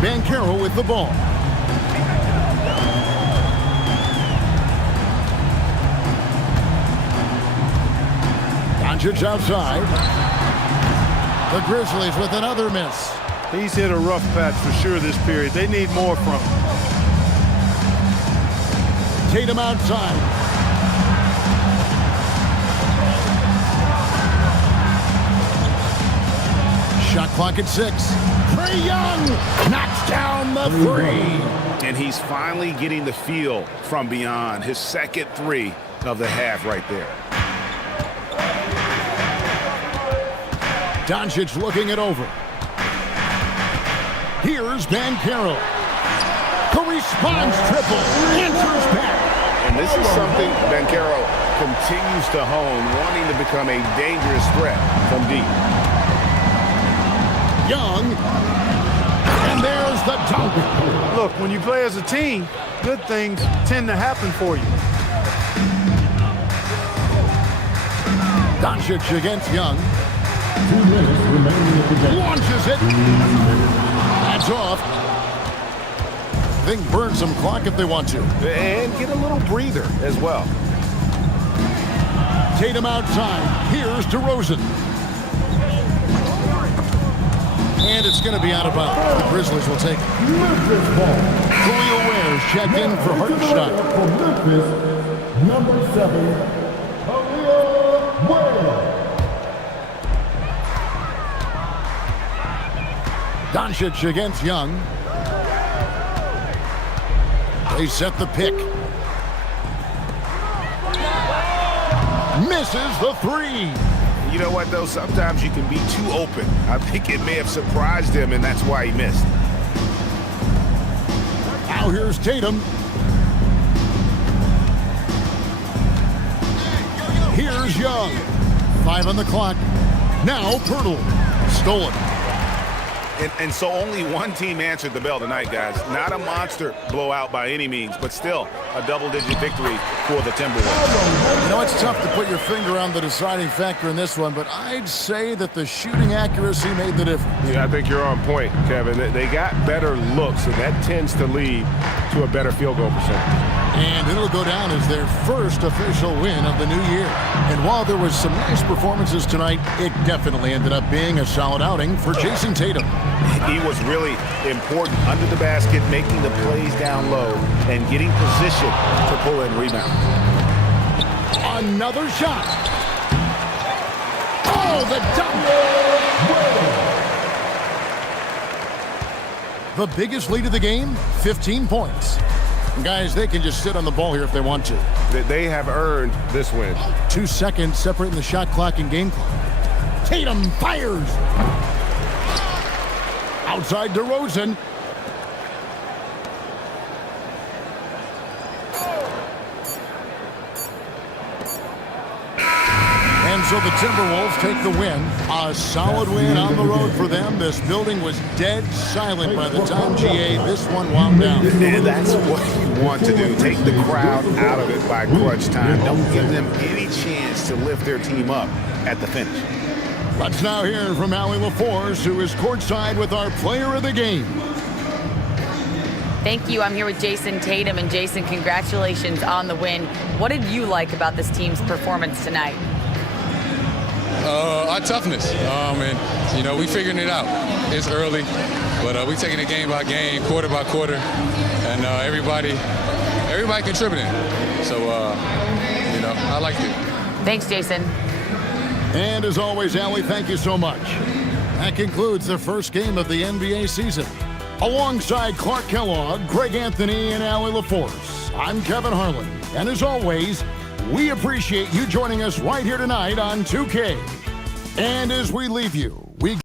Banchero with the ball. Doncic outside. The Grizzlies with another miss. He's hit a rough patch for sure this period. They need more from him. Tatum outside. Shot clock at 6. Trae Young knocks down the three. And he's finally getting the feel from beyond. His second three of the half right there. Doncic looking it over. Here's Banchero. The response triple. Answers back. And this is something Banchero continues to hone, wanting to become a dangerous threat from deep. Young. And there's the dunk. Look, when you play as a team, good things tend to happen for you. Doncic against Young. 2 minutes remaining in the game. Launches it. That's off. They can burn some clock if they want to. And get a little breather as well. Tatum outside. Here's DeRozan. And it's going to be out of bounds. The Grizzlies will take it. Julio Wares checked in for Hartenstein. For Memphis, number 7, Julio Wares. Doncic against Young. They set the pick. Misses the three. You know what, though? Sometimes you can be too open. I think it may have surprised him, and that's why he missed. Now here's Tatum. Here's Young. 5 on the clock. Now Pirtle. Stolen. And so only one team answered the bell tonight, guys. Not a monster blowout by any means, but still a double-digit victory for the Timberwolves. You know, it's tough to put your finger on the deciding factor in this one, but I'd say that the shooting accuracy made the difference. Yeah, I think you're on point, Kevin. They got better looks, and that tends to lead to a better field goal percentage. And it'll go down as their first official win of the new year. And while there was some nice performances tonight, it definitely ended up being a solid outing for Jason Tatum. He was really important under the basket, making the plays down low and getting position to pull in rebounds. Another shot. Oh, the dunk! The biggest lead of the game, 15 points. Guys, they can just sit on the ball here if they want to. They have earned this win. 2 seconds separating the shot clock and game clock. Tatum fires. Outside DeRozan. And so the Timberwolves take the win. A solid win on the road for them. This building was dead silent by the time, GA, this one wound down. And that's what you want to do. Take the crowd out of it by crunch time. Don't give them any chance to lift their team up at the finish. Let's now hear from Allie LaForce, who is courtside with our player of the game. Thank you. I'm here with Jason Tatum. And Jason, congratulations on the win. What did you like about this team's performance tonight? Our toughness. And, you know, we figuring it out. It's early, but we taking it game by game, quarter by quarter, and everybody contributing. So, you know, I liked it. Thanks, Jason. And as always, Allie, thank you so much. That concludes the first game of the NBA season. Alongside Clark Kellogg, Greg Anthony, and Allie LaForce, I'm Kevin Harlan. And as always, we appreciate you joining us right here tonight on 2K. And as we leave you, we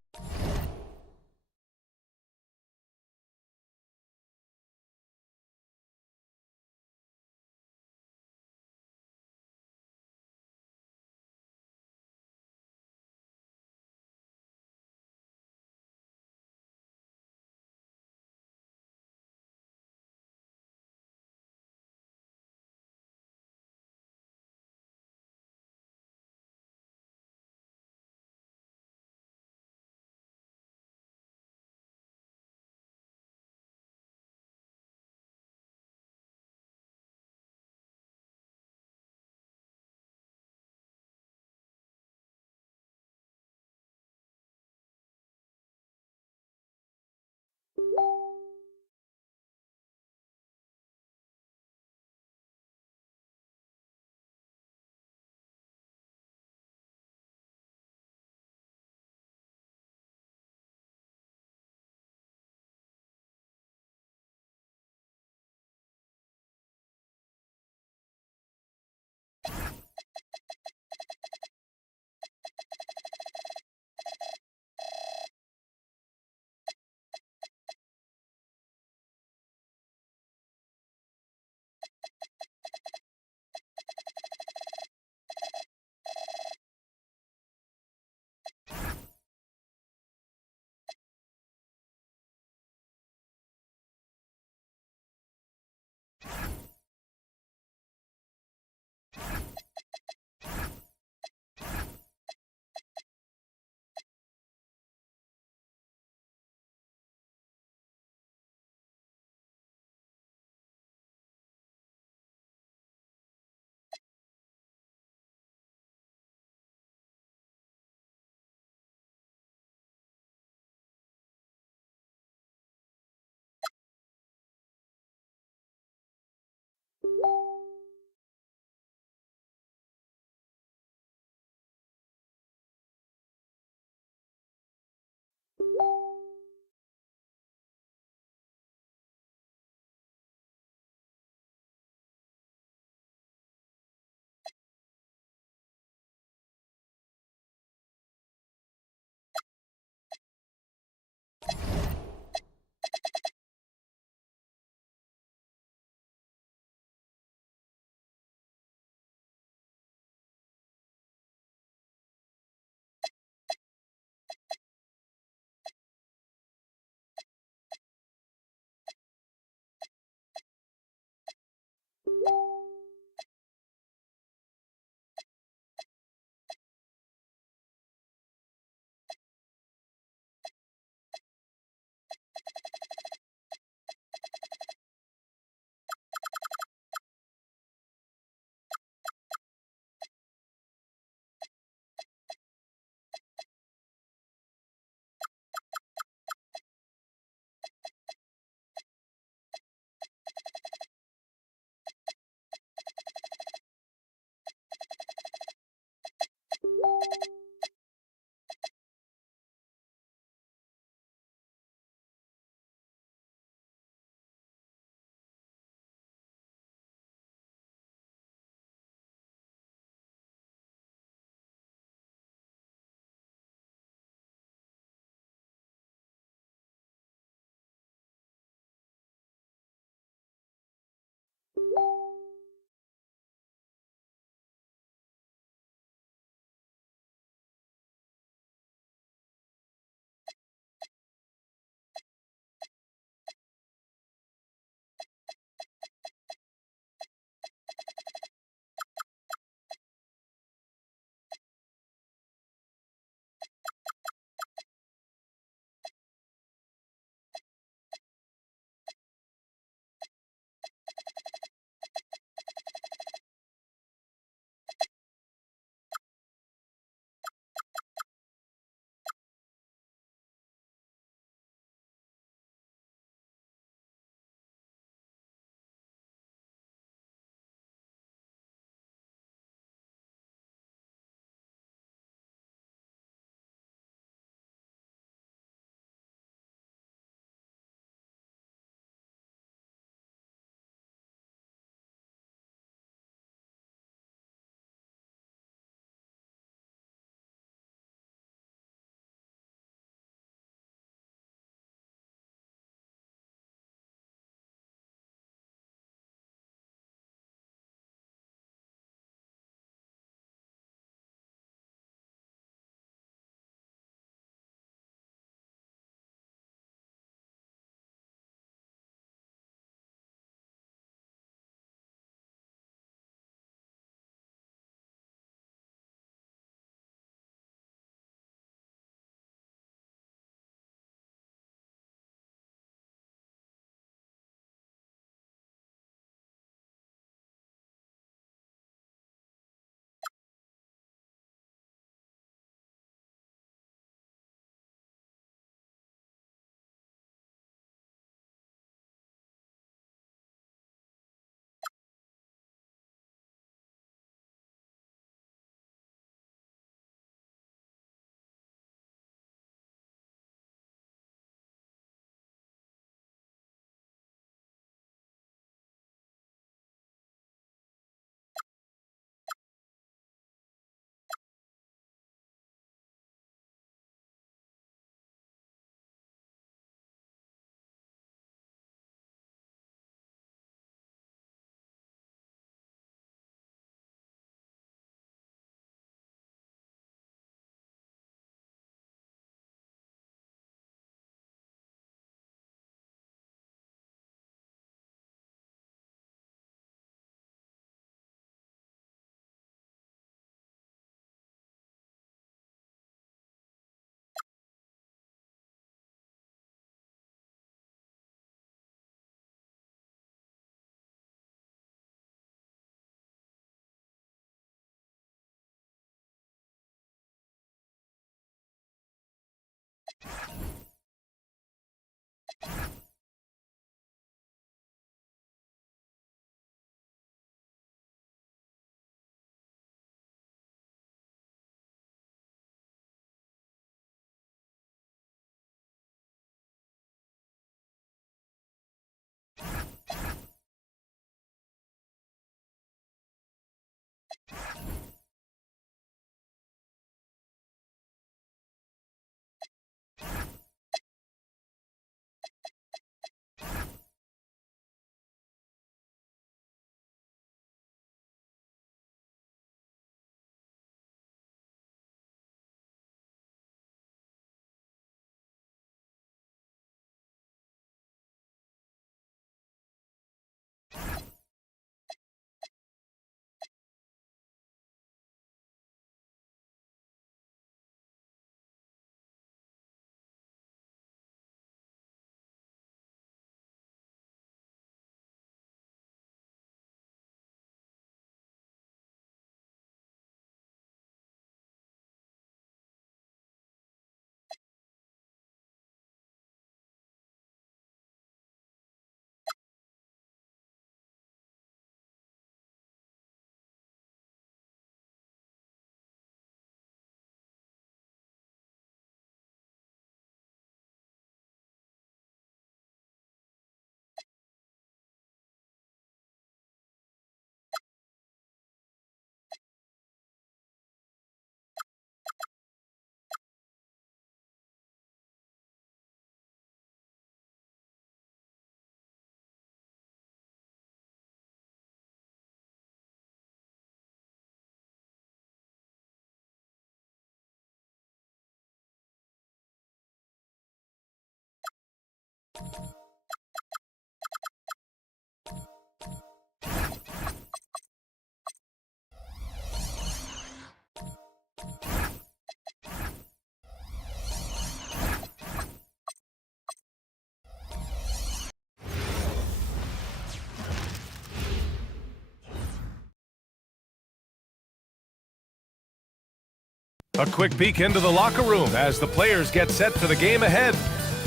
A quick peek into the locker room as the players get set for the game ahead.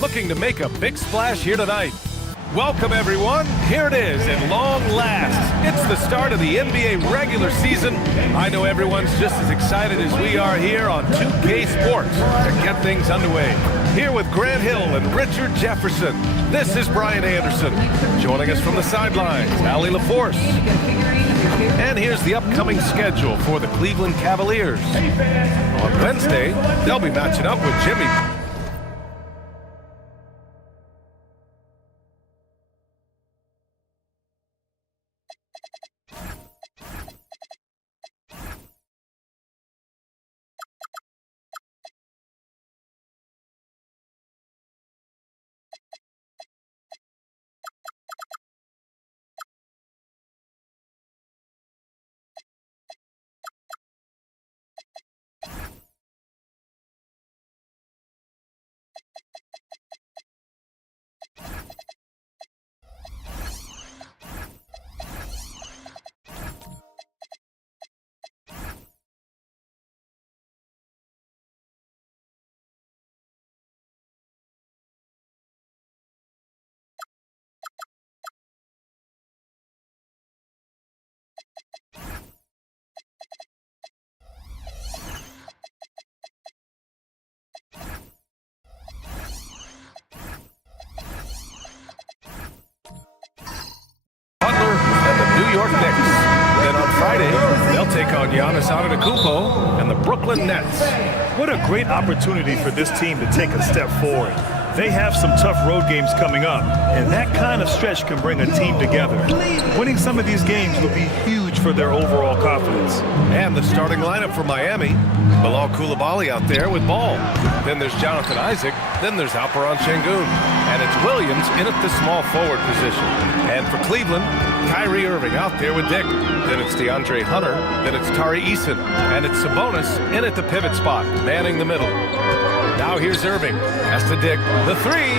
Looking to make a big splash here tonight. Welcome, everyone. Here it is at long last. It's the start of the NBA regular season. I know everyone's just as excited as we are here on 2K Sports to get things underway. Here with Grant Hill and Richard Jefferson, this is Brian Anderson. Joining us from the sidelines, Allie LaForce. And here's the upcoming schedule for the Cleveland Cavaliers. On Wednesday, they'll be matching up with Jimmy. New York Knicks. Then on Friday, they'll take on Giannis Antetokounmpo and the Brooklyn Nets. What a great opportunity for this team to take a step forward. They have some tough road games coming up, and that kind of stretch can bring a team together. Winning some of these games will be huge for their overall confidence. And the starting lineup for Miami, Bilal Coulibaly out there with ball. Then there's Jonathan Isaac. Then there's Alperen Şengün. And it's Williams in at the small forward position. And for Cleveland, Kyrie Irving out there with Dick. Then it's DeAndre Hunter. Then it's Tari Eason. And it's Sabonis in at the pivot spot, manning the middle. Now here's Irving. Has to Dick. The three.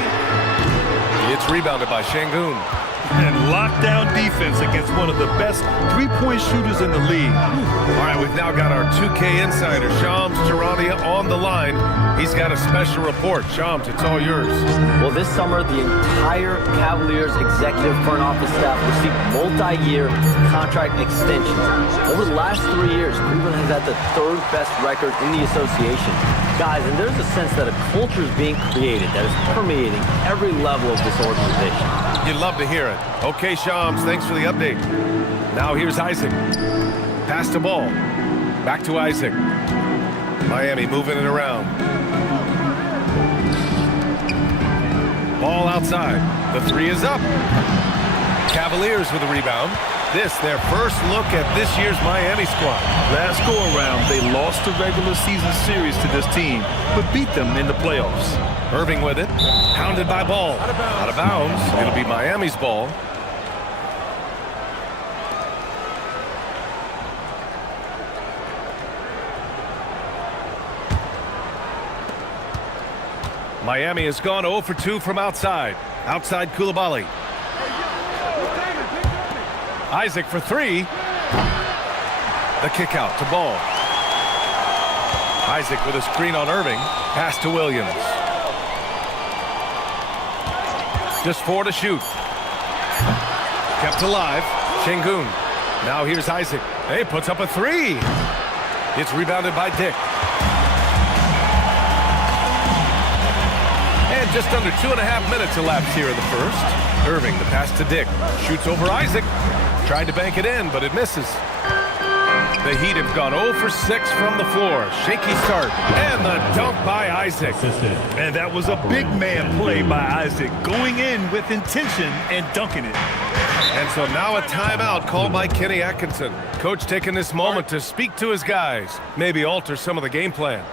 It's rebounded by Şengün. And lockdown defense against one of the best three-point shooters in the league. All right, we've now got our 2K insider, Shams Charania, on the line. He's got a special report. Shams, it's all yours. Well, this summer, the entire Cavaliers executive front office staff received multi-year contract extensions. Over the last 3 years, Cleveland has had the third best record in the association. Guys, and there's a sense that a culture is being created that is permeating every level of this organization. You'd love to hear it. Okay, Shams, thanks for the update. Now here's Isaac. Pass the ball. Back to Isaac. Miami moving it around. Ball outside. The three is up. Cavaliers with a rebound. This, their first look at this year's Miami squad. Last go-around, they lost the regular season series to this team, but beat them in the playoffs. Irving with it. Pounded by Ball. Out of bounds. It'll be Miami's ball. Miami has gone 0 for 2 from outside. Outside Coulibaly. Isaac for three. The kick out to Ball. Isaac with a screen on Irving. Pass to Williams. Just 4 to shoot. Kept alive. Şengün. Now here's Isaac. Hey, puts up a three. It's rebounded by Dick. And just under 2.5 minutes elapsed here in the first. Irving, the pass to Dick. Shoots over Isaac. Tried to bank it in, but it misses. The Heat have gone 0 for 6 from the floor. Shaky start. And the dunk by Isaac. And that was a big man play by Isaac, going in with intention and dunking it. And so now a timeout called by Kenny Atkinson. Coach taking this moment to speak to his guys. Maybe alter some of the game plan.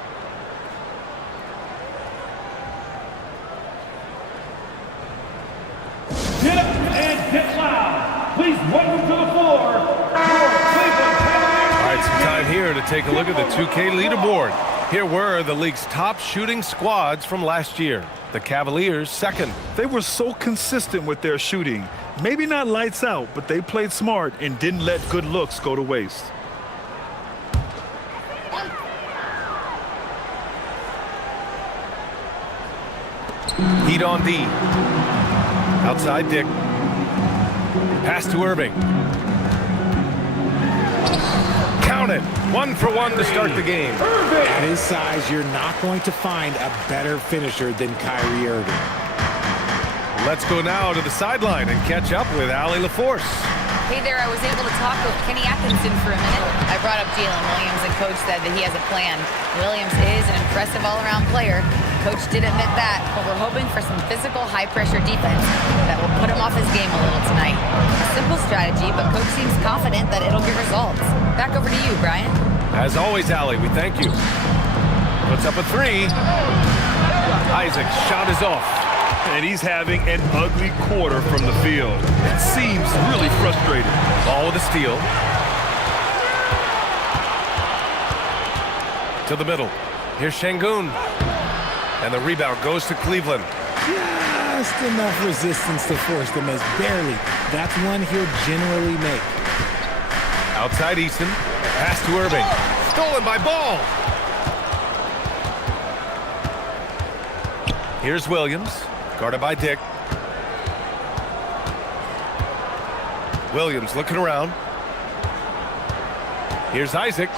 Get up and get loud. Please welcome to the floor, your Cleveland Cavaliers. All right, some time here to take a look at the 2K leaderboard. Here were the league's top shooting squads from last year. The Cavaliers second. They were so consistent with their shooting. Maybe not lights out, but they played smart and didn't let good looks go to waste. Heat on D. Outside Dick. Pass to Irving. Count it. 1 for 1 to start the game. At his size, you're not going to find a better finisher than Kyrie Irving. Let's go now to the sideline and catch up with Allie LaForce. Hey there, I was able to talk with Kenny Atkinson for a minute. I brought up Jalen Williams, and Coach said that he has a plan. Williams is an impressive all-around player. Coach did admit that, but we're hoping for some physical, high-pressure defense that will put him off his game a little tonight. A simple strategy, but Coach seems confident that it'll get results. Back over to you, Brian. As always, Allie, we thank you. Puts up a three. Isaac's shot is off. And he's having an ugly quarter from the field. It seems really frustrating. Ball with a steal. To the middle. Here's Şengün. And the rebound goes to Cleveland. Just enough resistance to force the miss. Barely. That's one he'll generally make. Outside Eason. Pass to Irving. Stolen by Ball. Here's Williams. Guarded by Dick. Williams looking around. Here's Isaac.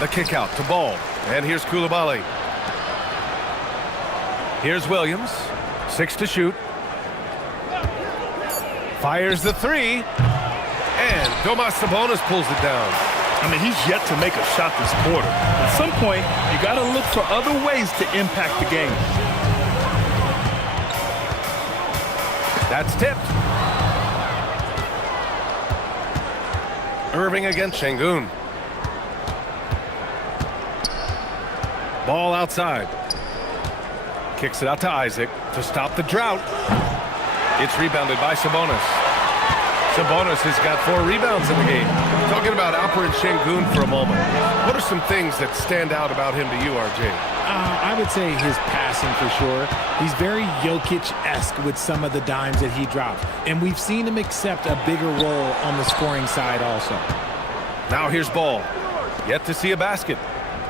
The kick out to Ball. And here's Coulibaly. Here's Williams. 6 to shoot. Fires the three. And Domas Sabonis pulls it down. I mean, he's yet to make a shot this quarter. At some point, you got to look for other ways to impact the game. That's tipped. Irving against Şengün. Ball outside. Kicks it out to Isaac to stop the drought. It's rebounded by Sabonis. Sabonis has got 4 rebounds in the game. Talking about Alperen Şengün for a moment. What are some things that stand out about him to you, RJ? I would say his passing for sure. He's very Jokic-esque with some of the dimes that he drops. And we've seen him accept a bigger role on the scoring side also. Now here's Ball. Yet to see a basket.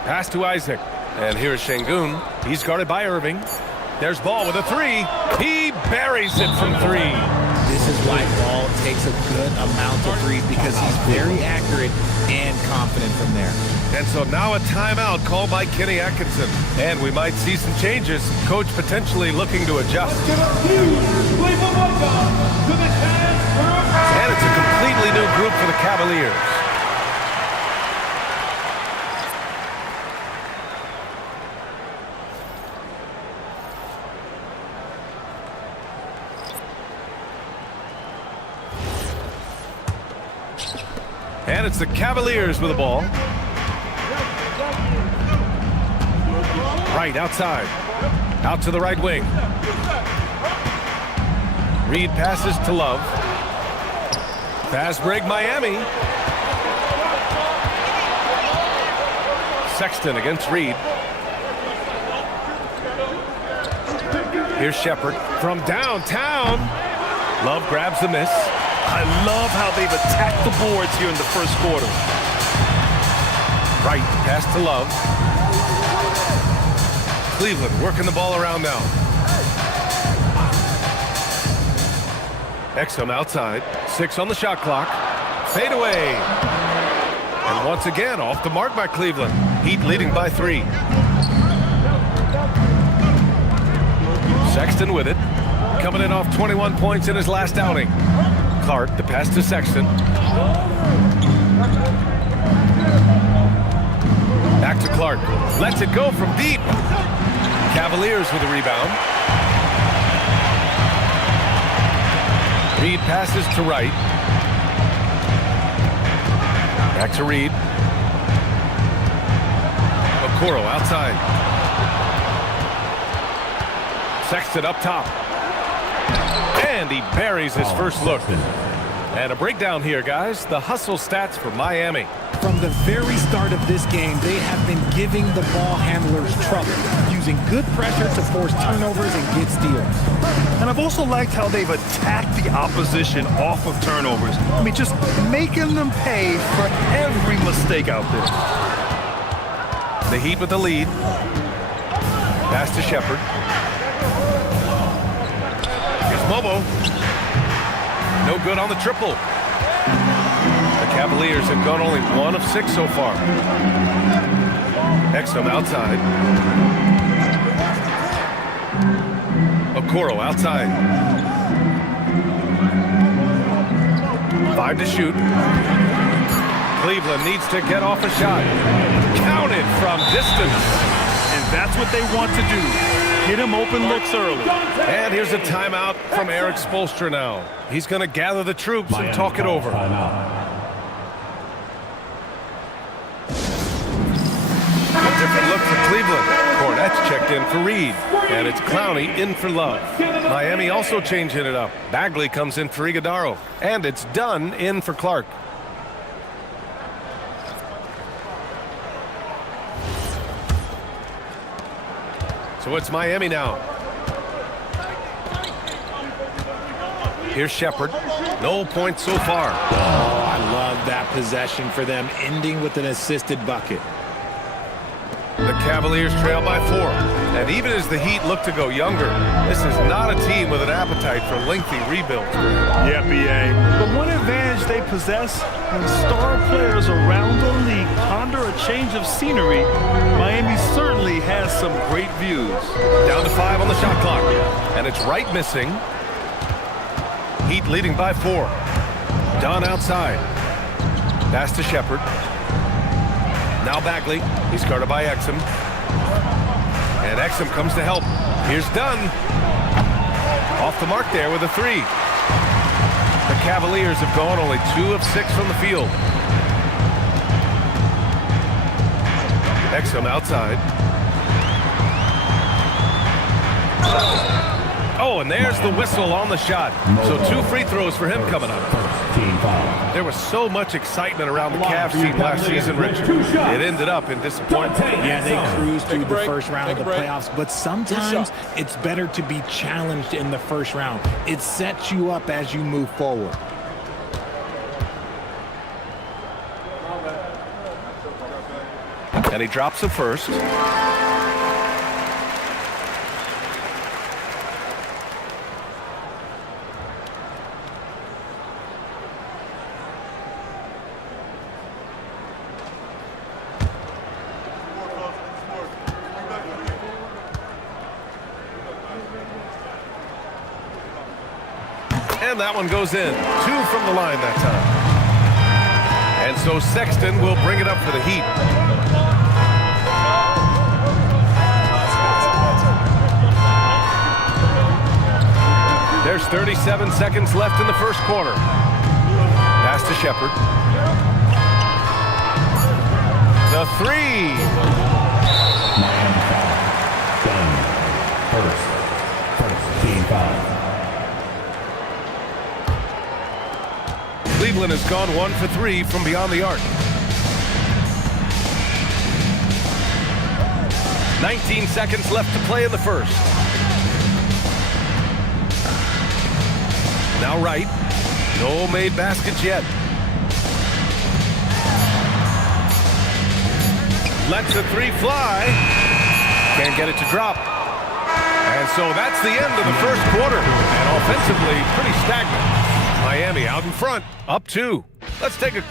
Pass to Isaac. And here's Şengün. He's guarded by Irving. There's Ball with a 3. He buries it from 3. This is why Ball takes a good amount of threes, because he's very accurate and confident from there. And so now a timeout called by Kenny Atkinson. And we might see some changes. Coach potentially looking to adjust. And it's a completely new group for the Cavaliers. And it's the Cavaliers with the ball. Right outside. Out to the right wing. Reed passes to Love. Fast break Miami. Sexton against Reed. Here's Shepherd from downtown. Love grabs the miss. I love how they've attacked the boards here in the first quarter. Right, pass to Love. Cleveland working the ball around now. Exum outside. 6 on the shot clock. Fade away. And once again, off the mark by Cleveland. Heat leading by 3. Sexton with it. Coming in off 21 points in his last outing. Clark, the pass to Sexton. Back to Clark. Lets it go from deep. Cavaliers with a rebound. Reed passes to Wright. Back to Reed. Okoro outside. Sexton up top. And he buries his first look. And a breakdown here, guys. The hustle stats for Miami. From the very start of this game, they have been giving the ball handlers trouble, using good pressure to force turnovers and get steals. And I've also liked how they've attacked the opposition off of turnovers. I mean, just making them pay for every mistake out there. The Heat with the lead. Pass to Shepherd. Here's Momo. No good on the triple. The Cavaliers have gone only 1 of 6 so far. Exum outside. Okoro outside. 5 to shoot. Cleveland needs to get off a shot. Counted from distance. And that's what they want to do. Get him open looks early. And here's a timeout from Eric Spoelstra now. He's going to gather the troops and talk it over. A different look for Cleveland. Cornette's checked in for Reed. And it's Clowney in for Love. Miami also changing it up. Bagley comes in for Iguodaro. And it's Dunn in for Clark. So it's Miami now. Here's Shepherd. No points so far. Oh, I love that possession for them, ending with an assisted bucket. The Cavaliers trail by 4. And even as the Heat look to go younger, this is not a team with an appetite for lengthy rebuilds. Yeah, BA. The one advantage they possess, when star players around the league ponder a change of scenery, Miami certainly has some great views. Down to 5 on the shot clock. And it's Wright missing. Heat leading by 4. Dunn outside. Pass to Shepherd. Now Bagley. He's guarded by Exum. And Exum comes to help. Here's Dunn. Off the mark there with a 3. The Cavaliers have gone only 2 of 6 from the field. Exum outside. Oh, and there's the whistle on the shot. So 2 free throws for him coming up. There was so much excitement around the Cavs team last season, Richard. It ended up in disappointment. Yeah, they cruised through the first round of the playoffs, but sometimes it's better to be challenged in the first round. It sets you up as you move forward. And he drops the first. And that one goes in. 2 from the line that time. And so Sexton will bring it up for the Heat. There's 37 seconds left in the first quarter. Pass to Shepherd. The 3. First team foul. Cleveland has gone 1 for 3 from beyond the arc. 19 seconds left to play in the first. Now Wright. No made baskets yet. Lets a 3 fly. Can't get it to drop. And so that's the end of the first quarter. And offensively, pretty stagnant. Miami out in front, up 2. Let's take a...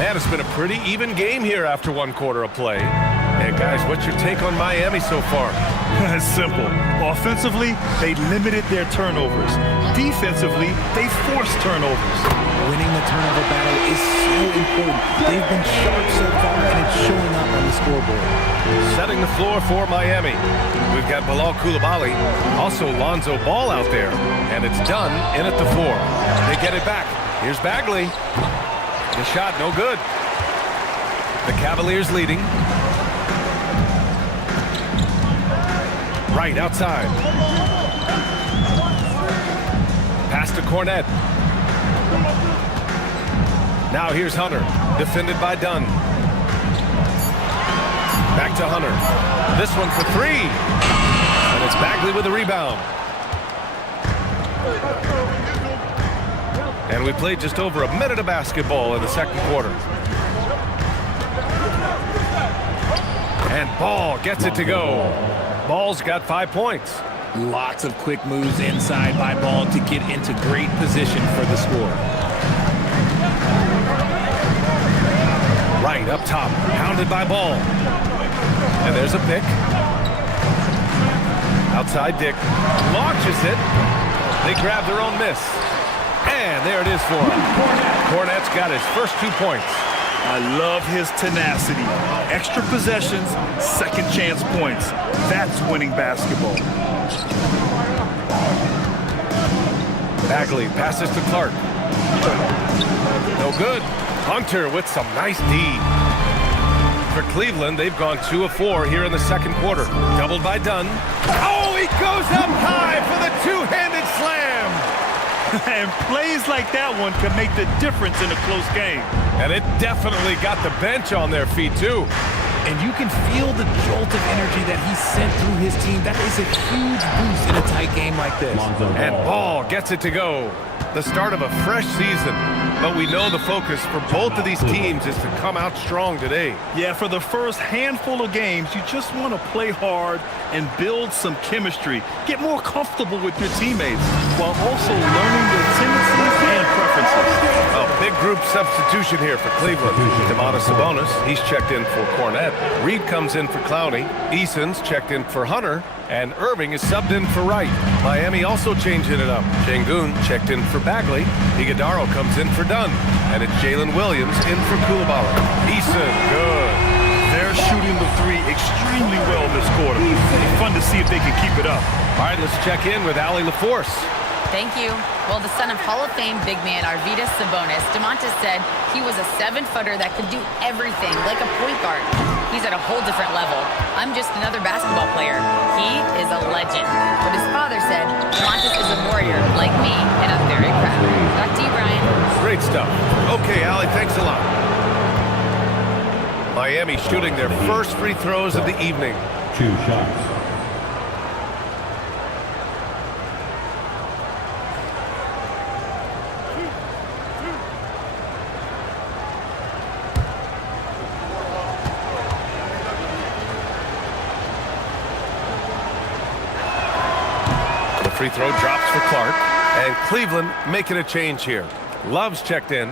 And it's been a pretty even game here after 1 quarter of play. And guys, what's your take on Miami so far? It's simple. Offensively, they limited their turnovers. Defensively, they forced turnovers. Winning the turnover battle is so important. They've been sharp so far, and it's showing up on the scoreboard. Setting the floor for Miami. We've got Bilal Coulibaly, also Lonzo Ball out there. And it's done in at the 4. They get it back. Here's Bagley. The shot, no good. The Cavaliers leading. Right outside. Pass to Cornette. Now here's Hunter, defended by Dunn. Back to Hunter. This one for 3. And it's Bagley with the rebound. And we played just over a minute of basketball in the second quarter. And Ball gets it to go. Ball's got 5 points. Lots of quick moves inside by Ball to get into great position for the score. Right up top, pounded by Ball. And there's a pick. Outside Dick. Launches it. They grab their own miss. And there it is for him. Cornette's got his first 2 points. I love his tenacity. Extra possessions, second chance points. That's winning basketball. Bagley passes to Clark. No good. Hunter with some nice D. For Cleveland, they've gone 2 of 4 here in the second quarter. Doubled by Dunn. Oh, he goes up high for the 2-handed slam. And plays like that one can make the difference in a close game. And it definitely got the bench on their feet, too. And you can feel the jolt of energy that he sent through his team. That is a huge boost in a tight game like this. And Ball gets it to go. The start of a fresh season. But we know the focus for both of these teams is to come out strong today. Yeah, for the first handful of games, you just want to play hard and build some chemistry. Get more comfortable with your teammates while also learning their tendencies and preferences. A big group substitution here for Cleveland. Domantas Sabonis, he's checked in for Cornette. Reed comes in for Clowney. Eason's checked in for Hunter. And Irving is subbed in for Wright. Miami also changing it up. Şengün checked in for Bagley. Iguodala comes in for Dunn. And it's Jalen Williams in for Coulibaly. Eason, good. They're shooting the 3 extremely well this quarter. It's fun to see if they can keep it up. All right, let's check in with Allie LaForce. Thank you. Well, the son of Hall of Fame big man Arvydas Sabonis, Domantas said he was a 7-footer that could do everything like a point guard. He's at a whole different level. I'm just another basketball player. He is a legend. But his father said, Montes is a warrior like me, and I'm very proud. Back to you, Brian. Great stuff. Okay, Allie, thanks a lot. Miami shooting their first free throws of the evening. 2 shots. The free throw drops for Clark, and Cleveland making a change here. Love's checked in.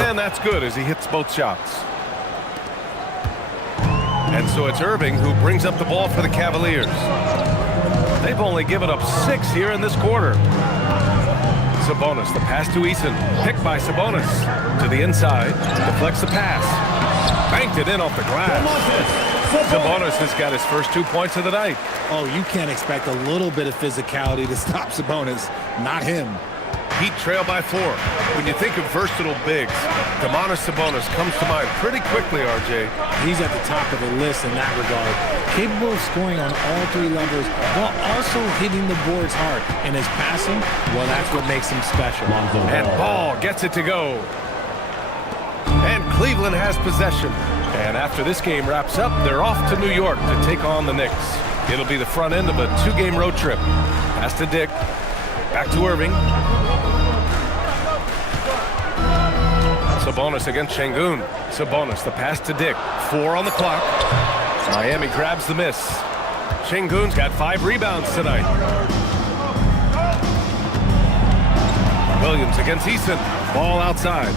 And that's good as he hits both shots. And so it's Irving who brings up the ball for the Cavaliers. They've only given up 6 here in this quarter. Sabonis, the pass to Eason. Picked by Sabonis. To the inside. Deflects the pass. Banked it in off the glass. Sabonis has got his first 2 points of the night. Oh, you can't expect a little bit of physicality to stop Sabonis. Not him. Heat trail by 4. When you think of versatile bigs, Domantas Sabonis comes to mind pretty quickly, RJ. He's at the top of the list in that regard. Capable of scoring on all 3 levels while also hitting the boards hard. And his passing, well, that's what makes him special. And Ball gets it to go. And Cleveland has possession. And after this game wraps up, they're off to New York to take on the Knicks. It'll be the front end of a 2-game road trip. Pass to Dick. Back to Irving. Sabonis against Şengün. Sabonis, the pass to Dick. 4 on the clock. Miami grabs the miss. Şengün's got 5 rebounds tonight. Williams against Eason. Ball outside.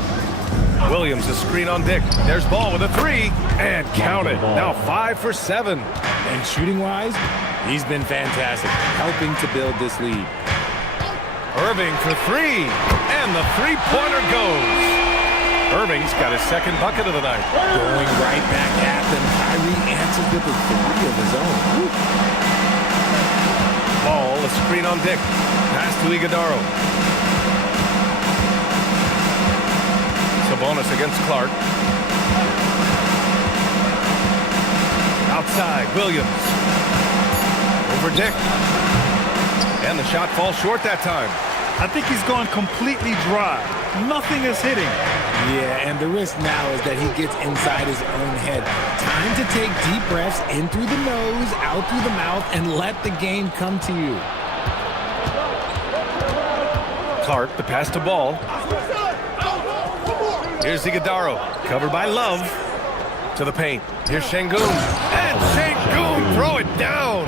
Williams, a screen on Dick. There's Ball with a 3. And count it. Now 5 for 7. And shooting-wise, he's been fantastic, helping to build this lead. Irving for 3. And the three-pointer goes. Irving's got his second bucket of the night. Going right back at them. Kyrie answers with a 3 of his own. Woo. Ball, a screen on Dick. Pass to Iguodaro. Sabonis against Clark. Outside, Williams. Over Dick. And the shot falls short that time. I think he's gone completely dry. Nothing is hitting. Yeah, and the risk now is that he gets inside his own head. Time to take deep breaths in through the nose, out through the mouth, and let the game come to you. Clark, the pass to Ball. Here's Iguodaro, covered by Love. To the paint. Here's Şengün. And Şengün, throw it down.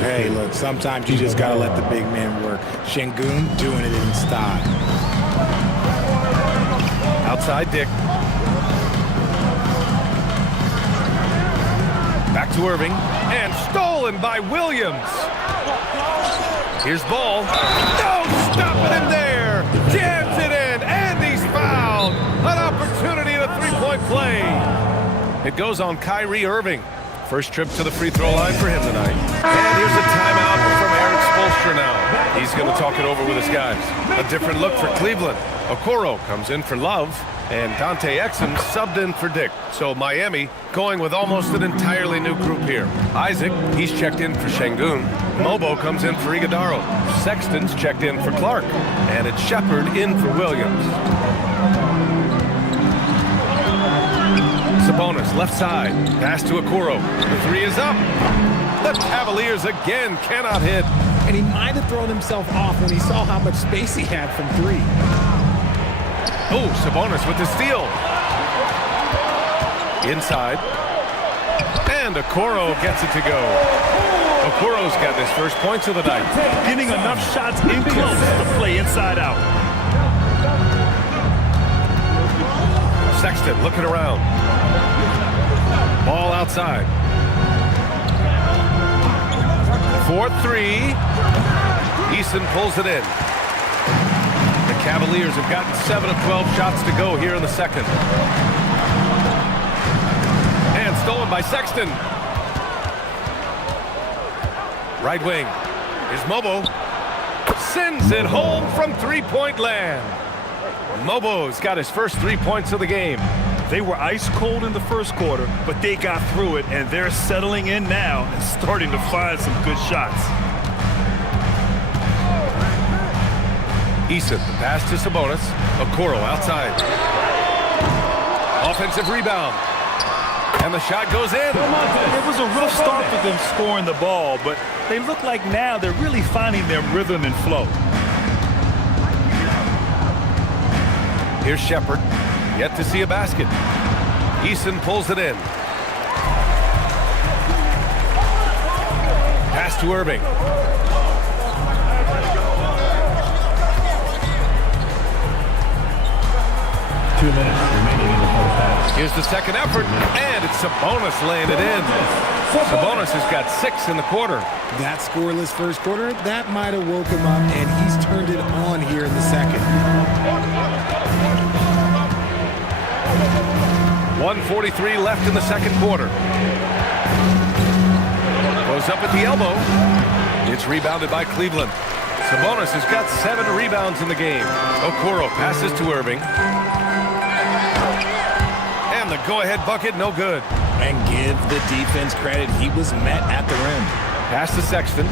Hey, look, sometimes you just got to let the big man work. Şengün doing it in style. Outside Dick. Back to Irving. And stolen by Williams. Here's Ball. No, stop it in there. Jams it in. And he's fouled. An opportunity at a three-point play. It goes on Kyrie Irving. First trip to the free throw line for him tonight. And here's a timeout from Eric Spoelstra now. He's going to talk it over with his guys. A different look for Cleveland. Okoro comes in for Love. And Dante Exum subbed in for Dick. So Miami going with almost an entirely new group here. Isaac, he's checked in for Şengün. Mobo comes in for Iguodaro. Sexton's checked in for Clark. And it's Shepard in for Williams. Sabonis, left side. Pass to Okoro. The 3 is up. The Cavaliers again cannot hit. And he might have thrown himself off when he saw how much space he had from 3. Oh, Sabonis with the steal. Inside. And Okoro gets it to go. Okoro's got his first points of the night. Getting enough shots in close to play inside out. Sexton looking around. Ball outside. 4-3. Eason pulls it in. The Cavaliers have gotten 7 of 12 shots to go here in the second. And stolen by Sexton. Right wing. Here's Mobo. Sends it home from three-point land. Mobo's got his first 3 points of the game. They were ice cold in the first quarter, but they got through it, and they're settling in now and starting to find some good shots. Eason, the pass to Sabonis. Okoro outside. Offensive rebound. And the shot goes in. It was a rough start for them scoring the ball, but they look like now they're really finding their rhythm and flow. Here's Shepherd. Yet to see a basket. Eason pulls it in. Pass to Irving. 2 minutes remaining in the first half. Here's the second effort, and it's Sabonis laying it in. Sabonis has got 6 in the quarter. That scoreless first quarter, that might have woke him up, and he's turned it on here in the second. 1:43 left in the second quarter. Goes up at the elbow. It's rebounded by Cleveland. Sabonis has got 7 rebounds in the game. Okoro passes to Irving. And the go-ahead bucket, no good. And give the defense credit. He was met at the rim. Pass to Sexton.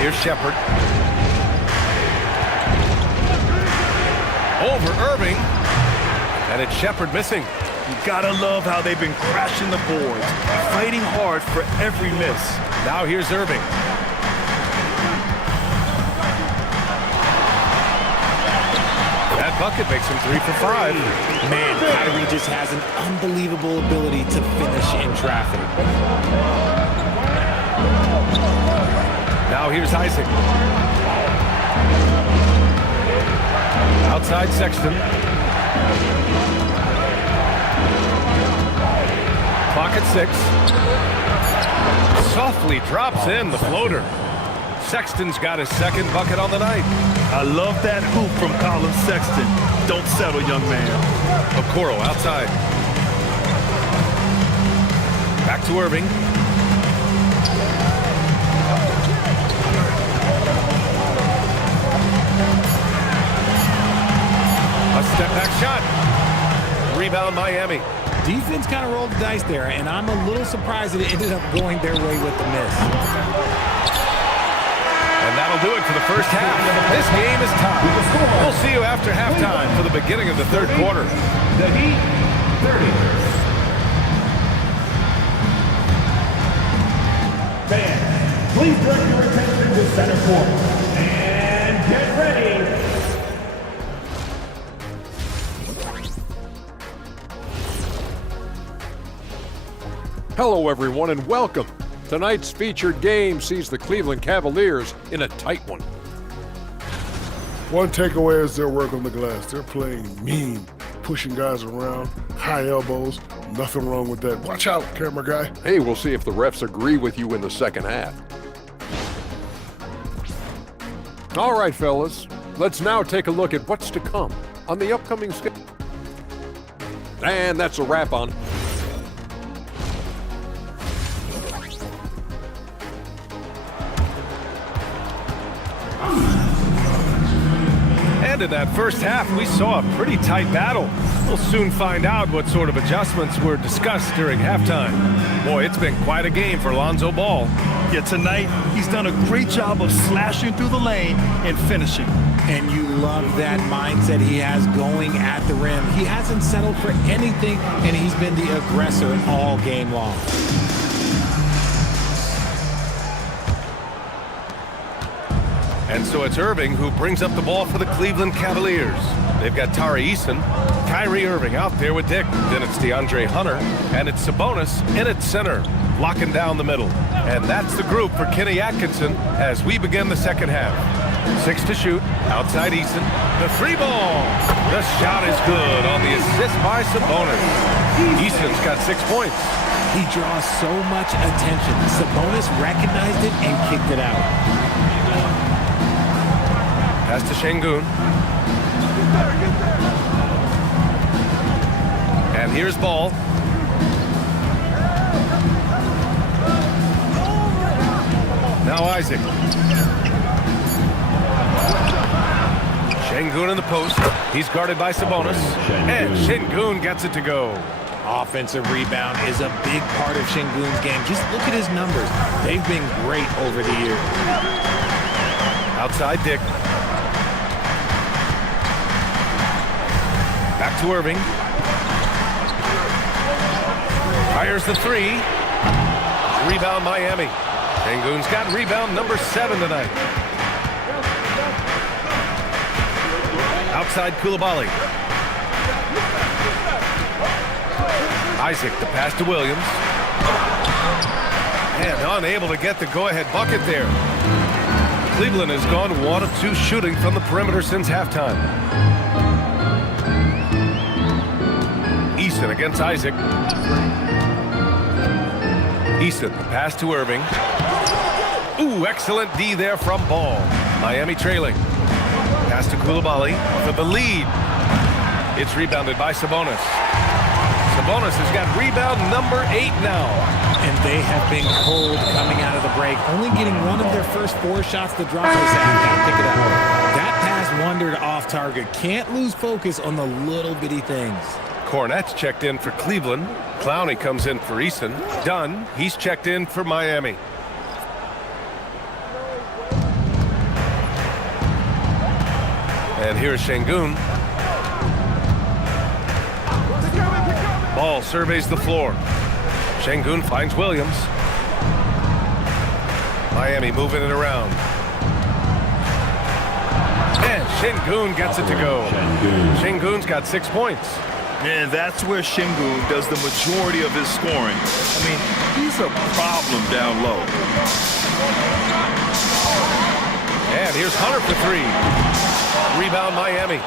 Here's Shepherd. Over Irving. And it's Shepherd missing. You gotta love how they've been crashing the boards, fighting hard for every miss. Now here's Irving. That bucket makes him 3 for 5. Man, Kyrie just has an unbelievable ability to finish in traffic. Now here's Isaac. Outside Sexton. Clock at 6. Softly drops in the floater. Sexton's got his second bucket on the night. I love that hoop from Colin Sexton. Don't settle, young man. Okoro outside. Back to Irving. A step-back shot. Rebound Miami. Defense kind of rolled the dice there, and I'm a little surprised that it ended up going their way with the miss. And that'll do it for the first half. This game is tied. We'll see you after halftime for the beginning of the third quarter. The Heat, 30. Fans, please direct your attention to center court. And get ready. Hello, everyone, and welcome. Tonight's featured game sees the Cleveland Cavaliers in a tight one. One takeaway is their work on the glass. They're playing mean, pushing guys around, high elbows. Nothing wrong with that. Watch out, camera guy. Hey, we'll see if the refs agree with you in the second half. All right, fellas, let's now take a look at what's to come on the upcoming schedule. And that's a wrap on it. And in that first half, we saw a pretty tight battle. We'll soon find out what sort of adjustments were discussed during halftime. Boy, it's been quite a game for Lonzo Ball. Yeah, tonight, he's done a great job of slashing through the lane and finishing. And you love that mindset he has going at the rim. He hasn't settled for anything, and he's been the aggressor all game long. And so it's Irving who brings up the ball for the Cleveland Cavaliers. They've got Tari Eason, Kyrie Irving out there with Dick. Then it's DeAndre Hunter, and it's Sabonis in at center, locking down the middle. And that's the group for Kenny Atkinson as we begin the second half. 6 to shoot, outside Eason. The free ball. The shot is good on the assist by Sabonis. Eason's got 6 points. He draws so much attention. Sabonis recognized it and kicked it out. Pass to Şengün. And here's Ball. Now Isaac. Şengün in the post. He's guarded by Sabonis. And Şengün gets it to go. Offensive rebound is a big part of Şengün's game. Just look at his numbers. They've been great over the years. Outside Dick. Back to Irving. Fires the three. Rebound Miami. Şengün's got rebound number 7 tonight. Outside Coulibaly. Isaac, the pass to Williams. And unable to get the go-ahead bucket there. Cleveland has gone 1 of 2 shooting from the perimeter since halftime. Easton against Isaac. Easton, the pass to Irving. Ooh, excellent D there from Ball. Miami trailing. Pass to Coulibaly for the lead. It's rebounded by Sabonis. Sabonis has got rebound number 8 now. And they have been cold coming out of the break. Only getting one of their first 4 shots to drop this half. Gotta pick it up. That pass wandered off target. Can't lose focus on the little bitty things. Kornet's checked in for Cleveland. Clowney comes in for Easton. Dunn, he's checked in for Miami. And here's Şengün. Ball surveys the floor. Şengün finds Williams. Miami moving it around. And Şengün gets it to go. Şengün's got 6 points. And that's where Şengün does the majority of his scoring. I mean, he's a problem down low. And here's Hunter for 3. Rebound Miami.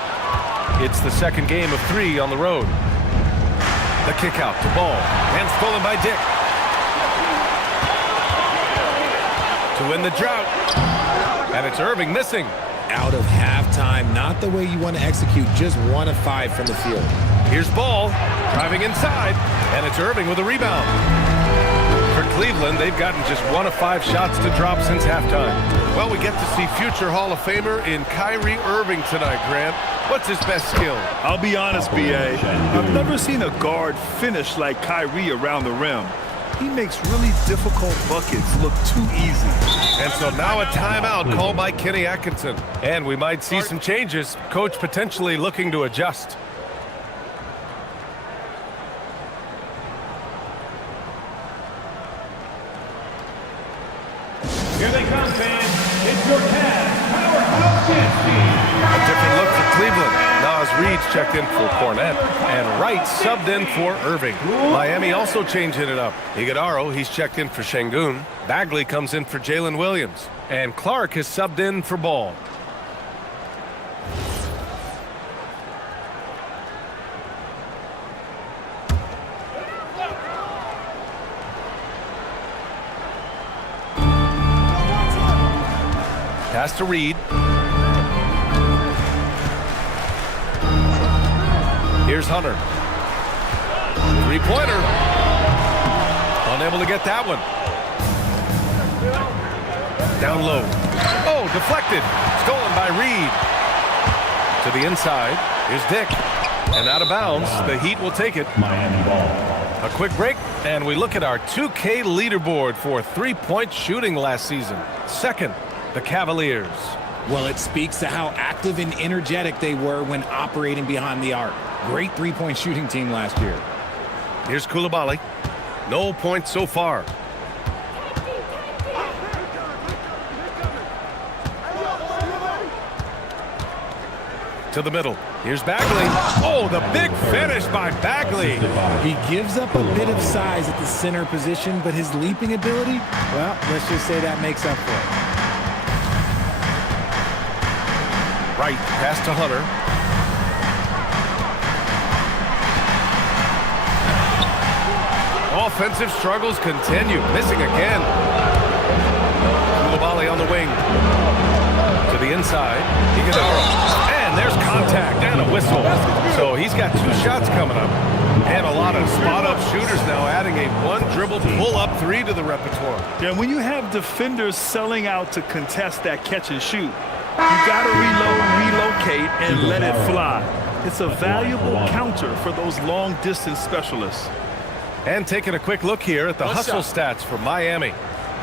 It's the second game of 3 on the road. The kick out to Ball. And stolen by Dick. To win the drought. And it's Irving missing. Out of halftime, not the way you want to execute, just 1 of 5 from the field. Here's Ball, driving inside, and it's Irving with a rebound. For Cleveland, they've gotten just 1 of 5 shots to drop since halftime. Well, we get to see future Hall of Famer in Kyrie Irving tonight, Grant. What's his best skill? I'll be honest, B.A. I've never seen a guard finish like Kyrie around the rim. He makes really difficult buckets look too easy. And so now a timeout called by Kenny Atkinson. And we might see some changes. Coach potentially looking to adjust. Here they come, fans. It's your Cavs Powerhouse Dance Team. A different look for Cleveland. Nas Reed's checked in for Kornet. And Wright subbed in for Irving. Miami also changing it up. Iguodaro, he's checked in for Şengün. Bagley comes in for Jalen Williams. And Clark has subbed in for Ball. Pass to Reed. Here's Hunter. 3-pointer. Unable to get that one. Down low. Oh, deflected. Stolen by Reed. To the inside. Here's Dick. And out of bounds. The Heat will take it. Miami ball. A quick break, and we look at our 2K leaderboard for 3-point shooting last season. Second, the Cavaliers. Well, it speaks to how active and energetic they were when operating behind the arc. Great 3-point shooting team last year. Here's Coulibaly. No points so far. To the middle. Here's Bagley. Oh, the big finish by Bagley. He gives up a bit of size at the center position, but his leaping ability, well, let's just say that makes up for it. Right, pass to Hunter. Offensive struggles continue. Missing again. Coulibaly on the wing. To the inside. Iguodaro. And there's contact and a whistle. So he's got 2 shots coming up. And a lot of spot-up shooters now adding a one-dribble pull-up three to the repertoire. Yeah, when you have defenders selling out to contest that catch and shoot, you got to reload, relocate, and let it fly. It's a valuable counter for those long-distance specialists. And taking a quick look here at the hustle stats for Miami.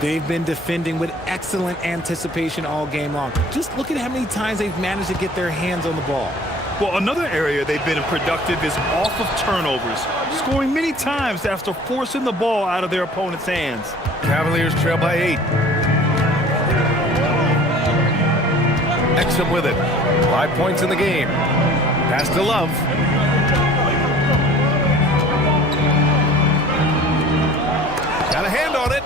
They've been defending with excellent anticipation all game long. Just look at how many times they've managed to get their hands on the ball. Well, another area they've been productive is off of turnovers, scoring many times after forcing the ball out of their opponent's hands. Cavaliers trail by 8. Exum with it. 5 points in the game. Pass to Love. Got a hand on it.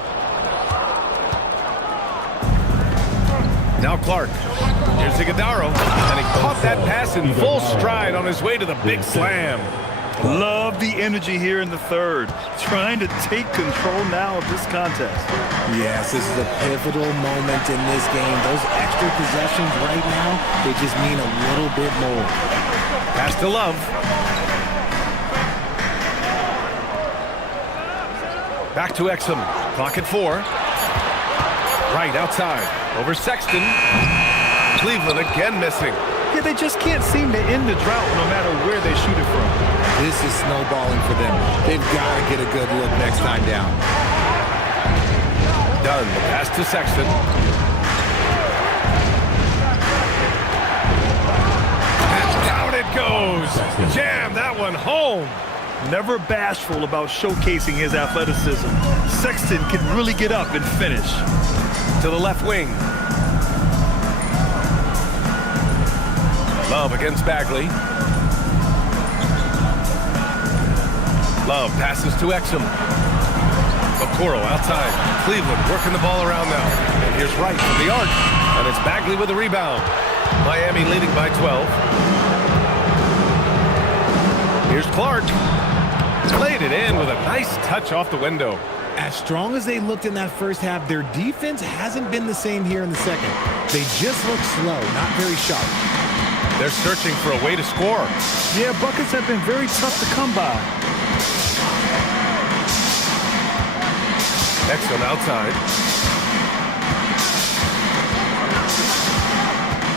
Now Clark. Here's Iguodaro. And he caught that pass in full stride on his way to the big slam. Love the energy here in the third. Trying to take control now of this contest. Yes, this is a pivotal moment in this game. Those extra possessions right now, they just mean a little bit more. Pass to Love. Back to Exum. Clock at 4. Right outside. Over Sexton. Cleveland again missing. Yeah, they just can't seem to end the drought no matter where they shoot it from. This is snowballing for them. They've got to get a good look next time down. Done. The pass to Sexton. And down it goes. Jam that one home. Never bashful about showcasing his athleticism. Sexton can really get up and finish. To the left wing. Love against Bagley. Love passes to Exum. Okoro outside. Cleveland working the ball around now. And here's Wright from the arc. And it's Bagley with the rebound. Miami leading by 12. Here's Clark. Played it in with a nice touch off the window. As strong as they looked in that first half, their defense hasn't been the same here in the second. They just look slow, not very sharp. They're searching for a way to score. Yeah, buckets have been very tough to come by. Exum outside.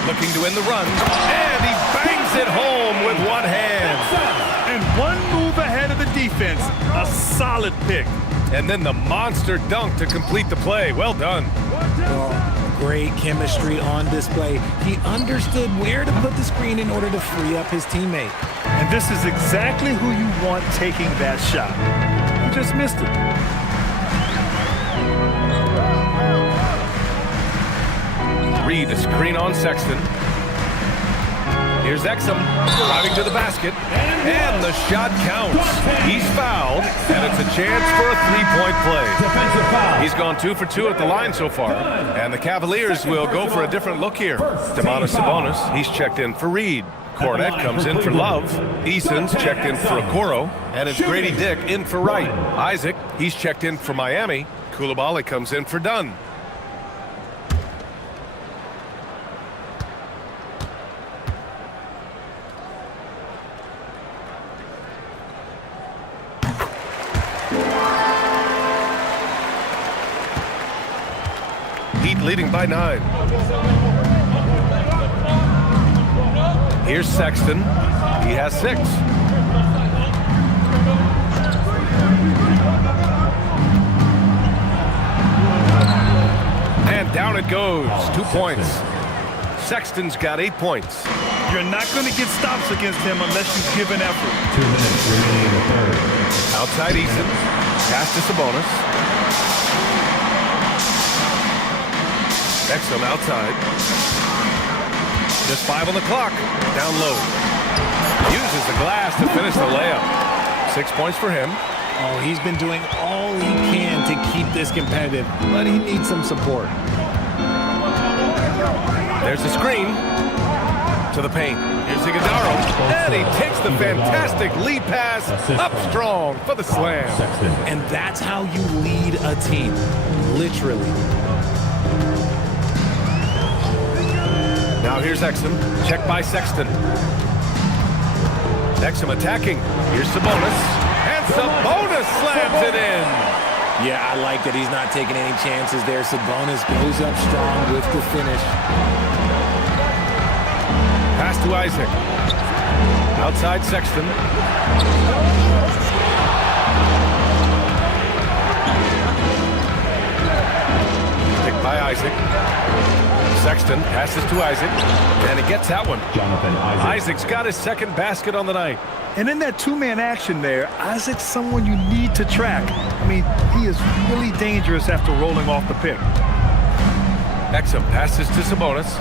Looking to end the run. And he bangs it home with one hand. And one move ahead of the defense. A solid pick. And then the monster dunk to complete the play. Well done. Well, great chemistry on display. He understood where to put the screen in order to free up his teammate. And this is exactly who you want taking that shot. He just missed it. Reed, a screen on Sexton. Here's Exum driving to the basket, and the shot counts. He's fouled, and it's a chance for a three-point play. He's gone 2 for 2 at the line so far, and the Cavaliers will go for a different look here. Domantas Sabonis, he's checked in for Reed. Cornette comes in for Love. Eason's checked in for Okoro, and it's Grady Dick in for Wright. Isaac, he's checked in for Miami. Coulibaly comes in for Dunn. Heat leading by 9. Here's Sexton. He has 6. And down it goes. 2 points. Sexton's got 8 points. You're not going to get stops against him unless you give an effort. 2 minutes remaining in the third. Outside Eason. Pass to Sabonis. Exum outside. Just 5 on the clock. Down low. Uses the glass to finish the layup. 6 points for him. Oh, he's been doing all he can to keep this competitive, but he needs some support. There's the screen. To the paint. Here's Iguodaro. And he takes the fantastic lead pass up strong for the slam. And that's how you lead a team. Literally. Now here's Exum. Check by Sexton. Exum attacking. Here's Sabonis. Sabonis slams it in. Yeah, I like that he's not taking any chances there. Sabonis goes up strong with the finish. Pass to Isaac. Outside Sexton. Picked by Isaac. Sexton passes to Isaac, and he gets that one. Isaac's got his second basket on the night. And in that two-man action there, Isaac's someone you need to track. I mean, he is really dangerous after rolling off the pick. Exum passes to Sabonis.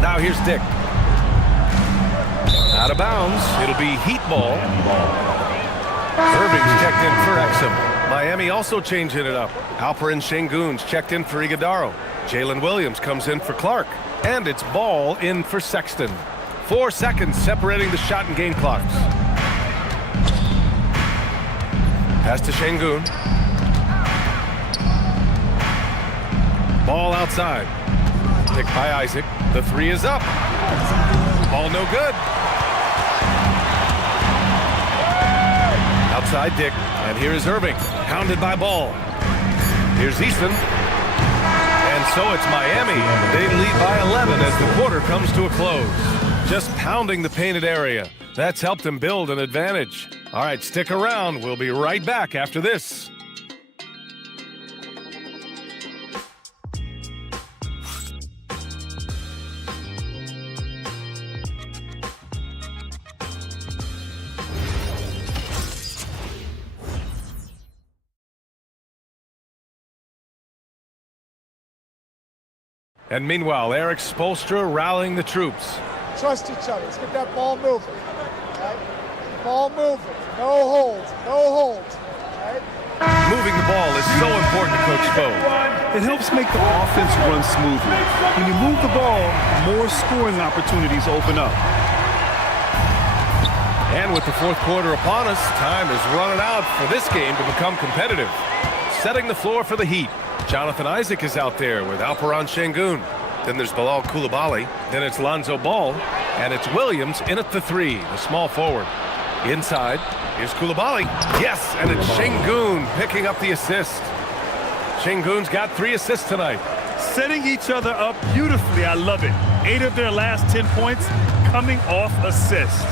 Now here's Dick. Out of bounds. It'll be Heat ball. Irving's checked in for Exum. Miami also changing it up. Alperen Sengun's checked in for Iguodaro. Jalen Williams comes in for Clark. And it's Ball in for Sexton. 4 seconds separating the shot and game clocks. Pass to Sengun. Ball outside. Picked by Isaac. The three is up. Ball no good. Outside Dick. And here is Irving. Hounded by Ball. Here's Easton. And so it's Miami. They lead by 11 as the quarter comes to a close. Just pounding the painted area. That's helped them build an advantage. All right, stick around. We'll be right back after this. And meanwhile, Eric Spoelstra rallying the troops. Trust each other. Let's get that ball moving. Right? Ball moving. No holds. No holds. Right? Moving the ball is so important to Coach Spo. It helps make the offense run smoothly. When you move the ball, more scoring opportunities open up. And with the fourth quarter upon us, time is running out for this game to become competitive. Setting the floor for the Heat. Jonathan Isaac is out there with Alperen Sengun. Then there's Bilal Coulibaly. Then it's Lonzo Ball. And it's Williams in at the three, the small forward. Inside, here's Coulibaly. Yes, and it's Sengun picking up the assist. Sengun's got 3 assists tonight. Setting each other up beautifully. I love it. 8 of their last 10 points coming off assists.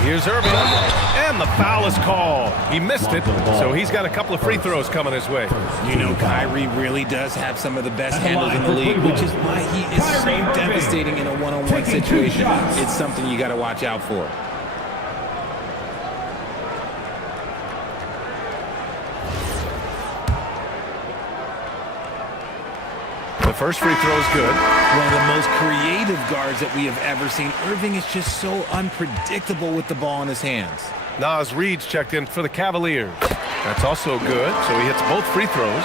Here's Irving, and the foul is called. He missed it, so he's got a couple of free throws coming his way. You know, Kyrie really does have some of the best handles in the league, which is why he is so devastating in a one-on-one situation. It's something you got to watch out for. The first free throw is good. One of the most creative guards that we have ever seen. Irving is just so unpredictable with the ball in his hands. Naz Reid's checked in for the Cavaliers. That's also good, so he hits both free throws.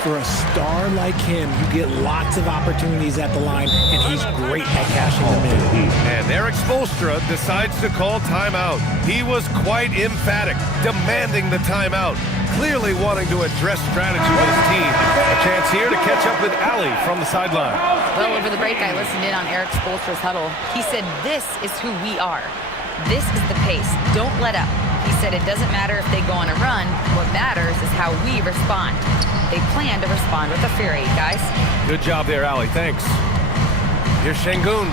For a star like him, you get lots of opportunities at the line, and he's great at cashing them in. And Eric Spoelstra decides to call timeout. He was quite emphatic, demanding the timeout, clearly wanting to address strategy with his team. A chance here to catch up with Allie from the sideline. Well, over the break, I listened in on Eric Spoelstra's huddle. He said, "This is who we are. This is the pace. Don't let up." He said it doesn't matter if they go on a run. What matters is how we respond. They plan to respond with a fury, guys. Good job there, Allie. Thanks. Here's Sengun.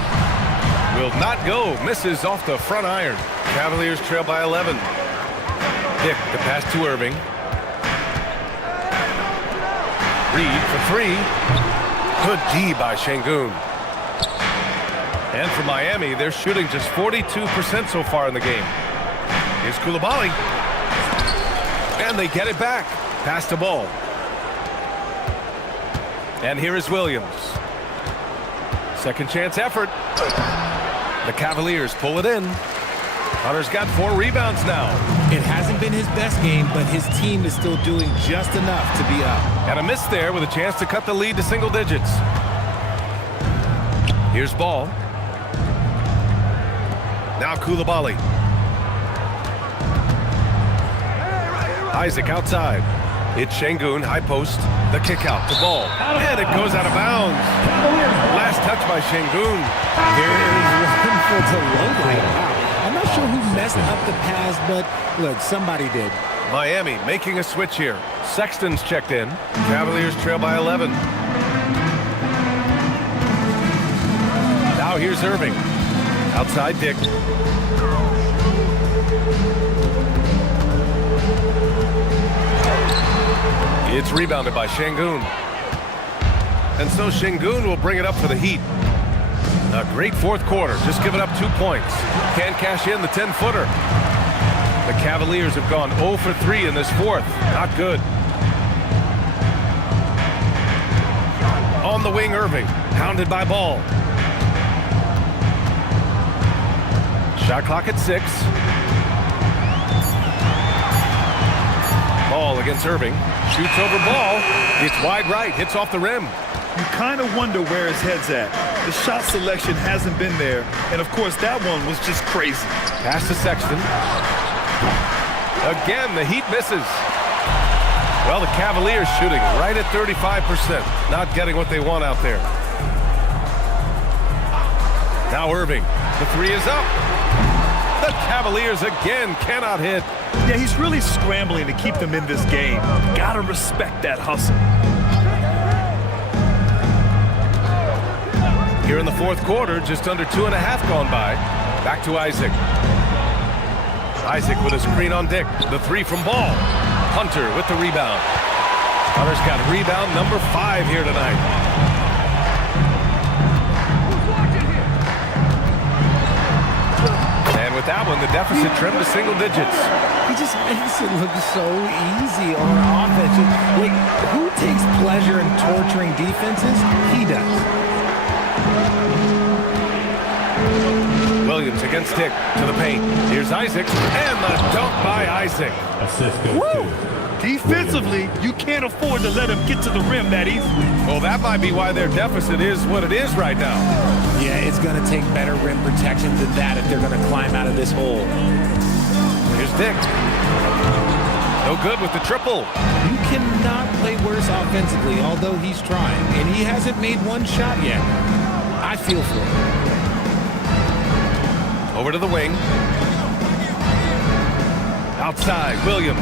Will not go. Misses off the front iron. Cavaliers trail by 11. Dick, the pass to Irving. Reid for 3. Good D by Sengun. And for Miami, they're shooting just 42% so far in the game. Here's Coulibaly. And they get it back. Pass to Ball. And here is Williams. Second chance effort. The Cavaliers pull it in. Hunter's got 4 rebounds now. It hasn't been his best game, but his team is still doing just enough to be up. And a miss there with a chance to cut the lead to single digits. Here's Ball. Now Coulibaly. Isaac outside. It's Sengun, high post. The kick out to Ball. And it goes out of bounds. Last touch by Sengun. There is one for the logo. I'm not sure who messed up the pass, but look, somebody did. Miami making a switch here. Sexton's checked in. Cavaliers trail by 11. Now here's Irving. Outside Dick. It's rebounded by Şengün. And so Şengün will bring it up for the Heat. A great fourth quarter, just giving up 2 points. Can't cash in the 10-footer. The Cavaliers have gone 0 for 3 in this fourth. Not good. On the wing, Irving, hounded by Ball. Shot clock at 6. Ball against Irving. Shoots over Ball. It's wide right, hits off the rim. You kind of wonder where his head's at. The shot selection hasn't been there, and of course that one was just crazy. Pass to Sexton. Again, the Heat misses. Well, the Cavaliers shooting right at 35%. Not getting what they want out there. Now Irving. The 3 is up. The Cavaliers again cannot hit. Yeah, he's really scrambling to keep them in this game. Gotta respect that hustle. Here in the fourth quarter, just under 2.5 gone by. Back to Isaac. Isaac with a screen on Dick. The 3 from Ball. Hunter with the rebound. Hunter's got rebound number 5 here tonight. And with that one, the deficit trimmed to single digits. He just makes it look so easy on offense. Like, who takes pleasure in torturing defenses? He does. Williams against Dick to the paint. Here's Isaac, and the dunk by Isaac. Assist goes to. Defensively, you can't afford to let him get to the rim that easily. Well, that might be why their deficit is what it is right now. Yeah, it's going to take better rim protection than that if they're going to climb out of this hole. Here's Dick. No good with the triple. You cannot play worse offensively, although he's trying, and he hasn't made one shot yet. I feel for him. Over to the wing. Outside, Williams.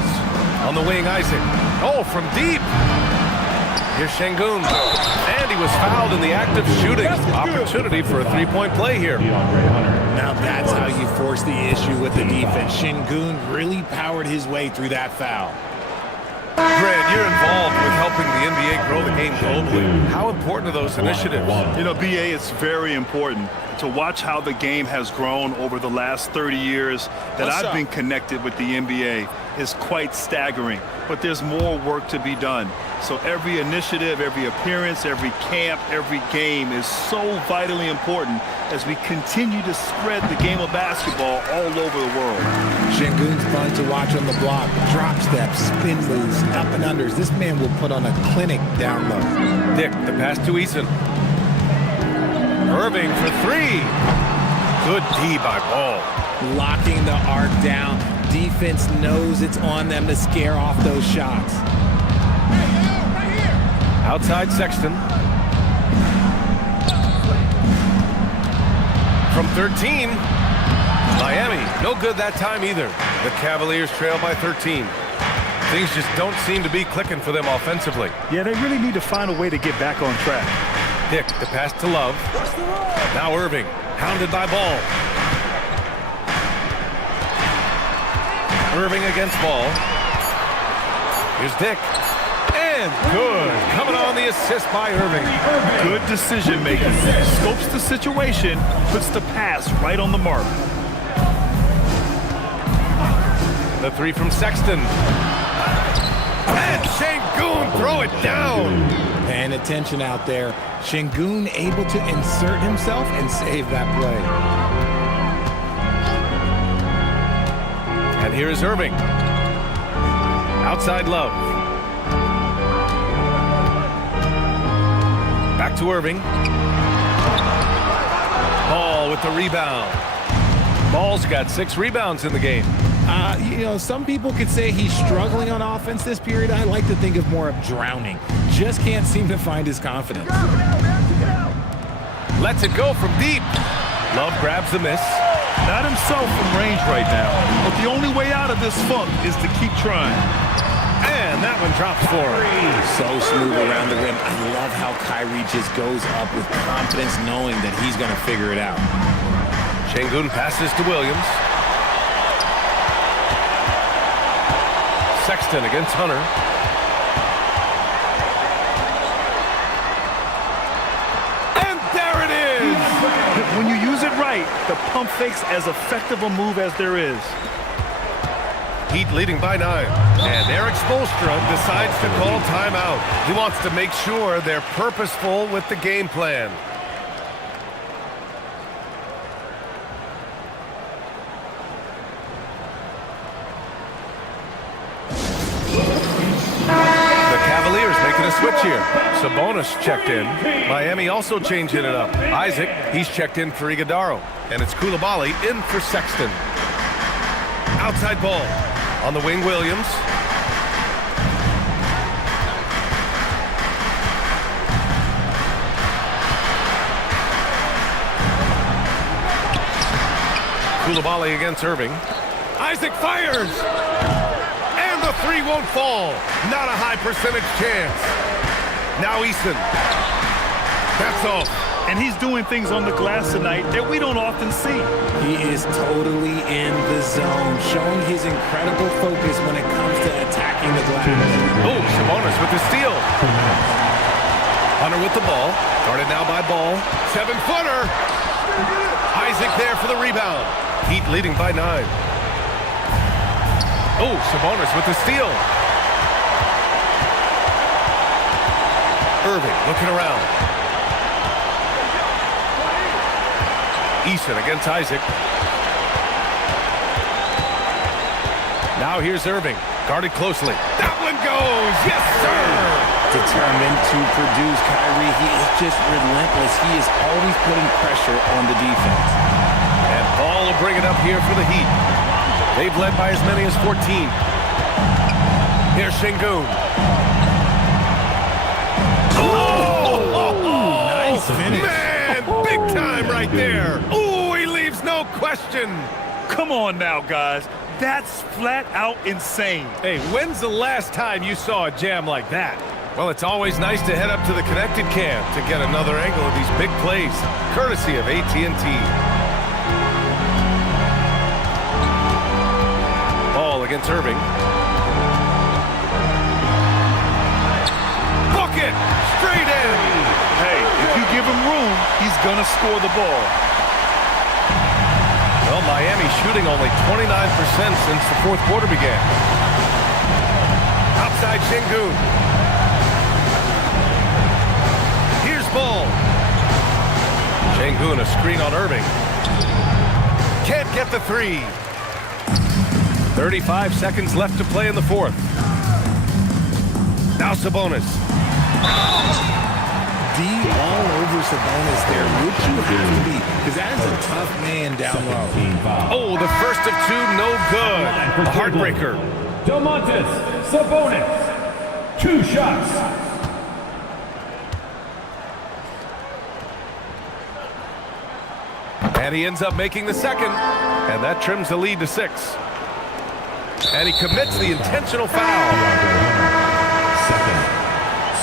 On the wing, Isaac. Oh, from deep. Here's Şengün. And he was fouled in the act of shooting. Opportunity for a three-point play here. Now that's how you force the issue with the defense. Şengün really powered his way through that foul. Grant, you're involved with helping the NBA grow the game globally. How important are those initiatives? You know, BA, it's very important to watch how the game has grown over the last 30 years that I've been connected with the NBA is quite staggering. But there's more work to be done. So every initiative, every appearance, every camp, every game is so vitally important as we continue to spread the game of basketball all over the world. Şengün's fun to watch on the block. Drop steps, spin moves, up and unders. This man will put on a clinic down low. Dick, the pass to Eason. Irving for 3. Good D by Ball. Locking the arc down. Defense knows it's on them to scare off those shots. Outside Sexton. From 13. Miami, no good that time either. The Cavaliers trail by 13. Things just don't seem to be clicking for them offensively. Yeah, they really need to find a way to get back on track. Dick, the pass to Love. Now Irving, hounded by Ball. Irving against Ball. Here's Dick. And good. Coming on the assist by Irving. Good decision making. Scopes the situation, puts the pass right on the mark. The 3 from Sexton. And Şengün throw it down. Paying attention out there. Şengün able to insert himself and save that play. And here is Irving. Outside Love. Back to Irving. Ball with the rebound. Ball's got 6 rebounds in the game. You know, some people could say he's struggling on offense this period. I like to think of more of drowning. Just can't seem to find his confidence. Lets it go from deep. Love grabs the miss. Not himself from range right now. But the only way out of this funk is to keep trying. And that one drops for him. So smooth around the rim. I love how Kyrie just goes up with confidence knowing that he's going to figure it out. Şengün passes to Williams. Sexton against Hunter. And there it is! When you use it right, the pump fake's as effective a move as there is. Heat leading by 9. And Erik Spoelstra decides to call timeout. He wants to make sure they're purposeful with the game plan. The Cavaliers making a switch here. Sabonis checked in. Miami also changing it up. Isaac, he's checked in for Iguodala. And it's Coulibaly in for Sexton. Outside ball. On the wing, Williams. Coulibaly against Irving. Isaac fires! And the three won't fall. Not a high percentage chance. Now Eason. That's off. And he's doing things on the glass tonight that we don't often see. He is totally in the zone, showing his incredible focus when it comes to attacking the glass. Oh, Sabonis with the steal. Hunter with the ball. Guarded now by Ball. 7-footer. Isaac there for the rebound. Heat leading by 9. Oh, Sabonis with the steal. Irving looking around. Eason against Isaac. Now here's Irving. Guarded closely. That one goes! Yes, sir! Determined to produce. Kyrie, he is just relentless. He is always putting pressure on the defense. And Ball will bring it up here for the Heat. They've led by as many as 14. Here's Şengün. Nice finish. Man, big time right there. Ooh, he leaves no question. Come on now, guys. That's flat out insane. Hey, when's the last time you saw a jam like that? Well, it's always nice to head up to the connected cam to get another angle of these big plays, courtesy of AT&T. Ball against Irving. Bucket! Straight in! Hey, if you give him room, he's going to score the ball. Well, Miami shooting only 29% since the fourth quarter began. Outside Şengün. Here's Ball. Şengün, a screen on Irving. Can't get the three. 35 seconds left to play in the fourth. Now Sabonis. D all over Sabonis there, which you have to be, because that is a tough man down low. Oh, the first of two, no good. A heartbreaker. Domantas Sabonis. 2 shots. And he ends up making the second, and that trims the lead to 6. And he commits the intentional foul.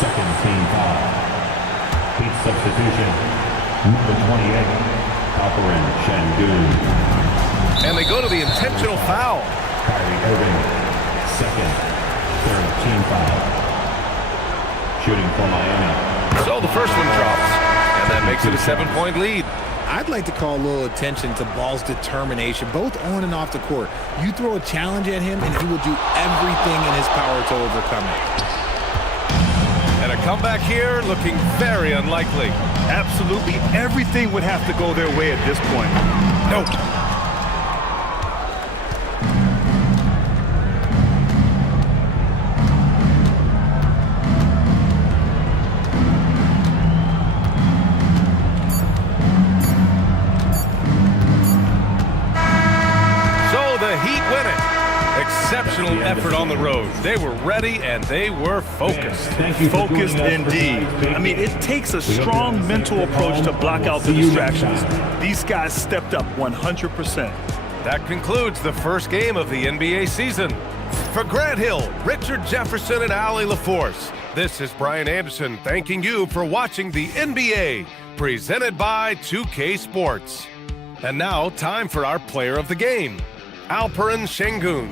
Second team foul. Heat substitution. Number 28, Alperen Şengün. And they go to the intentional foul. Kyrie Irving, third team foul. Shooting for Miami. So the first one drops, and that makes it a 7-point lead. I'd like to call a little attention to Ball's determination, both on and off the court. You throw a challenge at him, and he will do everything in his power to overcome it. And a comeback here looking very unlikely. Absolutely everything would have to go their way at this point. Nope. Exceptional effort on the road. They were ready and they were focused. Focused indeed. I mean, it takes a strong mental approach to block out the distractions. These guys stepped up 100%. That concludes the first game of the NBA season. For Grant Hill, Richard Jefferson, and Allie LaForce, this is Brian Anderson thanking you for watching the NBA, presented by 2K Sports. And now, time for our player of the game, Alperen Şengün.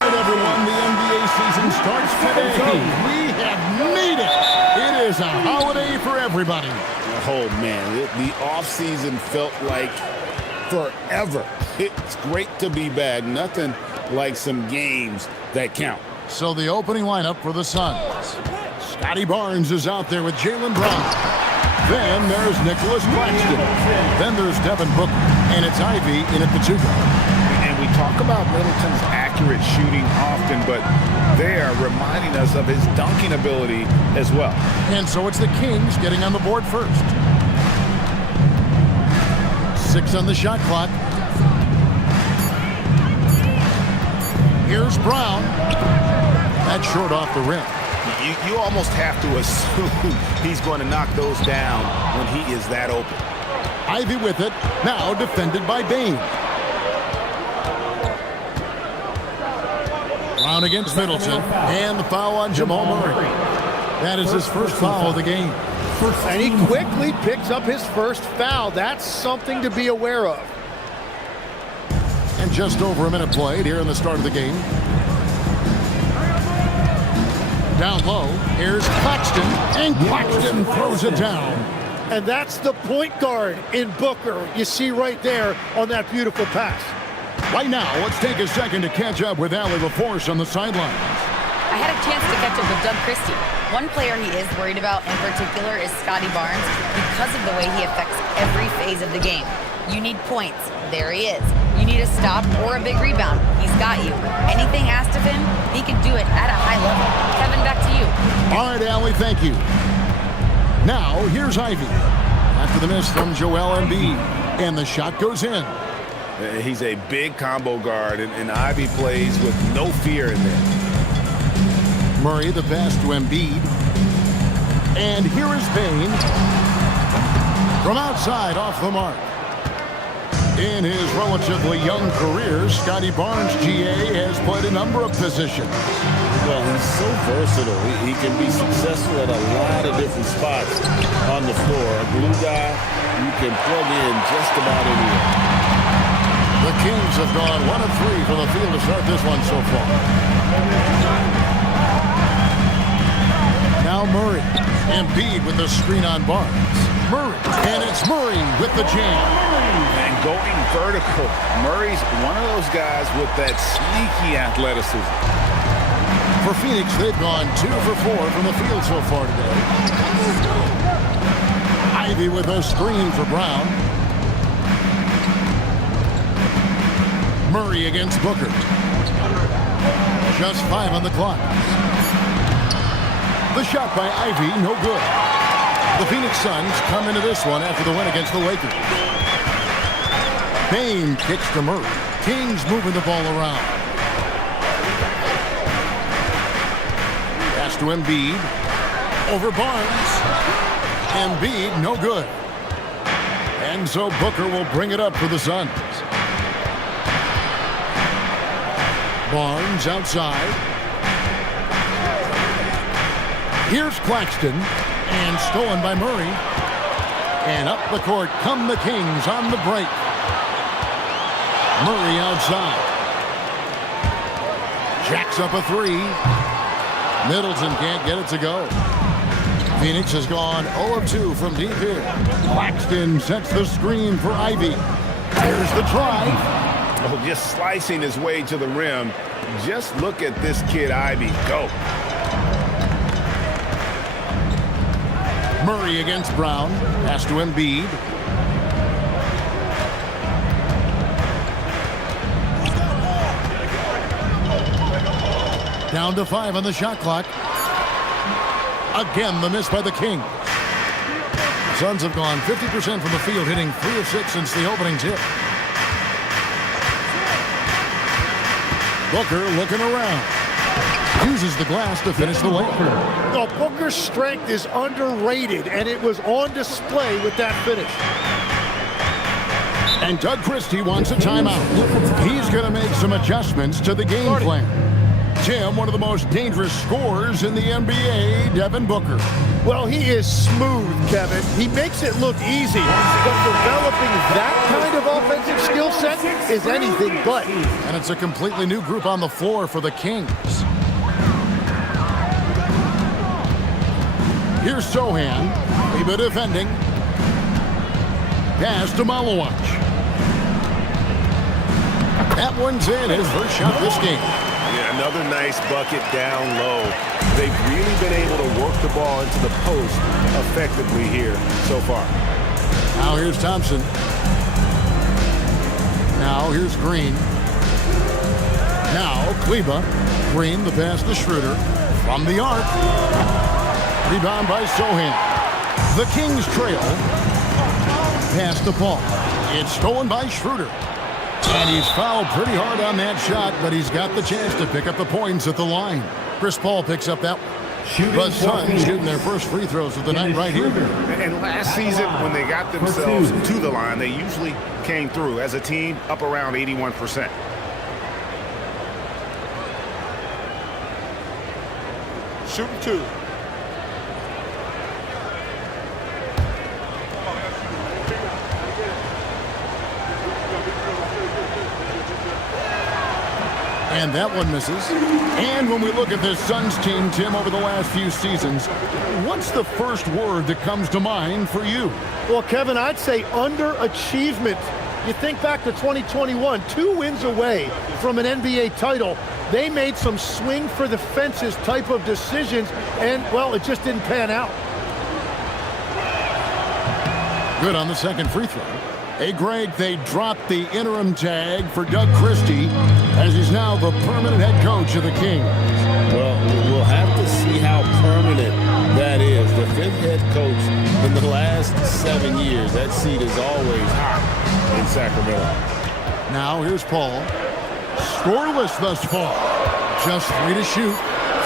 Everyone, the NBA season starts today. We have made it. It is a holiday for everybody. Oh, man, the offseason felt like forever. It's great to be back. Nothing like some games that count. So the opening lineup for the Suns. Scotty Barnes is out there with Jaylen Brown. Then there's Nicholas Claxton. Then there's Devin Booker. And it's Ivy in at the 2 guard. We talk about Middleton's accurate shooting often, but they are reminding us of his dunking ability as well. And so it's the Kings getting on the board first. 6 on the shot clock. Here's Brown. That's short off the rim. You almost have to assume he's going to knock those down when he is that open. Ivy with it. Now defended by Bane. Brown against Middleton, and the foul on Jamal Murray. That is his first foul of the game. And he quickly picks up his first foul. That's something to be aware of. And just over a minute played here in the start of the game. Down low, here's Claxton, and Claxton throws it down. And that's the point guard in Booker you see right there on that beautiful pass. Right now, let's take a second to catch up with Allie LaForce on the sidelines. I had a chance to catch up with Doug Christie. One player he is worried about in particular is Scotty Barnes because of the way he affects every phase of the game. You need points. There he is. You need a stop or a big rebound. He's got you. Anything asked of him, he can do it at a high level. Kevin, back to you. All right, Allie, thank you. Now, here's Ivy. After the miss from Joel Embiid, and the shot goes in. He's a big combo guard, and Ivy plays with no fear in there. Murray, the pass to Embiid. And here is Payne. From outside, off the mark. In his relatively young career, Scotty Barnes, GA, has played a number of positions. Well, he's so versatile. He can be successful at a lot of different spots on the floor. A glue guy, you can plug in just about anywhere. The Kings have gone 1 of 3 from the field to start this one so far. Now Murray. Embiid with the screen on Barnes. Murray. And it's Murray with the jam. And going vertical. Murray's one of those guys with that sneaky athleticism. For Phoenix, they've gone 2 for 4 from the field so far today. Ivy with a screen for Brown. Murray against Booker. Just 5 on the clock. The shot by Ivy, no good. The Phoenix Suns come into this one after the win against the Lakers. Payne kicks to Murray. Kings moving the ball around. Pass to Embiid. Over Barnes. Embiid, no good. And so Booker will bring it up for the Suns. Barnes outside. Here's Claxton. And stolen by Murray. And up the court come the Kings on the break. Murray outside. Jacks up a 3. Middleton can't get it to go. Phoenix has gone 0 of 2 from deep here. Claxton sets the screen for Ivy. Here's the drive. Oh, just slicing his way to the rim. Just look at this kid, Ivy. Go. Murray against Brown. Pass to Embiid. Down to 5 on the shot clock. Again, the miss by the Kings. The Suns have gone 50% from the field, hitting 3 of 6 since the opening tip. Booker looking around. Uses the glass to finish the layup. No, Booker's strength is underrated, and it was on display with that finish. And Doug Christie wants a timeout. He's going to make some adjustments to the game plan. Tim, one of the most dangerous scorers in the NBA, Devin Booker. Well, he is smooth, Kevin. He makes it look easy, but developing that kind of offensive skill set is anything but. And it's a completely new group on the floor for the Kings. Here's Sohan. Leba defending. Pass to Malawach. That one's in, his first shot this game. Yeah, another nice bucket down low. They've really been able to work the ball into the post effectively here so far. Now here's Thompson. Now here's Green. Now Kleba. Green, the pass to Schroeder. From the arc. Rebound by Sohan. The Kings trail. Pass to Paul. It's stolen by Schroeder. And he's fouled pretty hard on that shot, but he's got the chance to pick up the points at the line. Chris Paul picks up that one. The Suns shooting their first free throws of the night right here. And last season, when they got themselves to the line, they usually came through as a team up around 81%. Shooting 2. And that one misses. And when we look at this Suns team, Tim, over the last few seasons, what's the first word that comes to mind for you? Well, Kevin, I'd say underachievement. You think back to 2021, 2 wins away from an NBA title. They made some swing for the fences type of decisions, and, well, it just didn't pan out. Good on the second free throw. Hey, Greg, they dropped the interim tag for Doug Christie as he's now the permanent head coach of the Kings. Well, we'll have to see how permanent that is. The 5th head coach in the last 7 years. That seat is always hot in Sacramento. Now here's Paul. Scoreless thus far. Just 3 to shoot.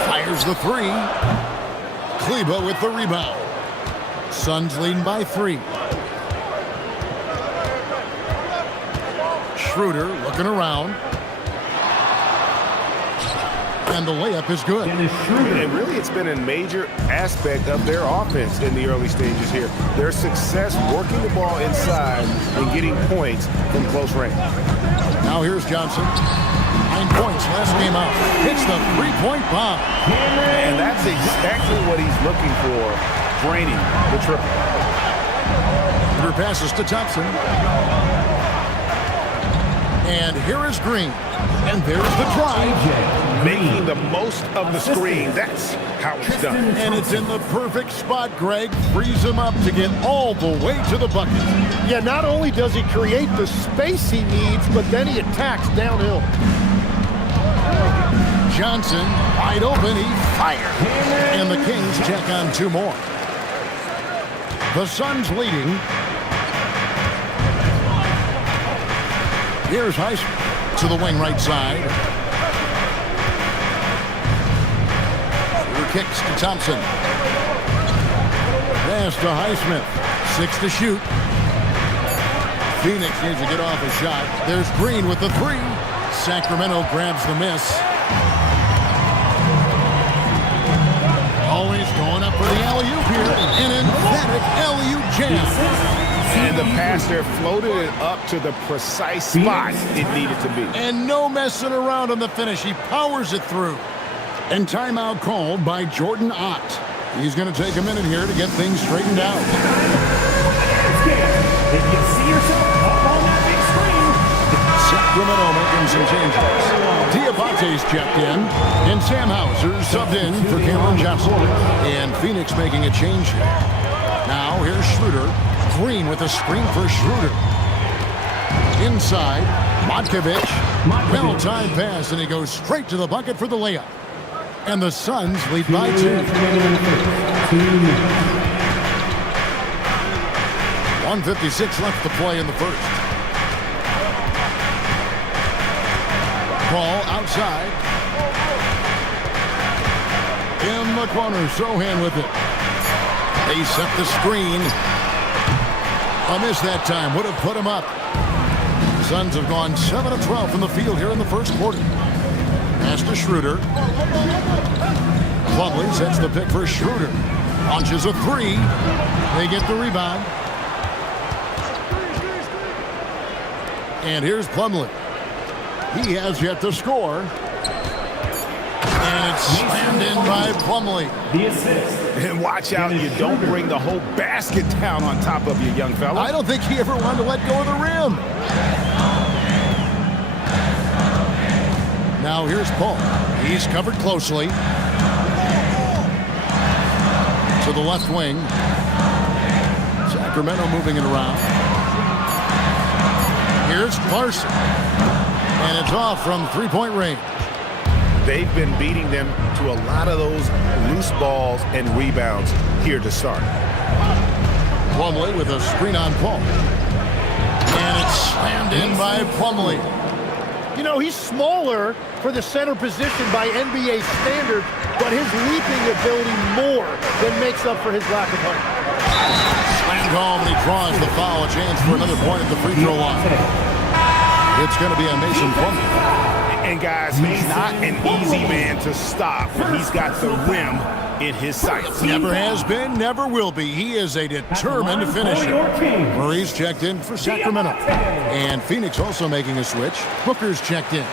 Fires the 3. Kleba with the rebound. Suns leading by 3. Schroeder looking around. And the layup is good. And really, it's been a major aspect of their offense in the early stages here. Their success working the ball inside and getting points from close range. Now here's Johnson. 9 points last game out. Hits the 3-point bomb. And that's exactly what he's looking for, draining the triple. Through passes to Thompson. And here is Green. And there's the drive. Making the most of the screen. That's how it's done. And it's in the perfect spot, Greg. Frees him up to get all the way to the bucket. Yeah, not only does he create the space he needs, but then he attacks downhill. Johnson, wide open, he fired. And the Kings check on 2 more. The Suns leading. Here's Highsmith to the wing right side. Kicks to Thompson. Pass to Highsmith. 6 to shoot. Phoenix needs to get off a shot. There's Green with the 3. Sacramento grabs the miss. Always going up for the alley-oop here. An emphatic alley-oop jam. And the pass there floated it up to the precise spot it needed to be. And no messing around on the finish. He powers it through. And timeout called by Jordan Ott. He's going to take a minute here to get things straightened out. If you see yourself up on that big screen. Sacramento making some changes. Diabate's checked in, and Sam Hauser subbed in for Cameron Johnson. And Phoenix making a change here. Now here's Schroeder. Green with a screen for Schroeder. Inside, Matkovic. Well-timed pass, and he goes straight to the bucket for the layup. And the Suns lead by 2. 1:56 left to play in the first. Ball outside. In the corner, Sohan with it. They set the screen. A miss that time. Would have put him up. Suns have gone 7 of 12 from the field here in the first quarter. Pass to Schroeder. Plumlee sets the pick for Schroeder. Launches a 3. They get the rebound. And here's Plumlee. He has yet to score. And it's slammed in by Plumlee. The assist. And watch out, you don't bring the whole basket down on top of you, young fella. I don't think he ever wanted to let go of the rim. Now here's Paul. He's covered closely. To the left wing. Sacramento moving it around. Here's Larson. And it's off from 3-point range. They've been beating them to a lot of those loose balls and rebounds here to start. Plumlee with a screen on Paul. And it's slammed in by Plumlee. You know, he's smaller for the center position by NBA standards, but his leaping ability more than makes up for his lack of height. Slammed home, and he draws the foul. A chance for another point at the free throw line. It's going to be a Mason Plumlee. And guys, he's not an easy man to stop when he's got the rim in his sights. Never has been, never will be. He is a determined finisher. Murray's checked in for Sacramento. And Phoenix also making a switch. Booker's checked in.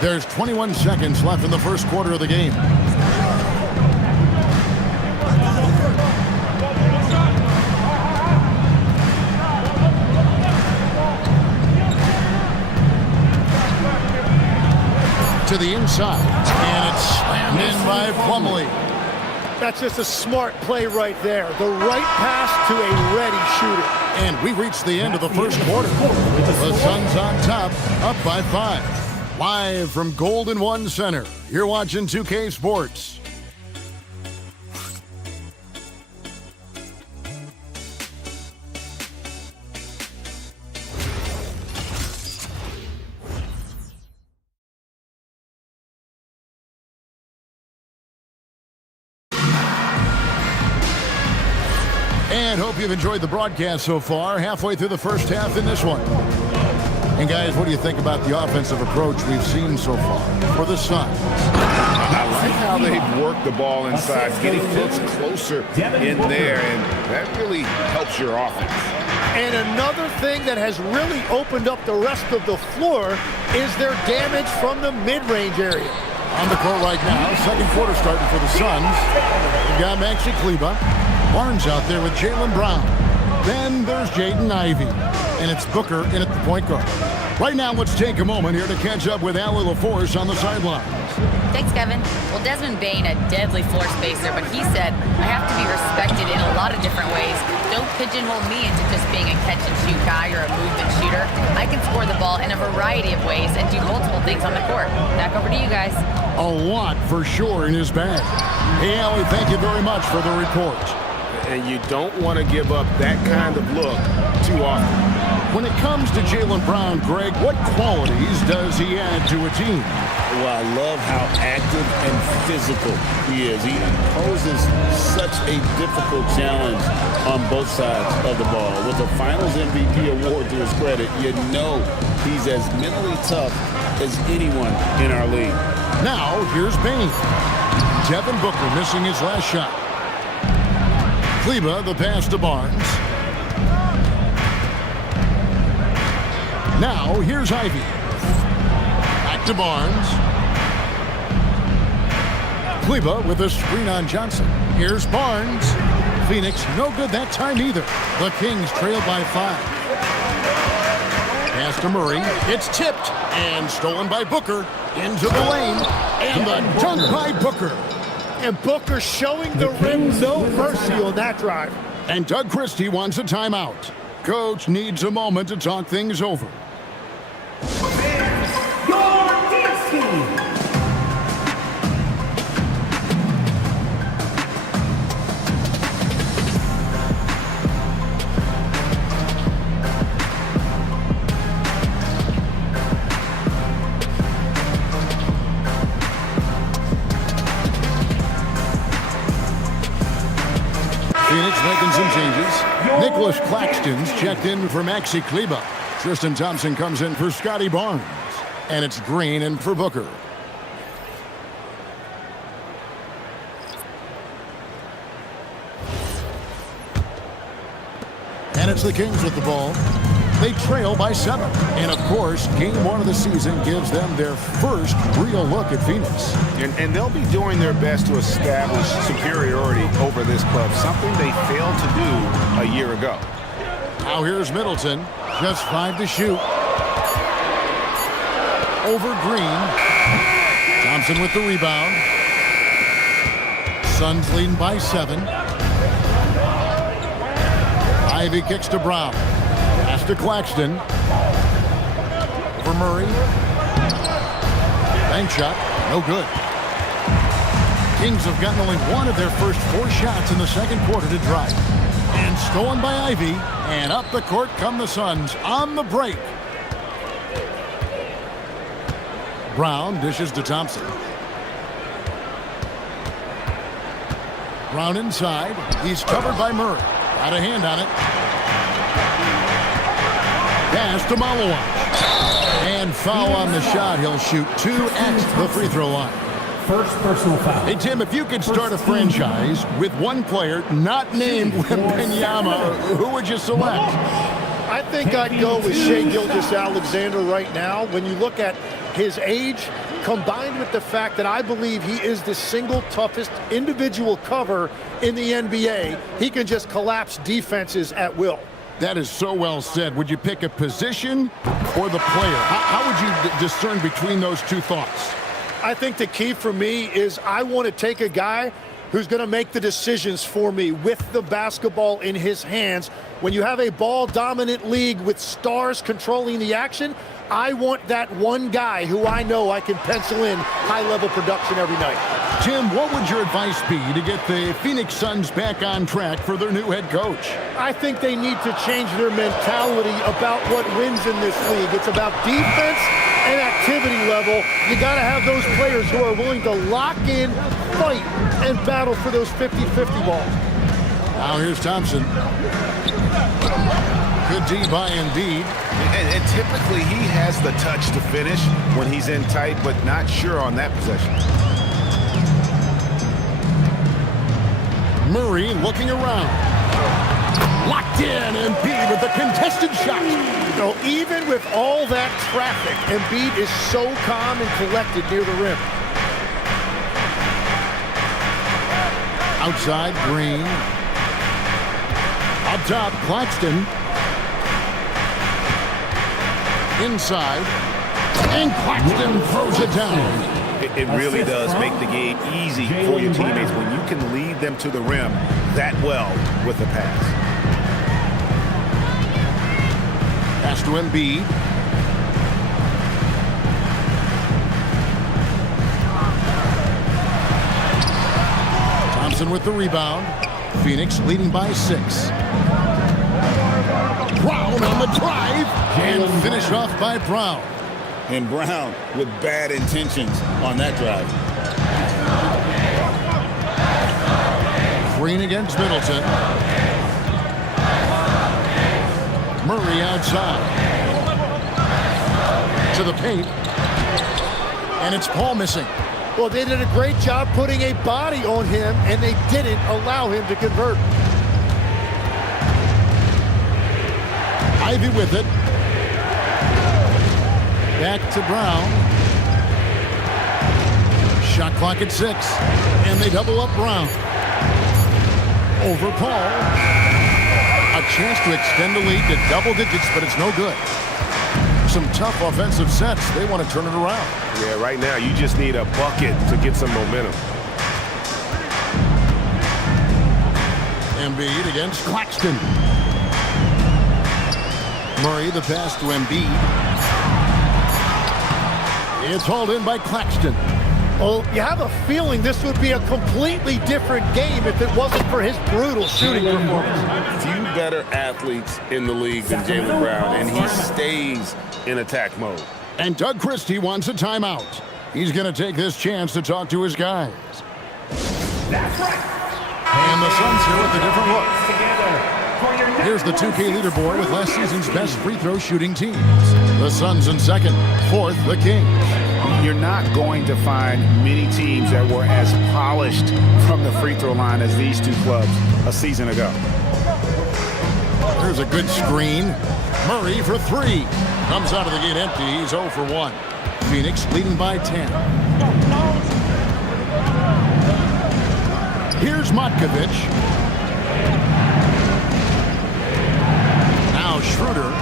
There's 21 seconds left in the first quarter of the game. To the inside, and it's slammed in by Plumlee. That's just a smart play right there. The right pass to a ready shooter. And we reached the end of the first quarter. The Suns on top, up by 5. Live from Golden One Center, you're watching 2K Sports. And hope you've enjoyed the broadcast so far. Halfway through the first half in this one. And guys, what do you think about the offensive approach we've seen so far for the Suns? I like how they've worked the ball inside, getting Fitz closer in there, and that really helps your offense. And another thing that has really opened up the rest of the floor is their damage from the mid-range area. On the court right now, second quarter starting for the Suns. We've got Maxi Kleber. Barnes out there with Jaylen Brown. Then there's Jaden Ivey. And it's Booker in at the point guard. Right now, let's take a moment here to catch up with Allie LaForce on the sidelines. Thanks, Kevin. Well, Desmond Bane, a deadly floor spacer, but he said, I have to be respected in a lot of different ways. Don't pigeonhole me into just being a catch-and-shoot guy or a movement shooter. I can score the ball in a variety of ways and do multiple things on the court. Back over to you guys. A lot for sure in his bag. Hey, Allie, thank you very much for the report. And you don't want to give up that kind of look too often. When it comes to Jaylen Brown, Greg, what qualities does he add to a team? Well, I love how active and physical he is. He poses such a difficult challenge on both sides of the ball. With the Finals MVP award to his credit, you know he's as mentally tough as anyone in our league. Now, here's Bane. Devin Booker missing his last shot. Kleber, the pass to Barnes. Now, here's Ivey. Back to Barnes. Kleber with a screen on Johnson. Here's Barnes. Phoenix, no good that time either. The Kings trailed by 5. Pass to Murray. It's tipped and stolen by Booker. Into the lane. And the dunk by Booker. And Booker showing the rim no mercy on that drive. And Doug Christie wants a timeout. Coach needs a moment to talk things over. Phoenix making some changes. Nicholas Claxton's checked in for Maxi Kleber. Tristan Thompson comes in for Scotty Barnes. And it's Green in for Booker. And it's the Kings with the ball. They trail by 7. And, of course, game 1 of the season gives them their first real look at Phoenix. And they'll be doing their best to establish superiority over this club, something they failed to do a year ago. Now here's Middleton. Just 5 to shoot. Over Green. Thompson with the rebound. Suns leading by 7. Ivey kicks to Brown. Pass to Claxton. Over Murray. Bank shot. No good. Kings have gotten only one of their first 4 shots in the second quarter to drive. And stolen by Ivey. And up the court come the Suns on the break. Brown dishes to Thompson. Brown inside. He's covered by Murray. Got a hand on it. Pass to Malawach. And foul on the shot. He'll shoot 2 at the free throw line. First personal foul. Hey, Tim, if you could start a franchise with one player not named Wembanyama, who would you select? I think I'd go with Shai Gilgeous-Alexander right now. When you look at his age, combined with the fact that I believe he is the single toughest individual cover in the NBA, he can just collapse defenses at will. That is so well said. Would you pick a position or the player? How would you discern between those two thoughts? I think the key for me is I want to take a guy who's going to make the decisions for me with the basketball in his hands. When you have a ball-dominant league with stars controlling the action, I want that one guy who I know I can pencil in high-level production every night. Tim, what would your advice be to get the Phoenix Suns back on track for their new head coach? I think they need to change their mentality about what wins in this league. It's about defense and activity level. You got to have those players who are willing to lock in, fight, and battle for those 50-50 balls. Now here's Thompson. Good D by Embiid. And typically he has the touch to finish when he's in tight, but not sure on that possession. Murray looking around. Locked in, Embiid with the contested shot. So even with all that traffic, Embiid is so calm and collected near the rim. Outside, Green. Up top, Claxton. Inside. And Claxton throws it down. It really does make the game easy for your teammates when you can lead them to the rim that well with the pass. Pass to Embiid. Thompson with the rebound. Phoenix leading by 6. Brown on the drive. And finished off by Brown. And Brown with bad intentions on that drive. Green against Middleton. Murray outside. To the paint. And it's Paul missing. Well, they did a great job putting a body on him, and they didn't allow him to convert. Ivy with it. Back to Brown. Shot clock at 6. And they double up Brown. Over Paul. A chance to extend the lead to double digits, but it's no good. Some tough offensive sets. They want to turn it around. Yeah, right now you just need a bucket to get some momentum. Embiid against Claxton. Murray, the pass to Embiid. It's hauled in by Claxton. Well, you have a feeling this would be a completely different game if it wasn't for his brutal shooting performance. Few better athletes in the league than Jaylen Brown, and he stays in attack mode. And Doug Christie wants a timeout. He's going to take this chance to talk to his guys. That's right. And the Suns here with a different look. Here's the 2K leaderboard with last season's best free throw shooting teams. The Suns in second, fourth, the Kings. You're not going to find many teams that were as polished from the free throw line as these two clubs a season ago. There's a good screen. Murray for 3. Comes out of the gate empty. He's 0 for 1. Phoenix leading by 10. Here's Matkovic. Now Schroeder.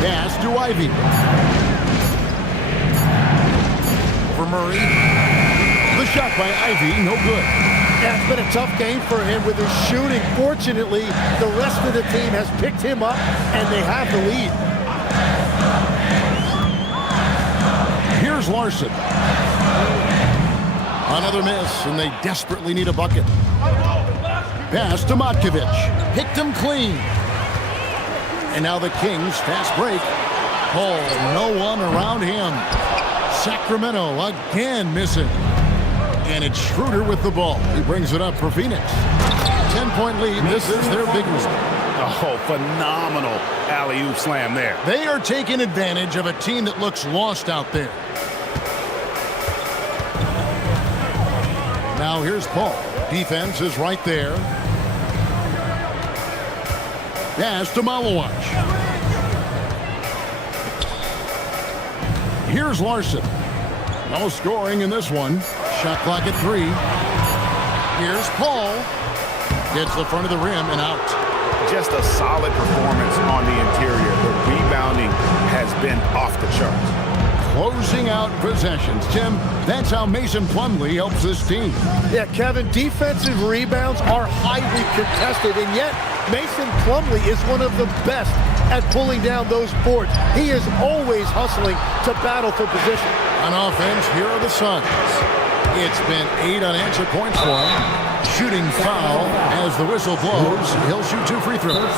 Pass to Ivy. For Murray. The shot by Ivy, no good. Yeah, it's been a tough game for him with his shooting. Fortunately, the rest of the team has picked him up, and they have the lead. Here's Larson. Another miss, and they desperately need a bucket. Pass to Matkovic. Picked him clean. And now the Kings, fast break. Oh, no one around him. Sacramento again missing. And it's Schroeder with the ball. He brings it up for Phoenix. 10-point lead. This is their biggest. Oh, phenomenal alley-oop slam there. They are taking advantage of a team that looks lost out there. Now here's Paul. Defense is right there. Pass to Malawach. Here's Larson. No scoring in this one. Shot clock at 3. Here's Paul. Gets the front of the rim and out. Just a solid performance on the interior. The rebounding has been off the charts. Closing out possessions. Tim, that's how Mason Plumlee helps this team. Yeah, Kevin, defensive rebounds are highly contested, and yet Mason Plumlee is one of the best at pulling down those boards. He is always hustling to battle for position. On offense, here are the Suns. It's been 8 unanswered points for him. Shooting foul as the whistle blows. He'll shoot 2 free throws.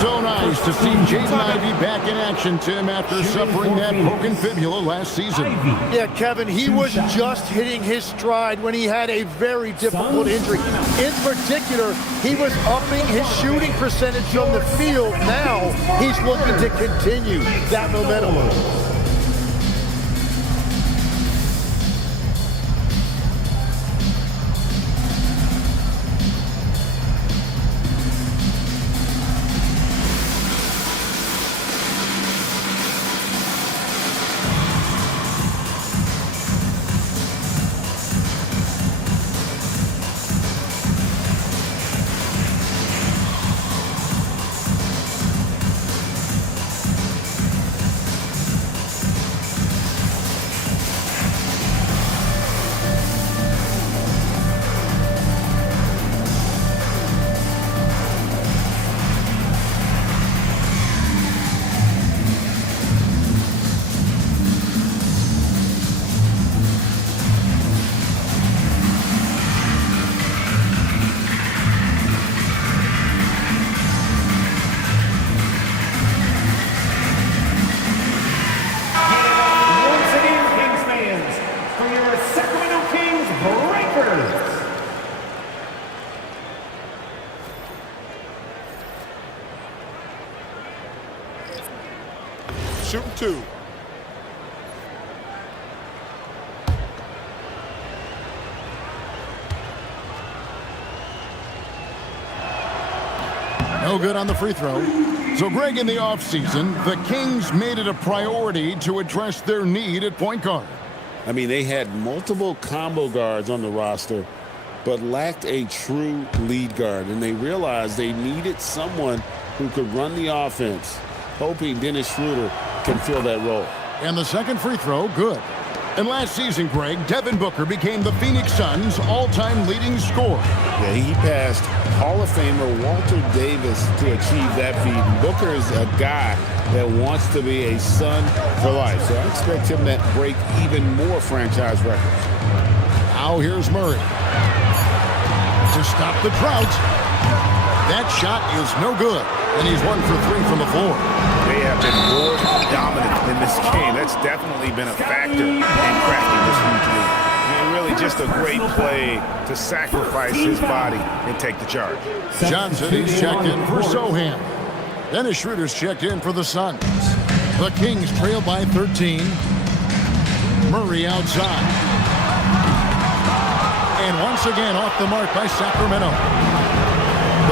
So nice to see Jaden Ivey back in action, Tim, after suffering that broken fibula last season. Yeah, Kevin, he was just hitting his stride when he had a very difficult injury. In particular, he was upping his shooting percentage from the field. Now he's looking to continue that momentum. Shooting 2. No good on the free throw. So, Greg, in the offseason, the Kings made it a priority to address their need at point guard. I mean, they had multiple combo guards on the roster, but lacked a true lead guard. And they realized they needed someone who could run the offense, hoping Dennis Schroeder can fill that role. And the second free throw, good. And last season, Greg, Devin Booker became the Phoenix Suns' all-time leading scorer. Yeah, he passed Hall of Famer Walter Davis to achieve that feat. And Booker is a guy that wants to be a Sun for life. So I expect him to break even more franchise records. Now here's Murray. To stop the drought. That shot is no good. And he's 1 for 3 from the floor. They have been more dominant in this game. That's definitely been a factor in crafting this huge lead. I mean, really just a great play to sacrifice his body and take the charge. Johnson is checked in for Sohan. Dennis Schroeder's checked in for the Suns. The Kings trail by 13. Murray outside. And once again off the mark by Sacramento.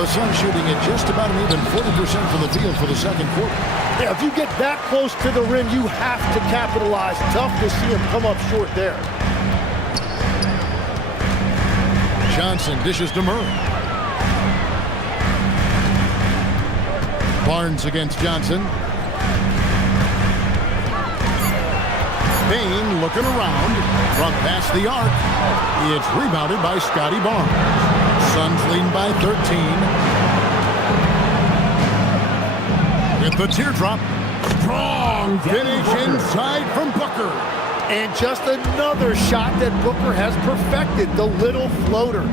The Suns shooting at just about an even 40% from the field for the second quarter. Yeah, if you get that close to the rim, you have to capitalize. Tough to see him come up short there. Johnson dishes to Murray. Barnes against Johnson. Bain looking around from past the arc. It's rebounded by Scotty Barnes. Suns leading by 13. With the teardrop. Strong finish inside from Booker. And just another shot that Booker has perfected, the little floater.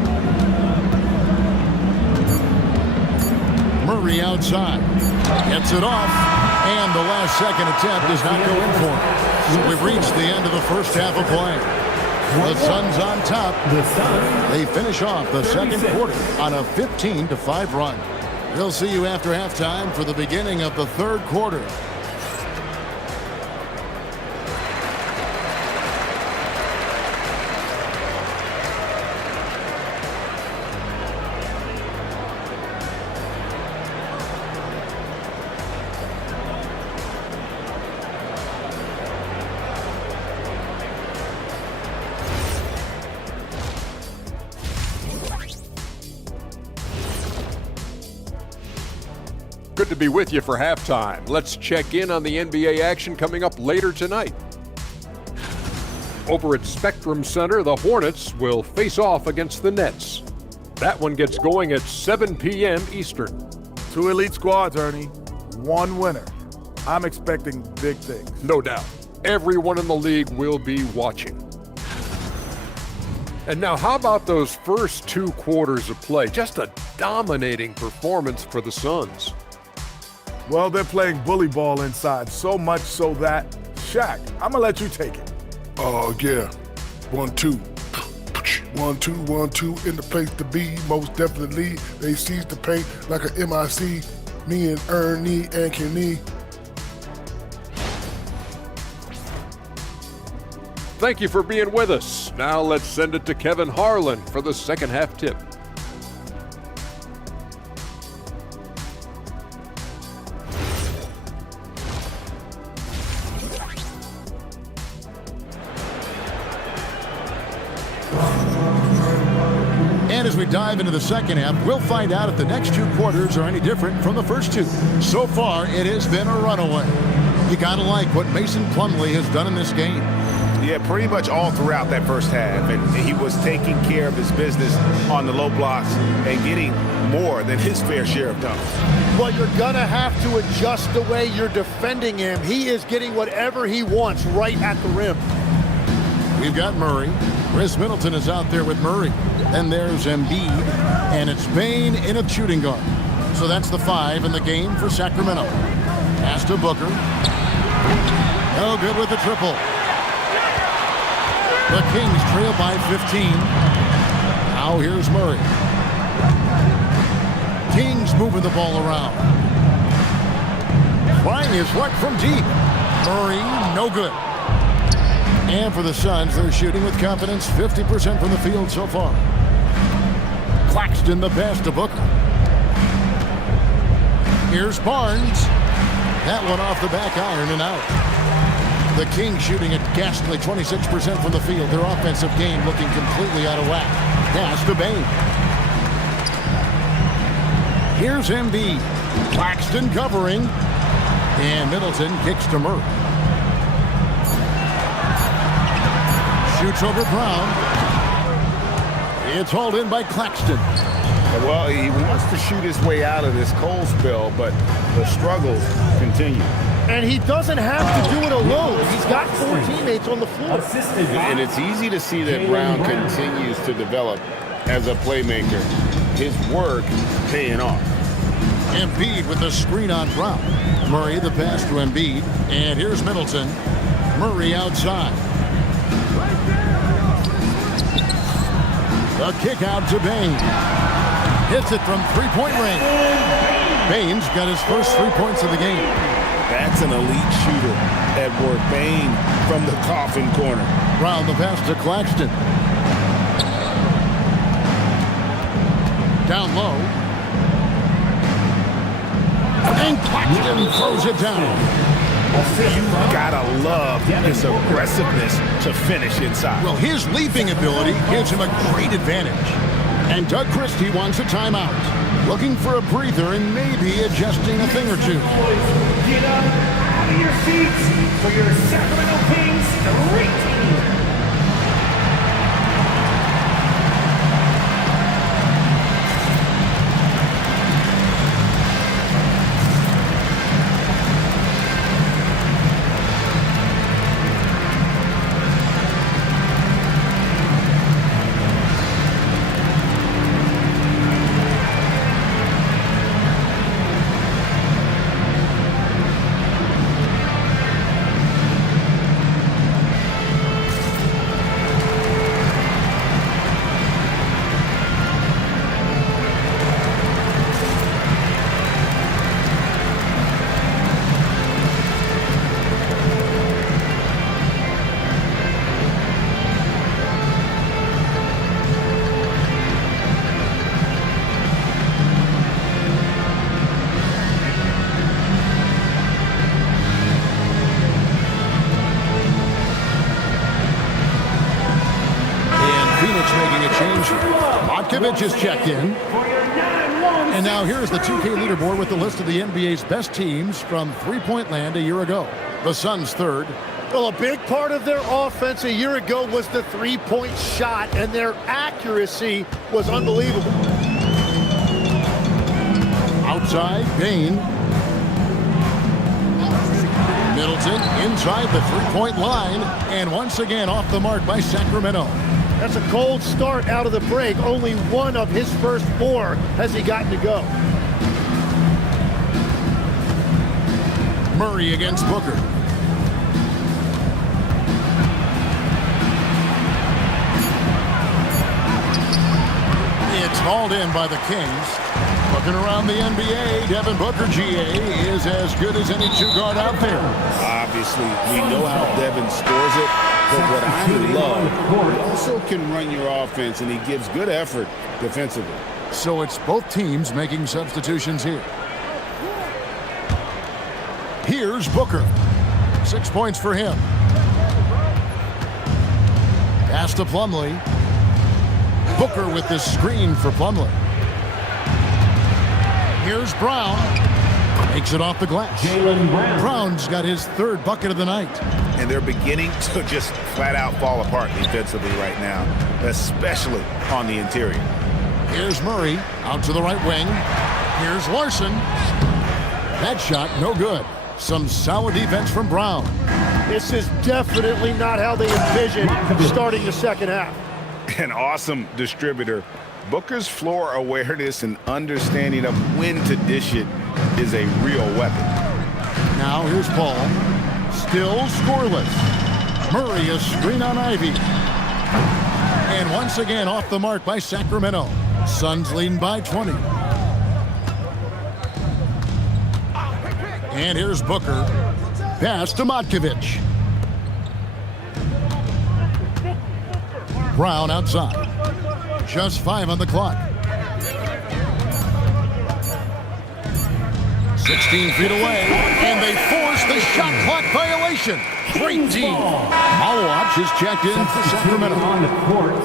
Murray outside. Gets it off. And the last second attempt does not go in for him. So we've reached the end of the first half of play. The Suns on top. They finish off the second quarter on a 15-5 run. We'll see you after halftime for the beginning of the third quarter. Good to be with you for halftime. Let's check in on the NBA action coming up later tonight. Over at Spectrum Center, the Hornets will face off against the Nets. That one gets going at 7 p.m. Eastern. 2 elite squads, Ernie. 1 winner. I'm expecting big things. No doubt. Everyone in the league will be watching. And now, how about those first 2 quarters of play? Just a dominating performance for the Suns. Well, they're playing bully ball inside, so much so that, Shaq, I'm going to let you take it. Oh, yeah. 1-2. 1-2, 1-2 in the place to be. Most definitely, they seize the paint like a MIC. Me and Ernie and Kenny. Thank you for being with us. Now let's send it to Kevin Harlan for the second half tip. And as we dive into the second half, we'll find out if the next 2 quarters are any different from the first 2. So far, it has been a runaway. You gotta like what Mason Plumlee has done in this game. Yeah, pretty much all throughout that first half. And he was taking care of his business on the low blocks and getting more than his fair share of dunks. But you're going to have to adjust the way you're defending him. He is getting whatever he wants right at the rim. We've got Murray. Chris Middleton is out there with Murray. And there's Embiid. And it's Bane in a shooting guard. So that's the 5 in the game for Sacramento. Pass to Booker. No good with the triple. The Kings trail by 15. Now here's Murray. Kings moving the ball around. Trying his luck from deep. Murray, no good. And for the Suns, they're shooting with confidence, 50% from the field so far. Claxton the pass to Booker. Here's Barnes. That one off the back iron and out. The Kings shooting a ghastly 26% from the field. Their offensive game looking completely out of whack. Pass to Bane. Here's Embiid. Claxton covering. And Middleton kicks to Murray. Shoots over Brown. It's hauled in by Claxton. Well, he wants to shoot his way out of this cold spell, but the struggles continue. And he doesn't have to do it alone. He's got 4 teammates on the floor. And it's easy to see that Brown continues to develop as a playmaker. His work paying off. Embiid with the screen on Brown. Murray the pass to Embiid. And here's Middleton. Murray outside. The kick out to Bane. Hits it from 3-point range. Bane's got his first 3 points of the game. That's an elite shooter at work. Bane from the coffin corner. Brown the pass to Claxton. Down low. And Claxton throws it down. You gotta love his aggressiveness to finish inside. Well, his leaping ability gives him a great advantage. And Doug Christie wants a timeout. Looking for a breather and maybe adjusting a thing or 2. Get up out of your seats for your Sacramento Kings Street Team. making a change. Matkovic is checked in. And now here's the 2K leaderboard with the list of the NBA's best teams from three-point land a year ago. The Suns third. Well, a big part of their offense a year ago was the three-point shot, and their accuracy was unbelievable. Outside, Bane. Middleton inside the three-point line, and once again off the mark by Sacramento. That's a cold start out of the break. Only one of his first four has he gotten to go. Murray against Booker. It's hauled in by the Kings. Looking around the NBA, Devin Booker, GA, is as good as any two-guard out there. Obviously, we know how Devin scores it, but what I love, he also can run your offense, and he gives good effort defensively. So it's both teams making substitutions here. Here's Booker. 6 points for him. Pass to Plumlee. Booker with the screen for Plumlee. Here's Brown. Makes it off the glass. Brown's got his third bucket of the night. And they're beginning to just flat out fall apart defensively right now, especially on the interior. Here's Murray out to the right wing. Here's Larson. That shot no good. Some solid defense from Brown. This is definitely not how they envisioned starting the second half. An awesome distributor. Booker's floor awareness and understanding of when to dish it is a real weapon. Now here's Paul. Still scoreless. Murray a screen on Ivy. And once again off the mark by Sacramento. Suns leading by 20. And here's Booker. Pass to Matkovic. Brown outside. Just 5 on the clock. 16 feet away, and they force the shot clock violation. Great team. Malawach is checked in for Sacramento. On the court.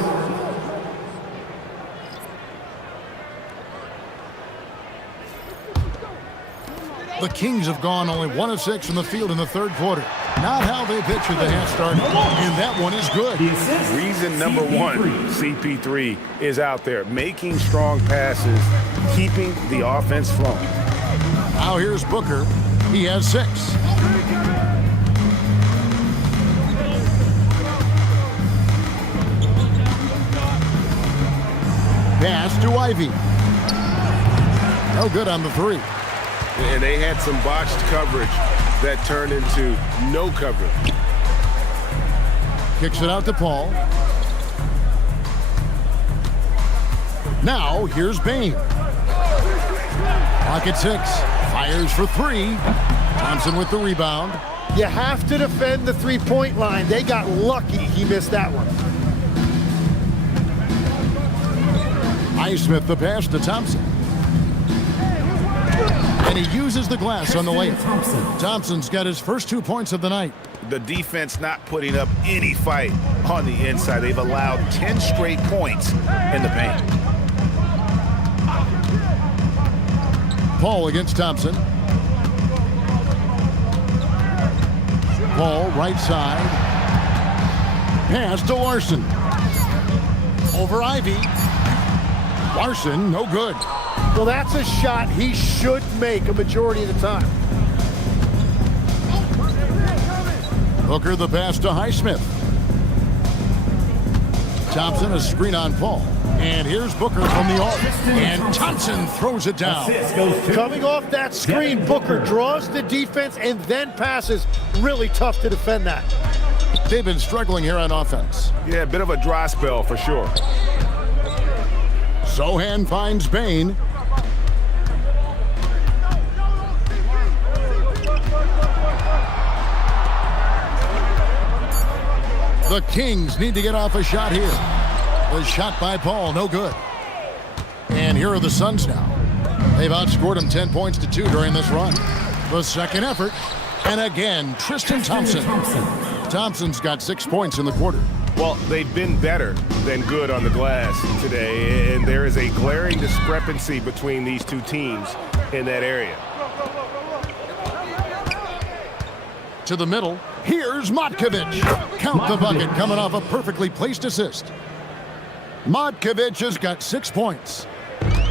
The Kings have gone only 1 of 6 from the field in the third quarter. Not how they pictured the half started, and that one is good. Reason number one, CP3 is out there making strong passes, keeping the offense flowing. Now here's Booker. He has 6. Pass to Ivy. No good on the 3. And they had some botched coverage that turned into no coverage. Kicks it out to Paul. Now here's Bane. Pocket 6. Fires for 3. Thompson with the rebound. You have to defend the three-point line. They got lucky he missed that one. Highsmith the pass to Thompson. And he uses the glass on the layup. Thompson's got his first 2 points of the night. The defense not putting up any fight on the inside. They've allowed 10 straight points in the paint. Paul against Thompson. Paul right side. Pass to Larson. Over Ivy. Larson, no good. Well, that's a shot he should make a majority of the time. Booker the pass to Highsmith. Thompson a screen on Paul. And here's Booker from the arc. And Thompson throws it down. Coming off that screen, Booker draws the defense and then passes. Really tough to defend that. They've been struggling here on offense. Yeah, a bit of a dry spell for sure. Sohan finds Bane. The Kings need to get off a shot here. The shot by Paul, no good. And here are the Suns now. They've outscored them 10 points to 2 during this run. The second effort, and again, Tristan Thompson. Thompson's got 6 points in the quarter. Well, they've been better than good on the glass today, and there is a glaring discrepancy between these two teams in that area. To the middle, here's Matkovic. Count the bucket coming off a perfectly placed assist. Matkovic has got 6 points.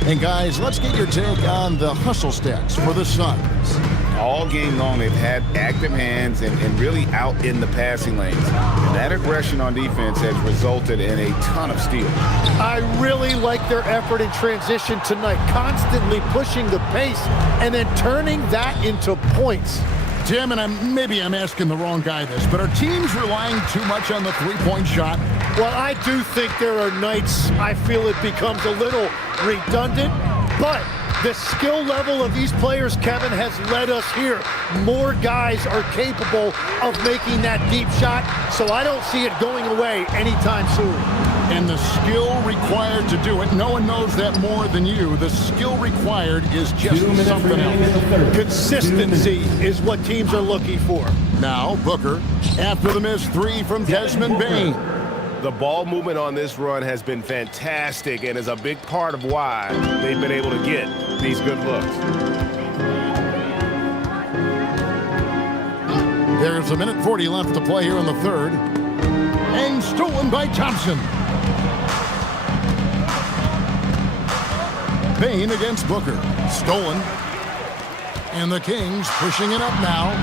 And guys, let's get your take on the hustle stats for the Suns. All game long, they've had active hands and really out in the passing lanes. And that aggression on defense has resulted in a ton of steals. I really like their effort in transition tonight, constantly pushing the pace and then turning that into points. Jim, and maybe I'm asking the wrong guy this, but are teams relying too much on the three-point shot? Well, I do think there are nights I feel it becomes a little redundant, but the skill level of these players, Kevin, has led us here. More guys are capable of making that deep shot, so I don't see it going away anytime soon. And the skill required to do it, no one knows that more than you. The skill required is just something else. Consistency is what teams are looking for. Now, Booker, after the missed three from Desmond Bane. The ball movement on this run has been fantastic and is a big part of why they've been able to get these good looks. There's a minute 40 left to play here in the third. And stolen by Thompson. Bane against Booker. Stolen. And the Kings pushing it up now.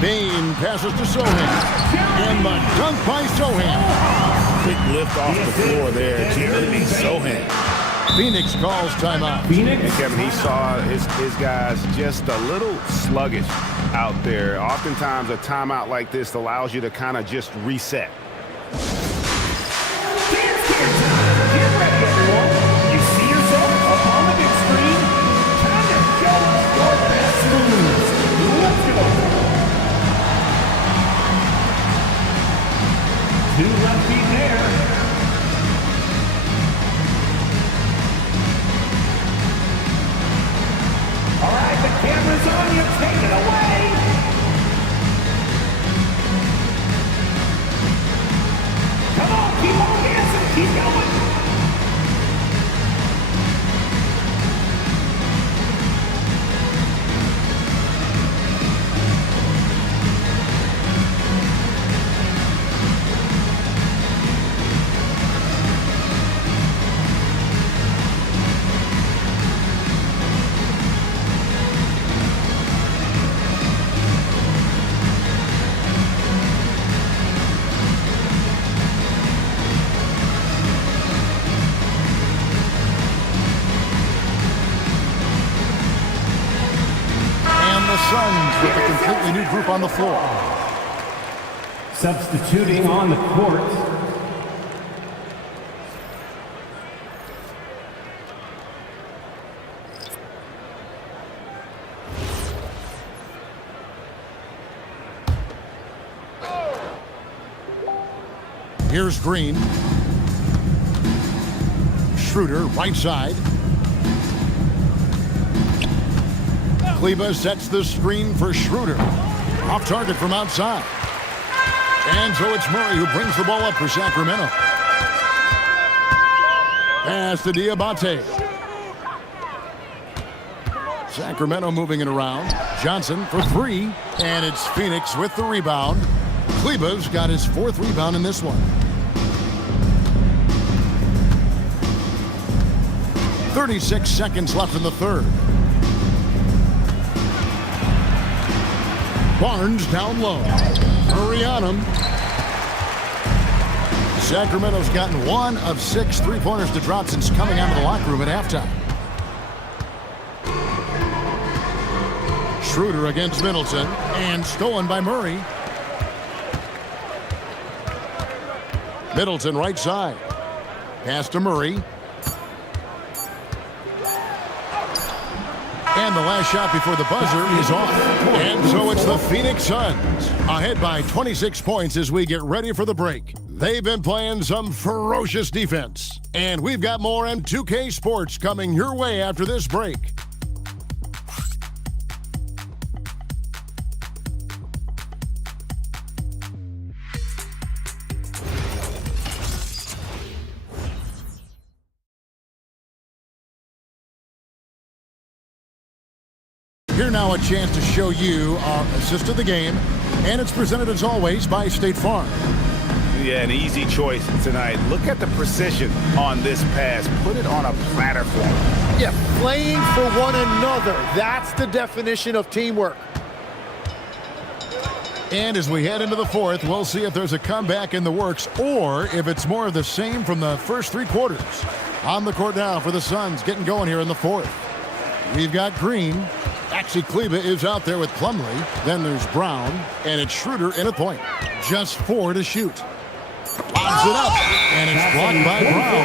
Bane passes to Sohan. And the dunk by Sohan. Quick lift off the floor there. Jeremy Sohan. Phoenix calls timeout. And Kevin, he saw his guys just a little sluggish out there. Oftentimes a timeout like this allows you to kind of just reset. Two left feet there. All right, the camera's on you. Take it away. Come on, keep on dancing. Keep going. Suns with a completely new group on the floor. Substituting on the court. Here's Green. Schroeder, right side. Kleber sets the screen for Schroeder. Off target from outside. And so it's Murray who brings the ball up for Sacramento. Pass to Diabate. Sacramento moving it around. Johnson for three. And it's Phoenix with the rebound. Kleber's got his fourth rebound in this one. 36 seconds left in the third. Barnes down low. Hurry on him. Sacramento's gotten 1 of 6 three-pointers to drop since coming out of the locker room at halftime. Schroeder against Middleton. And stolen by Murray. Middleton right side. Pass to Murray. And the last shot before the buzzer is off. And so it's the Phoenix Suns ahead by 26 points as we get ready for the break. They've been playing some ferocious defense. And we've got more M2K Sports coming your way after this break. Here now a chance to show you our assist of the game, and it's presented as always by State Farm. Yeah, an easy choice tonight. Look at the precision on this pass. Put it on a platter for him. Yeah, playing for one another. That's the definition of teamwork. And as we head into the fourth, we'll see if there's a comeback in the works or if it's more of the same from the first 3 quarters. On the court now for the Suns, getting going here in the fourth. We've got Green. Actually, Kleber is out there with Plumlee. Then there's Brown, and it's Schroeder in a point. Just 4 to shoot. Lobs it up, and it's blocked by Brown.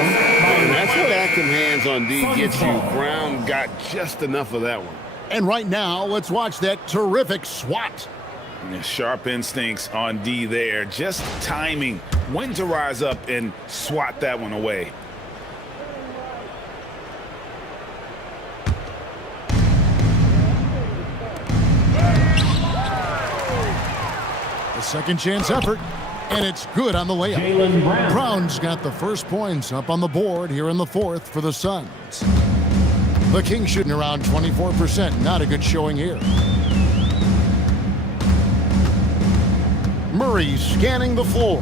And that's what active hands on D gets you. Brown got just enough of that one. And right now, let's watch that terrific swat. Sharp instincts on D there. Just timing when to rise up and swat that one away. The second chance effort, and it's good on the layup. Brown's got the first points up on the board here in the fourth for the Suns. The Kings shooting around 24%. Not a good showing here. Murray scanning the floor.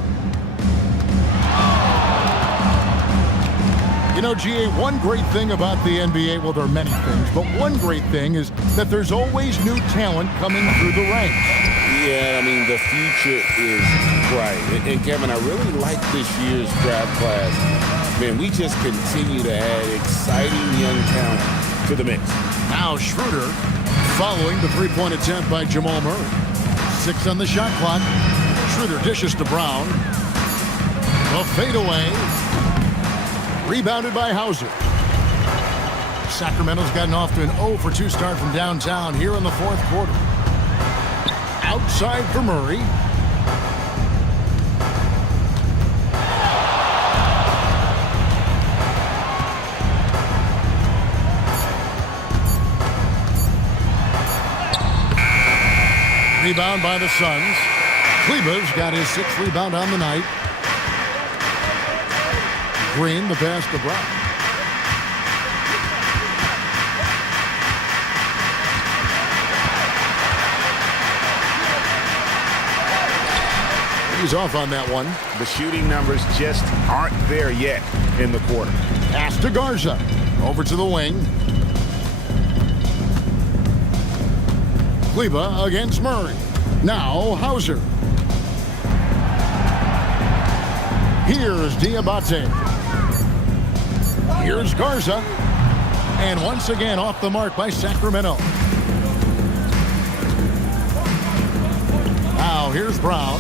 You know, GA, one great thing about the NBA, well, there are many things, but one great thing is that there's always new talent coming through the ranks. Yeah, I mean, the future is bright. And Kevin, I really like this year's draft class. Man, we just continue to add exciting young talent to the mix. Now Schroeder following the three-point attempt by Jamal Murray. 6 on the shot clock. Schroeder dishes to Brown. The fadeaway. Rebounded by Hauser. Sacramento's gotten off to an 0 for 2 start from downtown here in the fourth quarter. Outside for Murray. Rebound by the Suns. Kleber's got his 6th rebound on the night. Green, the pass to Brown. He's off on that one. The shooting numbers just aren't there yet in the quarter. Pass to Garza. Over to the wing. Kleber against Murray. Now Hauser. Here's Diabate. Here's Garza. And once again off the mark by Sacramento. Now here's Brown.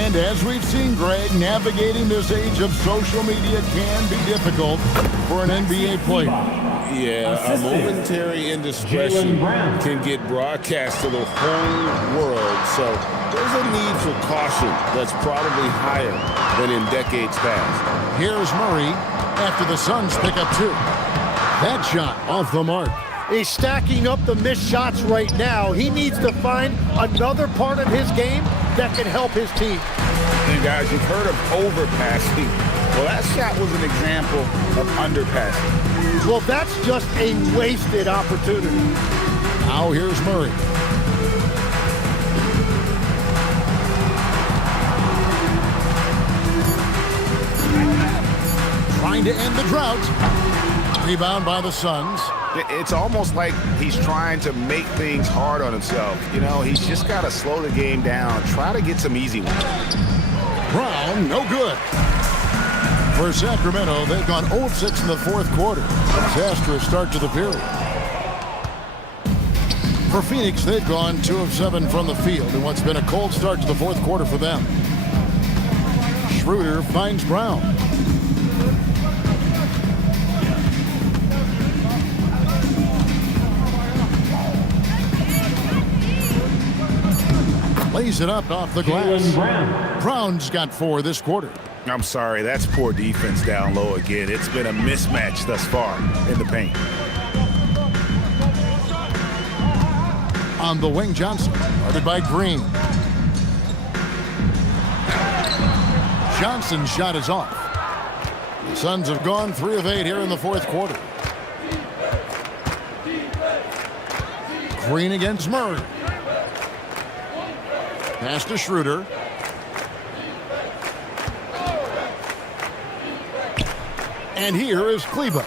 And as we've seen, Greg, navigating this age of social media can be difficult for an NBA player. Yeah, a momentary indiscretion can get broadcast to the whole world. So there's a need for caution that's probably higher than in decades past. Here's Murray after the Suns pick up 2. That shot off the mark. He's stacking up the missed shots right now. He needs to find another part of his game that can help his team. And guys, you've heard of overpassing. Well, that shot was an example of underpassing. Well, that's just a wasted opportunity. Now here's Murray. Trying to end the drought. Rebound by the Suns. It's almost like he's trying to make things hard on himself. You know, he's just got to slow the game down, try to get some easy ones. Brown, no good. For Sacramento, they've gone 0 of 6 in the fourth quarter. Disastrous start to the period. For Phoenix, they've gone 2 of 7 from the field in what's been a cold start to the fourth quarter for them. Schroeder finds Brown. Lays it up off the glass. Brown's got 4 this quarter. I'm sorry, that's poor defense down low again. It's been a mismatch thus far in the paint. On the wing, Johnson, guarded by Green. Johnson's shot is off. The Suns have gone 3 of 8 here in the fourth quarter. Green against Murray. Pass to Schroeder. And here is Kleber.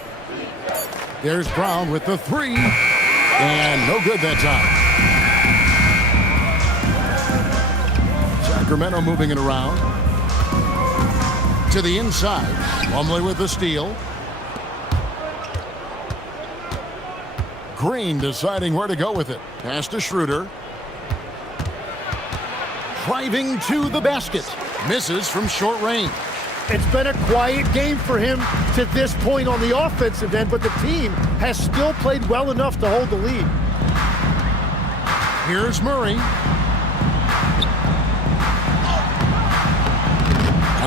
There's Brown with the three. And no good that time. Sacramento moving it around. To the inside. Plumlee with the steal. Green deciding where to go with it. Pass to Schroeder. Driving to the basket. Misses from short range. It's been a quiet game for him to this point on the offensive end, but the team has still played well enough to hold the lead. Here's Murray.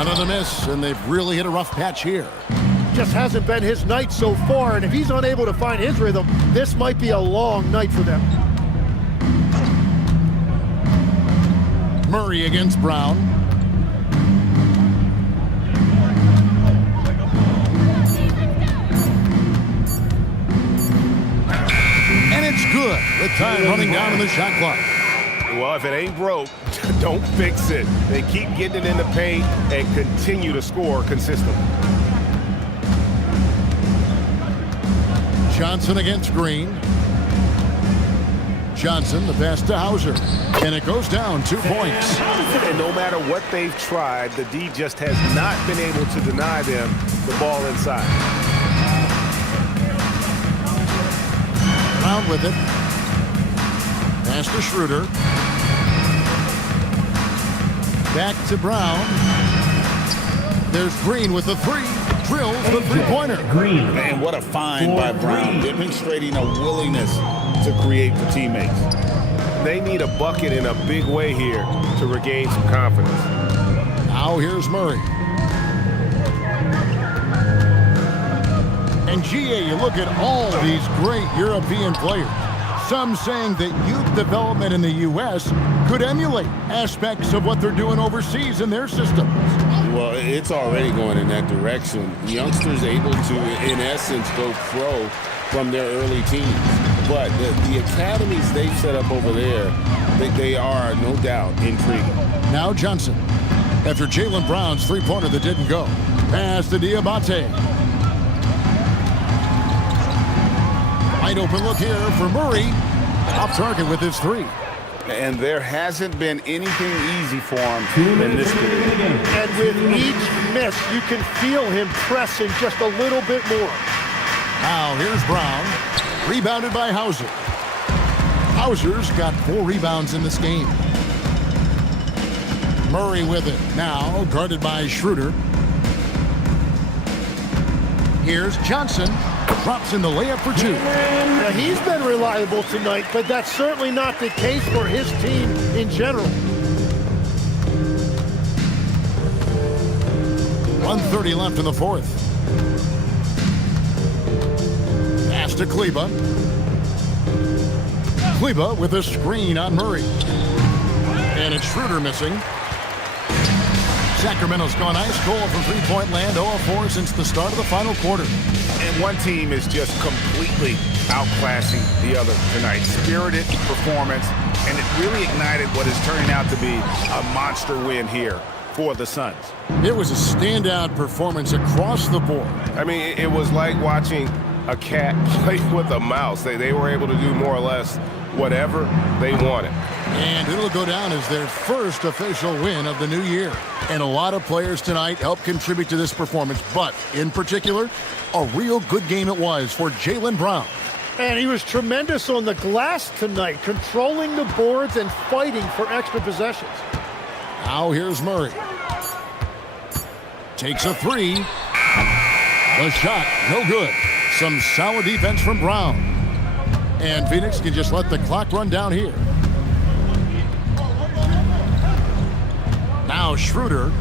Another miss, and they've really hit a rough patch here. Just hasn't been his night so far, and if he's unable to find his rhythm, this might be a long night for them. Murray against Brown. And it's good with time running down in the shot clock. Well, if it ain't broke, don't fix it. They keep getting it in the paint and continue to score consistently. Johnson against Green. Johnson, the pass to Hauser. And it goes down 2 points. And no matter what they've tried, the D just has not been able to deny them the ball inside. Brown with it. Pass to Schroeder. Back to Brown. There's Green with the three. Drills the three-pointer. Green. Man, what a find by Brown, demonstrating a willingness to create for teammates. They need a bucket in a big way here to regain some confidence. Now here's Murray. And GA, you look at all these great European players. Some saying that youth development in the U.S. could emulate aspects of what they're doing overseas in their systems. Well, it's already going in that direction. Youngsters able to, in essence, go pro from their early teens. But the academies they've set up over there, they are, no doubt, intriguing. Now Johnson, after Jaylen Brown's three-pointer that didn't go. Pass to Diabate. Wide open look here for Murray. Off target with his three. And there hasn't been anything easy for him in this period. And with each miss, you can feel him pressing just a little bit more. Now here's Brown. Rebounded by Hauser. Hauser's got 4 rebounds in this game. Murray with it. Now guarded by Schroeder. Here's Johnson. Drops in the layup for 2. Now, he's been reliable tonight, but that's certainly not the case for his team in general. 1:30 left in the fourth. Pass to Kleber. Kleber with a screen on Murray. And it's Schroeder missing. Sacramento's gone ice cold from three-point land, 0-4 since the start of the final quarter. And one team is just completely outclassing the other tonight. Spirited performance, and it really ignited what is turning out to be a monster win here for the Suns. It was a standout performance across the board. I mean, it was like watching a cat play with a mouse. They were able to do more or less whatever they wanted. And it'll go down as their first official win of the new year. And a lot of players tonight helped contribute to this performance, but in particular, a real good game it was for Jaylen Brown. And he was tremendous on the glass tonight, controlling the boards and fighting for extra possessions. Now here's Murray. Takes a three. The shot, no good. Some solid defense from Brown. And Phoenix can just let the clock run down here. Now Schroeder.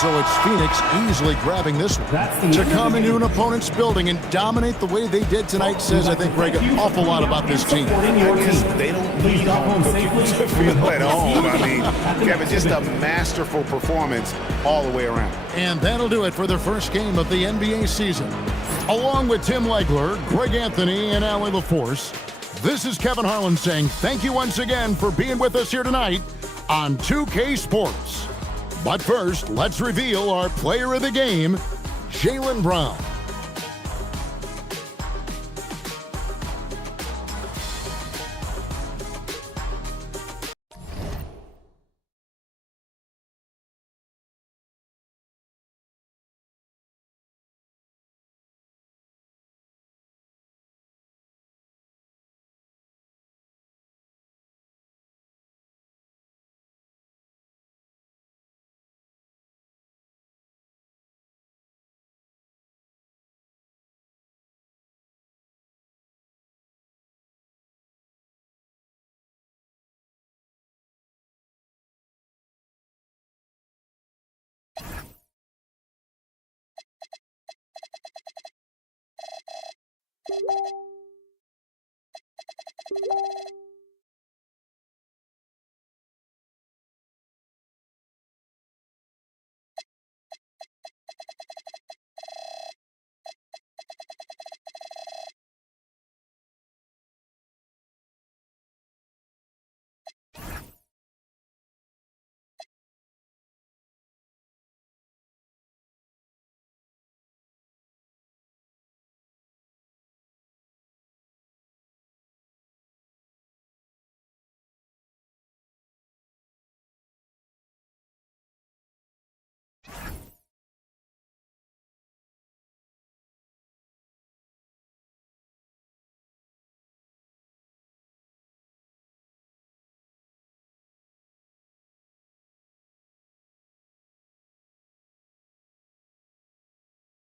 so it's Phoenix easily grabbing this one. To come into an opponent's building and dominate the way they did tonight says, I think, Greg, an awful lot about this team. I guess they don't need home cooking to feel at home. I mean, Kevin, just a masterful performance all the way around. And that'll do it for the first game of the NBA season. Along with Tim Legler, Greg Anthony, and Allie LaForce, this is Kevin Harlan saying thank you once again for being with us here tonight on 2K Sports. But first, let's reveal our player of the game, Jaylen Brown.